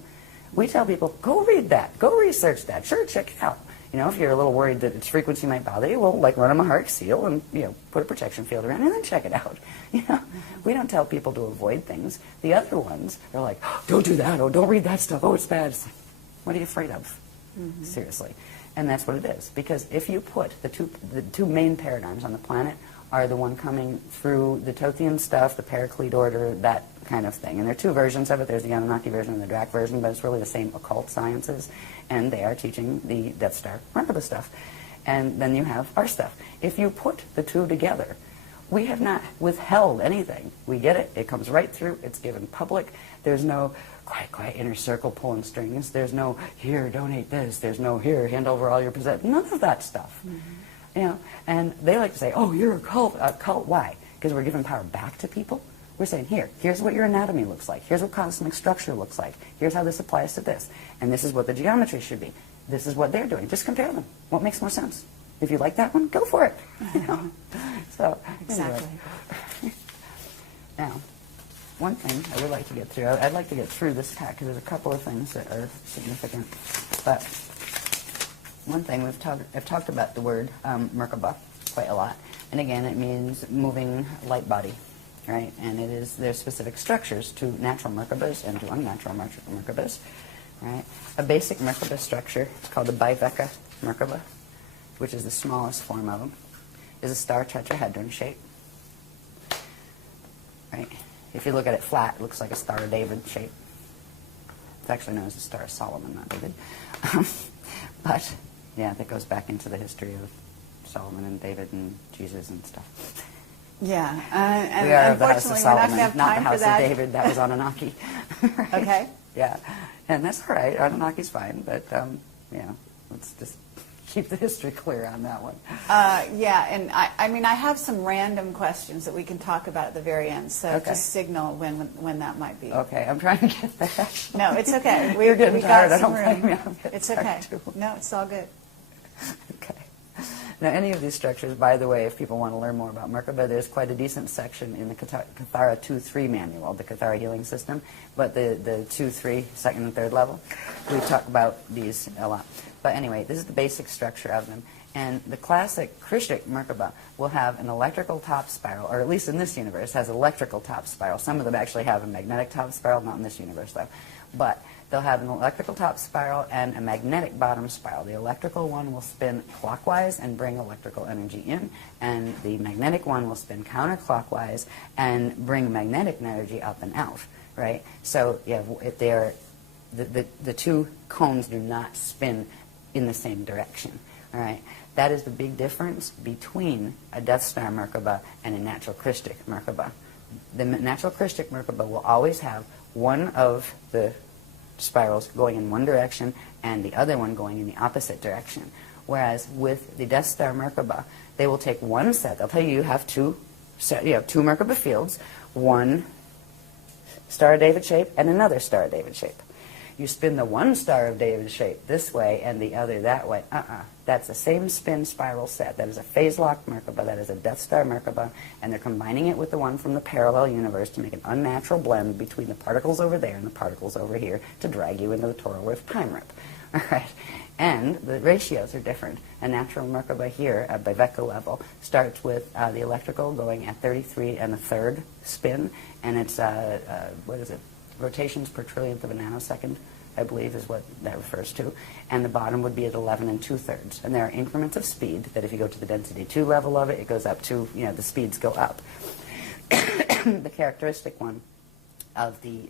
We tell people, go read that, go research that, sure, check it out. If you're a little worried that its frequency might bother you, well, run them a heart seal and, put a protection field around it and then check it out. We don't tell people to avoid things. The other ones are like, oh, don't do that, oh, don't read that stuff, oh, it's bad. It's like, what are you afraid of? Seriously. And that's what it is. Because if you put the two main paradigms on the planet are the one coming through the Tothian stuff, the Paraclete order, that kind of thing. And there are two versions of it. There's the Anunnaki version and the Drac version, but it's really the same occult sciences. And they are teaching the Death Star Merkaba stuff. And then you have our stuff. If you put the two together, we have not withheld anything. We get it. It comes right through. It's given public. There's no quiet inner circle pulling strings. There's no, here, donate this. There's no, here, hand over all your possessions. None of that stuff. You know, and they like to say, oh, you're a cult. Why? Because we're giving power back to people. We're saying, here's what your anatomy looks like. Here's what cosmic structure looks like. Here's how this applies to this. And this is what the geometry should be. This is what they're doing. Just compare them. What makes more sense? If you like that one, go for it. You know? So, Exactly. Anyway. Now, one thing I would like to get through, I'd like to get through this tack because there's a couple of things that are significant. But one thing, I've talked about the word Merkaba quite a lot. And again, it means moving light body, right? And there's specific structures to natural Merkabas and to unnatural Merkabas, right? A basic Merkaba structure is called the Biveka Merkaba, which is the smallest form of them, is a star tetrahedron shape, right? If you look at it flat, it looks like a Star of David shape. It's actually known as the Star of Solomon, not David. But, yeah, that goes back into the history of Solomon and David and Jesus and stuff. Yeah, and We are of the House of unfortunately, we're not going Solomon, to have not the time for House that. of David. That was Anunnaki. Right? Okay. Yeah, and that's all right. Anunnaki's fine, but, yeah, let's just keep the history clear on that one. Yeah, and I mean, I have some random questions that we can talk about at the very end, so Okay. just signal when that might be. Okay, I'm trying to get there. No, it's okay. You're getting we tired. got I some don't blame room. you. I'm getting It's tired, okay. too. No, it's all good. Okay. Now, any of these structures, by the way, if people want to learn more about Merkaba, there's quite a decent section in the Kathara 2-3 manual, the Kathara healing system, but the 2-3, second and third level, we talk about these a lot. But anyway, this is the basic structure of them. And the classic Krishnik Merkaba will have an electrical top spiral, or at least in this universe, has electrical top spiral. Some of them actually have a magnetic top spiral, not in this universe, though. But they'll have an electrical top spiral and a magnetic bottom spiral. The electrical one will spin clockwise and bring electrical energy in, and the magnetic one will spin counterclockwise and bring magnetic energy up and out, right? So yeah, if they're, the two cones do not spin in the same direction, all right? That is the big difference between a Death Star Merkaba and a natural Krishnik Merkaba. The natural Krishnik Merkaba will always have one of the spirals going in one direction and the other one going in the opposite direction. Whereas with the Death Star Merkaba, they will take one set. They'll tell you have two Merkaba fields, one Star of David shape and another Star of David shape. You spin the one Star of David shape this way and the other that way. That's the same spin spiral set. That is a phase lock Merkaba. That is a Death Star Merkaba. And they're combining it with the one from the parallel universe to make an unnatural blend between the particles over there and the particles over here to drag you into the Toro Rift time rip. All right. And the ratios are different. A natural Merkaba here at Biveka level starts with the electrical going at 33 and a third spin. And it's, what is it? Rotations per trillionth of a nanosecond, I believe is what that refers to. And the bottom would be at 11 and 2/3. And there are increments of speed that if you go to the density 2 level of it, it goes up to, the speeds go up. The characteristic one of the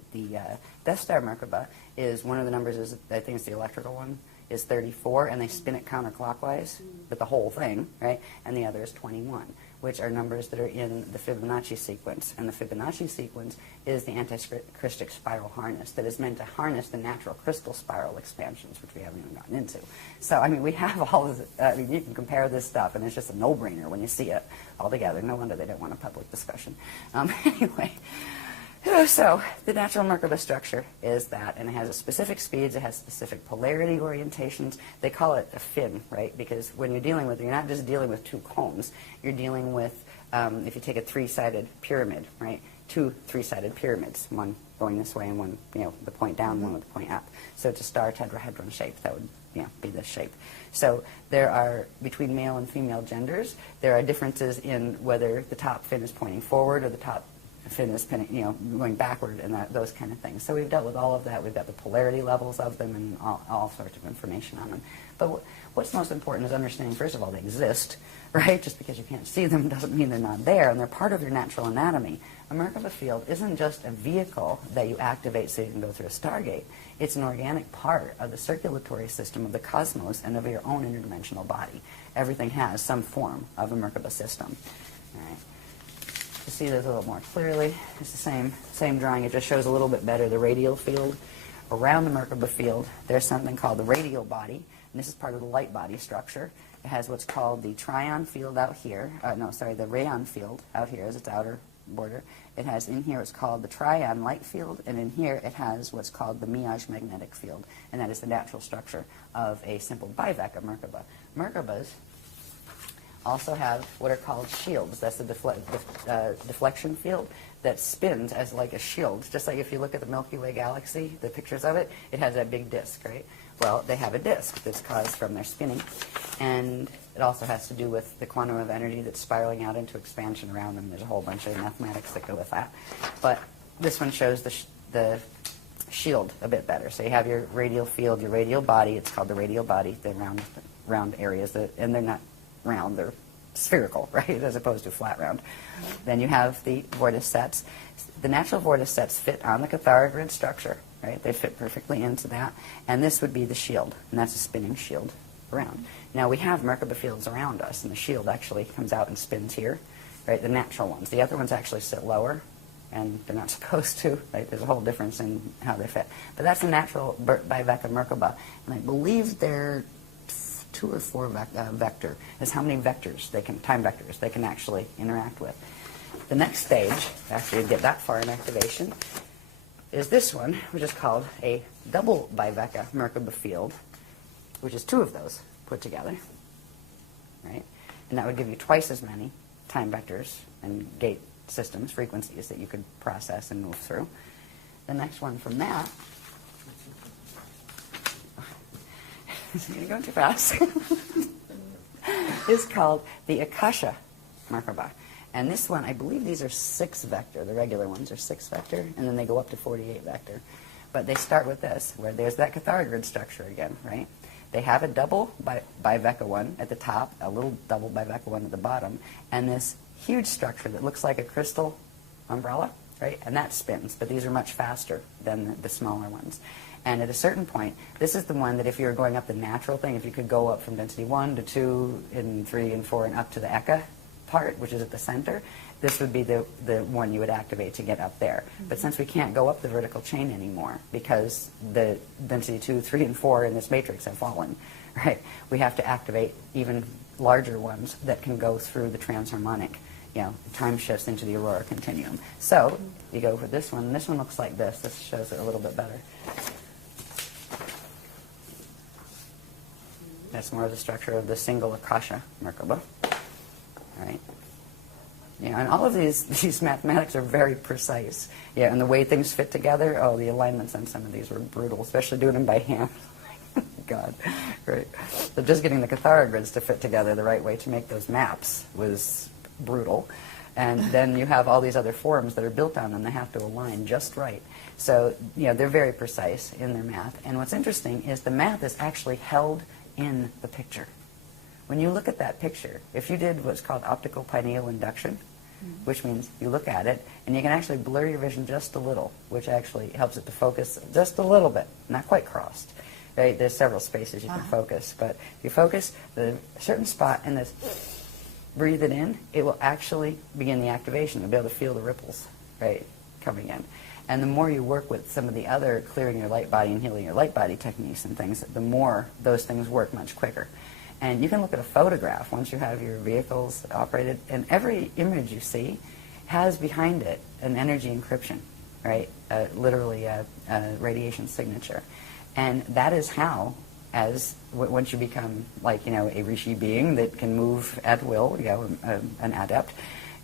Death Star Merkaba is one of the numbers is, I think it's the electrical one, is 34, and they spin it counterclockwise with the whole thing, right? And the other is 21, which are numbers that are in the Fibonacci sequence. And the Fibonacci sequence is the anti-Krishnik spiral harness that is meant to harness the natural crystal spiral expansions, which we haven't even gotten into. So, I mean, we have all of it. You can compare this stuff, and it's just a no-brainer when you see it all together. No wonder they don't want a public discussion. Anyway. So, the natural Merkaba structure is that, and it has a specific speeds, it has specific polarity orientations. They call it a fin, right? Because when you're dealing with it, you're not just dealing with two cones. You're dealing with, if you take a three-sided pyramid, right? Two three-sided pyramids, one going this way and one, the point down, one with the point up. So it's a star tetrahedron shape. That would, be this shape. So there are, between male and female genders, there are differences in whether the top fin is pointing forward or the top fin is going backward and those kind of things. So we've dealt with all of that. We've got the polarity levels of them and all sorts of information on them. But what's most important is understanding, first of all, they exist, right? Just because you can't see them doesn't mean they're not there, and they're part of your natural anatomy. A Merkaba field isn't just a vehicle that you activate so you can go through a stargate. It's an organic part of the circulatory system of the cosmos and of your own interdimensional body. Everything has some form of a Merkaba system. All right. to see this a little more clearly, it's the same drawing. It just shows a little bit better the radial field. Around the Merkaba field, there's something called the radial body, and this is part of the light body structure. It has what's called the trion field out here. The rayon field out here as its outer border. It has in here what's called the trion light field, and in here it has what's called the Miage magnetic field, and that is the natural structure of a simple biveka Merkaba. Merkabas also have what are called shields. That's the deflection field that spins as like a shield. Just like if you look at the Milky Way galaxy, the pictures of it, it has that big disk, right? Well, they have a disk that's caused from their spinning, and it also has to do with the quantum of energy that's spiraling out into expansion around them. There's a whole bunch of mathematics that go with that. But this one shows the shield a bit better. So you have your radial field, your radial body. It's called the radial body, the round areas, and they're not round, they're spherical, right, as opposed to flat round. Then you have the vorticets. The natural vorticets fit on the Cathara grid structure, right? They fit perfectly into that. And this would be the shield, and that's a spinning shield around. Now, we have Merkaba fields around us, and the shield actually comes out and spins here, right, the natural ones. The other ones actually sit lower, and they're not supposed to, right? There's a whole difference in how they fit. But that's the natural biveka Merkaba, and I believe they're 2 or 4 vector is how many vectors time vectors they can actually interact with. The next stage, after you get that far in activation, is this one, which is called a double biveka Merkaba field, which is 2 of those put together, right? And that would give you twice as many time vectors and gate systems, frequencies that you could process and move through. The next one from that, you're going too fast, is called the Akasha Merkaba. And this one, I believe these are 6 vector. The regular ones are 6 vector, and then they go up to 48 vector. But they start with this, where there's that Cathara grid structure again, right? They have a double biveka one at the top, a little double biveka one at the bottom, and this huge structure that looks like a crystal umbrella, right? And that spins, but these are much faster than the smaller ones. And at a certain point, this is the one that if you were going up the natural thing, if you could go up from density 1 to 2 and 3 and 4 and up to the Eka part, which is at the center, this would be the one you would activate to get up there. Mm-hmm. But since we can't go up the vertical chain anymore because the density 2, 3, and 4 in this matrix have fallen, right? We have to activate even larger ones that can go through the transharmonic, time shifts into the aurora continuum. So you go for this one, and this one looks like this. This shows it a little bit better. That's more of the structure of the single Akasha Merkaba. All right. And all of these mathematics are very precise. And the way things fit together, the alignments on some of these were brutal, especially doing them by hand. God, right. So just getting the Cathara grids to fit together the right way to make those maps was brutal. And then you have all these other forms that are built on them. They have to align just right. So, they're very precise in their math. And what's interesting is the math is actually held in the picture. When you look at that picture, if you did what's called optical pineal induction, which means you look at it and you can actually blur your vision just a little, which actually helps it to focus just a little bit, not quite crossed. Right? There's several spaces you can focus, but if you focus a certain spot and this, breathe it in, it will actually begin the activation. You'll be able to feel the ripples, right, coming in. And the more you work with some of the other clearing your light body and healing your light body techniques and things, the more those things work much quicker. And you can look at a photograph once you have your vehicles operated, and every image you see has behind it an energy encryption, right? Literally a radiation signature. And that is how, once you become like, a rishi being that can move at will, an adept,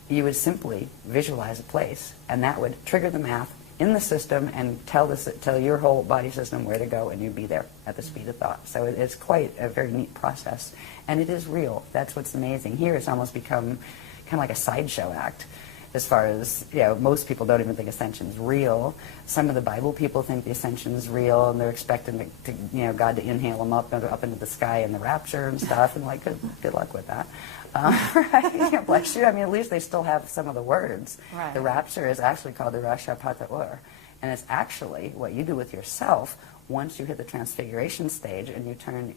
you would simply visualize a place, and that would trigger the math in the system and tell your whole body system where to go, and you'd be there at the speed of thought. So it's quite a very neat process, and it is real. That's what's amazing. Here it's almost become kind of like a sideshow act, as far as, most people don't even think Ascension's real. Some of the Bible people think the Ascension's real, and they're expecting God to inhale them up into the sky in the rapture and stuff, and like, good luck with that. Right? Bless you. I mean, at least they still have some of the words. Right. The rapture is actually called the Rasha Pata Ur, and it's actually what you do with yourself once you hit the transfiguration stage and you turn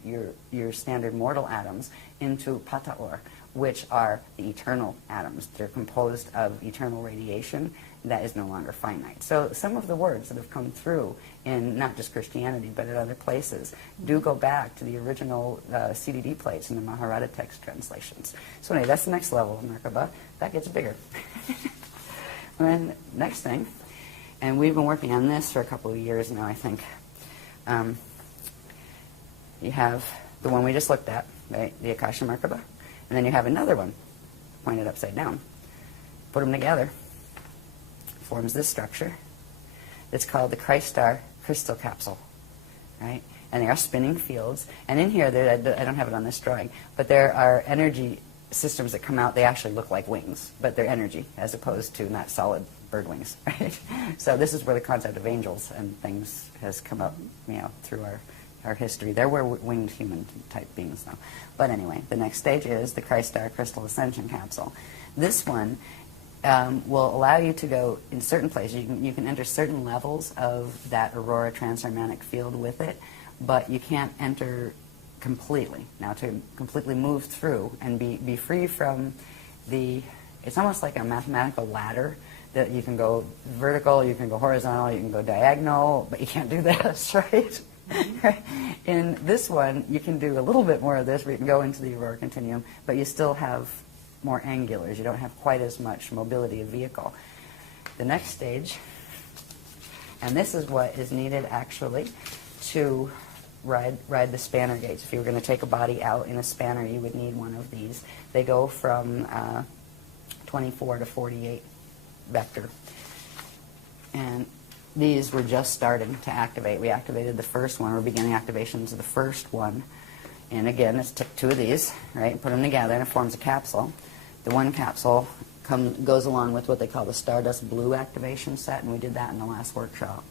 your standard mortal atoms into pataor, which are the eternal atoms. They're composed of eternal radiation that is no longer finite. So some of the words that have come through in not just Christianity but in other places do go back to the original CDD plates in the Mahabharata text translations. So anyway, that's the next level of Merkaba. That gets bigger. And then next thing, and we've been working on this for a couple of years now, I think. You have the one we just looked at, right? The Akasha Merkaba. And then you have another one pointed upside down. Put them together. Forms this structure. It's called the Christ Star Crystal Capsule, right? And they are spinning fields. And in here, I don't have it on this drawing, but there are energy systems that come out. They actually look like wings, but they're energy as opposed to not solid bird wings, right? So this is where the concept of angels and things has come up, through our history. There were winged human type beings though. But anyway, the next stage is the Christ Star Crystal Ascension Capsule. This one will allow you to go in certain places. You can enter certain levels of that aurora transharmonic field with it, but you can't enter completely. Now, to completely move through and be free from it's almost like a mathematical ladder that you can go vertical, you can go horizontal, you can go diagonal, but you can't do this, right? In this one, you can do a little bit more of this, where you can go into the aurora continuum, but you still have more angulars. You don't have quite as much mobility of vehicle. The next stage, and this is what is needed actually to ride the spanner gates. If you were going to take a body out in a spanner, you would need one of these. They go from 24 to 48 vector. And these were just starting to activate. We activated the first one. We're beginning activations of the first one. And again, let's take two of these, right, put them together, and it forms a capsule. The one capsule goes along with what they call the Stardust Blue activation set, and we did that in the last workshop.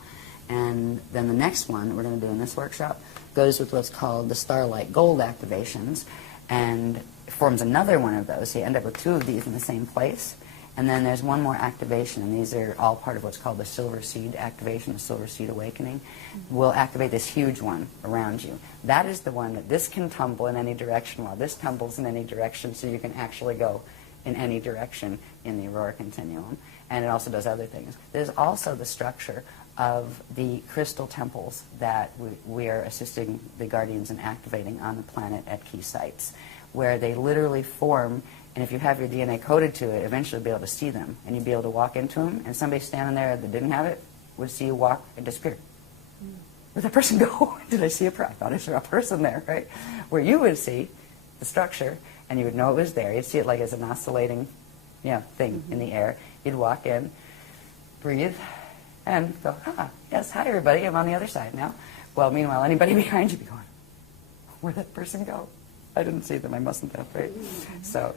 And then the next one we're going to do in this workshop goes with what's called the Starlight Gold activations, and forms another one of those. So you end up with two of these in the same place. And then there's one more activation, and these are all part of what's called the Silver Seed activation, the Silver Seed Awakening. We'll activate this huge one around you. That is the one that this can tumble in any direction, while this tumbles in any direction, so you can actually go in any direction in the aurora continuum. And it also does other things. There's also the structure of the crystal temples that we are assisting the guardians in activating on the planet at key sites, where they literally form. And if you have your DNA coded to it, eventually you'll be able to see them. And you'll be able to walk into them, and somebody standing there that didn't have it would see you walk and disappear. Where'd that person go? Did I see I thought I saw a person there, right? Where you would see the structure, and you would know it was there. You'd see it like as an oscillating thing in the air. You'd walk in, breathe, and go, yes, hi everybody, I'm on the other side now. Well, meanwhile, anybody behind you would be going, where'd that person go? I didn't see them. I mustn't have, right? So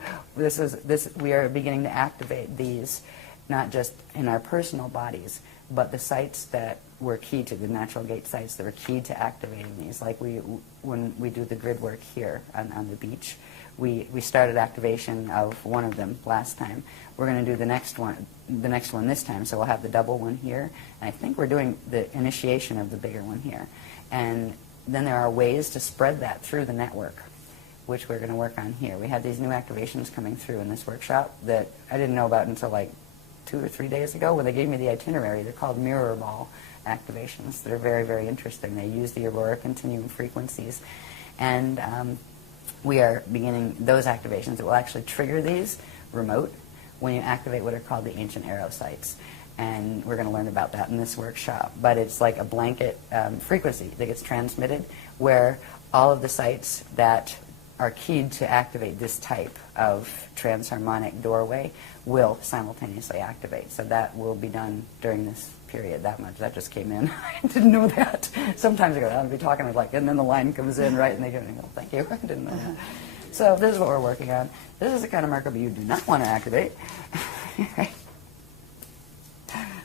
we are beginning to activate these, not just in our personal bodies, but the sites that were key to, the natural gate sites that were key to activating these. Like when we do the grid work here on the beach, we started activation of one of them last time. We're going to do the next one this time. So we'll have the double one here, and I think we're doing the initiation of the bigger one here. And then there are ways to spread that through the network, which we're going to work on here. We had these new activations coming through in this workshop that I didn't know about until like 2 or 3 days ago when they gave me the itinerary. They're called mirror ball activations. They're very, very interesting. They use the aurora continuum frequencies. And we are beginning those activations that will actually trigger these remote when you activate what are called the ancient arrow sites. And we're going to learn about that in this workshop. But it's like a blanket frequency that gets transmitted where all of the sites that are keyed to activate this type of transharmonic doorway will simultaneously activate. So that will be done during this period. That just came in. I didn't know that. Sometimes I go, I'll be talking and then the line comes in, right, and they go, oh, thank you, I didn't know that. So this is what we're working on. This is the kind of Merkaba you do not want to activate.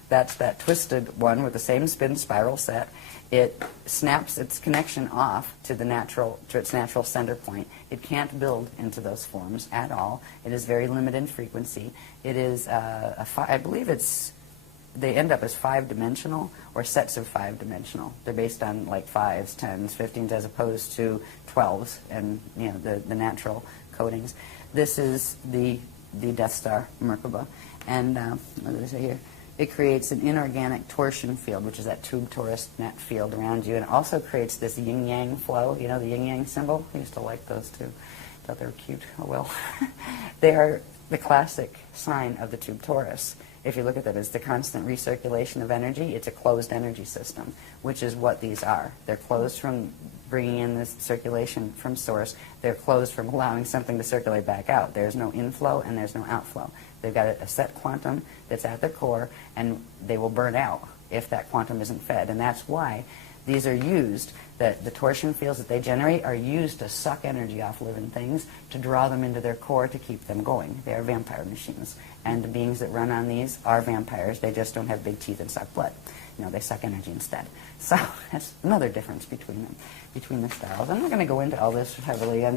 That's that twisted one with the same spin spiral set. It snaps its connection off to its natural center point. It can't build into those forms at all. It is very limited in frequency. It is I believe it's they end up as 5-dimensional or sets of 5-dimensional. They're based on like 5s, 10s, 15s, as opposed to 12s and the natural codings. This is the Death Star Merkaba, and what did I say here? It creates an inorganic torsion field, which is that tube torus net field around you, and it also creates this yin-yang flow. You know the yin-yang symbol? I used to like those too. Thought they were cute. Oh well. They are the classic sign of the tube torus. If you look at them, it's the constant recirculation of energy. It's a closed energy system, which is what these are. They're closed from bringing in this circulation from source. They're closed from allowing something to circulate back out. There's no inflow and there's no outflow. They've got a set quantum that's at their core, and they will burn out if that quantum isn't fed. And that's why these are used, that the torsion fields that they generate are used to suck energy off living things, to draw them into their core to keep them going. They are vampire machines. And the beings that run on these are vampires. They just don't have big teeth and suck blood. They suck energy instead. So that's another difference between them, between the styles. I'm not going to go into all this heavily. I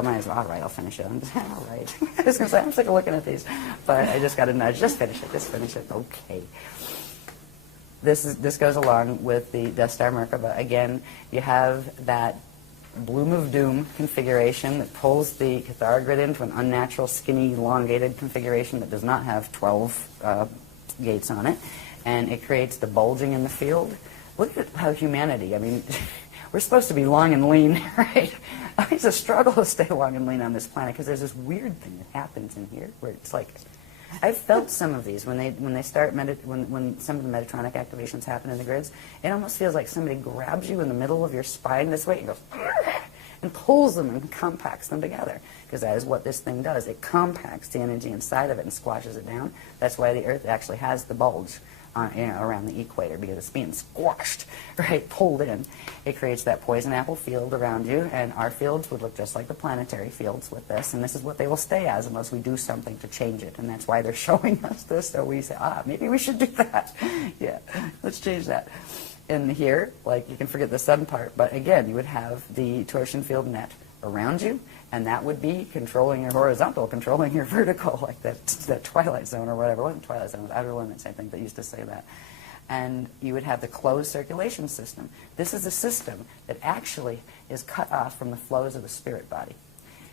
might as well. All right, I'll finish it. I'm just, all right. I was going to say, I'm sick of looking at these. But I just got a nudge. Just finish it. Just finish it. Okay. This goes along with the Death Star Merkaba. Again, you have that Bloom of Doom configuration that pulls the Cathara grid into an unnatural, skinny, elongated configuration that does not have 12 gates on it. And it creates the bulging in the field. Look at how humanity, we're supposed to be long and lean, right? It's a struggle to stay long and lean on this planet because there's this weird thing that happens in here where it's like, I've felt some of these when they start when some of the Metatronic activations happen in the grids. It almost feels like somebody grabs you in the middle of your spine this way and goes and pulls them and compacts them together, because that is what this thing does. It compacts the energy inside of it and squashes it down. That's why the Earth actually has the bulge around the equator, because it's being squashed, right, pulled in. It creates that poison apple field around you, and our fields would look just like the planetary fields with this, and this is what they will stay as unless we do something to change it, and that's why they're showing us this, so we say, maybe we should do that. Yeah, let's change that. In here, you can forget the sun part, but again, you would have the torsion field net around you, and that would be controlling your horizontal, controlling your vertical, like that Twilight Zone or whatever. It wasn't Twilight Zone, it was Outer Limits, I think, that used to say that. And you would have the closed circulation system. This is a system that actually is cut off from the flows of the spirit body.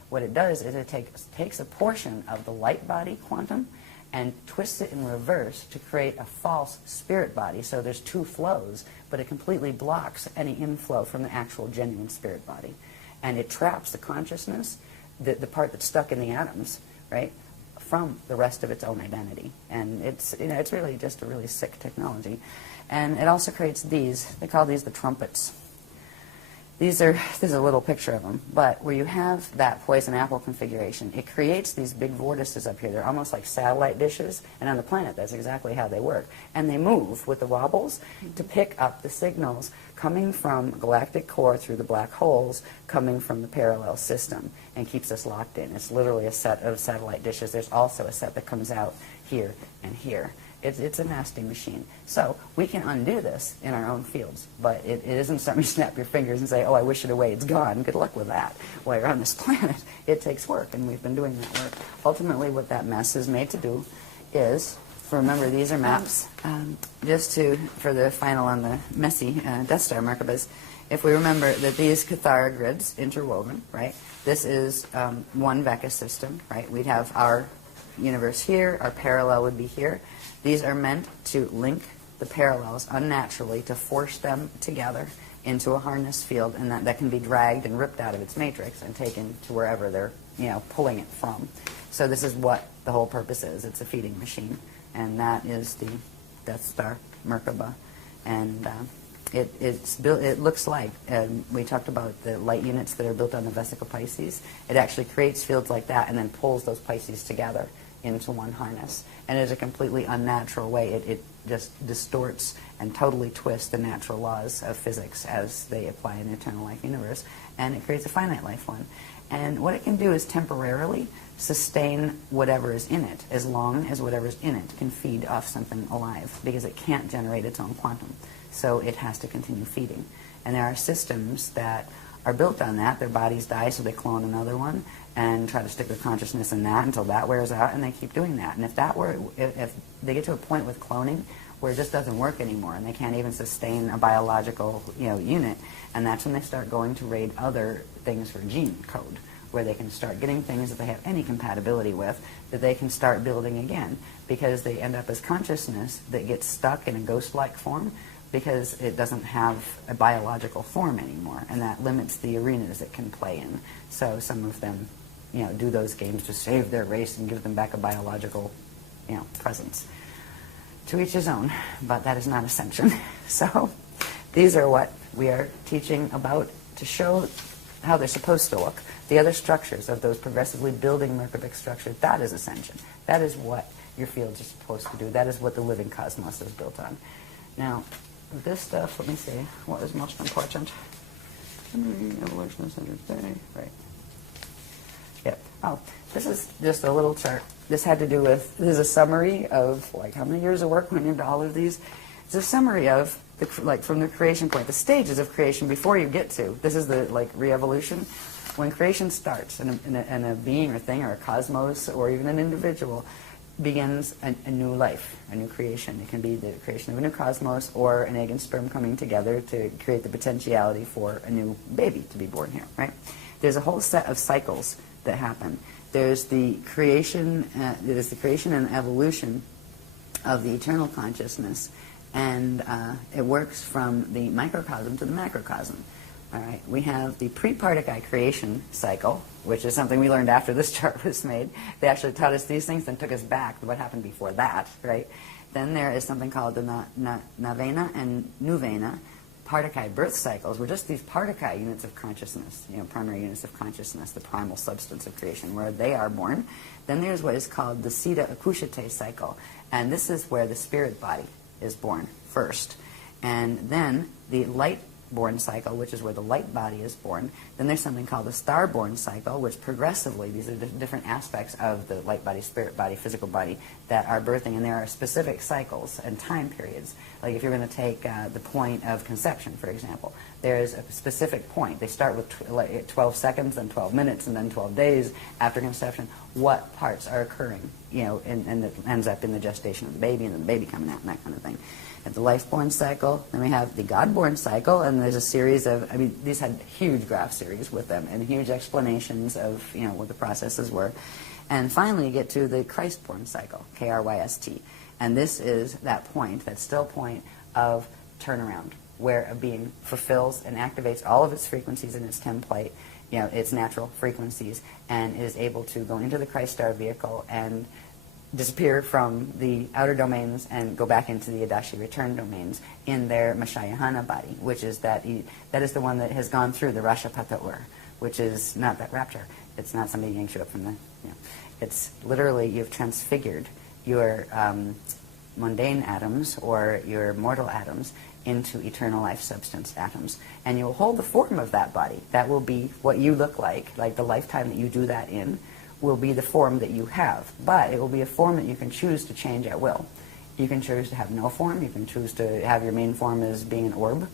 What it does is it takes a portion of the light body quantum and twists it in reverse to create a false spirit body. So there's two flows, but it completely blocks any inflow from the actual genuine spirit body. And it traps the consciousness, the part that's stuck in the atoms, right, from the rest of its own identity. And it's really just a really sick technology. And it also creates these. They call these the trumpets. There's a little picture of them, but where you have that poison apple configuration, it creates these big vortices up here. They're almost like satellite dishes, and on the planet, that's exactly how they work. And they move with the wobbles to pick up the signals coming from galactic core through the black holes, coming from the parallel system, and keeps us locked in. It's literally a set of satellite dishes. There's also a set that comes out here and here. It's a nasty machine. So we can undo this in our own fields, but it isn't something you snap your fingers and say, I wish it away, it's gone. Good luck with that. While you're on this planet, it takes work, and we've been doing that work. Ultimately, what that mess is made to do is, remember, these are maps, for the final on the messy Death Star Merkabas, if we remember that these Cathara grids, interwoven, right, this is one Vecca system, right? We'd have our universe here, our parallel would be here. These are meant to link the parallels unnaturally to force them together into a harness field, and that can be dragged and ripped out of its matrix and taken to wherever they're pulling it from. So this is what the whole purpose is. It's a feeding machine, and that is the Death Star Merkaba. And it's built. It looks like we talked about the light units that are built on the vesicle Pisces. It actually creates fields like that and then pulls those Pisces together into one harness. And it is a completely unnatural way. It just distorts and totally twists the natural laws of physics as they apply in the eternal life universe, and it creates a finite life one. And what it can do is temporarily sustain whatever is in it, as long as whatever is in it can feed off something alive, because it can't generate its own quantum. So it has to continue feeding. And there are systems that are built on that. Their bodies die, so they clone another one and try to stick their consciousness in that until that wears out, and they keep doing that. And if they get to a point with cloning where it just doesn't work anymore, and they can't even sustain a biological, unit. And that's when they start going to raid other things for gene code, where they can start getting things that they have any compatibility with that they can start building again, because they end up as consciousness that gets stuck in a ghost-like form because it doesn't have a biological form anymore, and that limits the arenas it can play in. So some of them, do those games to save their race and give them back a biological, presence. To each his own, but that is not Ascension. So these are what we are teaching about to show how they're supposed to look. The other structures of those progressively building Merkabah structures, that is Ascension. That is what your fields are supposed to do. That is what the living cosmos is built on. Now, this stuff, let me see, what is most important? Evolution of Centered Day, right. Yep. Oh, this is just a little chart. This had to do with, this is a summary of, how many years of work went into all of these. It's a summary of, from the creation point, the stages of creation before you get to, this is the, re-evolution. When creation starts, and a being or thing or a cosmos or even an individual begins a new life, a new creation. It can be the creation of a new cosmos or an egg and sperm coming together to create the potentiality for a new baby to be born here, right? There's a whole set of cycles that happen. There's the creation and evolution of the eternal consciousness, and it works from the microcosm to the macrocosm. All right, we have the pre-Partakai creation cycle, which is something we learned after this chart was made. They actually taught us these things and took us back to what happened before that, right? Then there is something called the Navena and Nuvena Partakai birth cycles, were just these Partakai units of consciousness, primary units of consciousness, the primal substance of creation, where they are born. Then there's what is called the Siddha Akushate cycle, and this is where the spirit body is born first. And then the light-born cycle, which is where the light body is born. Then there's something called the star-born cycle, which progressively, these are different aspects of the light body, spirit body, physical body that are birthing, and there are specific cycles and time periods. Like if you're going to take the point of conception, for example, there's a specific point. They start with 12 seconds, then 12 minutes, and then 12 days after conception. What parts are occurring, and it ends up in the gestation of the baby, and then the baby coming out, and that kind of thing. At the life-born cycle, then we have the God-born cycle, and there's a series of, these had huge graph series with them, and huge explanations of, what the processes were. And finally, you get to the Christ-born cycle, K-R-Y-S-T. And this is that point, that still point of turnaround, where a being fulfills and activates all of its frequencies in its template, its natural frequencies, and is able to go into the Christ star vehicle and disappear from the outer domains and go back into the Adashi return domains in their Meshayahana body, which is that is the one that has gone through the Rashapata Ur, which is not that rapture. It's not somebody yanks you up from the, it's literally you've transfigured your mundane atoms or your mortal atoms into eternal life substance atoms. And you'll hold the form of that body. That will be what you look like the lifetime that you do that in will be the form that you have. But it will be a form that you can choose to change at will. You can choose to have no form. You can choose to have your main form as being an orb,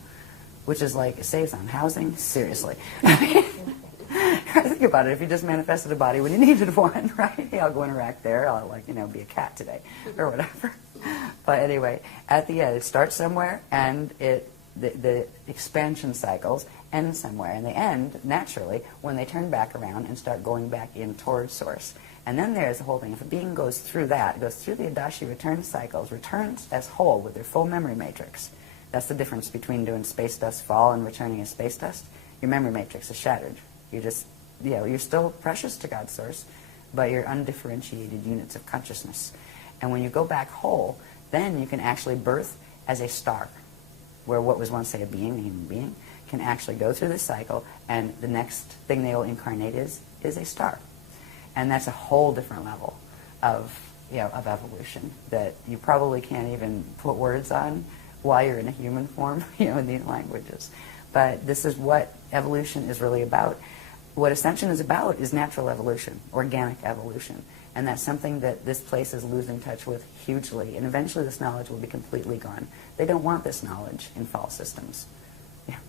which is like, it saves on housing. Seriously. Think about it. If you just manifested a body when you needed one, right? Hey, I'll go interact there. I'll, be a cat today or whatever. But anyway, at the end, it starts somewhere, and the expansion cycles end somewhere, and they end naturally when they turn back around and start going back in towards source. And then there's the whole thing. If a being goes through that, goes through the Adashi return cycles, returns as whole with their full memory matrix. That's the difference between doing space dust fall and returning as space dust. Your memory matrix is shattered. You just, you're still precious to God's source, but you're undifferentiated units of consciousness. And when you go back whole, then you can actually birth as a star, where what was once, say, a being, a human being, can actually go through this cycle, and the next thing they will incarnate is a star. And that's a whole different level of evolution that you probably can't even put words on while you're in a human form, in these languages. But this is what evolution is really about. What Ascension is about is natural evolution, organic evolution. And that's something that this place is losing touch with hugely. And eventually this knowledge will be completely gone. They don't want this knowledge in fall systems.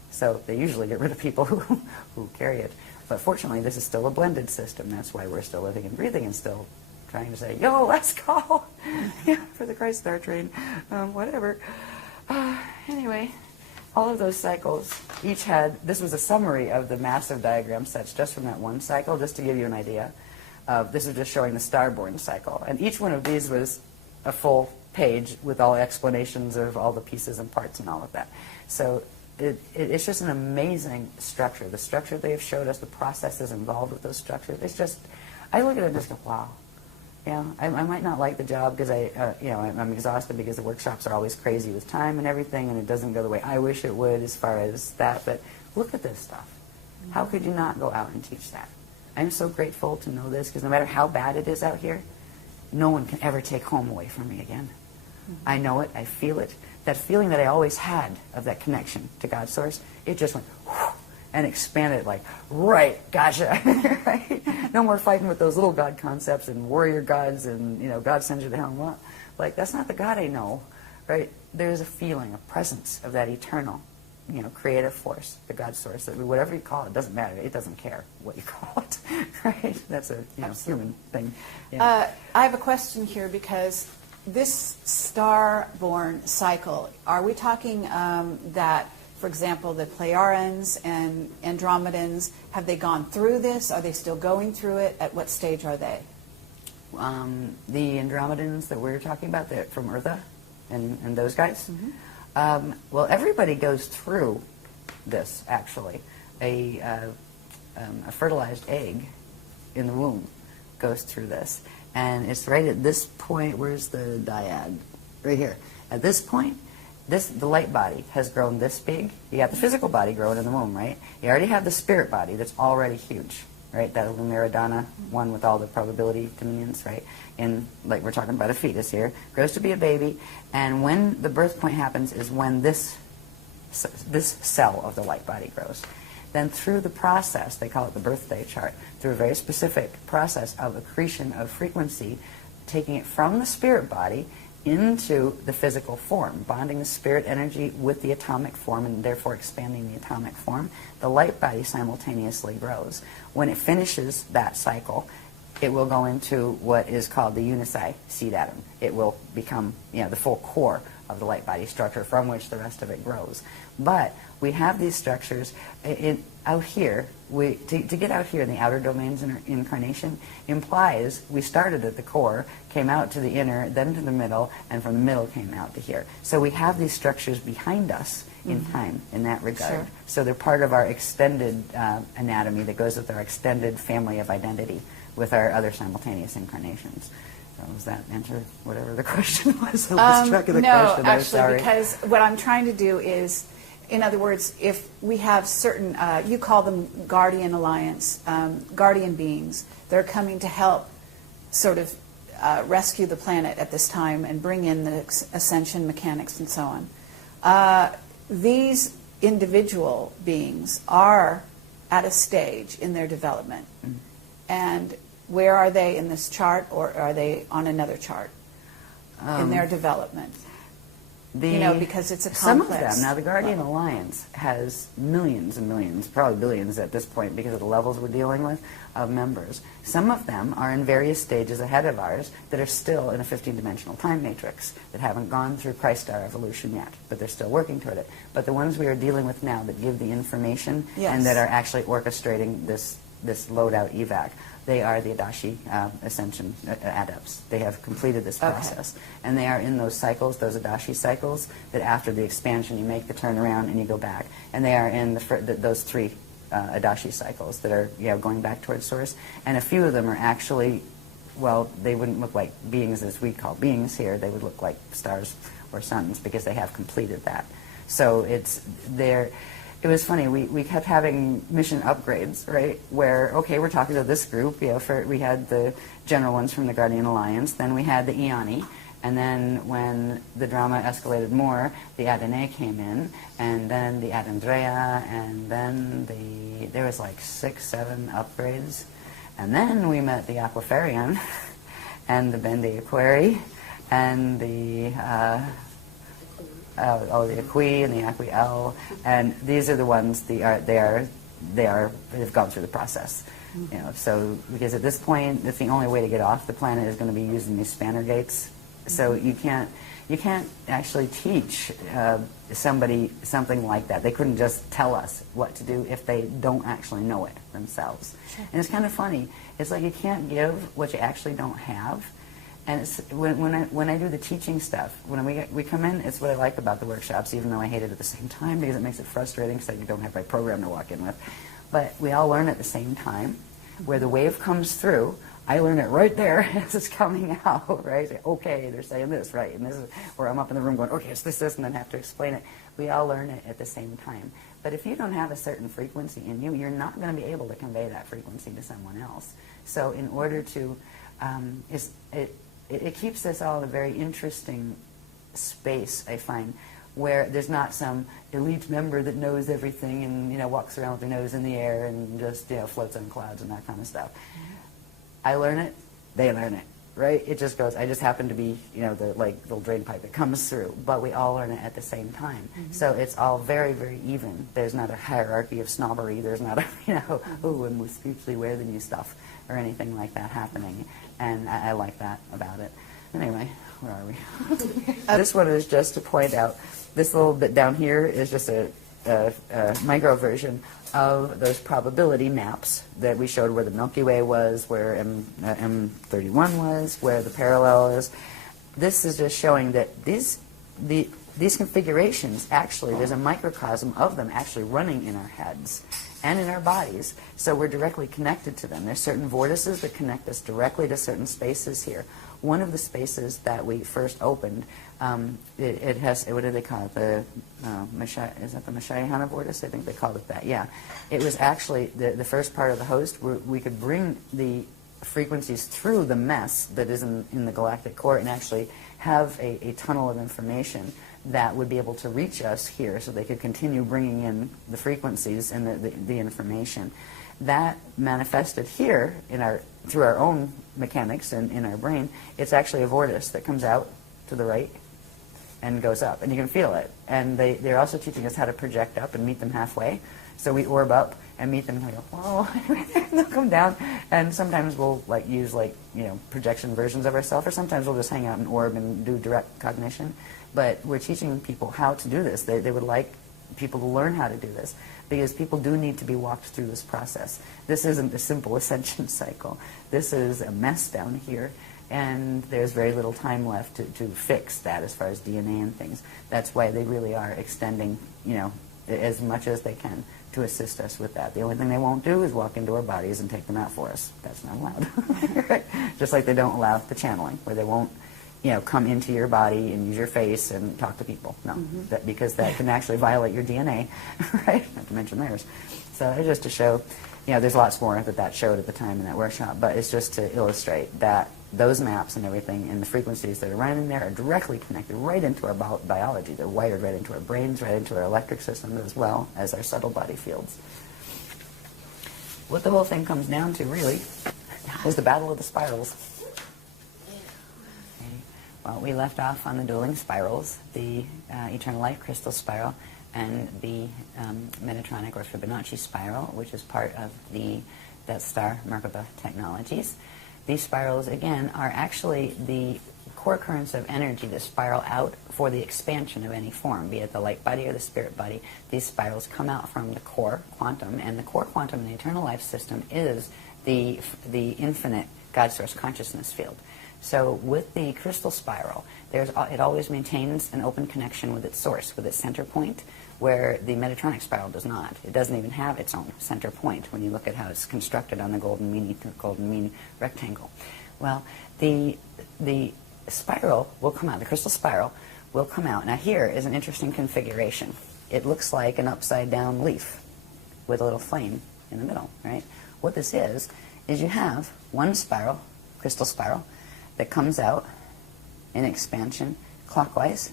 So they usually get rid of people who carry it. But fortunately, this is still a blended system. That's why we're still living and breathing and still trying to say, yo, let's go yeah, for the Christ Star train, whatever. Anyway, all of those cycles each had, this was a summary of the massive diagram sets just from that one cycle, just to give you an idea. This is just showing the star-born cycle. And each one of these was a full page with all explanations of all the pieces and parts and all of that. So it's just an amazing structure. The structure they've showed us, the processes involved with those structures, it's just, I look at it and just go, wow. Yeah, I might not like the job because I'm exhausted because the workshops are always crazy with time and everything, and it doesn't go the way I wish it would as far as that. But look at this stuff. How could you not go out and teach that? I'm so grateful to know this because no matter how bad it is out here, no one can ever take home away from me again. I know it. I feel it. That feeling that I always had of that connection to God's source, it just went whoosh, and expanded like, right, gotcha. Right? No more fighting with those little God concepts and warrior gods and, God sends you to hell and what. Like, that's not the God I know, right? There's a feeling, a presence of that eternal, creative force, the God source, that whatever you call it, doesn't matter. It doesn't care what you call it, right? That's a human thing. Yeah. I have a question here because this star-born cycle, are we talking that, for example, the Pleiadians and Andromedans, have they gone through this? Are they still going through it? At what stage are they? The Andromedans that we're talking about, from Eartha and those guys, well, everybody goes through this, actually. A fertilized egg in the womb goes through this. And it's right at this point, where's the dyad? Right here. At this point, the light body has grown this big. You got the physical body growing in the womb, right? You already have the spirit body that's already huge, right? That Lumiridana one with all the probability dominions, right? And like we're talking about a fetus here, grows to be a baby, and when the birth point happens is when this cell of the light body grows. Then through the process, they call it the birthday chart, through a very specific process of accretion of frequency, taking it from the spirit body into the physical form, bonding the spirit energy with the atomic form and therefore expanding the atomic form, the light body simultaneously grows. When it finishes that cycle, it will go into what is called the unici seed atom. It will become the full core of the light body structure from which the rest of it grows. But we have these structures out here. To get out here in the outer domains in incarnation implies we started at the core, came out to the inner, then to the middle, and from the middle came out to here. So we have these structures behind us in time in that regard. Sure. So they're part of our extended anatomy that goes with our extended family of identity with our other simultaneous incarnations. Does that answer whatever the question was? I lost track of the question. No, I'm sorry. actually, because what I'm trying to do is, in other words, if we have certain, you call them guardian alliance, guardian beings, they're coming to help sort of rescue the planet at this time and bring in the ascension mechanics and so on. These individual beings are at a stage in their development. And where are they in this chart, or are they on another chart in their development? Because it's a complex. Some of them, now the Guardian Alliance has millions and millions, probably billions at this point because of the levels we're dealing with, of members. Some of them are in various stages ahead of ours that are still in a 15-dimensional time matrix, that haven't gone through Christ Star evolution yet, but they're still working toward it. But the ones we are dealing with now that give the information and that are actually orchestrating this load-out evac, they are the Adashi Ascension adepts. They have completed this process. Okay. And they are in those cycles, those Adashi cycles, that after the expansion you make the turnaround and you go back. And they are in those three Adashi cycles that are going back towards Source. And a few of them are actually, well, they wouldn't look like beings as we call beings here. They would look like stars or suns because they have completed that. So it was funny, we kept having mission upgrades, right, where, okay, we're talking to this group, we had the general ones from the Guardian Alliance, then we had the Iani, and then when the drama escalated more, the Adene came in, and then the Adandrea, and then there was like 6, 7 upgrades, and then we met the Aquafarian, and the Bendi Aquari, and the Aqui and the Aqui L, and these are the ones they've gone through the process. You know, so because at this point, it's the only way to get off the planet is going to be using these spanner gates. So you can't actually teach somebody something like that. They couldn't just tell us what to do if they don't actually know it themselves. Sure. And it's kind of funny. It's like you can't give what you actually don't have. And it's, when I do the teaching stuff, when we come in, it's what I like about the workshops, even though I hate it at the same time because it makes it frustrating because I don't have my program to walk in with. But we all learn at the same time. Where the wave comes through, I learn it right there as it's coming out, right? Say, okay, they're saying this, right? And this is where I'm up in the room going, okay, it's this, and then have to explain it. We all learn it at the same time. But if you don't have a certain frequency in you, you're not going to be able to convey that frequency to someone else. So in order to, it keeps us all in a very interesting space, I find, where there's not some elite member that knows everything and, you know, walks around with their nose in the air and just, you know, floats on clouds and that kind of stuff. I learn it, they learn it, right? It just goes, I just happen to be, you know, the like little drain pipe that comes through, but we all learn it at the same time. So it's all very, very even. There's not a hierarchy of snobbery. There's not a, you know, oh, and we spiritually wear the new stuff or anything like that happening. And I like that about it. Anyway, where are we? This one is just to point out, this little bit down here is just a micro version of those probability maps that we showed where the Milky Way was, where M31 was, where the parallel is. This is just showing that these configurations, actually, there's a microcosm of them actually running in our heads and in our bodies, so we're directly connected to them. There's certain vortices that connect us directly to certain spaces here. One of the spaces that we first opened, it has, what do they call it? The is that the Ashayana vortice? I think they called it that. Yeah, it was actually the first part of the host where we could bring the frequencies through the mess that is in the galactic core and actually have a tunnel of information that would be able to reach us here, so they could continue bringing in the frequencies and the information. That manifested here through our own mechanics and in our brain. It's actually a vortice that comes out to the right and goes up, and you can feel it. And they're also teaching us how to project up and meet them halfway. So we orb up and meet them and go, whoa, and they'll come down. And sometimes we'll use projection versions of ourselves, or sometimes we'll just hang out and orb and do direct cognition. But we're teaching people how to do this. They would like people to learn how to do this, because people do need to be walked through this process. This isn't a simple ascension cycle. This is a mess down here, and there's very little time left to fix that as far as DNA and things. That's why they really are extending, as much as they can to assist us with that. The only thing they won't do is walk into our bodies and take them out for us. That's not allowed. Right? Just like they don't allow the channeling, where they won't come into your body and use your face and talk to people. No, because that can actually violate your DNA, right? Not to mention theirs. So it's just to show, there's lots more that showed at the time in that workshop, but it's just to illustrate that those maps and everything and the frequencies that are running in there are directly connected right into our biology. They're wired right into our brains, right into our electric system, as well as our subtle body fields. What the whole thing comes down to, really, is the battle of the spirals. Well, we left off on the dueling spirals, the eternal life crystal spiral and the Metatronic or Fibonacci spiral, which is part of the Death Star Merkaba technologies. These spirals, again, are actually the core currents of energy that spiral out for the expansion of any form, be it the light body or the spirit body. These spirals come out from the core quantum, and the core quantum in the eternal life system is the infinite God source consciousness field. So with the crystal spiral, it always maintains an open connection with its source, with its center point, where the Metatronic spiral does not. It doesn't even have its own center point when you look at how it's constructed on the golden mean rectangle. Well, the spiral will come out, the crystal spiral will come out. Now here is an interesting configuration. It looks like an upside down leaf with a little flame in the middle, right? What this is you have one spiral, crystal spiral, that comes out in expansion clockwise,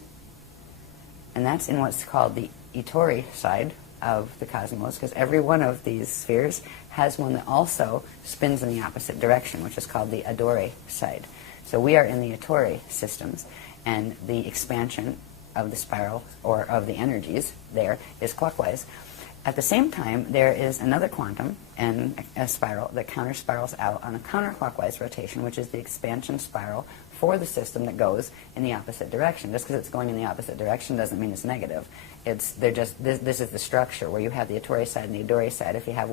and that's in what's called the Itori side of the cosmos, because every one of these spheres has one that also spins in the opposite direction, which is called the Adore side. So we are in the Itori systems, and the expansion of the spiral, or of the energies there, is clockwise. At the same time, there is another quantum in a spiral that counter-spirals out on a counterclockwise rotation, which is the expansion spiral for the system that goes in the opposite direction. Just because it's going in the opposite direction doesn't mean it's negative. This is the structure where you have the Ettore side and the Adore side. If you have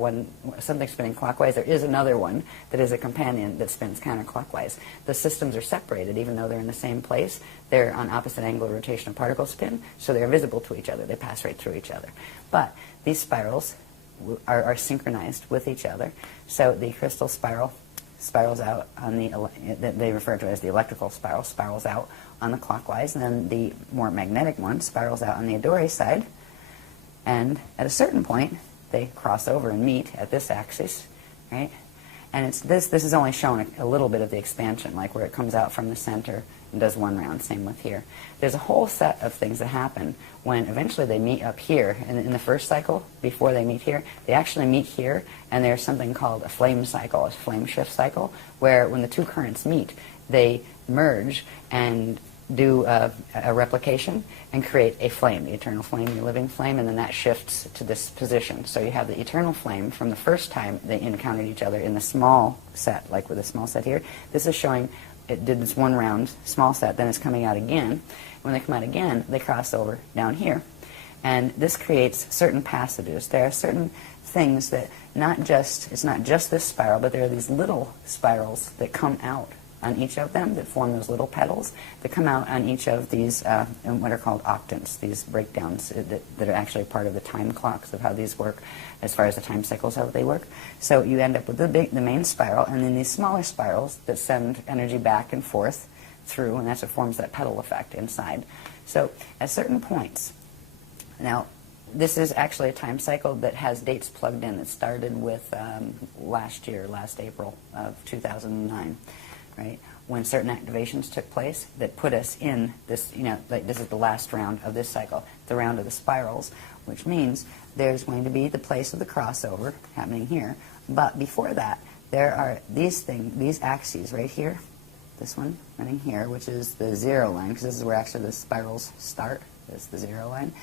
something spinning clockwise, there is another one that is a companion that spins counterclockwise. The systems are separated, even though they're in the same place. They're on opposite angle of rotation of particle spin, so they're visible to each other. They pass right through each other. But these spirals are synchronized with each other. So the crystal spiral spirals out on they refer to it as the electrical spiral, spirals out on the clockwise, and then the more magnetic one spirals out on the Adore side. And at a certain point, they cross over and meet at this axis, right? And it's this is only showing a little bit of the expansion, like where it comes out from the center and does one round, same with here. There's a whole set of things that happen when eventually they meet up here. And in the first cycle, before they meet here, they actually meet here, and there's something called a flame cycle, a flame shift cycle, where when the two currents meet, they merge and do a replication and create a flame, the eternal flame, the living flame, and then that shifts to this position. So you have the eternal flame from the first time they encountered each other in the small set, like with the small set here. This is showing it did this one round small set, then it's coming out again. When they come out again, they cross over down here. And this creates certain passages. There are certain things that it's not just this spiral, but there are these little spirals that come out on each of them that form those little petals that come out on each of these what are called octants, these breakdowns that are actually part of the time clocks of how these work as far as the time cycles, how they work. So you end up with the main spiral, and then these smaller spirals that send energy back and forth through, and that's what forms that petal effect inside. So at certain points, now this is actually a time cycle that has dates plugged in. It started with last April of 2009. Right, when certain activations took place that put us in this, like this is the last round of this cycle, the round of the spirals, which means there's going to be the place of the crossover happening here. But before that, there are these axes right here, this one running here, which is the 0 line, because this is where actually the spirals start. This is the 0 line,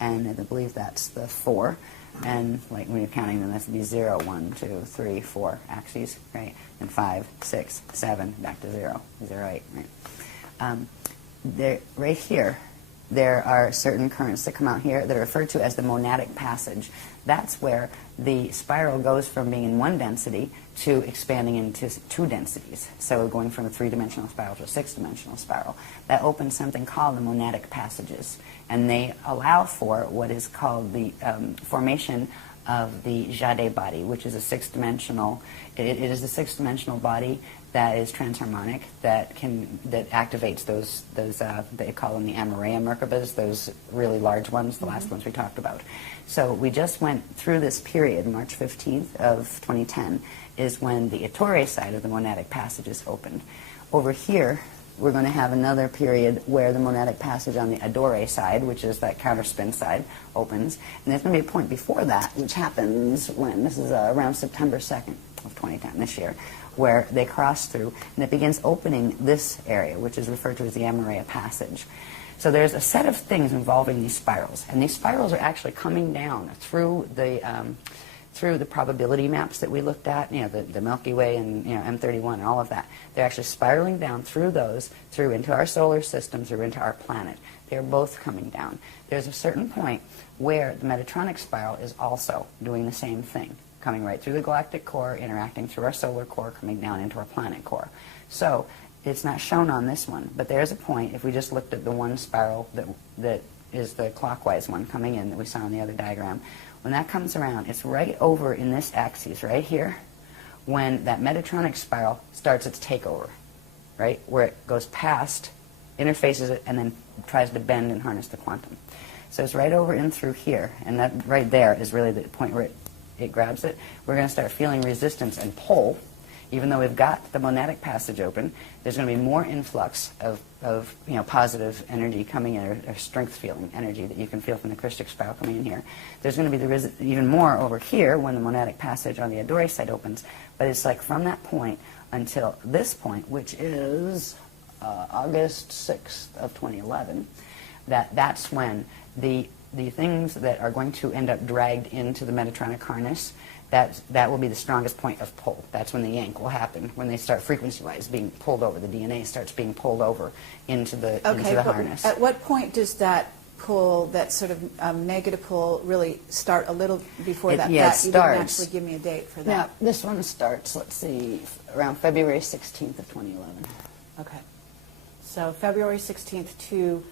and I believe that's the 4. And like when you're counting them, that's be 0, 1, 2, 3, 4 axes, right? And 5, 6, 7, back to 0, 0, 8, right? Right here, there are certain currents that come out here that are referred to as the monadic passage. That's where the spiral goes from being in one density to expanding into two densities. So going from a 3-dimensional spiral to a 6-dimensional spiral. That opens something called the monadic passages. And they allow for what is called the formation of the Jade body, which is a 6-dimensional, it is a 6-dimensional body that is transharmonic, that activates those they call them the Amaraya Merkabas, those really large ones, the last ones we talked about. So we just went through this period, March 15th of 2010, is when the Ettore side of the monadic passages opened. Over here, we're going to have another period where the monadic passage on the Adore side, which is that counterspin side, opens. And there's going to be a point before that, which happens when, this is around September 2nd of 2010, this year, where they cross through, and it begins opening this area, which is referred to as the Amaraya passage. So there's a set of things involving these spirals, and these spirals are actually coming down through the probability maps that we looked at, the Milky Way and M31 and all of that. They're actually spiraling down through those, through into our solar system, through into our planet. They're both coming down. There's a certain point where the Metatronic spiral is also doing the same thing, coming right through the galactic core, interacting through our solar core, coming down into our planet core. So it's not shown on this one, but there's a point, if we just looked at the one spiral that is the clockwise one coming in that we saw on the other diagram, when that comes around, it's right over in this axis right here when that Metatronic spiral starts its takeover, right, where it goes past, interfaces it, and then tries to bend and harness the quantum. So it's right over in through here, and that right there is really the point where it grabs it. We're going to start feeling resistance and pull. Even though we've got the monadic passage open, there's going to be more influx of positive energy coming in, or strength-feeling energy that you can feel from the Christic spiral coming in here. There's going to be even more over here when the monadic passage on the Adore side opens. But it's like from that point until this point, which is August 6th of 2011, that's when the the things that are going to end up dragged into the Metatronic harness, that will be the strongest point of pull. That's when the yank will happen, when they start frequency-wise being pulled over. The DNA starts being pulled over into the harness. At what point does that pull, that sort of negative pull, really start a little before that? Yeah, it you starts. didn't actually give me a date for that. Now, this one starts, let's see, around February 16th of 2011. Okay. So February 16th to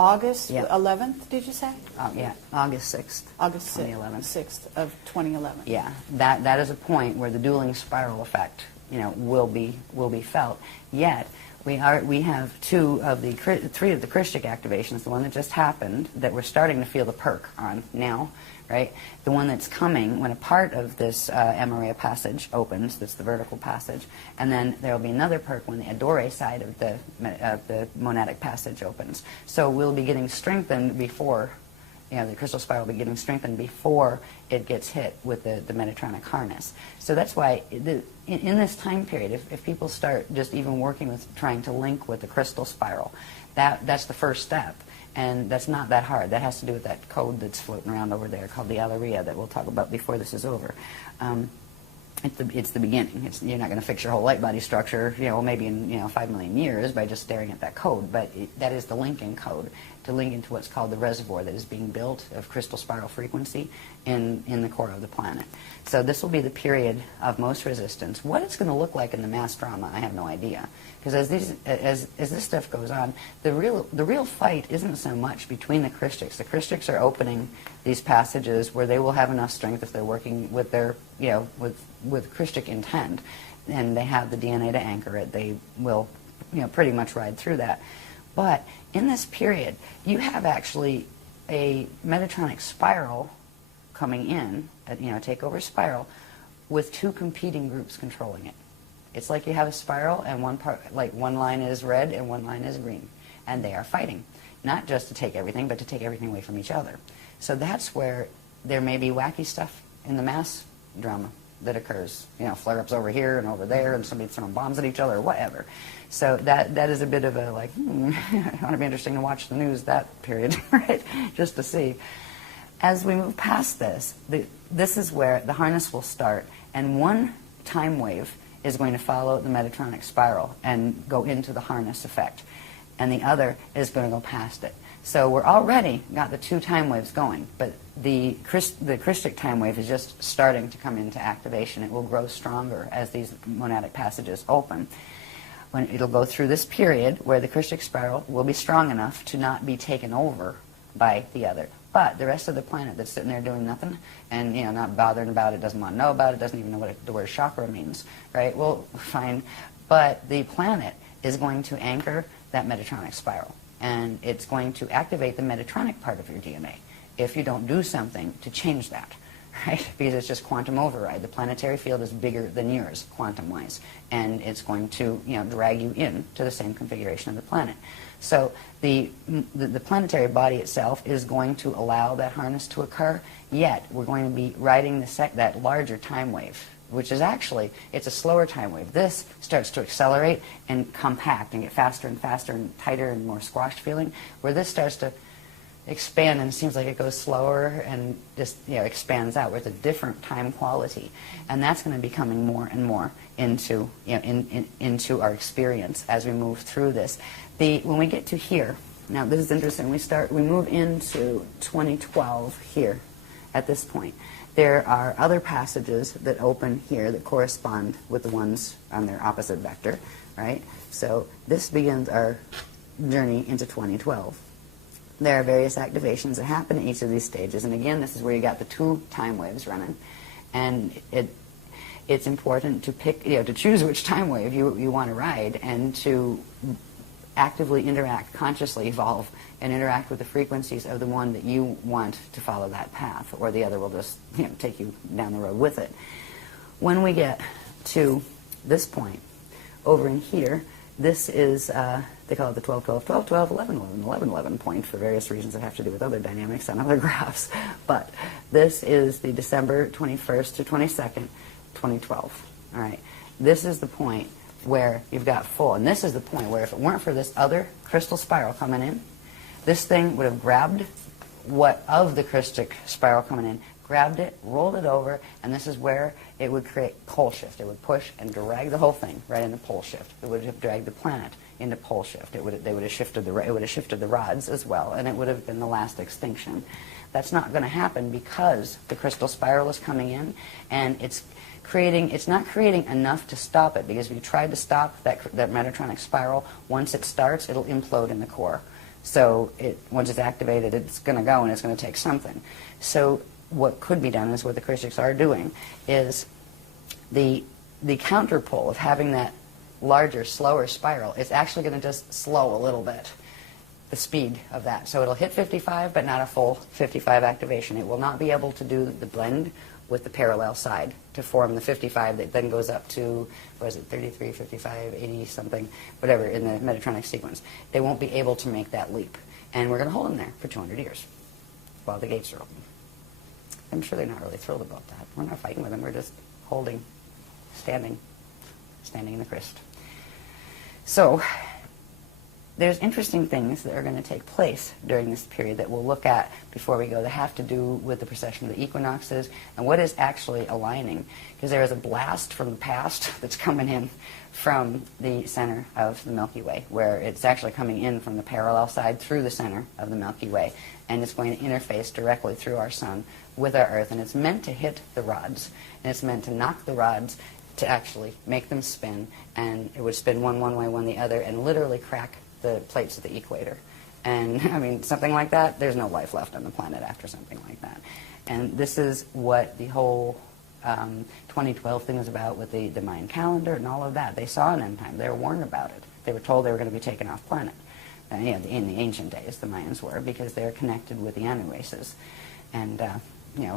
August 11th, did you say? Yeah, August 6th. August 2011. 6th of 2011. Yeah, that is a point where the dueling spiral effect, will be felt. Yet we have three of the Christic activations. The one that just happened, that we're starting to feel the perk on now, right? The one that's coming when a part of this MRA passage opens, that's the vertical passage, and then there will be another perk when the Adore side of the monadic passage opens. So we'll be getting strengthened before, the crystal spiral will be getting strengthened before it gets hit with the Metatronic harness. So that's why in this time period, if people start just even working with trying to link with the crystal spiral, that's the first step. And that's not that hard. That has to do with that code that's floating around over there called the Alleria that we'll talk about before this is over. It's the beginning. You're not going to fix your whole light body structure, maybe in 5 million years by just staring at that code. But that is the linking code to link into what's called the reservoir that is being built of crystal spiral frequency in the core of the planet. So this will be the period of most resistance. What it's going to look like in the mass drama, I have no idea. Because as this stuff goes on, the real fight isn't so much between the Christics. The Christics are opening these passages where they will have enough strength if they're working with their with Christic intent, and they have the DNA to anchor it. They will pretty much ride through that. But in this period, you have actually a Metatronic spiral coming in, a takeover spiral, with two competing groups controlling it. It's like you have a spiral, and one line is red and one line is green, and they are fighting, not just to take everything, but to take everything away from each other. So that's where there may be wacky stuff in the mass drama that occurs. Flare-ups over here and over there, and somebody throwing bombs at each other, or whatever. So that is a bit of a it ought to be interesting to watch the news that period, right? Just to see. As we move past this, this is where the harness will start, and one time wave is going to follow the Metatronic spiral and go into the harness effect, and the other is going to go past it. So we're already got the two time waves going, but the Christic time wave is just starting to come into activation. It will grow stronger as these monadic passages open. When it'll go through this period where the Christic spiral will be strong enough to not be taken over by the other. But the rest of the planet that's sitting there doing nothing and not bothering about it, doesn't want to know about it, doesn't even know what the word chakra means, right? Well, fine. But the planet is going to anchor that Metatronic spiral, and it's going to activate the Metatronic part of your DNA if you don't do something to change that, right? Because it's just quantum override. The planetary field is bigger than yours, quantum-wise, and it's going to drag you in to the same configuration of the planet. So the planetary body itself is going to allow that harness to occur, yet we're going to be riding that larger time wave, which is actually, it's a slower time wave. This starts to accelerate and compact and get faster and faster and tighter and more squashed feeling, where this starts to expand and it seems like it goes slower and just expands out with a different time quality, and that's going to be coming more and more into into our experience as we move through this. When we get to here, now this is interesting. We move into 2012 here. At this point, there are other passages that open here that correspond with the ones on their opposite vector, right? So this begins our journey into 2012. There are various activations that happen at each of these stages, and again, this is where you got the two time waves running, and it's important to pick, to choose which time wave you want to ride, and to actively interact, consciously evolve, and interact with the frequencies of the one that you want to follow that path, or the other will just take you down the road with it. When we get to this point, over in here, this is, they call it the 12-12, 12-12, 11-11, 11-11 point for various reasons that have to do with other dynamics on other graphs. But this is the December 21st to 22nd, 2012. All right. This is the point where you've got full. And this is the point where if it weren't for this other crystal spiral coming in, this thing would have grabbed what of the crystic spiral coming in, grabbed it, rolled it over, and this is where it would create pole shift. It would push and drag the whole thing right into pole shift. It would have dragged the planet into pole shift. They would have shifted the rods as well, and it would have been the last extinction. That's not going to happen because the crystal spiral is coming in, and it's not creating enough to stop it, because if you tried to stop that Metatronic spiral, once it starts, it'll implode in the core. So once it's activated, it's going to go, and it's going to take something. So what could be done is what the Christians are doing is the counterpole of having that larger, slower spiral is actually going to just slow a little bit the speed of that. So it'll hit 55, but not a full 55 activation. It will not be able to do the blend with the parallel side to form the 55 that then goes up to, what is it, 33, 55, 80 something, whatever, in the Metatronic sequence. They won't be able to make that leap. And we're going to hold them there for 200 years while the gates are open. I'm sure they're not really thrilled about that. We're not fighting with them. We're just holding, standing in the crest. So there's interesting things that are going to take place during this period that we'll look at before we go that have to do with the precession of the equinoxes and what is actually aligning. Because there is a blast from the past that's coming in from the center of the Milky Way, where it's actually coming in from the parallel side through the center of the Milky Way, and it's going to interface directly through our sun with our Earth, and it's meant to hit the rods, and it's meant to knock the rods to actually make them spin, and it would spin one way, one the other, and literally crack the plates of the equator. And, I mean, something like that, there's no life left on the planet after something like that. And this is what the whole 2012 thing was about with the Mayan calendar and all of that. They saw an end time. They were warned about it. They were told they were going to be taken off planet. In the ancient days, the Mayans were, because they're connected with the Anu races. And,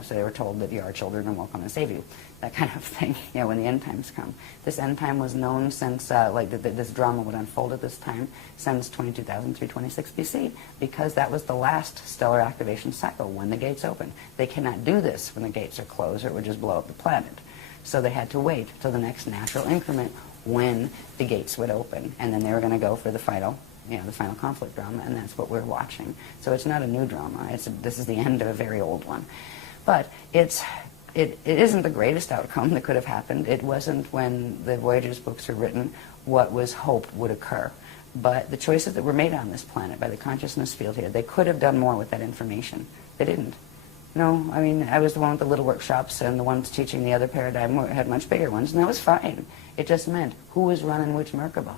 so they were told that your children and will come and save you, that kind of thing, when the end times come. This end time was known since, this drama would unfold at this time, since 22,326 BC, because that was the last stellar activation cycle when the gates open. They cannot do this when the gates are closed, or it would just blow up the planet. So they had to wait till the next natural increment when the gates would open, and then they were going to go for the final conflict drama, and that's what we're watching. So it's not a new drama. This is the end of a very old one. But it isn't the greatest outcome that could have happened. It wasn't, when the Voyagers books were written, what was hoped would occur. But the choices that were made on this planet by the consciousness field here, they could have done more with that information. They didn't. No, I mean, I was the one with the little workshops, and the ones teaching the other paradigm had much bigger ones, and that was fine. It just meant who was running which Merkaba,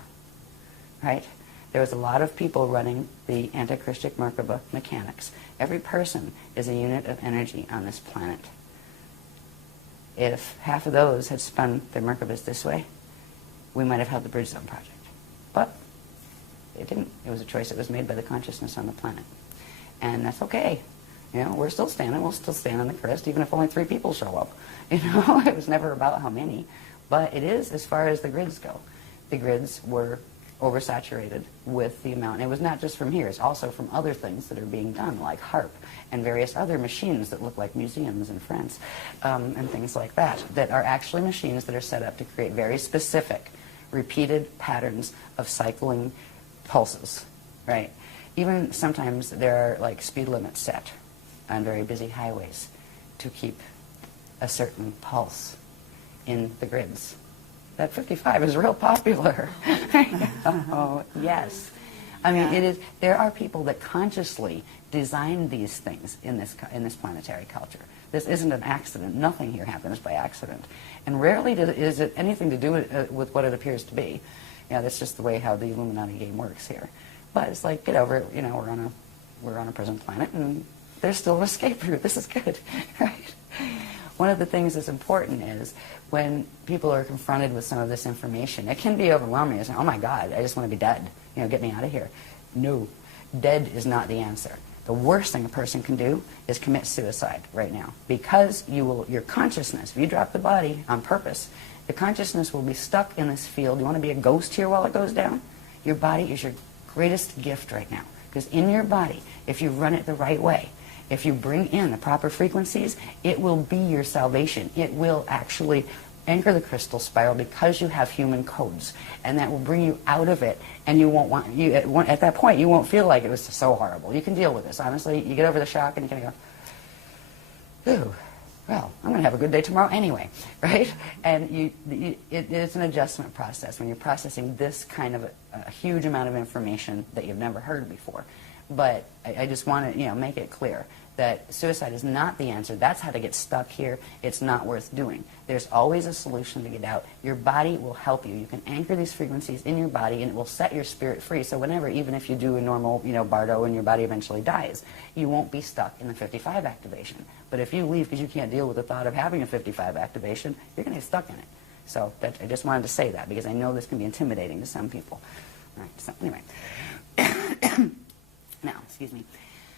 right? There was a lot of people running the anti-Christic Merkaba mechanics. Every person is a unit of energy on this planet. If half of those had spun their Merkabas this way, we might have held the Bridge Zone project. But it didn't. It was a choice that was made by the consciousness on the planet. And that's okay. We're still standing. We'll still stand on the crest, even if only 3 people show up. It was never about how many. But it is as far as the grids go. The grids were oversaturated with the amount. And it was not just from here. It's also from other things that are being done, like HARP and various other machines that look like museums in France and things like that are actually machines that are set up to create very specific, repeated patterns of cycling pulses, right? Even sometimes there are speed limits set on very busy highways to keep a certain pulse in the grids. That 55 is real popular. Oh, yes. I mean, it is. There are people that consciously design these things in this planetary culture. This isn't an accident. Nothing here happens by accident. And rarely is it anything to do with what it appears to be. That's just the way how the Illuminati game works here. But it's like, get over it. We're on a prison planet, and there's still an escape route. This is good, right? One of the things that's important is when people are confronted with some of this information, it can be overwhelming. It's like, oh my God, I just want to be dead. Get me out of here. No, dead is not the answer. The worst thing a person can do is commit suicide right now, because your consciousness, if you drop the body on purpose, the consciousness will be stuck in this field. You want to be a ghost here while it goes down? Your body is your greatest gift right now, because in your body, if you run it the right way, if you bring in the proper frequencies, it will be your salvation. It will actually anchor the crystal spiral because you have human codes, and that will bring you out of it, and you won't want, at that point, you won't feel like it was so horrible. You can deal with this, honestly. You get over the shock and you kind of go, ooh, well, I'm going to have a good day tomorrow anyway, right? And it's an adjustment process when you're processing this kind of a huge amount of information that you've never heard before. But I just want to, make it clear that suicide is not the answer. That's how to get stuck here. It's not worth doing. There's always a solution to get out. Your body will help you. You can anchor these frequencies in your body, and it will set your spirit free. So whenever, even if you do a normal, bardo and your body eventually dies, you won't be stuck in the 55 activation. But if you leave because you can't deal with the thought of having a 55 activation, you're going to get stuck in it. So I just wanted to say that because I know this can be intimidating to some people. All right, so anyway. Now, excuse me.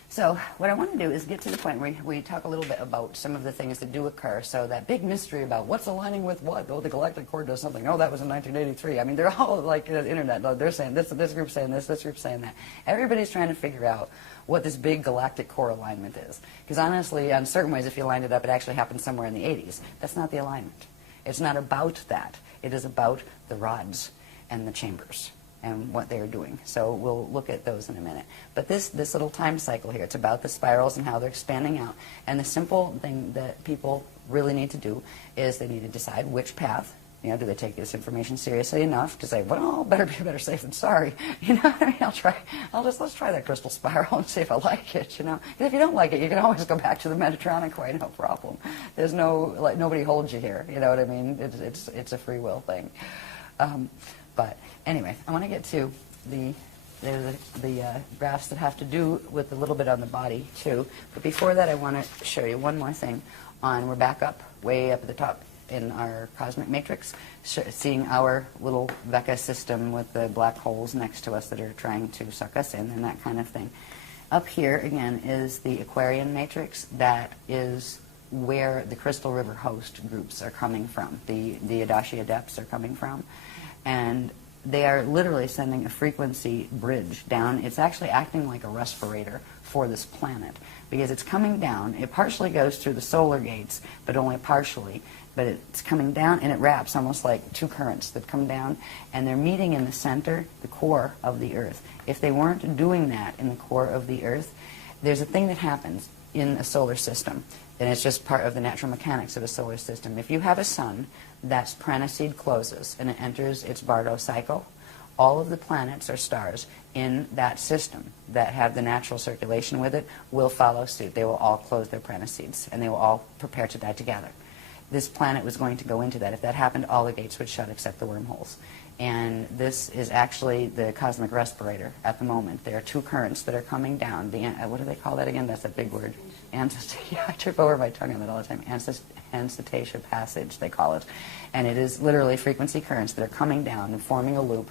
So what I want to do is get to the point where we talk a little bit about some of the things that do occur. So that big mystery about what's aligning with what. Oh, the galactic cord does something. Oh, that was in 1983. I mean, they're all like the internet. They're saying this group's saying this group's saying that. Everybody's trying to figure out what this big galactic core alignment is. Because honestly, in certain ways, if you lined it up, it actually happened somewhere in the 80s. That's not the alignment. It's not about that. It is about the rods and the chambers and what they're doing. So we'll look at those in a minute. But this little time cycle here, it's about the spirals and how they're expanding out. And the simple thing that people really need to do is they need to decide which path. Do they take this information seriously enough to say, well, better be better safe than sorry. What I mean? Let's try that crystal spiral and see if I like it, Because if you don't like it, you can always go back to the Mechatronic way, no problem. There's nobody holds you here, you know what I mean? It's a free will thing. But anyway, I want to get to the graphs that have to do with a little bit on the body too. But before that, I want to show you one more thing. We're back up, way up at the top in our cosmic matrix, seeing our little Vecca system with the black holes next to us that are trying to suck us in and that kind of thing. Up here, again, is the Aquarian matrix. That is where the Crystal River host groups are coming from. The Adashi Adepts are coming from. And they are literally sending a frequency bridge down. It's actually acting like a respirator for this planet because it's coming down. It partially goes through the solar gates, but only partially. But it's coming down, and it wraps almost like two currents that come down, and they're meeting in the center, the core of the Earth. If they weren't doing that in the core of the Earth, there's a thing that happens in a solar system, and it's just part of the natural mechanics of a solar system. If you have a sun, that pranacede closes, and it enters its Bardo cycle. All of the planets or stars in that system that have the natural circulation with it will follow suit. They will all close their pranacedes, and they will all prepare to die together. This planet was going to go into that. If that happened, all the gates would shut except the wormholes. And this is actually the cosmic respirator at the moment. There are two currents that are coming down. What do they call that again? That's a big word. Yeah, I trip over my tongue on that all the time. Ancestation passage, they call it. And it is literally frequency currents that are coming down and forming a loop,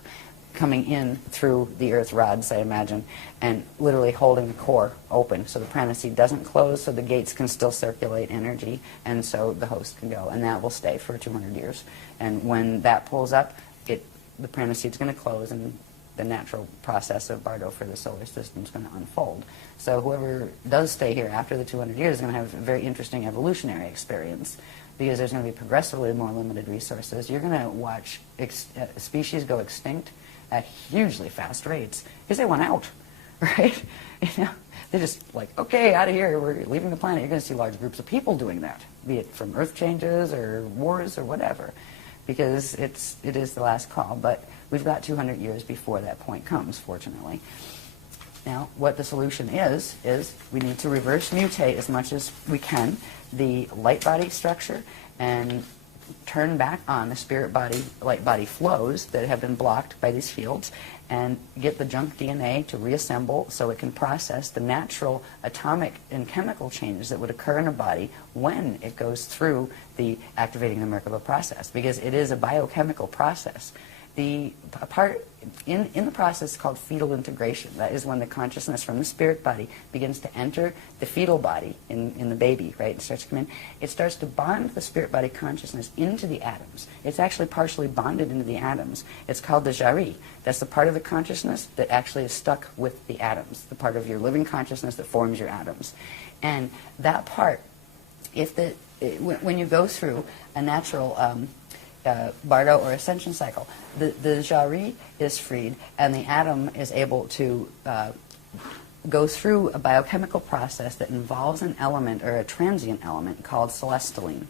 coming in through the earth rods, I imagine, and literally holding the core open so the pranacede doesn't close, so the gates can still circulate energy, and so the host can go. And that will stay for 200 years. And when that pulls up, the pranacede's going to close, and the natural process of Bardo for the solar system is going to unfold. So whoever does stay here after the 200 years is going to have a very interesting evolutionary experience, because there's going to be progressively more limited resources. You're going to watch species go extinct at hugely fast rates because they want out, right? They're just like, okay, out of here, we're leaving the planet. You're going to see large groups of people doing that, be it from earth changes or wars or whatever, because it is the last call. But we've got 200 years before that point comes, fortunately. Now, what the solution is we need to reverse mutate as much as we can the light body structure and turn back on the spirit body, light body flows that have been blocked by these fields, and get the junk DNA to reassemble so it can process the natural atomic and chemical changes that would occur in a body when it goes through the activating the Merkaba process, because it is a biochemical process. The part in the process called fetal integration, that is when the consciousness from the spirit body begins to enter the fetal body in the baby, right? It starts to come in. It starts to bond the spirit body consciousness into the atoms. It's actually partially bonded into the atoms. It's called the jari. That's the part of the consciousness that actually is stuck with the atoms, the part of your living consciousness that forms your atoms. And that part, when you go through a natural Bardo or Ascension cycle. The Jari is freed, and the atom is able to go through a biochemical process that involves an element or a transient element called celestaline.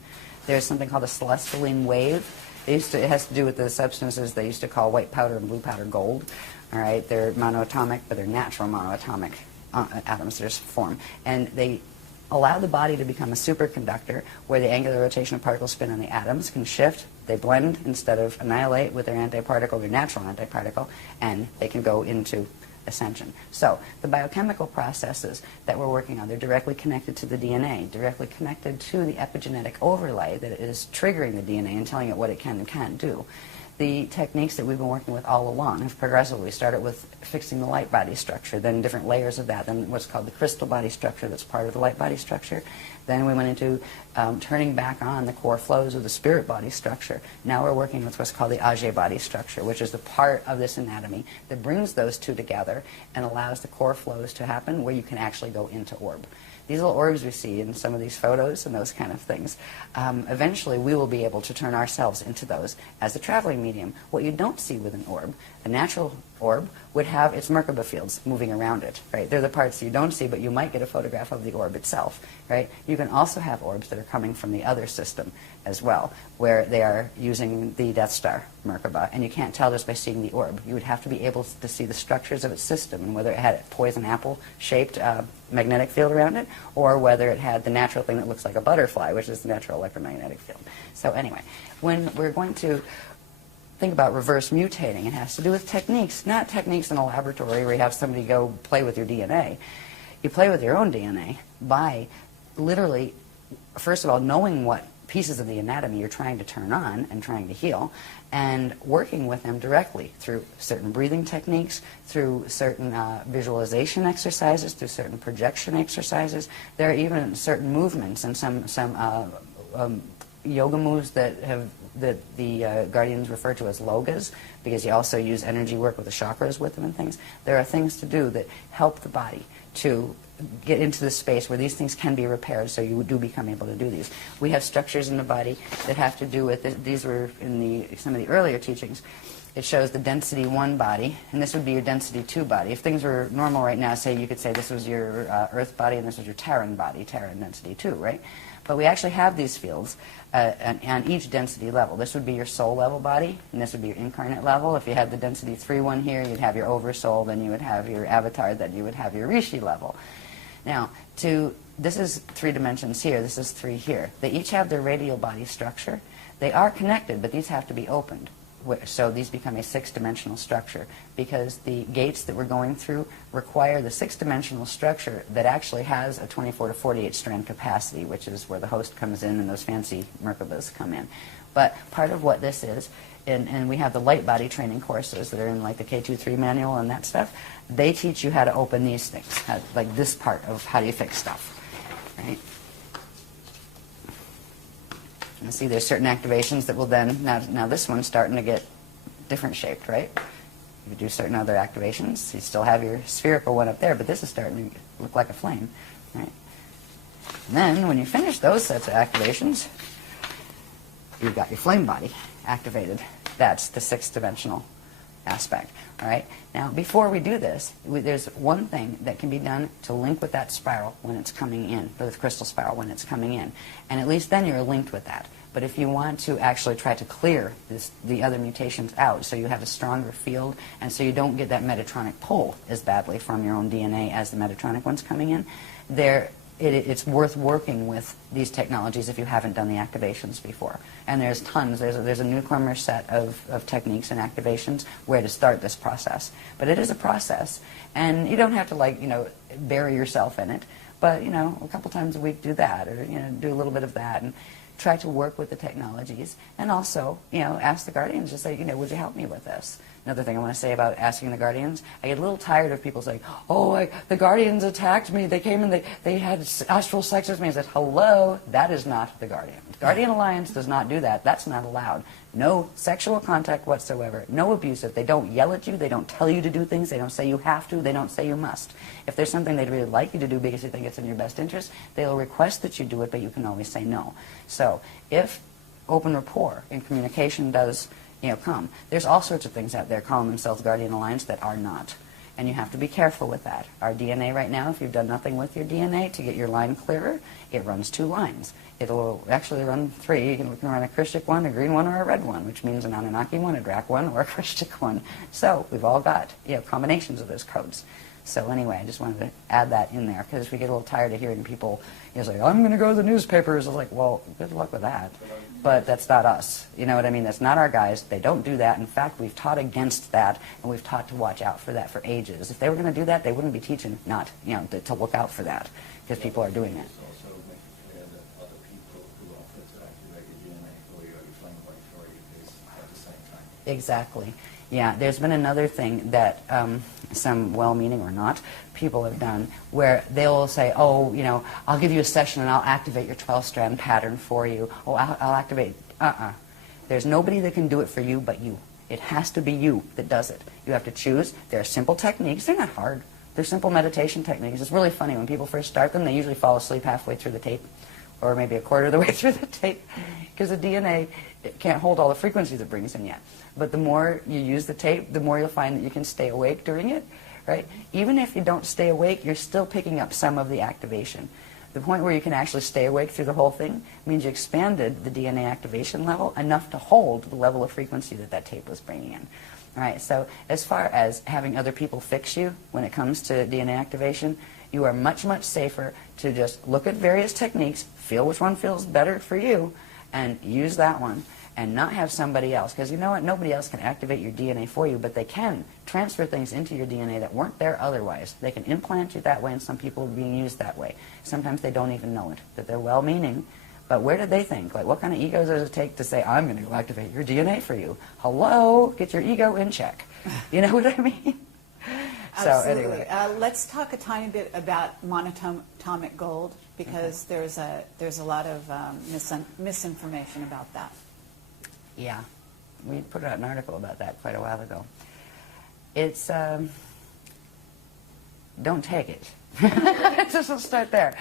There's something called a celestaline wave. It has to do with the substances they used to call white powder and blue powder gold. All right, they're monoatomic, but they're natural monoatomic atoms that are formed, and they allow the body to become a superconductor where the angular rotation of particle spin on the atoms can shift. They blend instead of annihilate with their antiparticle, their natural antiparticle, and they can go into ascension. So the biochemical processes that we're working on, they're directly connected to the DNA, directly connected to the epigenetic overlay that is triggering the DNA and telling it what it can and can't do. The techniques that we've been working with all along have progressively started with fixing the light body structure, then different layers of that, then what's called the crystal body structure that's part of the light body structure. Then we went into turning back on the core flows of the spirit body structure. Now we're working with what's called the Age body structure, which is the part of this anatomy that brings those two together and allows the core flows to happen where you can actually go into orb. These little orbs we see in some of these photos and those kind of things, eventually we will be able to turn ourselves into those as a traveling medium. What you don't see with an orb, a natural orb, would have its Merkaba fields moving around it, right? They're the parts you don't see, but you might get a photograph of the orb itself, right? You can also have orbs that are coming from the other system as well, where they are using the Death Star Merkaba, and you can't tell just by seeing the orb. You would have to be able to see the structures of its system and whether it had a poison apple-shaped magnetic field around it, or whether it had the natural thing that looks like a butterfly, which is the natural electromagnetic field. So anyway, when we're going to think about reverse mutating, it has to do with techniques, not techniques in a laboratory where you have somebody go play with your DNA. You play with your own DNA by literally, first of all, knowing what pieces of the anatomy you're trying to turn on and trying to heal, and working with them directly through certain breathing techniques, through certain visualization exercises, through certain projection exercises. There are even certain movements and some yoga moves that the Guardians refer to as logas, because you also use energy work with the chakras with them and things. There are things to do that help the body to get into the space where these things can be repaired, so you do become able to do these. We have structures in the body that have to do with, these were in some of the earlier teachings. It shows the density 1 body, and this would be your density 2 body. If things were normal right now, say you could say this was your Earth body and this was your Terran body, Terran density 2, right? But we actually have these fields on each density level. This would be your soul level body, and this would be your incarnate level. If you had the density 3 one here, you'd have your oversoul, then you would have your avatar, then you would have your rishi level. Now, this is 3 dimensions here, this is 3 here. They each have their radial body structure. They are connected, but these have to be opened. So these become a 6-dimensional structure, because the gates that we're going through require the 6-dimensional structure that actually has a 24 to 48 strand capacity, which is where the host comes in and those fancy Merkabas come in. But part of what this is, and we have the light body training courses that are in like the K23 manual and that stuff, they teach you how to open these things, like this part of how do you fix stuff, right? And see, there's certain activations that will then, now this one's starting to get different shaped, right? You do certain other activations, you still have your spherical one up there, but this is starting to look like a flame, right? And then, when you finish those sets of activations, you've got your flame body activated. That's the 6-dimensional aspect, all right? Now, before we do this, there's one thing that can be done to link with that spiral when it's coming in, the crystal spiral when it's coming in, and at least then you're linked with that. But if you want to actually try to clear the other mutations out so you have a stronger field and so you don't get that Metatronic pull as badly from your own DNA as the Metatronic one's coming in, it's worth working with these technologies if you haven't done the activations before. And there's tons. There's a newcomer set of techniques and activations where to start this process. But it is a process, and you don't have to bury yourself in it. But a couple times a week do that, or do a little bit of that, and try to work with the technologies, and also ask the Guardians, just say, would you help me with this? Another thing I want to say about asking the Guardians, I get a little tired of people saying, the Guardians attacked me, they came and they had astral sex with me. I said, hello, that is not the Guardian. The Guardian Alliance does not do that. That's not allowed. No sexual contact whatsoever, no abusive. They don't yell at you, they don't tell you to do things, they don't say you have to, they don't say you must. If there's something they'd really like you to do because they think it's in your best interest, they'll request that you do it, but you can always say no. So if open rapport and communication does, come. There's all sorts of things out there calling themselves Guardian Alliance that are not. And you have to be careful with that. Our DNA right now, if you've done nothing with your DNA to get your line clearer, it runs 2 lines. It'll actually run 3. You can run a Christic one, a green one, or a red one, which means an Anunnaki one, a Drac one, or a Christic one. So we've all got combinations of those codes. So anyway, I just wanted to add that in there, because we get a little tired of hearing people say, I'm going to go to the newspapers. I was like, well, good luck with that. But that's not us. You know what I mean? That's not our guys. They don't do that. In fact, we've taught against that, and we've taught to watch out for that for ages. If they were going to do that, they wouldn't be teaching not, to look out for that, because people are doing it. Also make it clear that other people who offer to activate your DNA for you or your flame away for you is at the same time. Exactly. Yeah, there's been another thing that some well-meaning or not people have done where they'll say, oh, I'll give you a session and I'll activate your 12-strand pattern for you. Oh, I'll activate. There's nobody that can do it for you but you. It has to be you that does it. You have to choose. There are simple techniques. They're not hard. They're simple meditation techniques. It's really funny. When people first start them, they usually fall asleep halfway through the tape, or maybe a quarter of the way through the tape, because the DNA can't hold all the frequencies it brings in yet. But the more you use the tape, the more you'll find that you can stay awake during it, right? Even if you don't stay awake, you're still picking up some of the activation. The point where you can actually stay awake through the whole thing means you expanded the DNA activation level enough to hold the level of frequency that tape was bringing in. All right, so as far as having other people fix you when it comes to DNA activation, you are much, much safer to just look at various techniques, feel which one feels better for you, and use that one, and not have somebody else. Because you know what? Nobody else can activate your DNA for you, but they can transfer things into your DNA that weren't there otherwise. They can implant you that way, and some people are being used that way. Sometimes they don't even know it, that they're well-meaning. But where did they think? Like, what kind of ego does it take to say, I'm going to go activate your DNA for you? Hello? Get your ego in check. You know what I mean? Absolutely. So anyway. Let's talk a tiny bit about monatomic gold, because there's a lot of misinformation about that. Yeah, we put out an article about that quite a while ago. It's, don't take it. Just we'll start there.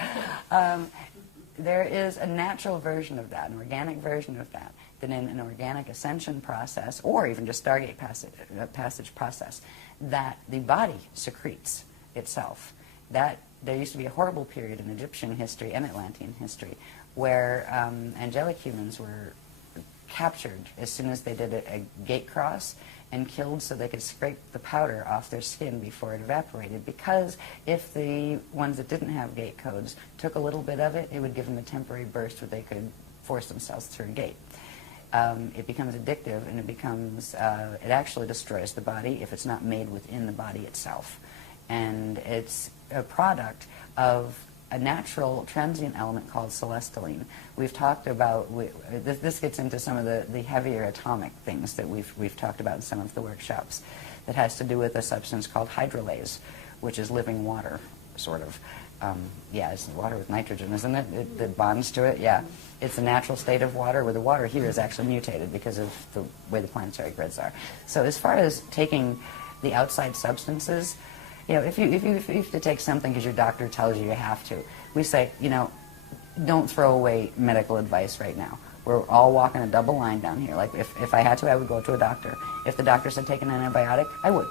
There is a natural version of that, an organic version of that in an organic ascension process, or even just Stargate passage process, that the body secretes itself. That there used to be a horrible period in Egyptian history and Atlantean history where angelic humans were captured as soon as they did a gate cross and killed so they could scrape the powder off their skin before it evaporated, because if the ones that didn't have gate codes took a little bit of it, it would give them a temporary burst where they could force themselves through a gate. It becomes addictive, and it actually destroys the body if it's not made within the body itself. And it's a product of a natural transient element called celestaline. We've talked about, this gets into some of the heavier atomic things that we've talked about in some of the workshops, that has to do with a substance called hydrolase, which is living water, sort of. It's water with nitrogen, isn't it? That bonds to it, yeah. It's a natural state of water, where the water here is actually mutated because of the way the planetary grids are. So as far as taking the outside substances, if you have to take something because your doctor tells you have to, we say, don't throw away medical advice right now. We're all walking a double line down here. Like, if I had to, I would go to a doctor. If the doctor said take an antibiotic, I would.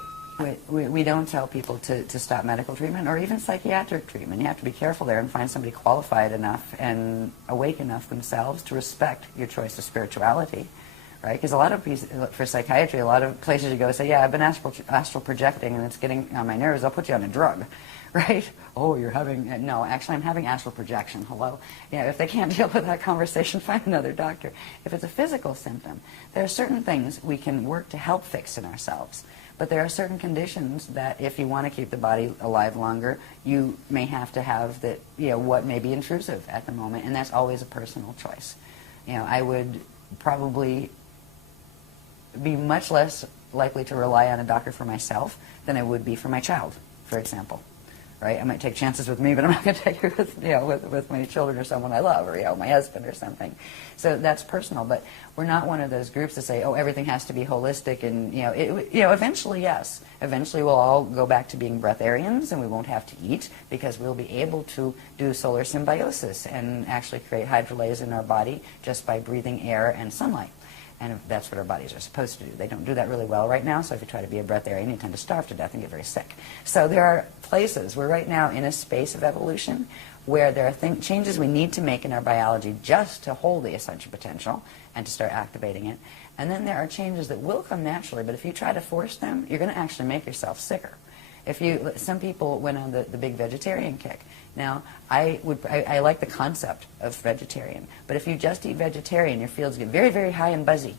We don't tell people to stop medical treatment or even psychiatric treatment. You have to be careful there and find somebody qualified enough and awake enough themselves to respect your choice of spirituality, right? Because a lot of for psychiatry, a lot of places you go say, yeah, I've been astral projecting and it's getting on my nerves, I'll put you on a drug, right? Oh, you're having, no, actually I'm having astral projection, hello? If they can't deal with that conversation, find another doctor. If it's a physical symptom, there are certain things we can work to help fix in ourselves. But there are certain conditions that if you want to keep the body alive longer, you may have to have that, what may be intrusive at the moment, and that's always a personal choice. I would probably be much less likely to rely on a doctor for myself than I would be for my child, for example. right? I might take chances with me, but I'm not going to take it with, with my children or someone I love, or, my husband or something. So that's personal, but we're not one of those groups that say, oh, everything has to be holistic, and, eventually, yes. Eventually we'll all go back to being breatharians, and we won't have to eat, because we'll be able to do solar symbiosis and actually create hydrolyze in our body just by breathing air and sunlight. And that's what our bodies are supposed to do. They don't do that really well right now, so if you try to be a breatharian, you tend to starve to death and get very sick. So there are places, we're right now in a space of evolution where there are changes we need to make in our biology just to hold the ascension potential and to start activating it. And then there are changes that will come naturally, but if you try to force them, you're going to actually make yourself sicker. Some people went on the big vegetarian kick. Now, I like the concept of vegetarian, but if you just eat vegetarian, your fields get very, very high and buzzy.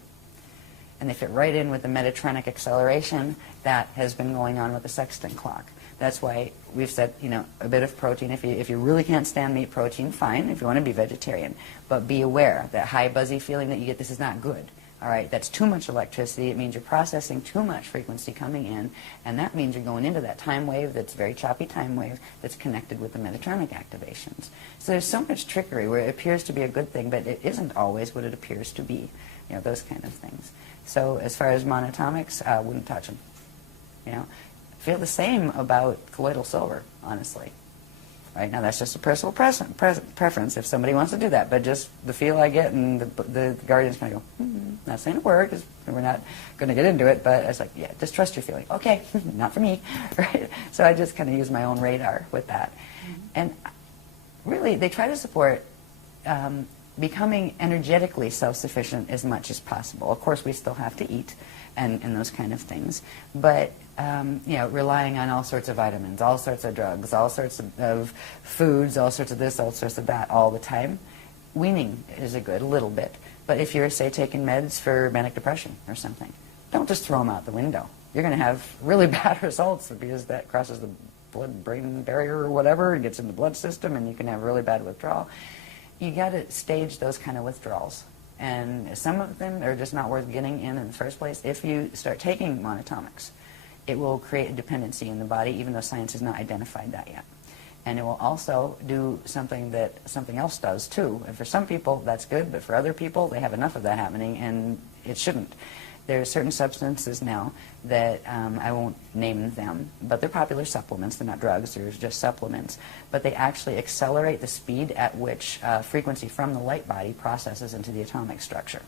And they fit right in with the metatronic acceleration that has been going on with the sextant clock. That's why we've said, a bit of protein. If you really can't stand meat protein, fine, if you want to be vegetarian. But be aware, that high buzzy feeling that you get, this is not good. All right, that's too much electricity. It means you're processing too much frequency coming in, and that means you're going into that time wave that's very choppy time wave that's connected with the metatronic activations. So there's so much trickery where it appears to be a good thing, but it isn't always what it appears to be. Those kind of things. So as far as monatomics, wouldn't touch them. Feel the same about colloidal silver, honestly. Right now, that's just a personal preference if somebody wants to do that. But just the feel I get, and the guardians kind of go, not saying a word, because we're not going to get into it, but it's like, yeah, just trust your feeling. Okay, not for me, right? So I just kind of use my own radar with that. And really, they try to support becoming energetically self-sufficient as much as possible. Of course, we still have to eat and those kind of things, but relying on all sorts of vitamins, all sorts of drugs, all sorts of foods, all sorts of this, all sorts of that all the time. Weaning is a little bit. But if you're, say, taking meds for manic depression or something, don't just throw them out the window. You're going to have really bad results because that crosses the blood-brain barrier or whatever and gets in the blood system, and you can have really bad withdrawal. You got to stage those kind of withdrawals. And some of them are just not worth getting in the first place. If you start taking monatomics, it will create a dependency in the body, even though science has not identified that yet. And it will also do something that something else does, too. And for some people, that's good, but for other people, they have enough of that happening, and it shouldn't. There are certain substances now that I won't name them, but they're popular supplements. They're not drugs. They're just supplements. But they actually accelerate the speed at which frequency from the light body processes into the atomic structure.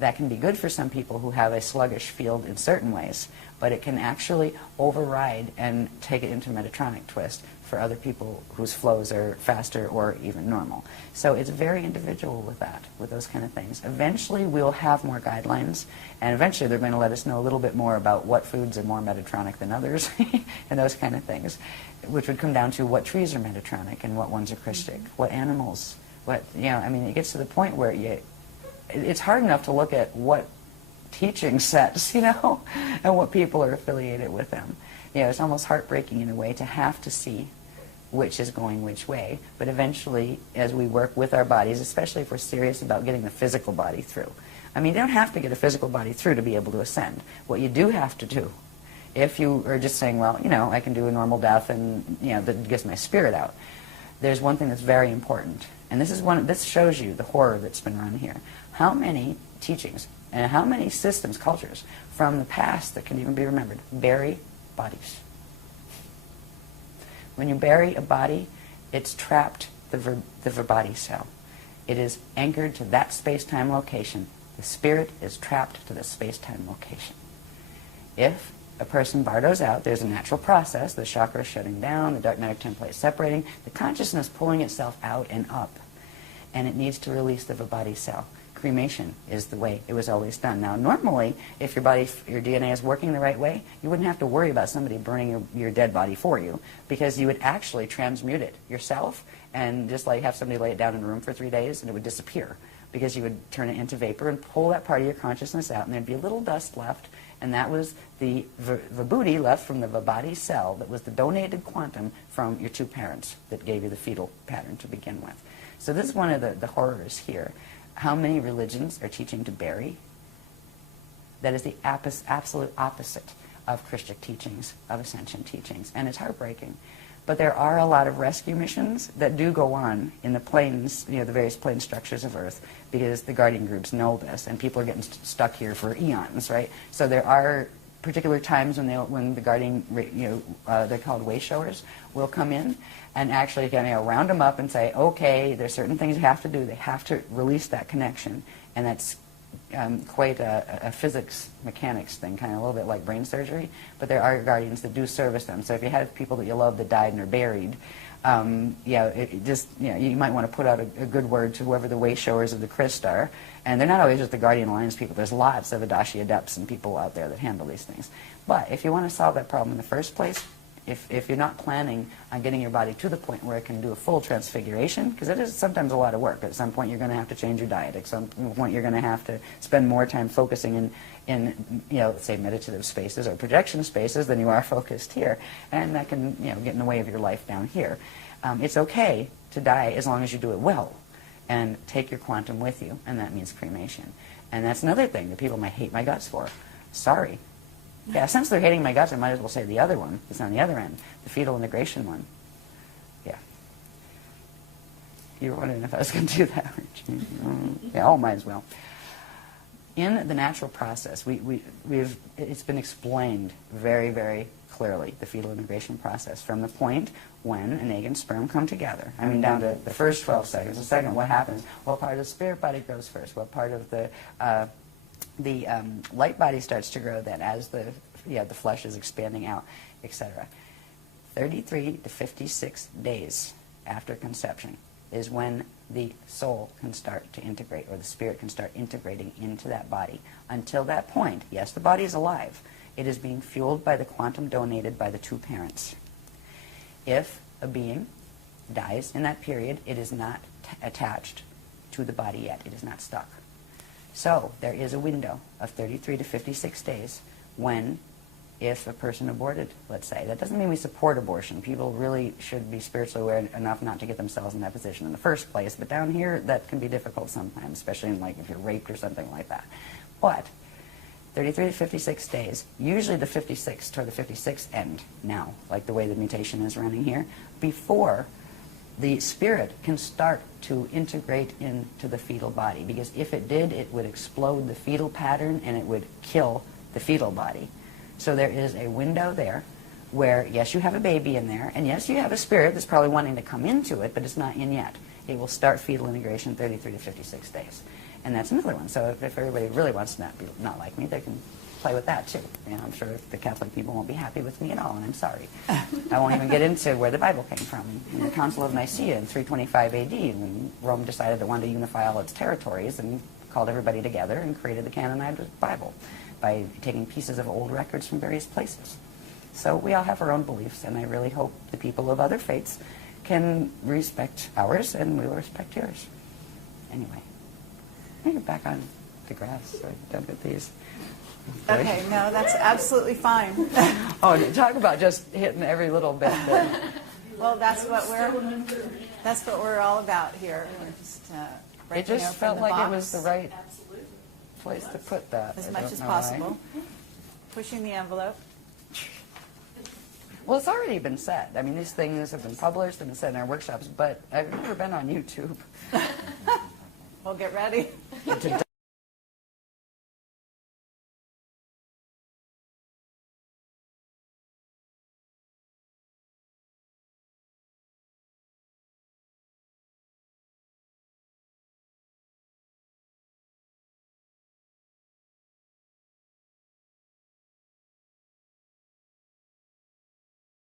That can be good for some people who have a sluggish field in certain ways, but it can actually override and take it into Metatronic twist for other people whose flows are faster or even normal. So it's very individual with that, with those kind of things. Eventually we'll have more guidelines, and eventually they're going to let us know a little bit more about what foods are more Metatronic than others and those kind of things, which would come down to what trees are Metatronic and what ones are Christic, what animals, it gets to the point where it's hard enough to look at what teaching sets, and what people are affiliated with them. It's almost heartbreaking in a way to have to see which is going which way. But eventually, as we work with our bodies, especially if we're serious about getting the physical body through. You don't have to get a physical body through to be able to ascend. What you do have to do, if you are just saying, well, I can do a normal death and, that gets my spirit out, there's one thing that's very important. And this shows you the horror that's been run here. How many teachings and how many systems, cultures from the past that can even be remembered bury bodies? When you bury a body, it's trapped the verbody cell. It is anchored to that space-time location. The spirit is trapped to the space-time location. If a person bardos out, there's a natural process, the chakra shutting down, the dark matter template separating, the consciousness pulling itself out and up, and it needs to release the verbody cell. Cremation is the way it was always done. Now, normally, if your DNA is working the right way, you wouldn't have to worry about somebody burning your dead body for you, because you would actually transmute it yourself and just have somebody lay it down in a room for 3 days and it would disappear, because you would turn it into vapor and pull that part of your consciousness out, and there'd be a little dust left, and that was the vibhuti left from the verbody cell that was the donated quantum from your two parents that gave you the fetal pattern to begin with. So this is one of the horrors here. How many religions are teaching to bury? That is the absolute opposite of Christian teachings, of Ascension teachings, and it's heartbreaking. But there are a lot of rescue missions that do go on in the planes, the various plane structures of Earth, because the guardian groups know this, and people are getting stuck here for eons, right? So there are particular times when the guardian, they're called way showers, will come in and actually round them up and say, okay, there's certain things you have to do. They have to release that connection, and that's quite a physics mechanics thing, kind of a little bit like brain surgery. But there are guardians that do service them. So if you have people that you love that died and are buried, you might want to put out a good word to whoever the way showers of the Christ are. And they're not always just the Guardian Alliance people. There's lots of Adashi Adepts and people out there that handle these things. But if you want to solve that problem in the first place, if you're not planning on getting your body to the point where it can do a full transfiguration, because it is sometimes a lot of work. At some point you're going to have to change your diet. At some point you're going to have to spend more time focusing in say meditative spaces or projection spaces than you are focused here. And that can get in the way of your life down here. It's okay to die as long as you do it well and take your quantum with you, and that means cremation. And that's another thing that people might hate my guts for. Sorry. Yeah, since they're hating my guts, I might as well say the other one. It's on the other end, the fetal integration one. Yeah. You were wondering if I was going to do that. Yeah, might as well. In the natural process, it's been explained very, very clearly, the fetal integration process, from the point when an egg and sperm come together. I mean, down to the first 12 seconds. The second, what happens? What part of the spirit body grows first? What part of the light body starts to grow then as the flesh is expanding out, etc. 33 to 56 days after conception is when the soul can start to integrate, or the spirit can start integrating into that body. Until that point, yes, the body is alive. It is being fueled by the quantum donated by the two parents. If a being dies in that period, it is not attached to the body yet. It is not stuck. So there is a window of 33 to 56 days when, if a person aborted, let's say, that doesn't mean we support abortion. People really should be spiritually aware enough not to get themselves in that position in the first place. But down here, that can be difficult sometimes, especially if you're raped or something like that. But 33 to 56 days, usually the 56th or the 56th end now, like the way the mutation is running here, before the spirit can start to integrate into the fetal body. Because if it did, it would explode the fetal pattern and it would kill the fetal body. So there is a window there where, yes, you have a baby in there, and yes, you have a spirit that's probably wanting to come into it, but it's not in yet. It will start fetal integration 33 to 56 days. And that's another one. So if everybody really wants to not like me, they can play with that too. I'm sure the Catholic people won't be happy with me at all, and I'm sorry. I won't even get into where the Bible came from. In the Council of Nicaea in 325 AD, when Rome decided it wanted to unify all its territories and called everybody together and created the canonized Bible by taking pieces of old records from various places. So we all have our own beliefs, and I really hope the people of other faiths can respect ours, and we will respect yours. Anyway, I get back on the grass so I'm done with these. Okay, no, that's absolutely fine. Oh, talk about just hitting every little bit. Well, that's what we're all about here. We're just It breaking just open felt the like box it was the right place to put that. as I much don't as know possible. why. Pushing the envelope. Well, it's already been said. I mean, these things have been published and said in our workshops, but I've never been on YouTube. Well, get ready.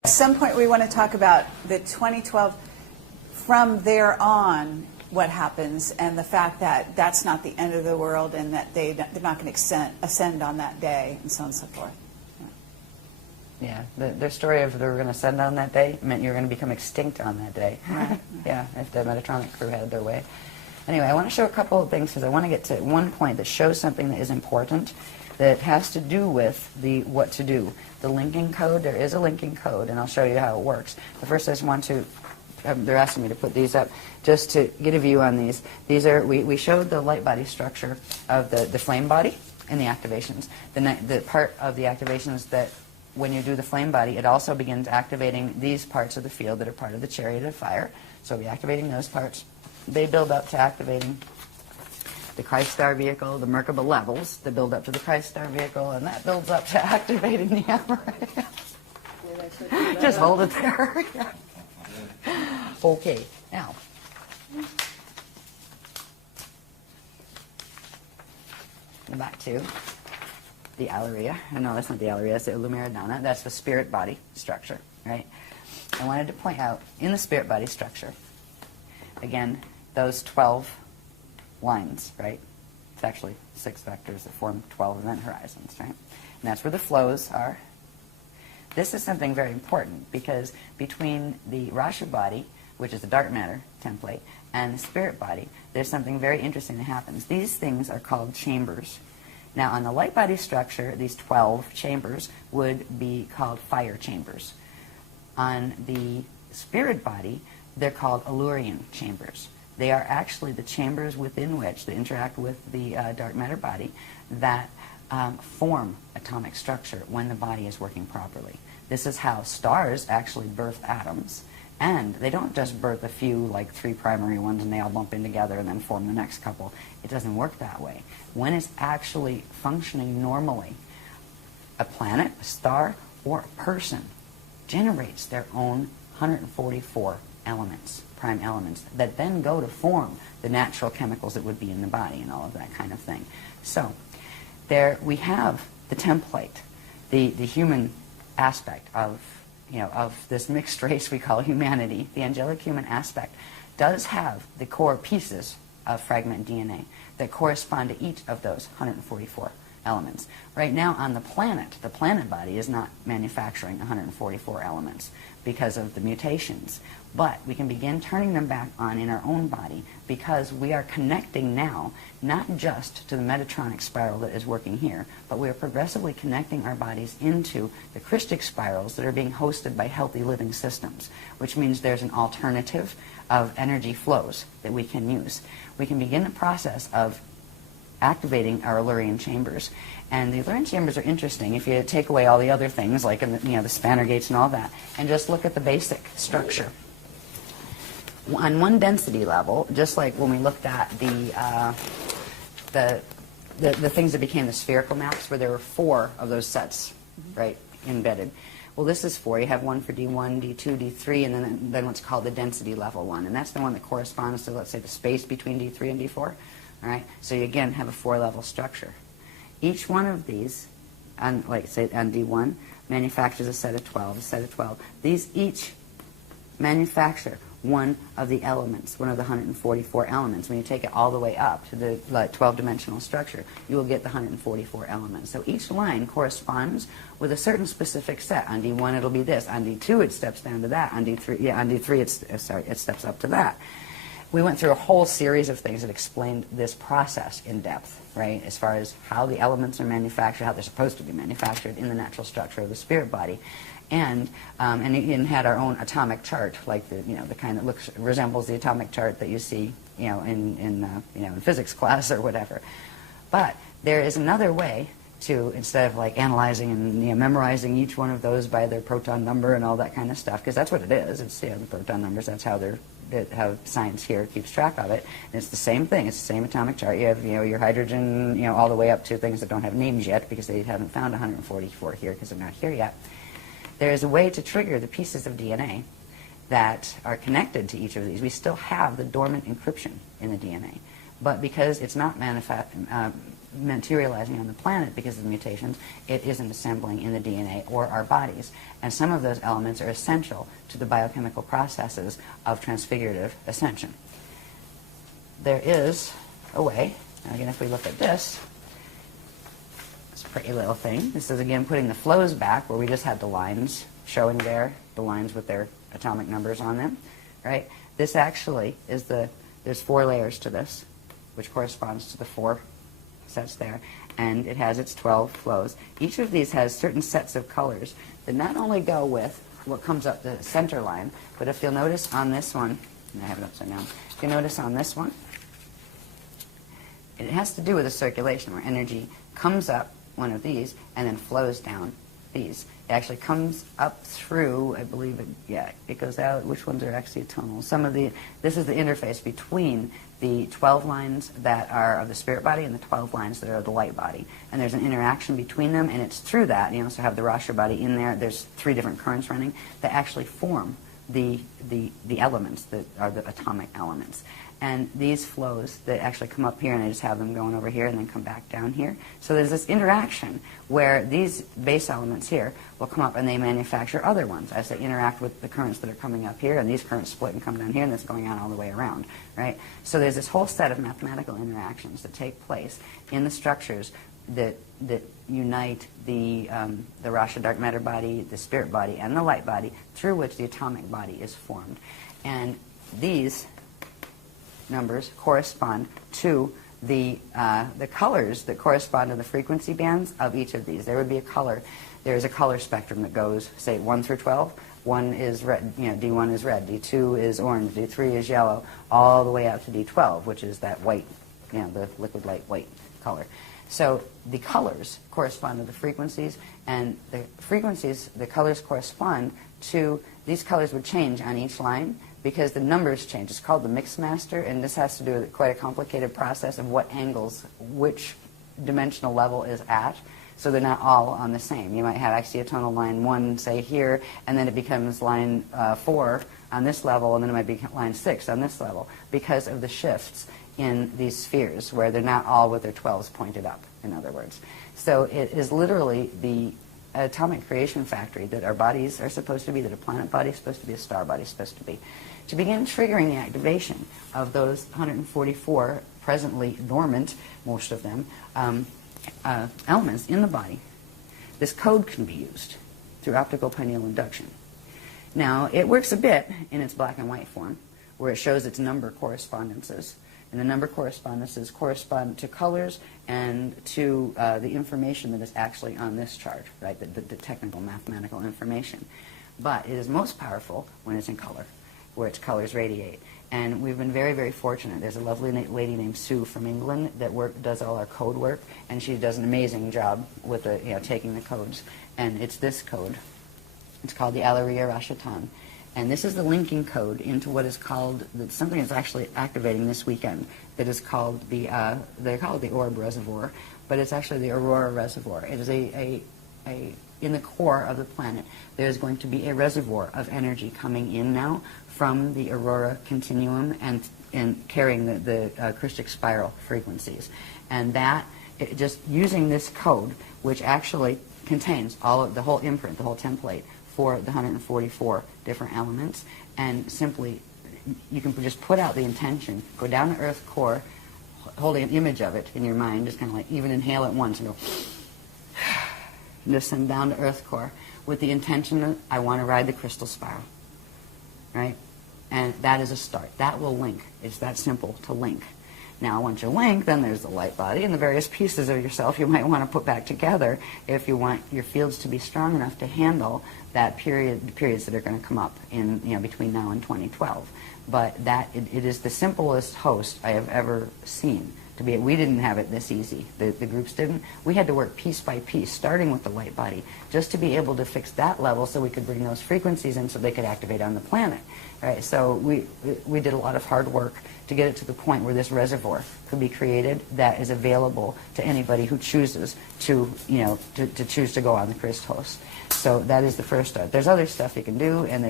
At some point, we want to talk about the 2012, from there on, what happens, and the fact that that's not the end of the world, and that they're not going to ascend on that day, and so on and so forth. Yeah, their story of they were going to ascend on that day meant you were going to become extinct on that day. Right. Yeah, if the Metatronic crew had their way. Anyway, I want to show a couple of things because I want to get to one point that shows something that is important that has to do with the what to do. The linking code, there is a linking code, and I'll show you how it works. But first I just want to, they're asking me to put these up, just to get a view on these. These are, we showed the light body structure of the flame body and the activations. The part of the activations that when you do the flame body, it also begins activating these parts of the field that are part of the chariot of fire. So we'll be activating those parts. They build up to activating the Christ star vehicle, the Merkaba levels, that build up to the Christ star vehicle, and that builds up to activating the Amaranth. Just hold it there. Okay, now. Back to the Alaria. No, that's not the Alaria, it's the Lumiridana. That's the spirit body structure, right? I wanted to point out, in the spirit body structure, again, those 12 lines, right? It's actually 6 vectors that form 12 event horizons, right? And that's where the flows are. This is something very important because between the Rasha body, which is the dark matter template, and the spirit body, there's something very interesting that happens. These things are called chambers. Now, on the light body structure, these 12 chambers would be called fire chambers. On the spirit body, they're called Allurian chambers. They are actually the chambers within which they interact with the dark matter body that form atomic structure when the body is working properly. This is how stars actually birth atoms. And they don't just birth a few, like 3 primary ones, and they all bump in together and then form the next couple. It doesn't work that way. When it's actually functioning normally, a planet, a star, or a person generates their own 144 elements, prime elements, that then go to form the natural chemicals that would be in the body and all of that kind of thing. So there we have the template, the human aspect of this mixed race we call humanity. The angelic human aspect does have the core pieces of fragment DNA that correspond to each of those 144 elements. Right now on the planet body is not manufacturing 144 elements because of the mutations. But we can begin turning them back on in our own body because we are connecting now not just to the Metatronic spiral that is working here, but we are progressively connecting our bodies into the Christic spirals that are being hosted by healthy living systems, which means there's an alternative of energy flows that we can use. We can begin the process of activating our Allurian chambers. And the Allurian chambers are interesting if you take away all the other things like the spanner gates and all that, and just look at the basic structure. On one density level, just like when we looked at the things that became the spherical maps, where there were 4 of those sets, right, embedded. Well, this is 4. You have one for D1, D2, D3, and then what's called the density level one, and that's the one that corresponds to, let's say, the space between D3 and D4. All right, so you again have a 4-level structure. Each one of these, like say on D1, manufactures a set of 12. A set of 12. These each manufacture one of the elements, one of the 144 elements. When you take it all the way up to the 12-dimensional structure, you will get the 144 elements. So each line corresponds with a certain specific set. On D1 it'll be this. On D2 it steps down to that. On D3 it steps up to that. We went through a whole series of things that explained this process in depth, right, as far as how the elements are manufactured, how they're supposed to be manufactured in the natural structure of the spirit body. And it had our own atomic chart, like the kind that resembles the atomic chart that you see in physics class or whatever. But there is another way to, instead of like analyzing and memorizing each one of those by their proton number and all that kind of stuff, because that's what it is. It's the proton numbers. That's how how science here keeps track of it. And it's the same thing. It's the same atomic chart. You have your hydrogen all the way up to things that don't have names yet because they haven't found 144 here because they're not here yet. There is a way to trigger the pieces of DNA that are connected to each of these. We still have the dormant encryption in the DNA, but because it's not materializing on the planet because of the mutations, it isn't assembling in the DNA or our bodies. And some of those elements are essential to the biochemical processes of transfigurative ascension. There is a way, again, if we look at this, pretty little thing. This is again putting the flows back where we just had the lines showing there, the lines with their atomic numbers on them, right? This actually is there's 4 layers to this, which corresponds to the 4 sets there, and it has its 12 flows. Each of these has certain sets of colors that not only go with what comes up the center line, but if you'll notice on this one, and I have it upside down, if you notice on this one, it has to do with the circulation where energy comes up one of these and then flows down these. It actually comes up through, I believe it goes out. Which ones are axiotonal? This is the interface between the 12 lines that are of the spirit body and the 12 lines that are of the light body. And there's an interaction between them, and it's through that, you also have the Rasha body in there. There's 3 different currents running that actually form the elements that are the atomic elements. And these flows that actually come up here, and I just have them going over here and then come back down here. So there's this interaction where these base elements here will come up and they manufacture other ones as they interact with the currents that are coming up here, and these currents split and come down here, and that's going on all the way around, right? So there's this whole set of mathematical interactions that take place in the structures that unite the Rasha dark matter body, the spirit body, and the light body, through which the atomic body is formed. And these numbers correspond to the colors that correspond to the frequency bands of each of these. There would be a color. There's a color spectrum that goes, say, 1 through 12. 1 is red, D1 is red, D2 is orange, D3 is yellow, all the way out to D12, which is that white, the liquid light white color. So the colors correspond to the frequencies, and the frequencies, the colors correspond to, these colors would change on each line because the numbers change. It's called the mix master, and this has to do with quite a complicated process of what angles, which dimensional level is at. So they're not all on the same. You might have axiotonal line 1, say, here, and then it becomes line 4 on this level, and then it might be line 6 on this level, because of the shifts in these spheres, where they're not all with their 12s pointed up, in other words. So it is literally the atomic creation factory that our bodies are supposed to be, that a planet body is supposed to be, a star body is supposed to be, to begin triggering the activation of those 144 presently dormant, most of them, elements in the body. This code can be used through optical pineal induction. Now, it works a bit in its black and white form, where it shows its number correspondences. And the number correspondences correspond to colors and to the information that is actually on this chart, right, the technical mathematical information. But it is most powerful when it's in color, where its colors radiate. And we've been very, very fortunate. There's a lovely lady named Sue from England that does all our code work, and she does an amazing job with taking the codes. And it's this code. It's called the Alaria Rashatan. And this is the linking code into what is called, something that's actually activating this weekend, that is called they call it the Orb Reservoir, but it's actually the Aurora Reservoir. It is in the core of the planet, there's going to be a reservoir of energy coming in now from the Aurora continuum and carrying the Christic spiral frequencies. And that, just using this code, which actually contains all of the whole imprint, the whole template, for the 144 different elements, and simply you can just put out the intention, go down to Earth core, holding an image of it in your mind, just kind of like even inhale it once and go, and just send down to Earth core with the intention that I want to ride the crystal spiral, right? And that is a start. That will link. It's that simple to link. Now, once you link, then there's the light body and the various pieces of yourself you might want to put back together if you want your fields to be strong enough to handle that periods that are going to come up in between now and 2012. But it is the simplest host I have ever seen. We didn't have it this easy. The groups didn't. We had to work piece by piece, starting with the light body, just to be able to fix that level so we could bring those frequencies in so they could activate on the planet. Right? So we did a lot of hard work to get it to the point where this reservoir could be created that is available to anybody who chooses to choose to go on the Christos. So that is the first start. There's other stuff you can do, and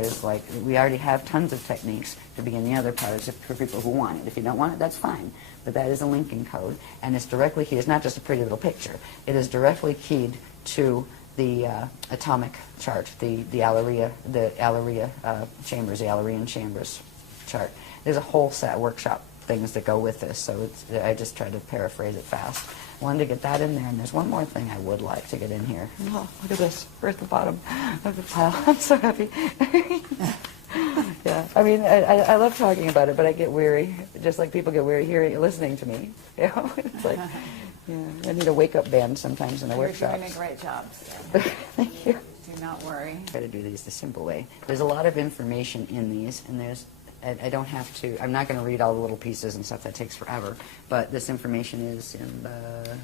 we already have tons of techniques to begin the other parts for people who want it. If you don't want it, that's fine. But that is a linking code, and it's directly keyed. It's not just a pretty little picture. It is directly keyed to the atomic chart, the Alaria chambers, the Alarian chambers chart. There's a whole set of workshop things that go with this, so I just tried to paraphrase it fast. I wanted to get that in there, and there's one more thing I would like to get in here. Oh, look at this. We're at the bottom of the pile. I'm so happy. Yeah, I mean, I love talking about it, but I get weary, just like people get weary listening to me. It's like, I need a wake-up band sometimes in the workshop. You're doing a great job. Thank you. Do not worry. Try to do these the simple way. There's a lot of information in these, and there's I don't have to, I'm not going to read all the little pieces and stuff, that takes forever, but this information is in the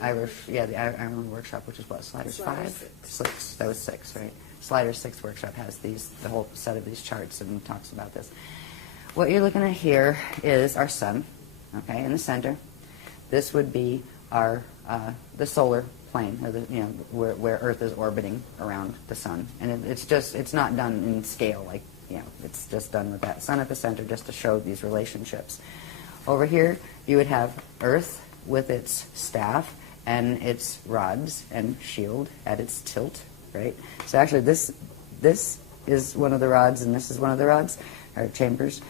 Irish, the Ireland workshop, which is what, Sliders 5? 6, that was 6, right? Sliders 6 workshop has the whole set of these charts and talks about this. What you're looking at here is our sun, okay, in the center. This would be our, the solar plane, or where Earth is orbiting around the sun. And it's not done in scale, like, it's just done with that sun at the center just to show these relationships. Over here, you would have Earth with its staff and its rods and shield at its tilt, right? So actually, this is one of the rods, and this is one of the rods, or chambers.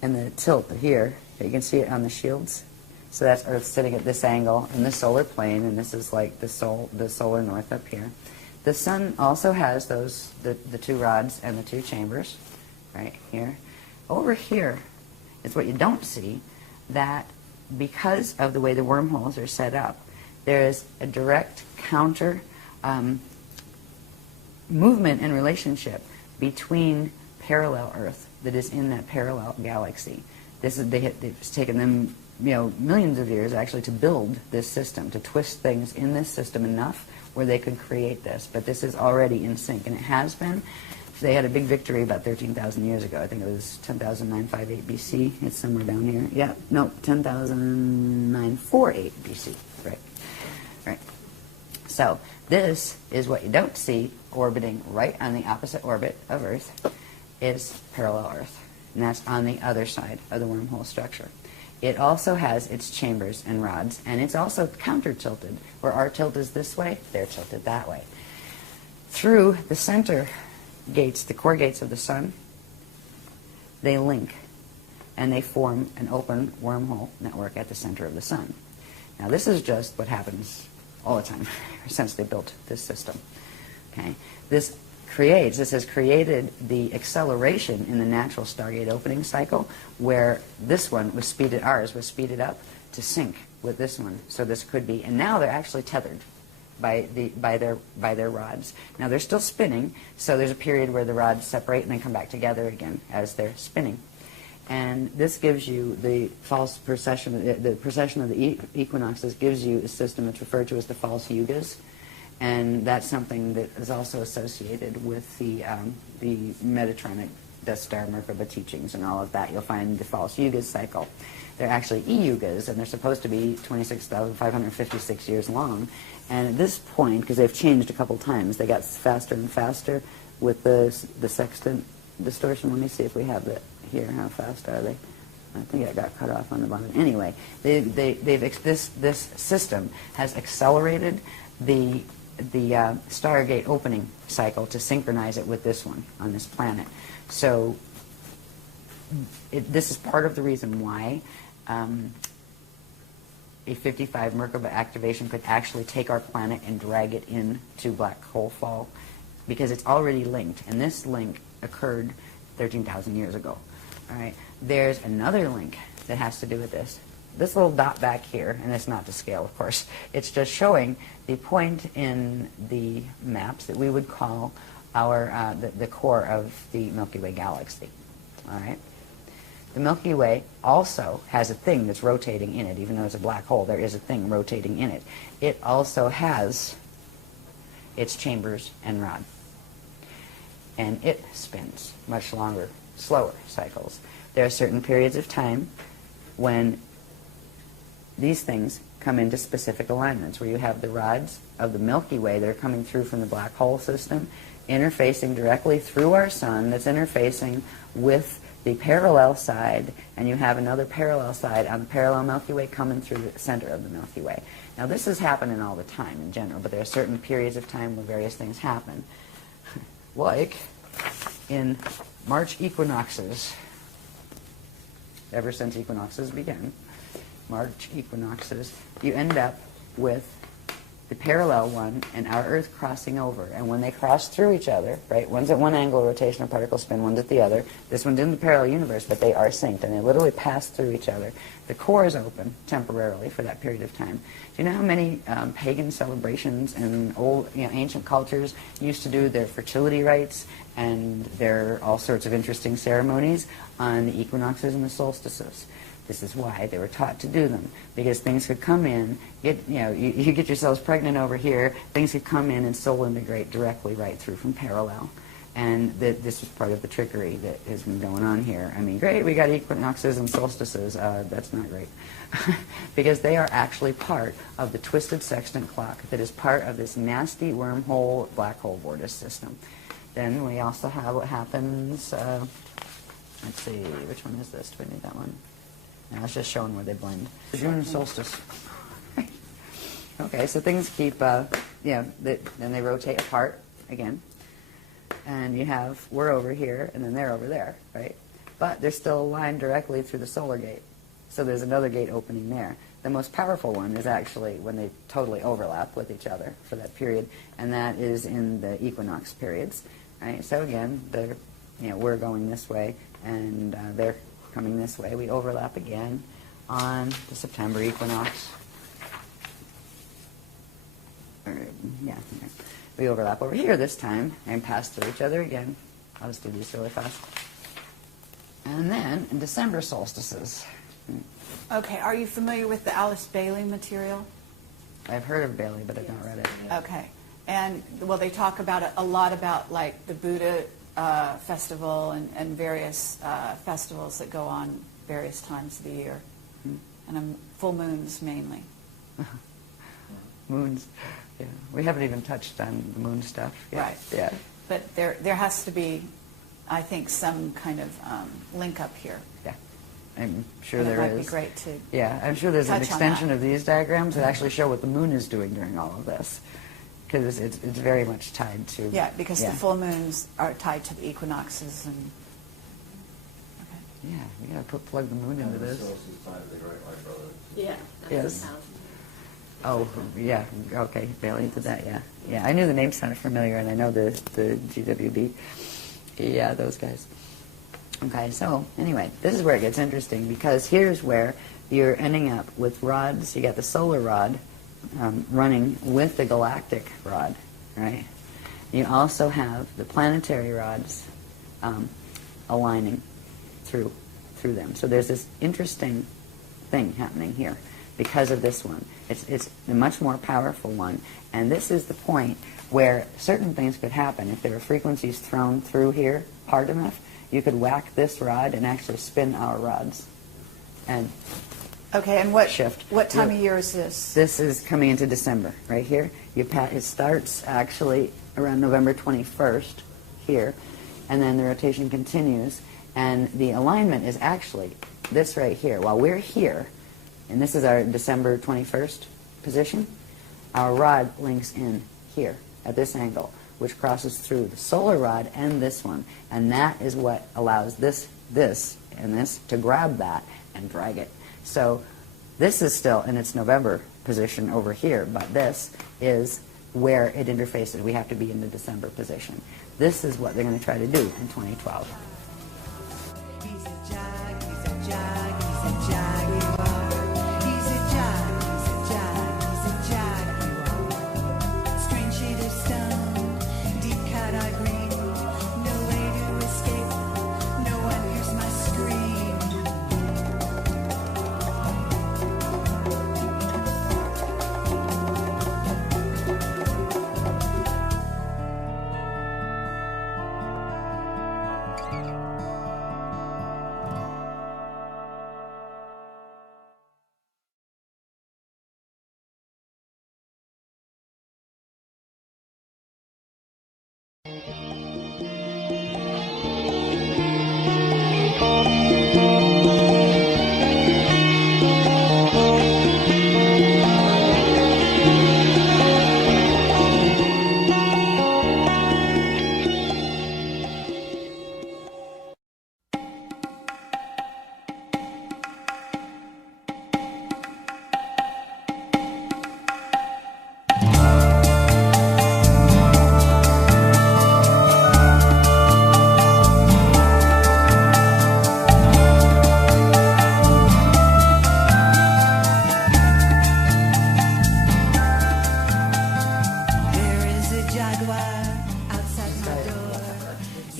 And the tilt here, you can see it on the shields. So that's Earth sitting at this angle in the solar plane, and this is like the solar north up here. The sun also has the 2 rods and the 2 chambers, right here. Over here is what you don't see, that because of the way the wormholes are set up, there is a direct counter movement and relationship between parallel Earth that is in that parallel galaxy. It's taken them millions of years actually to build this system, to twist things in this system enough where they could create this. But this is already in sync, and it has been. They had a big victory about 13,000 years ago. I think it was 10,958 BC. It's somewhere down here. Yeah, no, 10,948 BC. Right. So this is what you don't see orbiting right on the opposite orbit of Earth is parallel Earth. And that's on the other side of the wormhole structure. It also has its chambers and rods, and it's also counter-tilted. Where our tilt is this way, they're tilted that way. Through the center gates, the core gates of the sun, they link, and they form an open wormhole network at the center of the sun. Now, this is just what happens all the time since they built this system. Okay, this has created the acceleration in the natural Stargate opening cycle, where this one was speeded, ours was speeded up to sync with this one. So this could be, and now they're actually tethered by their rods. Now they're still spinning, so there's a period where the rods separate and then come back together again as they're spinning. And this gives you the false precession, the precession of the equinoxes gives you a system that's referred to as the false yugas. And that's something that is also associated with the Metatronic Death Star Merkaba teachings and all of that. You'll find the false yugas cycle. They're actually e-yugas, and they're supposed to be 26,556 years long. And at this point, because they've changed a couple times, they got faster and faster with the sextant distortion. Let me see if we have that here. How fast are they? I think it got cut off on the bottom. Anyway, this system has accelerated the Stargate opening cycle to synchronize it with this one on this planet. So this is part of the reason why a 55 Merkaba activation could actually take our planet and drag it into black hole fall, because it's already linked, and this link occurred 13,000 years ago. All right. There's another link that has to do with this. This little dot back here, and it's not to scale, of course, it's just showing the point in the maps that we would call our the core of the Milky Way galaxy. All right. The Milky Way also has a thing that's rotating in it. Even though it's a black hole, there is a thing rotating in it. It also has its chambers and rod. And it spins much longer, slower cycles. There are certain periods of time when these things come into specific alignments, where you have the rods of the Milky Way that are coming through from the black hole system, interfacing directly through our sun, that's interfacing with the parallel side, and you have another parallel side on the parallel Milky Way coming through the center of the Milky Way. Now, this is happening all the time in general, but there are certain periods of time where various things happen. Like in March equinoxes, ever since equinoxes began, March equinoxes, you end up with the parallel one and our Earth crossing over. And when they cross through each other, right, one's at one angle of rotation of particle spin, one's at the other. This one's in the parallel universe, but they are synced, and they literally pass through each other. The core is open temporarily for that period of time. Do you know how many pagan celebrations and old, ancient cultures used to do their fertility rites and their all sorts of interesting ceremonies on the equinoxes and the solstices? This is why they were taught to do them, because things could come in, you get yourselves pregnant over here, things could come in and soul integrate directly right through from parallel. And this was part of the trickery that has been going on here. I mean, great, we got equinoxes and solstices. That's not great. Because they are actually part of the twisted sextant clock that is part of this nasty wormhole black hole vortex system. Then we also have what happens, let's see, which one is this? Do we need that one? No, it's just showing where they blend. June solstice. Okay, so things keep, then they rotate apart again. And you have, we're over here, and then they're over there, right? But they're still aligned directly through the solar gate. So there's another gate opening there. The most powerful one is actually when they totally overlap with each other for that period, and that is in the equinox periods, right? So again, they're, we're going this way, and they're coming this way. We overlap again on the September equinox. We overlap over here this time and pass through each other again. I'll just do these really fast. And then in December solstices. Okay, are you familiar with the Alice Bailey material? I've heard of Bailey, but I've not read it. Okay. And, well, they talk about it a lot about, like, the Buddha festival and various festivals that go on various times of the year. And full moons mainly. Moons. Yeah. We haven't even touched on the moon stuff yet. Right. Yeah. But there has to be, I think, some kind of link up here. Yeah. I'm sure And there is. it might be great to Yeah, I'm sure there's an touch on extension that. of these diagrams that actually show what the moon is doing during all of this. Because it's very much tied to... Yeah, because the full moons are tied to the equinoxes and... Okay. Yeah, we got to plug the moon into this. Yeah. Yes. Oh, yeah, okay, Bailey did that, yeah. Yeah, I knew the name sounded familiar, and I know the GWB. Yeah, those guys. Okay, so, anyway, this is where it gets interesting, because here's where you're ending up with rods. You got the solar rod running with the galactic rod, right? You also have the planetary rods aligning through them. So there's this interesting thing happening here because of this one. It's a much more powerful one, and this is the point where certain things could happen. If there were frequencies thrown through here hard enough, you could whack this rod and actually spin our rods. And Okay, and what shift. What time of year is this? This is coming into December, right here. It starts actually around November 21st here, and then the rotation continues, and the alignment is actually this right here. While we're here, and this is our December 21st position, our rod links in here at this angle, which crosses through the solar rod and this one, and that is what allows this and this to grab that and drag it. So this is still in its November position over here, but this is where it interfaces. We have to be in the December position. This is what they're going to try to do in 2012. He's a jag, he's a jag, he's a jag, you are. He's a jag, he's a jag, he's a jag, you are. Strange shade of stone, deep cat-eye green. No way to escape, no one hears my scream.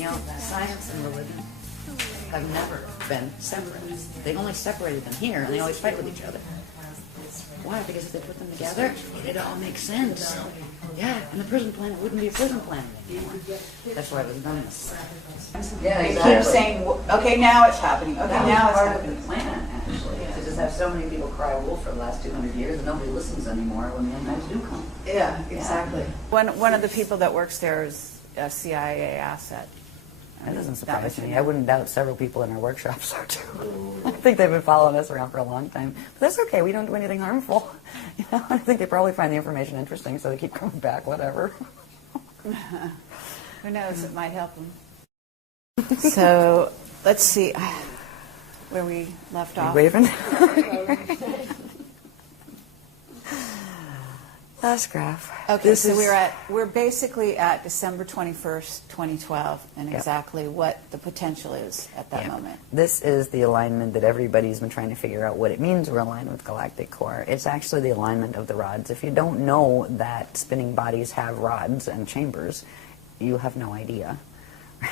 You know, science and religion have never been separate. They only separated them here, and they always fight with each other. Why? Because if they put them together, it all makes sense. Yeah, and the prison planet wouldn't be a prison planet anymore. That's why it was done this. Yeah, You keep saying, okay, now it's happening. Okay, now it's part happening. of the plan, actually. To just have so many people cry wolf for the last 200 years, and nobody listens anymore when the end times do come. Yeah, exactly. One of the people that works there is a CIA asset. That doesn't surprise me. I wouldn't doubt several people in our workshops are too. I think they've been following us around for a long time. But that's okay. We don't do anything harmful. You know, I think they probably find the information interesting, so they keep coming back. Whatever. Who knows? It might help them. So let's see where we left off. Waving. Last graph. Okay, so we're basically at December 21st, 2012, and exactly what the potential is at that moment. This is the alignment that everybody's been trying to figure out what it means we're aligned with galactic core. It's actually the alignment of the rods. If you don't know that spinning bodies have rods and chambers, you have no idea,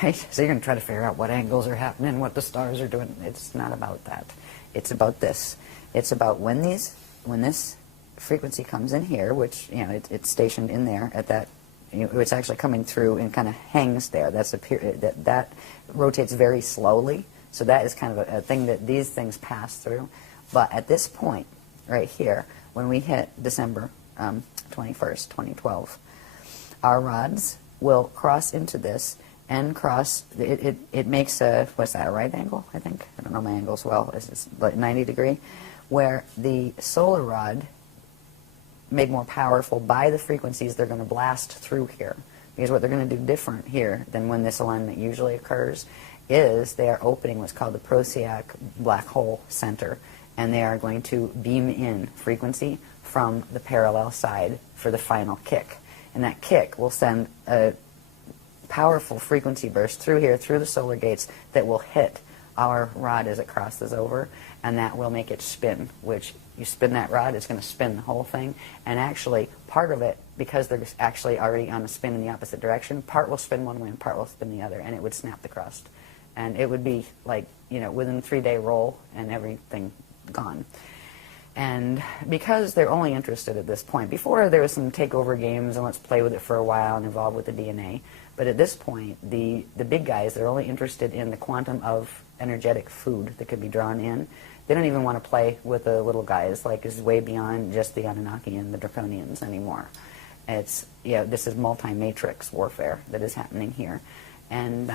right? So you're going to try to figure out what angles are happening, what the stars are doing. It's not about that. It's about this. It's about when this frequency comes in here, which, you know, it's stationed in there at that, you know, it's actually coming through and kind of hangs there. That's a period that rotates very slowly. So that is kind of a thing that these things pass through. But at this point, right here, when we hit December 21st, 2012, our rods will cross into this and cross, it makes a, what's that, a right angle, I think? I don't know my angles well. It's like 90 degree, where the solar rod, made more powerful by the frequencies they're going to blast through here. Because what they're going to do different here than when this alignment usually occurs is they are opening what's called the Procyon black hole center, and they are going to beam in frequency from the parallel side for the final kick. And that kick will send a powerful frequency burst through here, through the solar gates, that will hit our rod as it crosses over, and that will make it spin, which you spin that rod, it's going to spin the whole thing. And actually, part of it, because they're actually already on a spin in the opposite direction, part will spin one way and part will spin the other, and it would snap the crust. And it would be like, you know, within a 3-day roll and everything gone. And because they're only interested at this point, before there was some takeover games and let's play with it for a while and evolve with the DNA, but at this point, the big guys, they're only interested in the quantum of energetic food that could be drawn in. They don't even want to play with the little guys, like is way beyond just the Anunnaki and the Draconians anymore. It's, you know, this is multi-matrix warfare that is happening here. And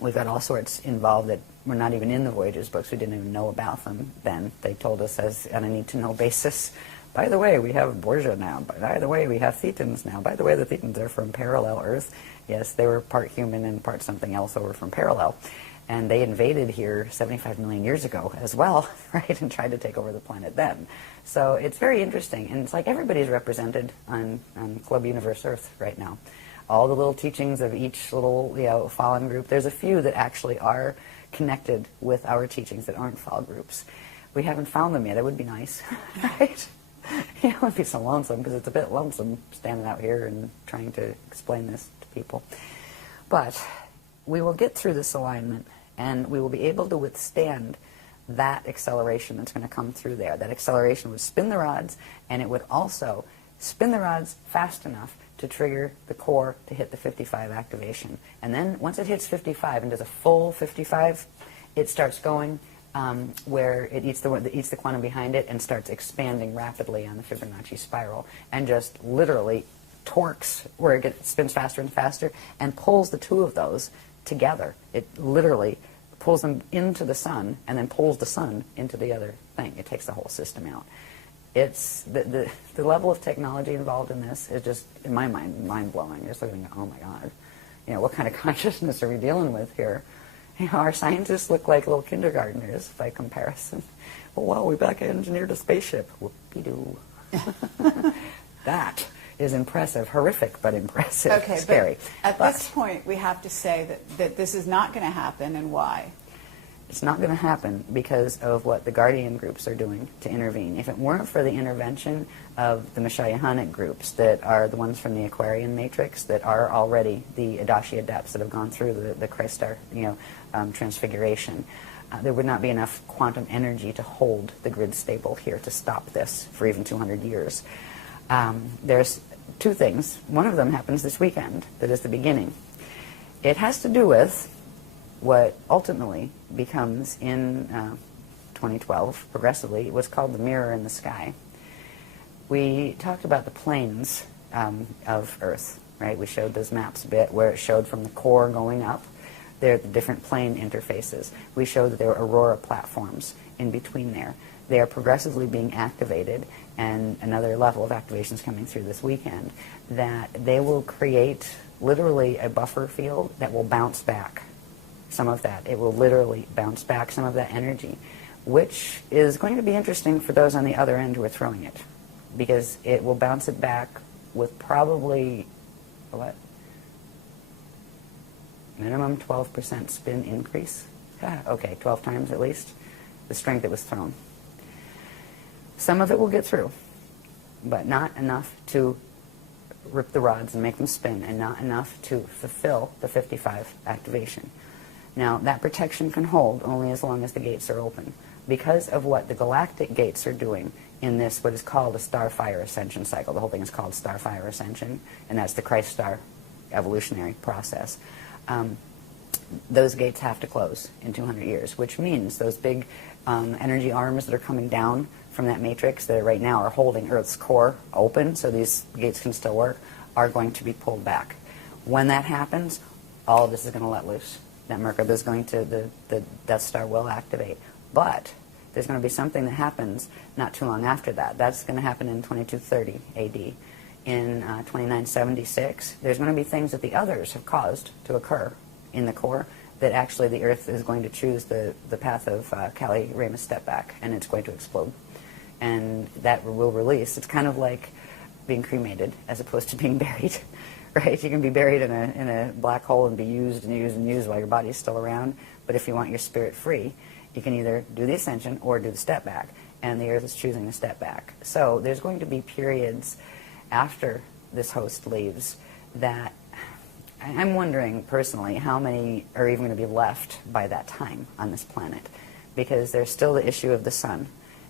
we've got all sorts involved that we're not even in the Voyages books. We didn't even know about them then. They told us as on a need-to-know basis, by the way, we have Borgia now. By the way, we have Thetans now. By the way, the Thetans are from parallel Earth. Yes, they were part human and part something else over from parallel. And they invaded here 75 million years ago as well, right, and tried to take over the planet then. So it's very interesting, and it's like everybody's represented on Club Universe Earth right now. All the little teachings of each little, you know, fallen group. There's a few that actually are connected with our teachings that aren't fall groups. We haven't found them yet. It would be nice, right? You know, it would be so lonesome, because it's a bit lonesome standing out here and trying to explain this to people. But we will get through this alignment, and we will be able to withstand that acceleration that's going to come through there. That acceleration would spin the rods, and it would also spin the rods fast enough to trigger the core to hit the 55 activation. And then once it hits 55 and does a full 55, it starts going where it eats the quantum behind it and starts expanding rapidly on the Fibonacci spiral, and just literally torques where it spins faster and faster and pulls the two of those together. It literally pulls them into the sun and then pulls the sun into the other thing. It takes the whole system out. It's the level of technology involved in this is just, in my mind, mind-blowing. You're just looking at, oh my God, you know, what kind of consciousness are we dealing with here? You know, our scientists look like little kindergartners by comparison. Well, we back engineered a spaceship. Whoopie-doo. That is impressive, horrific, but impressive, Okay, scary. But at this point, we have to say that this is not going to happen, and why? It's not going to happen because of what the guardian groups are doing to intervene. If it weren't for the intervention of the Mechanizm groups that are the ones from the Aquarian matrix that are already the Adashi adepts that have gone through the Christ star, transfiguration, there would not be enough quantum energy to hold the grid stable here to stop this for even 200 years. There's two things. One of them happens this weekend that is the beginning. It has to do with what ultimately becomes in 2012, progressively, what's called the mirror in the sky. We talked about the planes of Earth, right? We showed those maps a bit where it showed from the core going up. There are the different plane interfaces. We showed that there were aurora platforms in between there. They are progressively being activated, and another level of activation is coming through this weekend, that they will create literally a buffer field that will bounce back some of that. It will literally bounce back some of that energy, which is going to be interesting for those on the other end who are throwing it, because it will bounce it back with probably, minimum 12% spin increase. Okay, 12 times at least the strength it was thrown. Some of it will get through, but not enough to rip the rods and make them spin, and not enough to fulfill the 55 activation. Now, that protection can hold only as long as the gates are open. Because of what the galactic gates are doing in this, what is called a Starfire Ascension cycle. The whole thing is called Starfire Ascension, and that's the Christ star evolutionary process. Those gates have to close in 200 years, which means those big energy arms that are coming down from that matrix that right now are holding Earth's core open so these gates can still work, are going to be pulled back. When that happens, all of this is going to let loose. That Merkaba is going to, the Death Star will activate. But there's going to be something that happens not too long after that. That's going to happen in 2230 AD. In 2976, there's going to be things that the others have caused to occur in the core that actually the Earth is going to choose the path of Kali Ramus step back, and it's going to explode. And that will release. It's kind of like being cremated as opposed to being buried. Right? You can be buried in a black hole and be used and used and used while your body's still around. But if you want your spirit free, you can either do the ascension or do the step back. And the Earth is choosing the step back. So there's going to be periods after this host leaves that I'm wondering personally how many are even going to be left by that time on this planet. Because there's still the issue of the sun.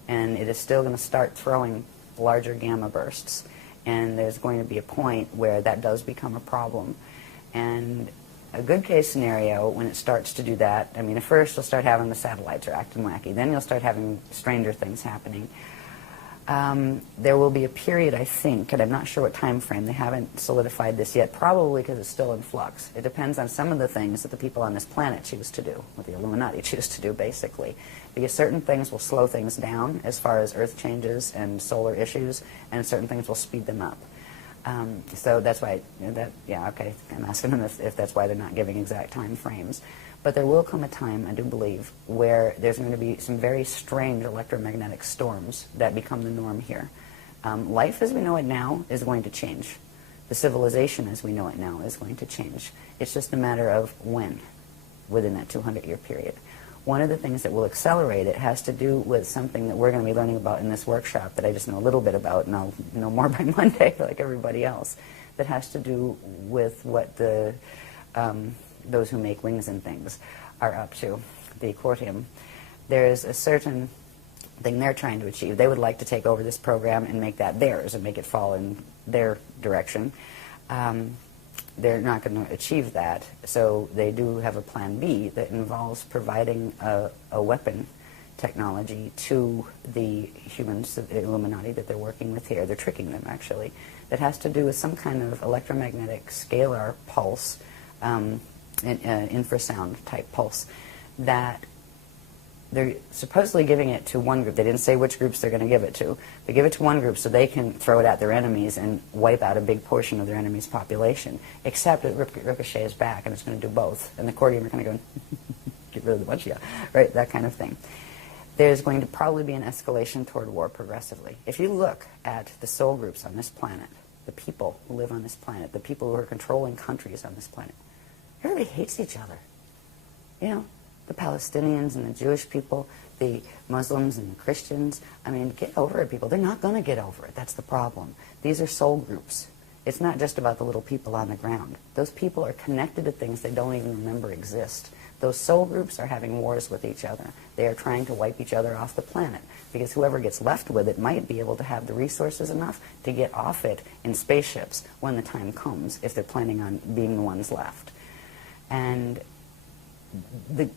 And it is still going to start throwing larger gamma bursts. And there's going to be a point where that does become a problem. And a good case scenario, when it starts to do that, I mean, at first you'll start having the satellites are acting wacky. Then you'll start having stranger things happening. There will be a period, I think, and I'm not sure what time frame, they haven't solidified this yet, probably because it's still in flux. It depends on some of the things that the people on this planet choose to do, what the Illuminati choose to do, basically. Because certain things will slow things down as far as Earth changes and solar issues, and certain things will speed them up. So that's why, I'm asking them if that's why they're not giving exact time frames. But there will come a time, I do believe, where there's going to be some very strange electromagnetic storms that become the norm here. Life as we know it now is going to change. The civilization as we know it now is going to change. It's just a matter of when within that 200-year period. One of the things that will accelerate it has to do with something that we're going to be learning about in this workshop that I just know a little bit about, and I'll know more by Monday like everybody else, that has to do with what the those who make wings and things are up to, the Quartium. There's a certain thing they're trying to achieve. They would like to take over this program and make that theirs and make it fall in their direction. They're not going to achieve that, so they do have a plan B that involves providing a weapon technology to the humans, the Illuminati that they're working with here. They're tricking them, actually. That has to do with some kind of electromagnetic scalar pulse, infrasound type pulse, that they're supposedly giving it to one group. They didn't say which groups they're going to give it to. They give it to one group so they can throw it at their enemies and wipe out a big portion of their enemy's population. Except it ricochets back, and it's going to do both. And the Cordium are kind of going, get rid of the bunch of you, right? That kind of thing. There's going to probably be an escalation toward war progressively. If you look at the soul groups on this planet, the people who live on this planet, the people who are controlling countries on this planet, everybody hates each other. You know, The Palestinians and the Jewish people, the Muslims and the Christians, I mean, get over it, people. They're not going to get over it. That's the problem. These are soul groups. It's not just about the little people on the ground. Those people are connected to things they don't even remember exist. Those soul groups are having wars with each other. They are trying to wipe each other off the planet because whoever gets left with it might be able to have the resources enough to get off it in spaceships when the time comes, if they're planning on being the ones left. And the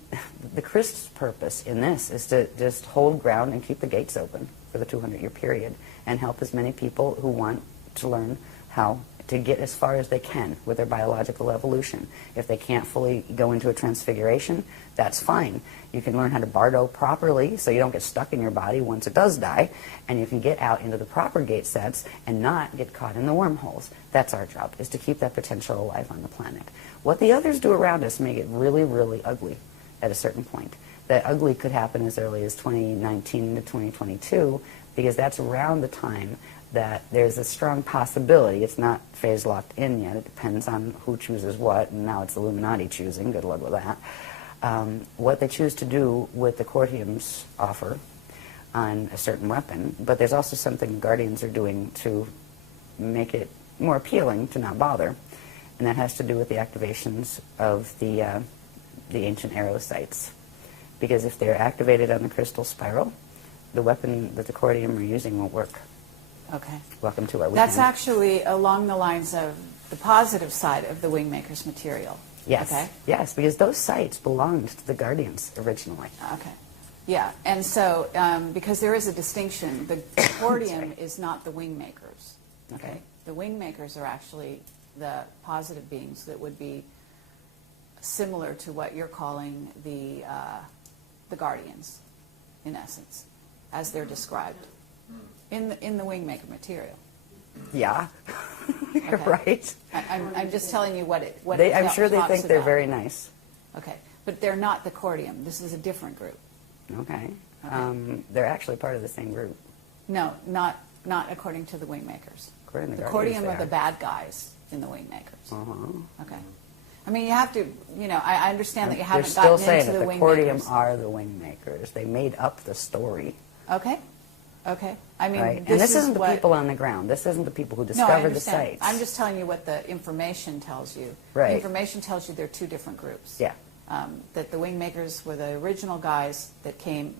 Christ's purpose in this is to just hold ground and keep the gates open for the 200-year period and help as many people who want to learn how to get as far as they can with their biological evolution. If they can't fully go into a transfiguration, that's fine. You can learn how to bardo properly so you don't get stuck in your body once it does die, and you can get out into the proper gate sets and not get caught in the wormholes. That's our job, is to keep that potential alive on the planet. What the others do around us make it really, really ugly at a certain point. That ugly could happen as early as 2019 to 2022, because that's around the time that there's a strong possibility. It's not phase locked in yet. It depends on who chooses what, and now it's the Illuminati choosing. Good luck with that. What they choose to do with the Cortium's offer on a certain weapon, but there's also something the Guardians are doing to make it more appealing to not bother, and that has to do with the activations of the ancient arrow sites. Because if they're activated on the crystal spiral, the weapon that the Cortium are using won't work. Okay. Welcome to our weekend. That's actually along the lines of the positive side of the Wingmaker's material. Yes. Okay. Yes, because those sites belonged to the Guardians originally. Okay. Yeah, and so because there is a distinction, the Cordium is not the Wingmakers. Okay. The Wingmakers are actually the positive beings that would be similar to what you're calling the Guardians, in essence, as they're described in the Wingmaker material. Yeah, you're Okay. right. I'm just telling you what it I'm sure they talks think they're about. very nice. Okay, but they're not the Cordium. This is a different group. Okay. Okay. They're actually part of the same group. No, not according to the Wingmakers. According to The the Guardians, Cordium they are the are. bad guys in the Wingmakers. Uh-huh. Okay. I mean, you have to, I understand that you They're haven't still gotten saying into that the the Cordium Wingmakers. are the Wingmakers. They made up the story. Okay. Okay. I mean, Right? And this isn't the what, people on the ground. This isn't the people who No, I discovered the understand. sites. I'm just telling you what the information tells you. Right. The information tells you they're two different groups. Yeah. That the Wingmakers were the original guys that came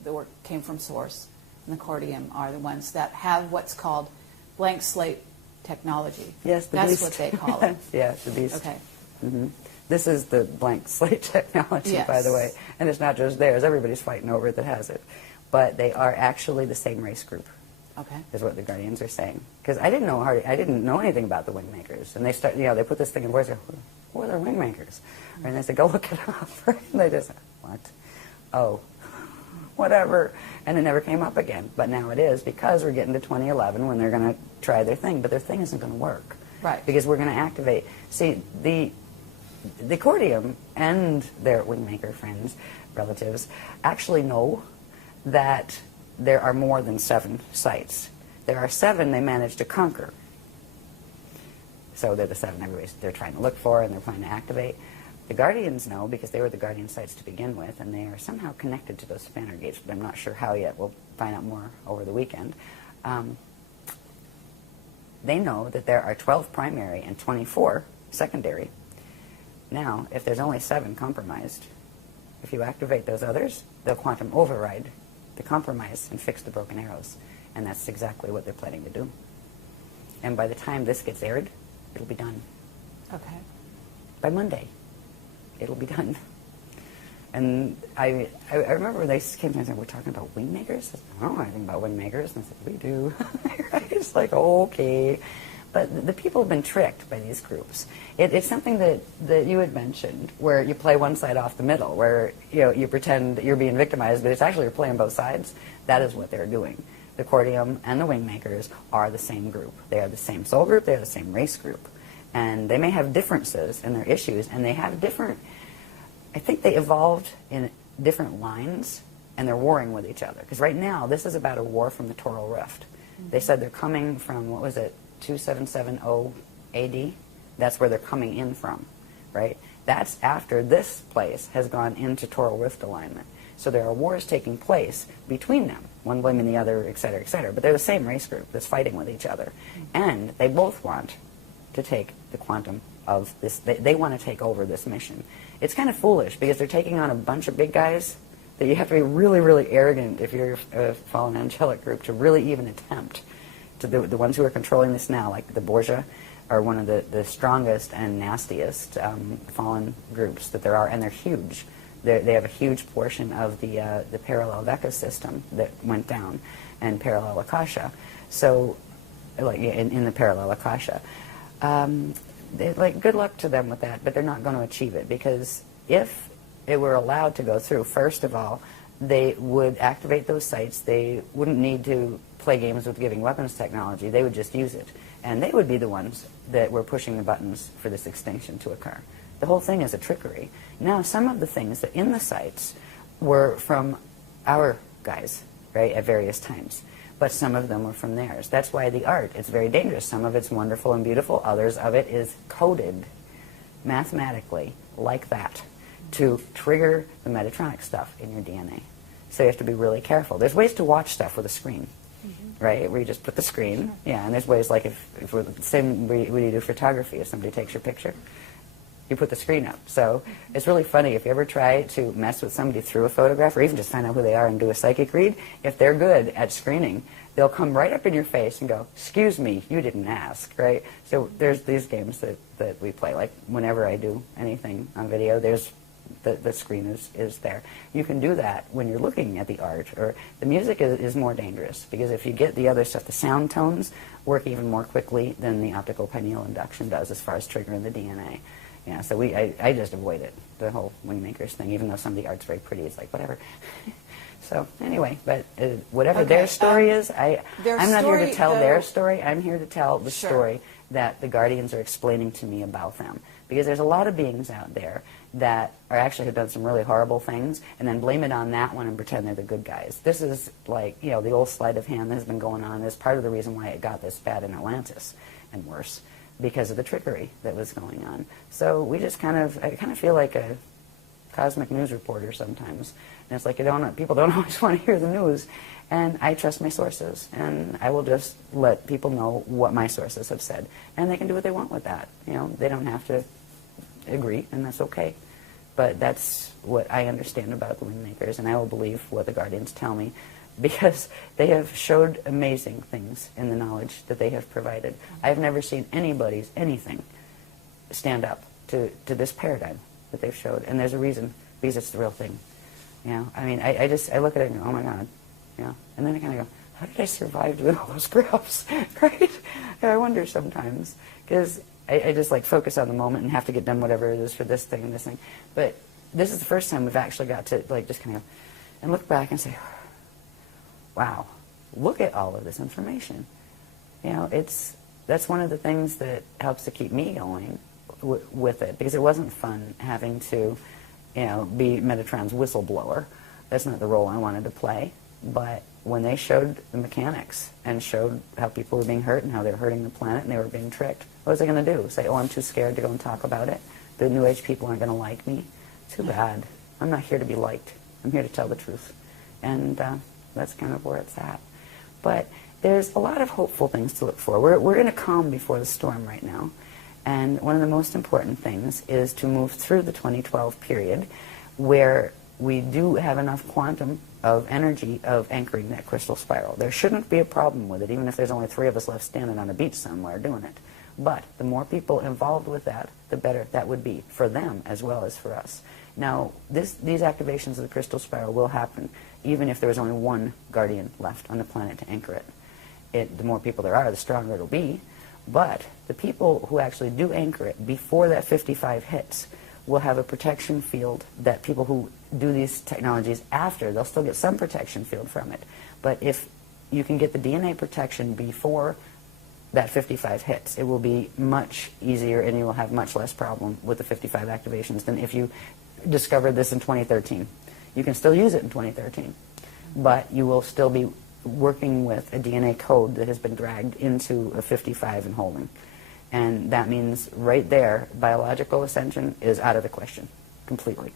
from Source, and the Cordium are the ones that have what's called blank slate technology. Yes, the That's beast. what they call it. Yeah, the beast. Okay. hmm This is the blank slate technology, Yes. by the way. And it's not just theirs. Everybody's fighting over it that has it. But they are actually the same race group, Okay. is what the Guardians are saying. Because I didn't know anything about the Wingmakers. And they put this thing in words, who are the Wingmakers? And they said, go look it up. And they just, what? Oh, whatever. And it never came up again. But now it is, because we're getting to 2011 when they're going to try their thing. But their thing isn't going to work. Right. Because we're going to activate. See, the Cordium and their Wingmaker friends, relatives, actually know that there are more than 7 sites. There are 7 they managed to conquer. So they're the 7 they're trying to look for and they're planning to activate. The Guardians know because they were the Guardian sites to begin with, and they are somehow connected to those spanner gates, but I'm not sure how yet. We'll find out more over the weekend. They know that there are 12 primary and 24 secondary. Now, if there's only 7 compromised, if you activate those others, they'll quantum override the compromise and fix the broken arrows. And that's exactly what they're planning to do. And by the time this gets aired, it'll be done. Okay. By Monday, it'll be done. And I remember they came to me and said, we're talking about Wingmakers? I said, I don't know anything about Wingmakers. And I said, we do. It's like, okay. But the people have been tricked by these groups. It's something that you had mentioned, where you play one side off the middle, where you pretend that you're being victimized, but it's actually you're playing both sides. That is what they're doing. The Cordium and the Wingmakers are the same group. They are the same soul group. They are the same race group. And they may have differences in their issues, and they have different... I think they evolved in different lines, and they're warring with each other. Because right now, this is about a war from the Toral Rift. They said they're coming from, what was it, 2770 AD? That's where they're coming in from, right? That's after this place has gone into Toral Rift alignment. So there are wars taking place between them, one blaming the other, et cetera, et cetera. But they're the same race group that's fighting with each other. And they both want to take the quantum of this. They want to take over this mission. It's kind of foolish because they're taking on a bunch of big guys that you have to be really, really arrogant if you're a fallen angelic group to really even attempt. To the ones who are controlling this now, like the Borgia, are one of the strongest and nastiest fallen groups that there are, and they're huge. They have a huge portion of the parallel Veka system that went down, and parallel Akasha. So, like in the parallel Akasha, like good luck to them with that, but they're not going to achieve it because if it were allowed to go through, first of all, they would activate those sites. They wouldn't need to play games with giving weapons technology. They would just use it, and they would be the ones that were pushing the buttons for this extinction to occur. The whole thing is a trickery. Now, some of the things that in the sites were from our guys, right, at various times, but some of them were from theirs. That's why the art, it's very dangerous. Some of it's wonderful and beautiful. Others of it is coded mathematically like that to trigger the Metatronic stuff in your DNA. So you have to be really careful. There's ways to watch stuff with a screen, right, where you just put the screen. Yeah, and there's ways like if we're the same way you do photography. If somebody takes your picture, you put the screen up. So it's really funny if you ever try to mess with somebody through a photograph or even just find out who they are and do a psychic read, if they're good at screening, they'll come right up in your face and go, excuse me, you didn't ask, right? So there's these games that we play. Like whenever I do anything on video, there's the screen is there. You can do that when you're looking at the art. Or the music is more dangerous because if you get the other stuff, the sound tones work even more quickly than the optical pineal induction does as far as triggering the DNA. Yeah, so I just avoid it, the whole Wingmakers thing, even though some of the art's very pretty. It's like, whatever. So, anyway, but whatever their story is, I'm not here to tell their story. I'm here to tell the story that the Guardians are explaining to me about them. Because there's a lot of beings out there that actually have done some really horrible things and then blame it on that one and pretend they're the good guys. This is like, the old sleight of hand that has been going on. Is part of the reason why it got this bad in Atlantis and worse, because of the trickery that was going on. So we just I kind of feel like a cosmic news reporter sometimes. And it's like people don't always want to hear the news. And I trust my sources. And I will just let people know what my sources have said. And they can do what they want with that. They don't have to agree, and that's okay. But that's what I understand about the Wingmakers, and I will believe what the Guardians tell me, because they have showed amazing things in the knowledge that they have provided. I've never seen anything stand up to this paradigm that they've showed, and there's a reason, because it's the real thing. I mean, I look at it and go, oh my God, and then I kind of go, how did I survive doing all those graphs, right? I wonder sometimes, because I just focus on the moment and have to get done whatever it is for this thing and this thing. But this is the first time we've actually got to just kind of and look back and say, wow, look at all of this information. That's one of the things that helps to keep me going with it, because it wasn't fun having to, be Metatron's whistleblower. That's not the role I wanted to play. But when they showed the mechanics and showed how people were being hurt and how they were hurting the planet and they were being tricked, what was I going to do? Say, oh, I'm too scared to go and talk about it? The New Age people aren't going to like me? Too bad. I'm not here to be liked. I'm here to tell the truth. And that's kind of where it's at. But there's a lot of hopeful things to look for. We're in a calm before the storm right now. And one of the most important things is to move through the 2012 period where we do have enough quantum of energy of anchoring that crystal spiral. There shouldn't be a problem with it, even if there's only 3 of us left standing on a beach somewhere doing it. But the more people involved with that, the better that would be for them as well as for us. Now, these activations of the crystal spiral will happen even if there was only one guardian left on the planet to anchor it. The more people there are, the stronger it'll be. But the people who actually do anchor it before that 55 hits will have a protection field that people who do these technologies after, they'll still get some protection field from it. But if you can get the DNA protection before that 55 hits, it will be much easier and you will have much less problem with the 55 activations than if you discovered this in 2013. You can still use it in 2013, but you will still be working with a DNA code that has been dragged into a 55 and holding. And that means right there, biological ascension is out of the question, completely.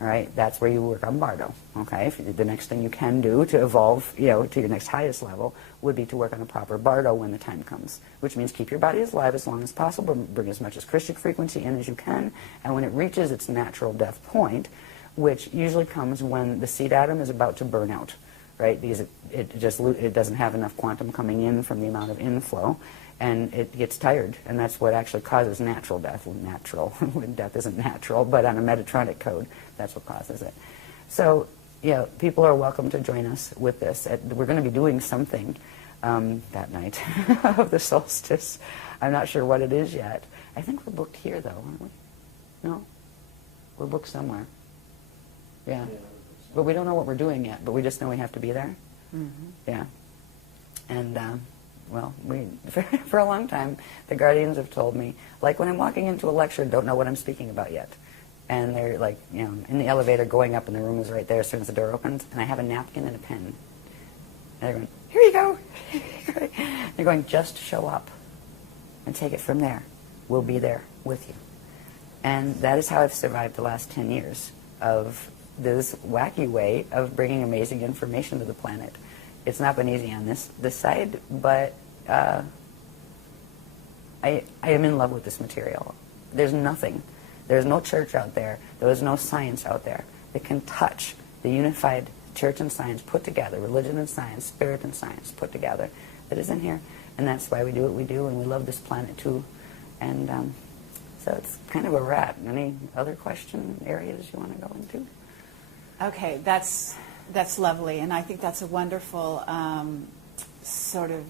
All right, that's where you work on Bardo. Okay, the next thing you can do to evolve, to your next highest level would be to work on a proper Bardo when the time comes, which means keep your body alive as long as possible, bring as much as Christic frequency in as you can, and when it reaches its natural death point, which usually comes when the seed atom is about to burn out, right? Because it doesn't have enough quantum coming in from the amount of inflow, and it gets tired, and that's what actually causes natural death. Natural, death isn't natural, but on a Metatronic code, that's what causes it. So, people are welcome to join us with this. We're going to be doing something that night of the solstice. I'm not sure what it is yet. I think we're booked here, though, aren't we? No? We're booked somewhere. Yeah. But we don't know what we're doing yet, but we just know we have to be there. Mm-hmm. Yeah. And, for a long time, the guardians have told me, like when I'm walking into a lecture, don't know what I'm speaking about yet. And they're like, in the elevator going up and the room is right there as soon as the door opens, and I have a napkin and a pen. And they're going, here you go. They're going, just show up and take it from there. We'll be there with you. And that is how I've survived the last 10 years of this wacky way of bringing amazing information to the planet. It's not been easy on this side, but I am in love with this material. There's nothing. There's no church out there. There is no science out there that can touch the unified church and science put together, religion and science, spirit and science put together that is in here. And that's why we do what we do, and we love this planet too. And so it's kind of a wrap. Any other question areas you want to go into? Okay, that's lovely, and I think that's a wonderful sort of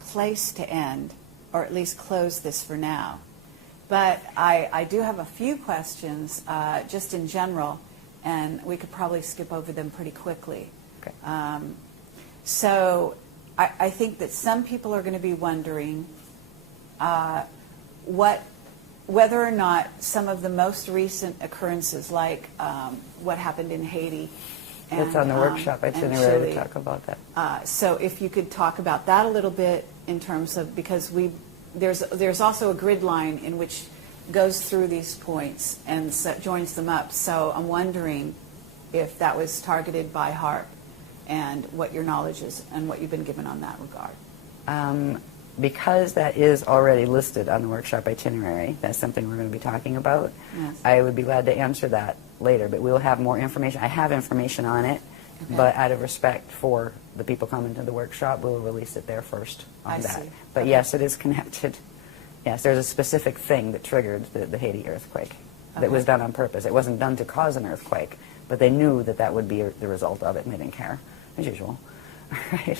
place to end, or at least close this for now. But I do have a few questions just in general, and we could probably skip over them pretty quickly. Okay. So I think that some people are going to be wondering whether or not some of the most recent occurrences, like what happened in Haiti, It's on the workshop itinerary to talk about that. So if you could talk about that a little bit in terms of, because there's also a grid line in which goes through these points and joins them up. So I'm wondering if that was targeted by HARP and what your knowledge is and what you've been given on that regard. Because that is already listed on the workshop itinerary, that's something we're going to be talking about. Yes. I would be glad to answer that later, but we will have more information. I have information on it, Okay. but out of respect for the people coming to the workshop, we'll release it there first on I that. see. But Okay. yes, it is connected. Yes, there's a specific thing that triggered the Haiti earthquake that was done on purpose. It wasn't done to cause an earthquake, but they knew that that would be the result of it, and they didn't care, as usual. Right?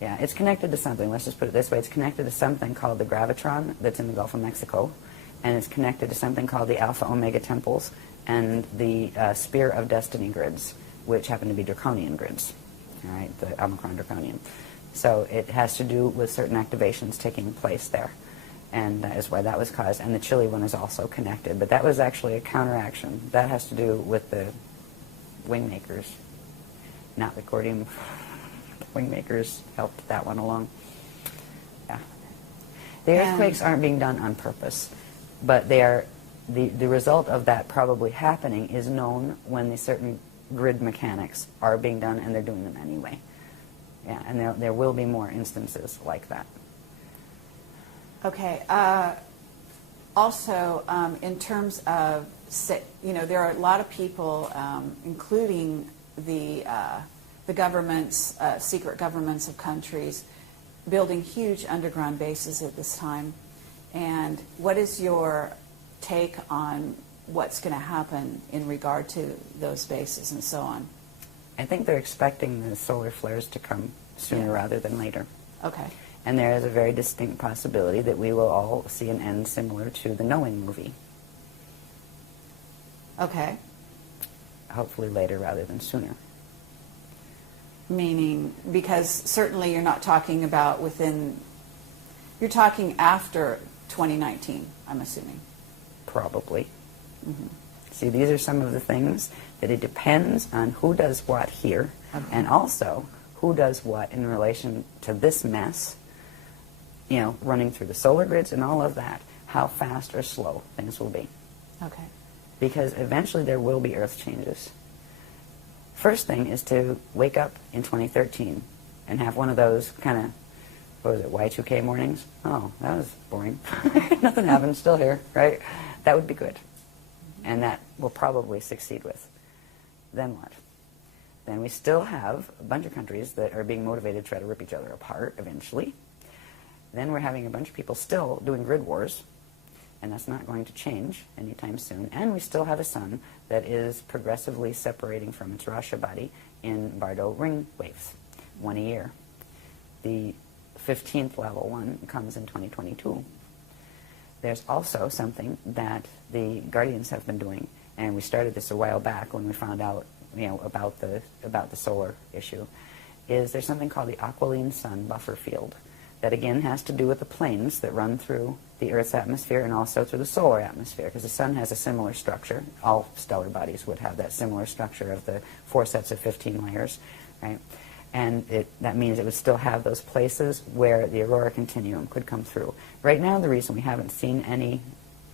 Yeah, it's connected to something. Let's just put it this way. It's connected to something called the gravitron that's in the Gulf of Mexico, and it's connected to something called the Alpha Omega temples and the Spear of Destiny grids, which happen to be draconian grids, all right, the Omicron draconian. So it has to do with certain activations taking place there, and that is why that was caused. And the Chile one is also connected, but that was actually a counteraction. That has to do with the wingmakers, not the Cordium. Wingmakers helped that one along. Yeah. The earthquakes aren't being done on purpose, but they are. The result of that probably happening is known when the certain grid mechanics are being done, and they're doing them anyway. Yeah, and there will be more instances like that. Okay. Also, in terms of, there are a lot of people, including the governments, secret governments of countries, building huge underground bases at this time. And what is your take on what's going to happen in regard to those bases and so on? I think they're expecting the solar flares to come sooner rather than later. Okay. And there is a very distinct possibility that we will all see an end similar to the Knowing movie. Okay. Hopefully later rather than sooner. Meaning, because certainly you're not talking about you're talking after 2019, I'm assuming. Probably. Mm-hmm. See, these are some of the things that it depends on who does what here, and also who does what in relation to this mess running through the solar grids and all of that, how fast or slow things will be. Okay. Because eventually there will be Earth changes. First thing is to wake up in 2013 and have one of those kind of, what was it, Y2K mornings? Oh, that was boring. Nothing happened, still here, right? That would be good. And that we'll probably succeed with. Then what? Then we still have a bunch of countries that are being motivated to try to rip each other apart eventually. Then we're having a bunch of people still doing grid wars, and that's not going to change anytime soon. And we still have a sun that is progressively separating from its Rasha body in Bardo ring waves, one a year. The 15th level one comes in 2022. There's also something that the Guardians have been doing, and we started this a while back when we found out about the solar issue, is there's something called the aquiline sun buffer field that again has to do with the planes that run through the Earth's atmosphere and also through the solar atmosphere, because the sun has a similar structure. All stellar bodies would have that similar structure of the 4 sets of 15 layers, right? And that means it would still have those places where the aurora continuum could come through. Right now, the reason we haven't seen any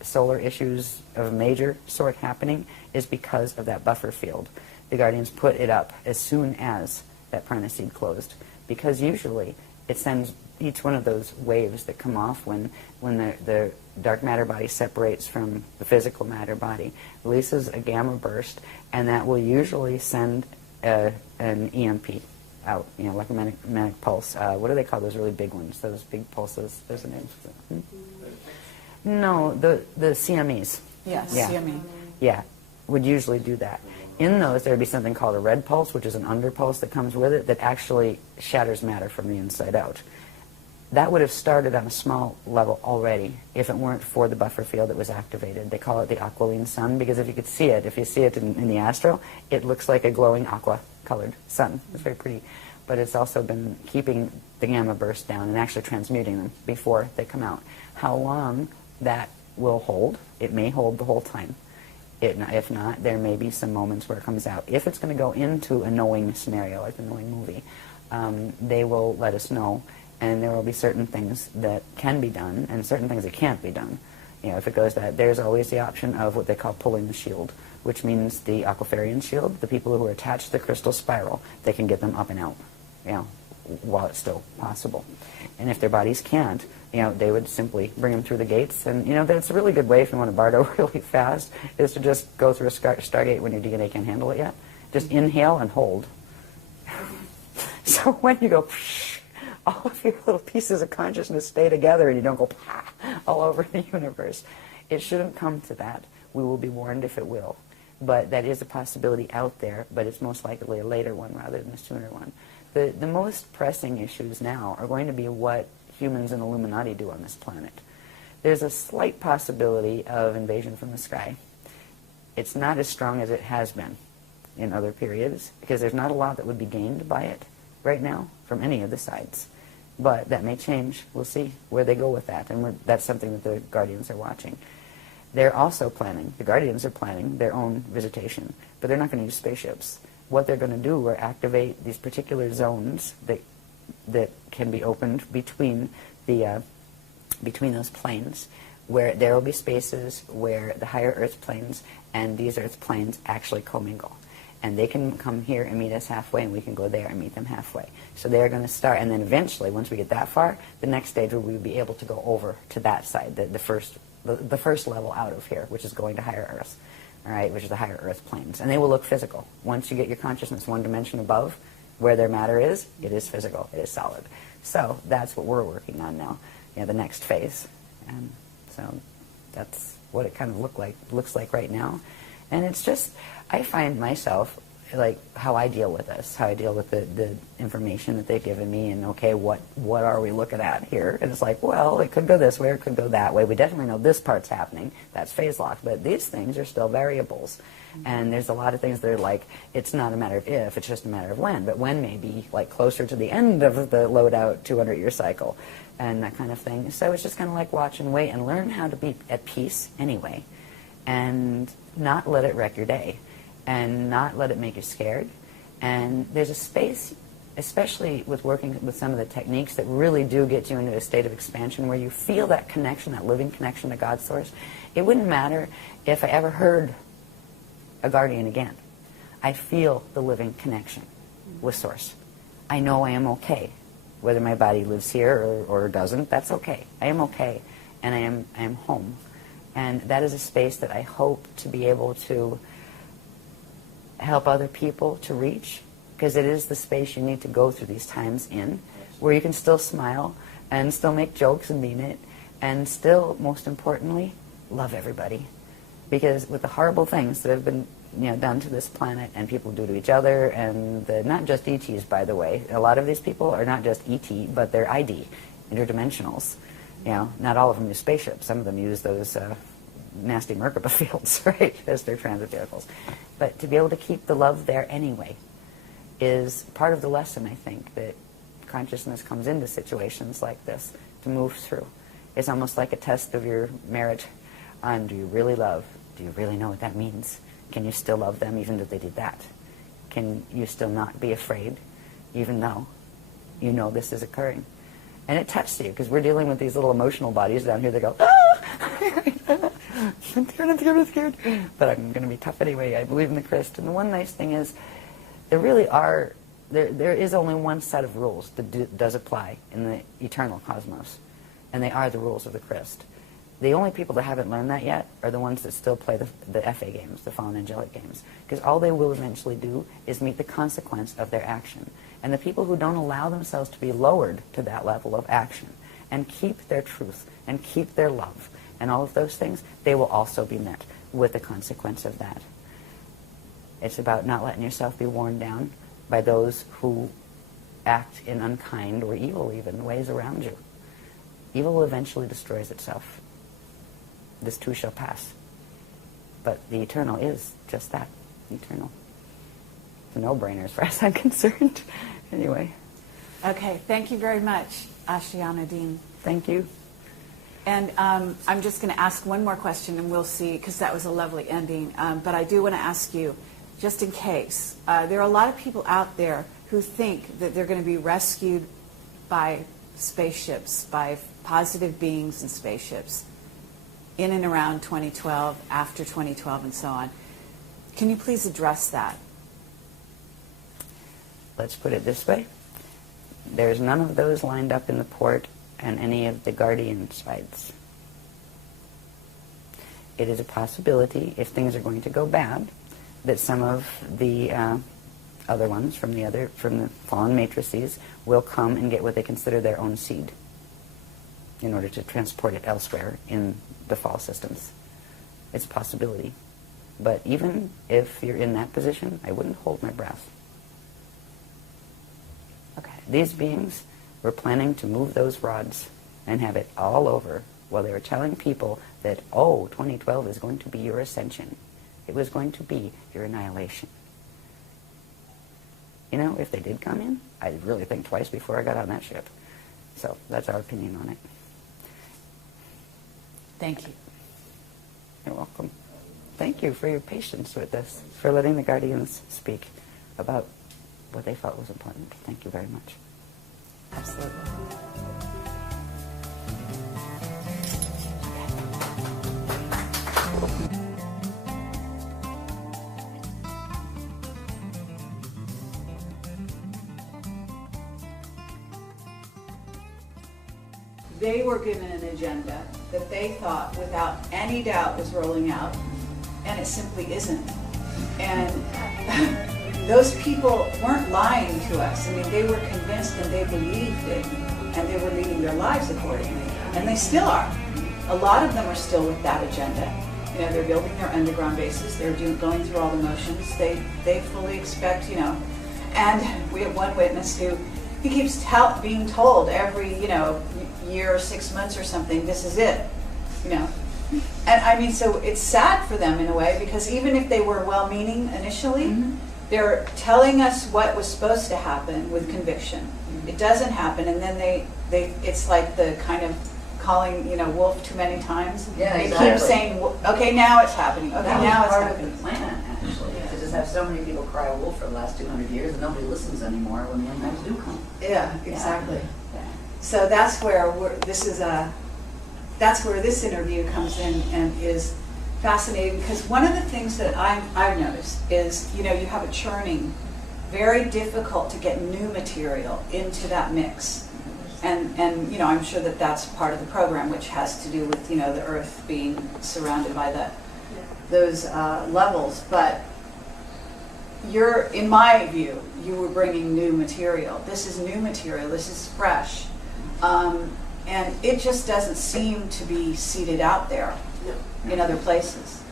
solar issues of a major sort happening is because of that buffer field. The Guardians put it up as soon as that Prana-seed closed, because usually it sends each one of those waves that come off when the dark matter body separates from the physical matter body, releases a gamma burst, and that will usually send an EMP out, like a magnetic pulse. What do they call those really big ones? Those big pulses? There's a name for them. No, the CMEs. Yes, Yeah. CME. Yeah, would usually do that. In those, there would be something called a red pulse, which is an underpulse that comes with it that actually shatters matter from the inside out. That would have started on a small level already if it weren't for the buffer field that was activated. They call it the aquiline sun because if you see it in the astro, it looks like a glowing aqua-colored sun. It's very pretty. But it's also been keeping the gamma burst down and actually transmuting them before they come out. How long that will hold, it may hold the whole time. If not, there may be some moments where it comes out. If it's going to go into a knowing scenario, like the knowing movie, they will let us know, and there will be certain things that can be done and certain things that can't be done. If it goes that, there's always the option of what they call pulling the shield, which means the Aquafarian shield, the people who are attached to the crystal spiral, they can get them up and out, while it's still possible. And if their bodies can't, they would simply bring them through the gates. And, that's a really good way if you want to Bardo really fast, is to just go through a Stargate when your DNA can't handle it yet. Just inhale and hold. So when you go, all of your little pieces of consciousness stay together and you don't go all over the universe. It shouldn't come to that. We will be warned if it will. But that is a possibility out there, but it's most likely a later one rather than a sooner one. The most pressing issues now are going to be what humans and Illuminati do on this planet. There's a slight possibility of invasion from the sky. It's not as strong as it has been in other periods, because there's not a lot that would be gained by it right now from any of the sides. But that may change. We'll see where they go with that, and that's something that the Guardians are watching. They're also planning, the Guardians are planning their own visitation, but they're not going to use spaceships. What they're going to do are activate these particular zones that can be opened between those planes, where there will be spaces where the higher Earth planes and these Earth planes actually commingle. And they can come here and meet us halfway, and we can go there and meet them halfway. So they're going to start, and then eventually, once we get that far, the next stage will we be able to go over to that side, the first level out of here, which is going to higher Earth, all right, which is the higher Earth planes. And they will look physical. Once you get your consciousness one dimension above where their matter is, it is physical, it is solid. So that's what we're working on now, the next phase. And so that's what it kind of looks like right now. And it's just, I find myself, like, how I deal with this, how I deal with the information that they've given me, and, okay, what are we looking at here? And it's like, well, it could go this way or it could go that way. We definitely know this part's happening. That's phase locked. But these things are still variables. And there's a lot of things that are like, it's not a matter of if, it's just a matter of when. But when may be, like, closer to the end of the load-out 200-year cycle and that kind of thing. So it's just kind of like watch and wait and learn how to be at peace anyway. And not let it wreck your day, and not let it make you scared. And there's a space especially with working with some of the techniques that really do get you into a state of expansion where you feel that connection, that living connection to God's source. It wouldn't matter if I ever heard a guardian again. I feel the living connection with source. I know I am okay. Whether my body lives here or doesn't, that's okay. I am okay, and I am home. And that is a space that I hope to be able to help other people to reach, because it is the space you need to go through these times in, where you can still smile and still make jokes and mean it, and still, most importantly, love everybody. Because with the horrible things that have been done to this planet and people do to each other, and not just ETs, by the way. A lot of these people are not just ET, but they're ID, interdimensionals. Not all of them use spaceships. Some of them use those nasty Merkaba fields, right, as their transit vehicles. But to be able to keep the love there anyway is part of the lesson, I think, that consciousness comes into situations like this to move through. It's almost like a test of your merit on, do you really love? Do you really know what that means? Can you still love them even though they did that? Can you still not be afraid even though you know this is occurring? And it tests you, because we're dealing with these little emotional bodies down here that go, ah! I'm scared. But I'm going to be tough anyway. I believe in the Christ. And the one nice thing is, there is only one set of rules that does apply in the eternal cosmos. And they are the rules of the Christ. The only people that haven't learned that yet are the ones that still play the FA games, the fallen angelic games. Because all they will eventually do is meet the consequence of their action. And the people who don't allow themselves to be lowered to that level of action and keep their truth and keep their love and all of those things, they will also be met with the consequence of that. It's about not letting yourself be worn down by those who act in unkind or evil even ways around you. Evil eventually destroys itself. This too shall pass. But the eternal is just that, eternal. It's a no-brainer as far as I'm concerned. Anyway. Okay, thank you very much, Ashayana Deane. Thank you. And I'm just going to ask one more question, and we'll see, because that was a lovely ending. But I do want to ask you, just in case, there are a lot of people out there who think that they're going to be rescued by spaceships, by positive beings in spaceships, in and around 2012, after 2012, and so on. Can you please address that? Let's put it this way. There's none of those lined up in the port and any of the guardian sides. It is a possibility, if things are going to go bad, that some of the other ones from the fallen matrices will come and get what they consider their own seed in order to transport it elsewhere in the fall systems. It's a possibility. But even if you're in that position, I wouldn't hold my breath. Okay. These beings were planning to move those rods and have it all over while they were telling people that, 2012 is going to be your ascension. It was going to be your annihilation. If they did come in, I'd really think twice before I got on that ship. So that's our opinion on it. Thank you. You're welcome. Thank you for your patience with this, for letting the guardians speak about what they felt was important. Thank you very much. Absolutely. They were given an agenda that they thought without any doubt was rolling out, and it simply isn't. And those people weren't lying to us. I mean, they were convinced and they believed it, and they were leading their lives accordingly. And they still are. A lot of them are still with that agenda. They're building their underground bases. They're going through all the motions. They fully expect, And we have one witness who, he keeps being told every, year or 6 months or something, this is it, And I mean, so it's sad for them in a way, because even if they were well-meaning initially, they're telling us what was supposed to happen with conviction. It doesn't happen, and then it's like the kind of calling, wolf too many times. Yeah, they exactly. keep saying, okay, now it's happening. Okay, That was now it's part happening. of the plan, actually, because just have so many people cry wolf for the last 200 years and nobody listens anymore when the end times do come. Yeah, exactly. Yeah. So that's where that's where this interview comes in and is fascinating, because one of the things that I've noticed is, you have a churning, very difficult to get new material into that mix. And I'm sure that that's part of the program, which has to do with, the Earth being surrounded by those levels. But in my view, you were bringing new material. This is new material. This is fresh. And it just doesn't seem to be seeded out there in other places,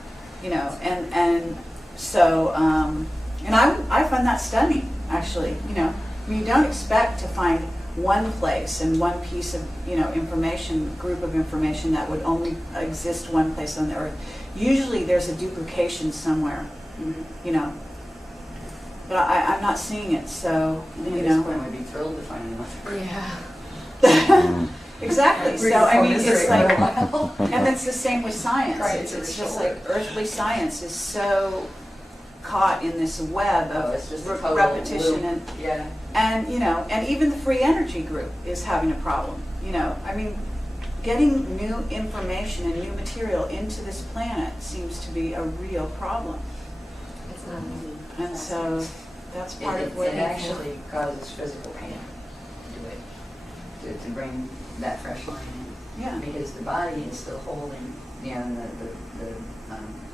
and so, and I find that stunning, actually. You don't expect to find one place and one piece of, information, group of information that would only exist one place on the Earth. Usually there's a duplication somewhere, but I'm not seeing it, so, At this point, we'd be thrilled to find another. Yeah. Exactly. So I mean, it's like, while. and it's the same with science. Right, It's just like earthly science is so caught in this web of it's just a total repetition loop. and and even the free energy group is having a problem. I mean, getting new information and new material into this planet seems to be a real problem. It's not easy. And so that's part of what it actually causes physical pain to do it, to bring that fresh line in. Yeah. Because the body is still holding, the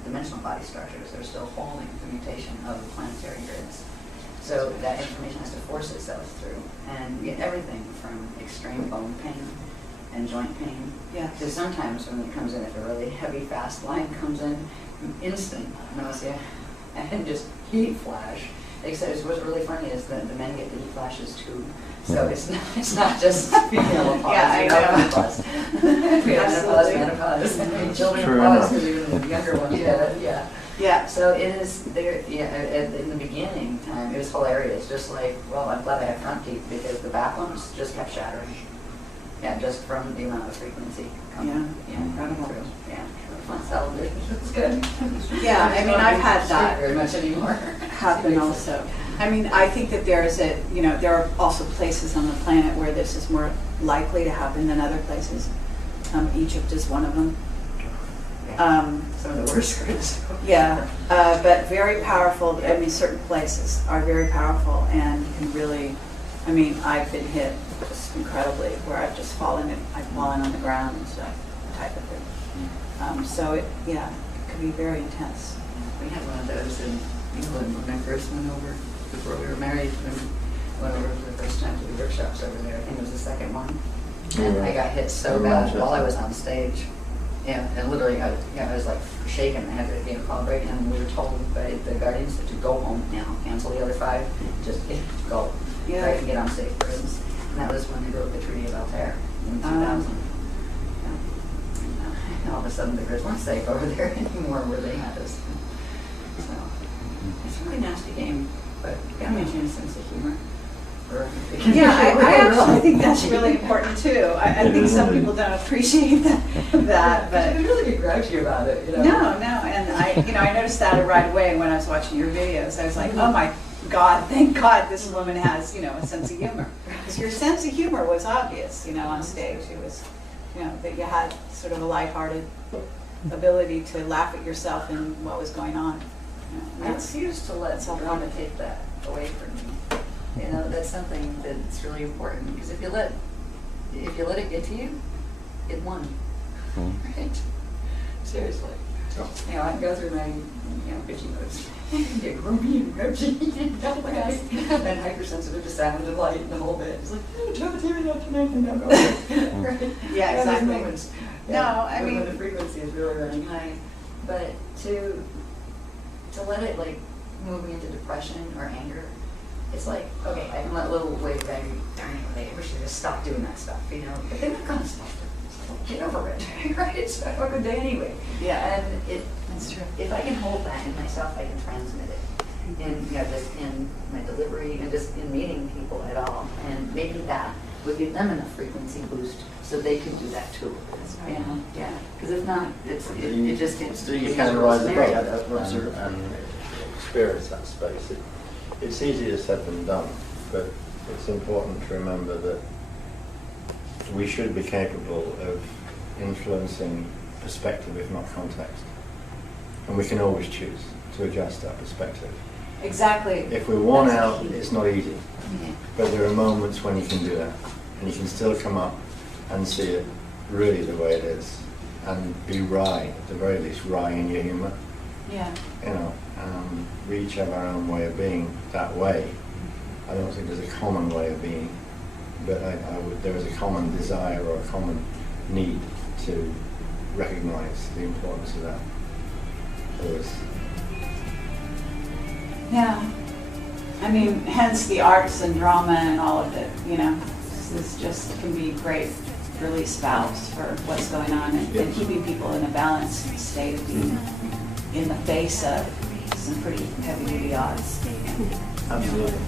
dimensional body structures are still holding the mutation of the planetary grids. So that information has to force itself through, and you get everything from extreme bone pain and joint pain. Yeah. So sometimes when it comes in, if a really heavy, fast line comes in, instant nausea and just heat flash. Except what's really funny is that the men get the heat flashes too. So it's not just female menopause. Yeah, I know. Menopause. We have menopause. I mean, children True menopause enough. because even the younger ones get it. Yeah. Yeah. So it is there. Yeah. In the beginning time, it was hilarious. Just like, well, I'm glad I have front teeth because the back ones just kept shattering. Yeah, just from the amount of frequency coming. Yeah. Yeah, Incredible. through. Yeah. Fun television. It's good. Yeah, I mean, I've had that very much anymore. happen also. I mean, I think that there are also places on the planet where this is more likely to happen than other places. Egypt is one of them. Some of the worst hurts. Yeah, but very powerful. I mean, certain places are very powerful and can really, I mean, I've been hit just incredibly where I've just fallen on the ground and stuff, type of thing. So it could be very intense. We had one of those in England when I first went over, before we were married, when I went over for the first time to the workshops over there. I think it was the second one. And I got hit so bad while I was on stage. Yeah, and literally I was like shaking. I had to call a break, and we were told by the guardians to go home now, cancel the other 5, just go. Yeah. Right, and get on stage, for instance. And that was when they wrote the Treaty of Altair in 2000. And all of a sudden the grids weren't safe over there anymore where they had us. So it's a really nasty game, but you gotta maintain a sense of humor. Yeah, I actually think that's really important too. I think some people don't appreciate that, but we really get grouchy about it. no, and I noticed that right away when I was watching your videos. I was like, oh my God, thank God this woman has a sense of humor, because your sense of humor was obvious, on stage. It was, that you had sort of a lighthearted ability to laugh at yourself and what was going on. I refuse to let drama take that away from me. That's something that's really important, because if you let it get to you, it won. Right? Seriously. I can go through my bitchy modes. Get grumpy and grouchy and hypersensitive to sound and light and the whole bit. It's like, turn the TV off tonight and now go. Right? Yeah, exactly. Moments, No, I mean, when the frequency is really running high. But to let it move me into depression or anger, it's like, okay, I can let little waves of anger, darn it, I wish I just stopped doing that stuff, but they're not gonna stop it. So get over it, right? It's a good day anyway. Yeah. And that's true. if I can hold that in myself, I can transmit it. And just in my delivery and just in meeting people at all. And maybe that would give them enough frequency boost so they can do that too. That's right. Yeah. Because if not, it just gets So you kind of rise above snare. that, observe. And experience that space. It's easier said than done, but it's important to remember that we should be capable of influencing perspective, if not context. And we can always choose to adjust our perspective. Exactly. If we're worn That's out, the key. it's not easy. But there are moments when you can do that. And you can still come up and see it really the way it is. And be wry, at the very least, wry in your humour. Yeah. You know, we each have our own way of being that way. I don't think there's a common way of being, but there is a common desire or a common need to recognise the importance of that for us. Yeah. I mean, hence the arts and drama and all of it, you know. This just can be great release valves for what's going on and keeping people in a balanced state of being in the face of some pretty heavy-duty odds. Absolutely.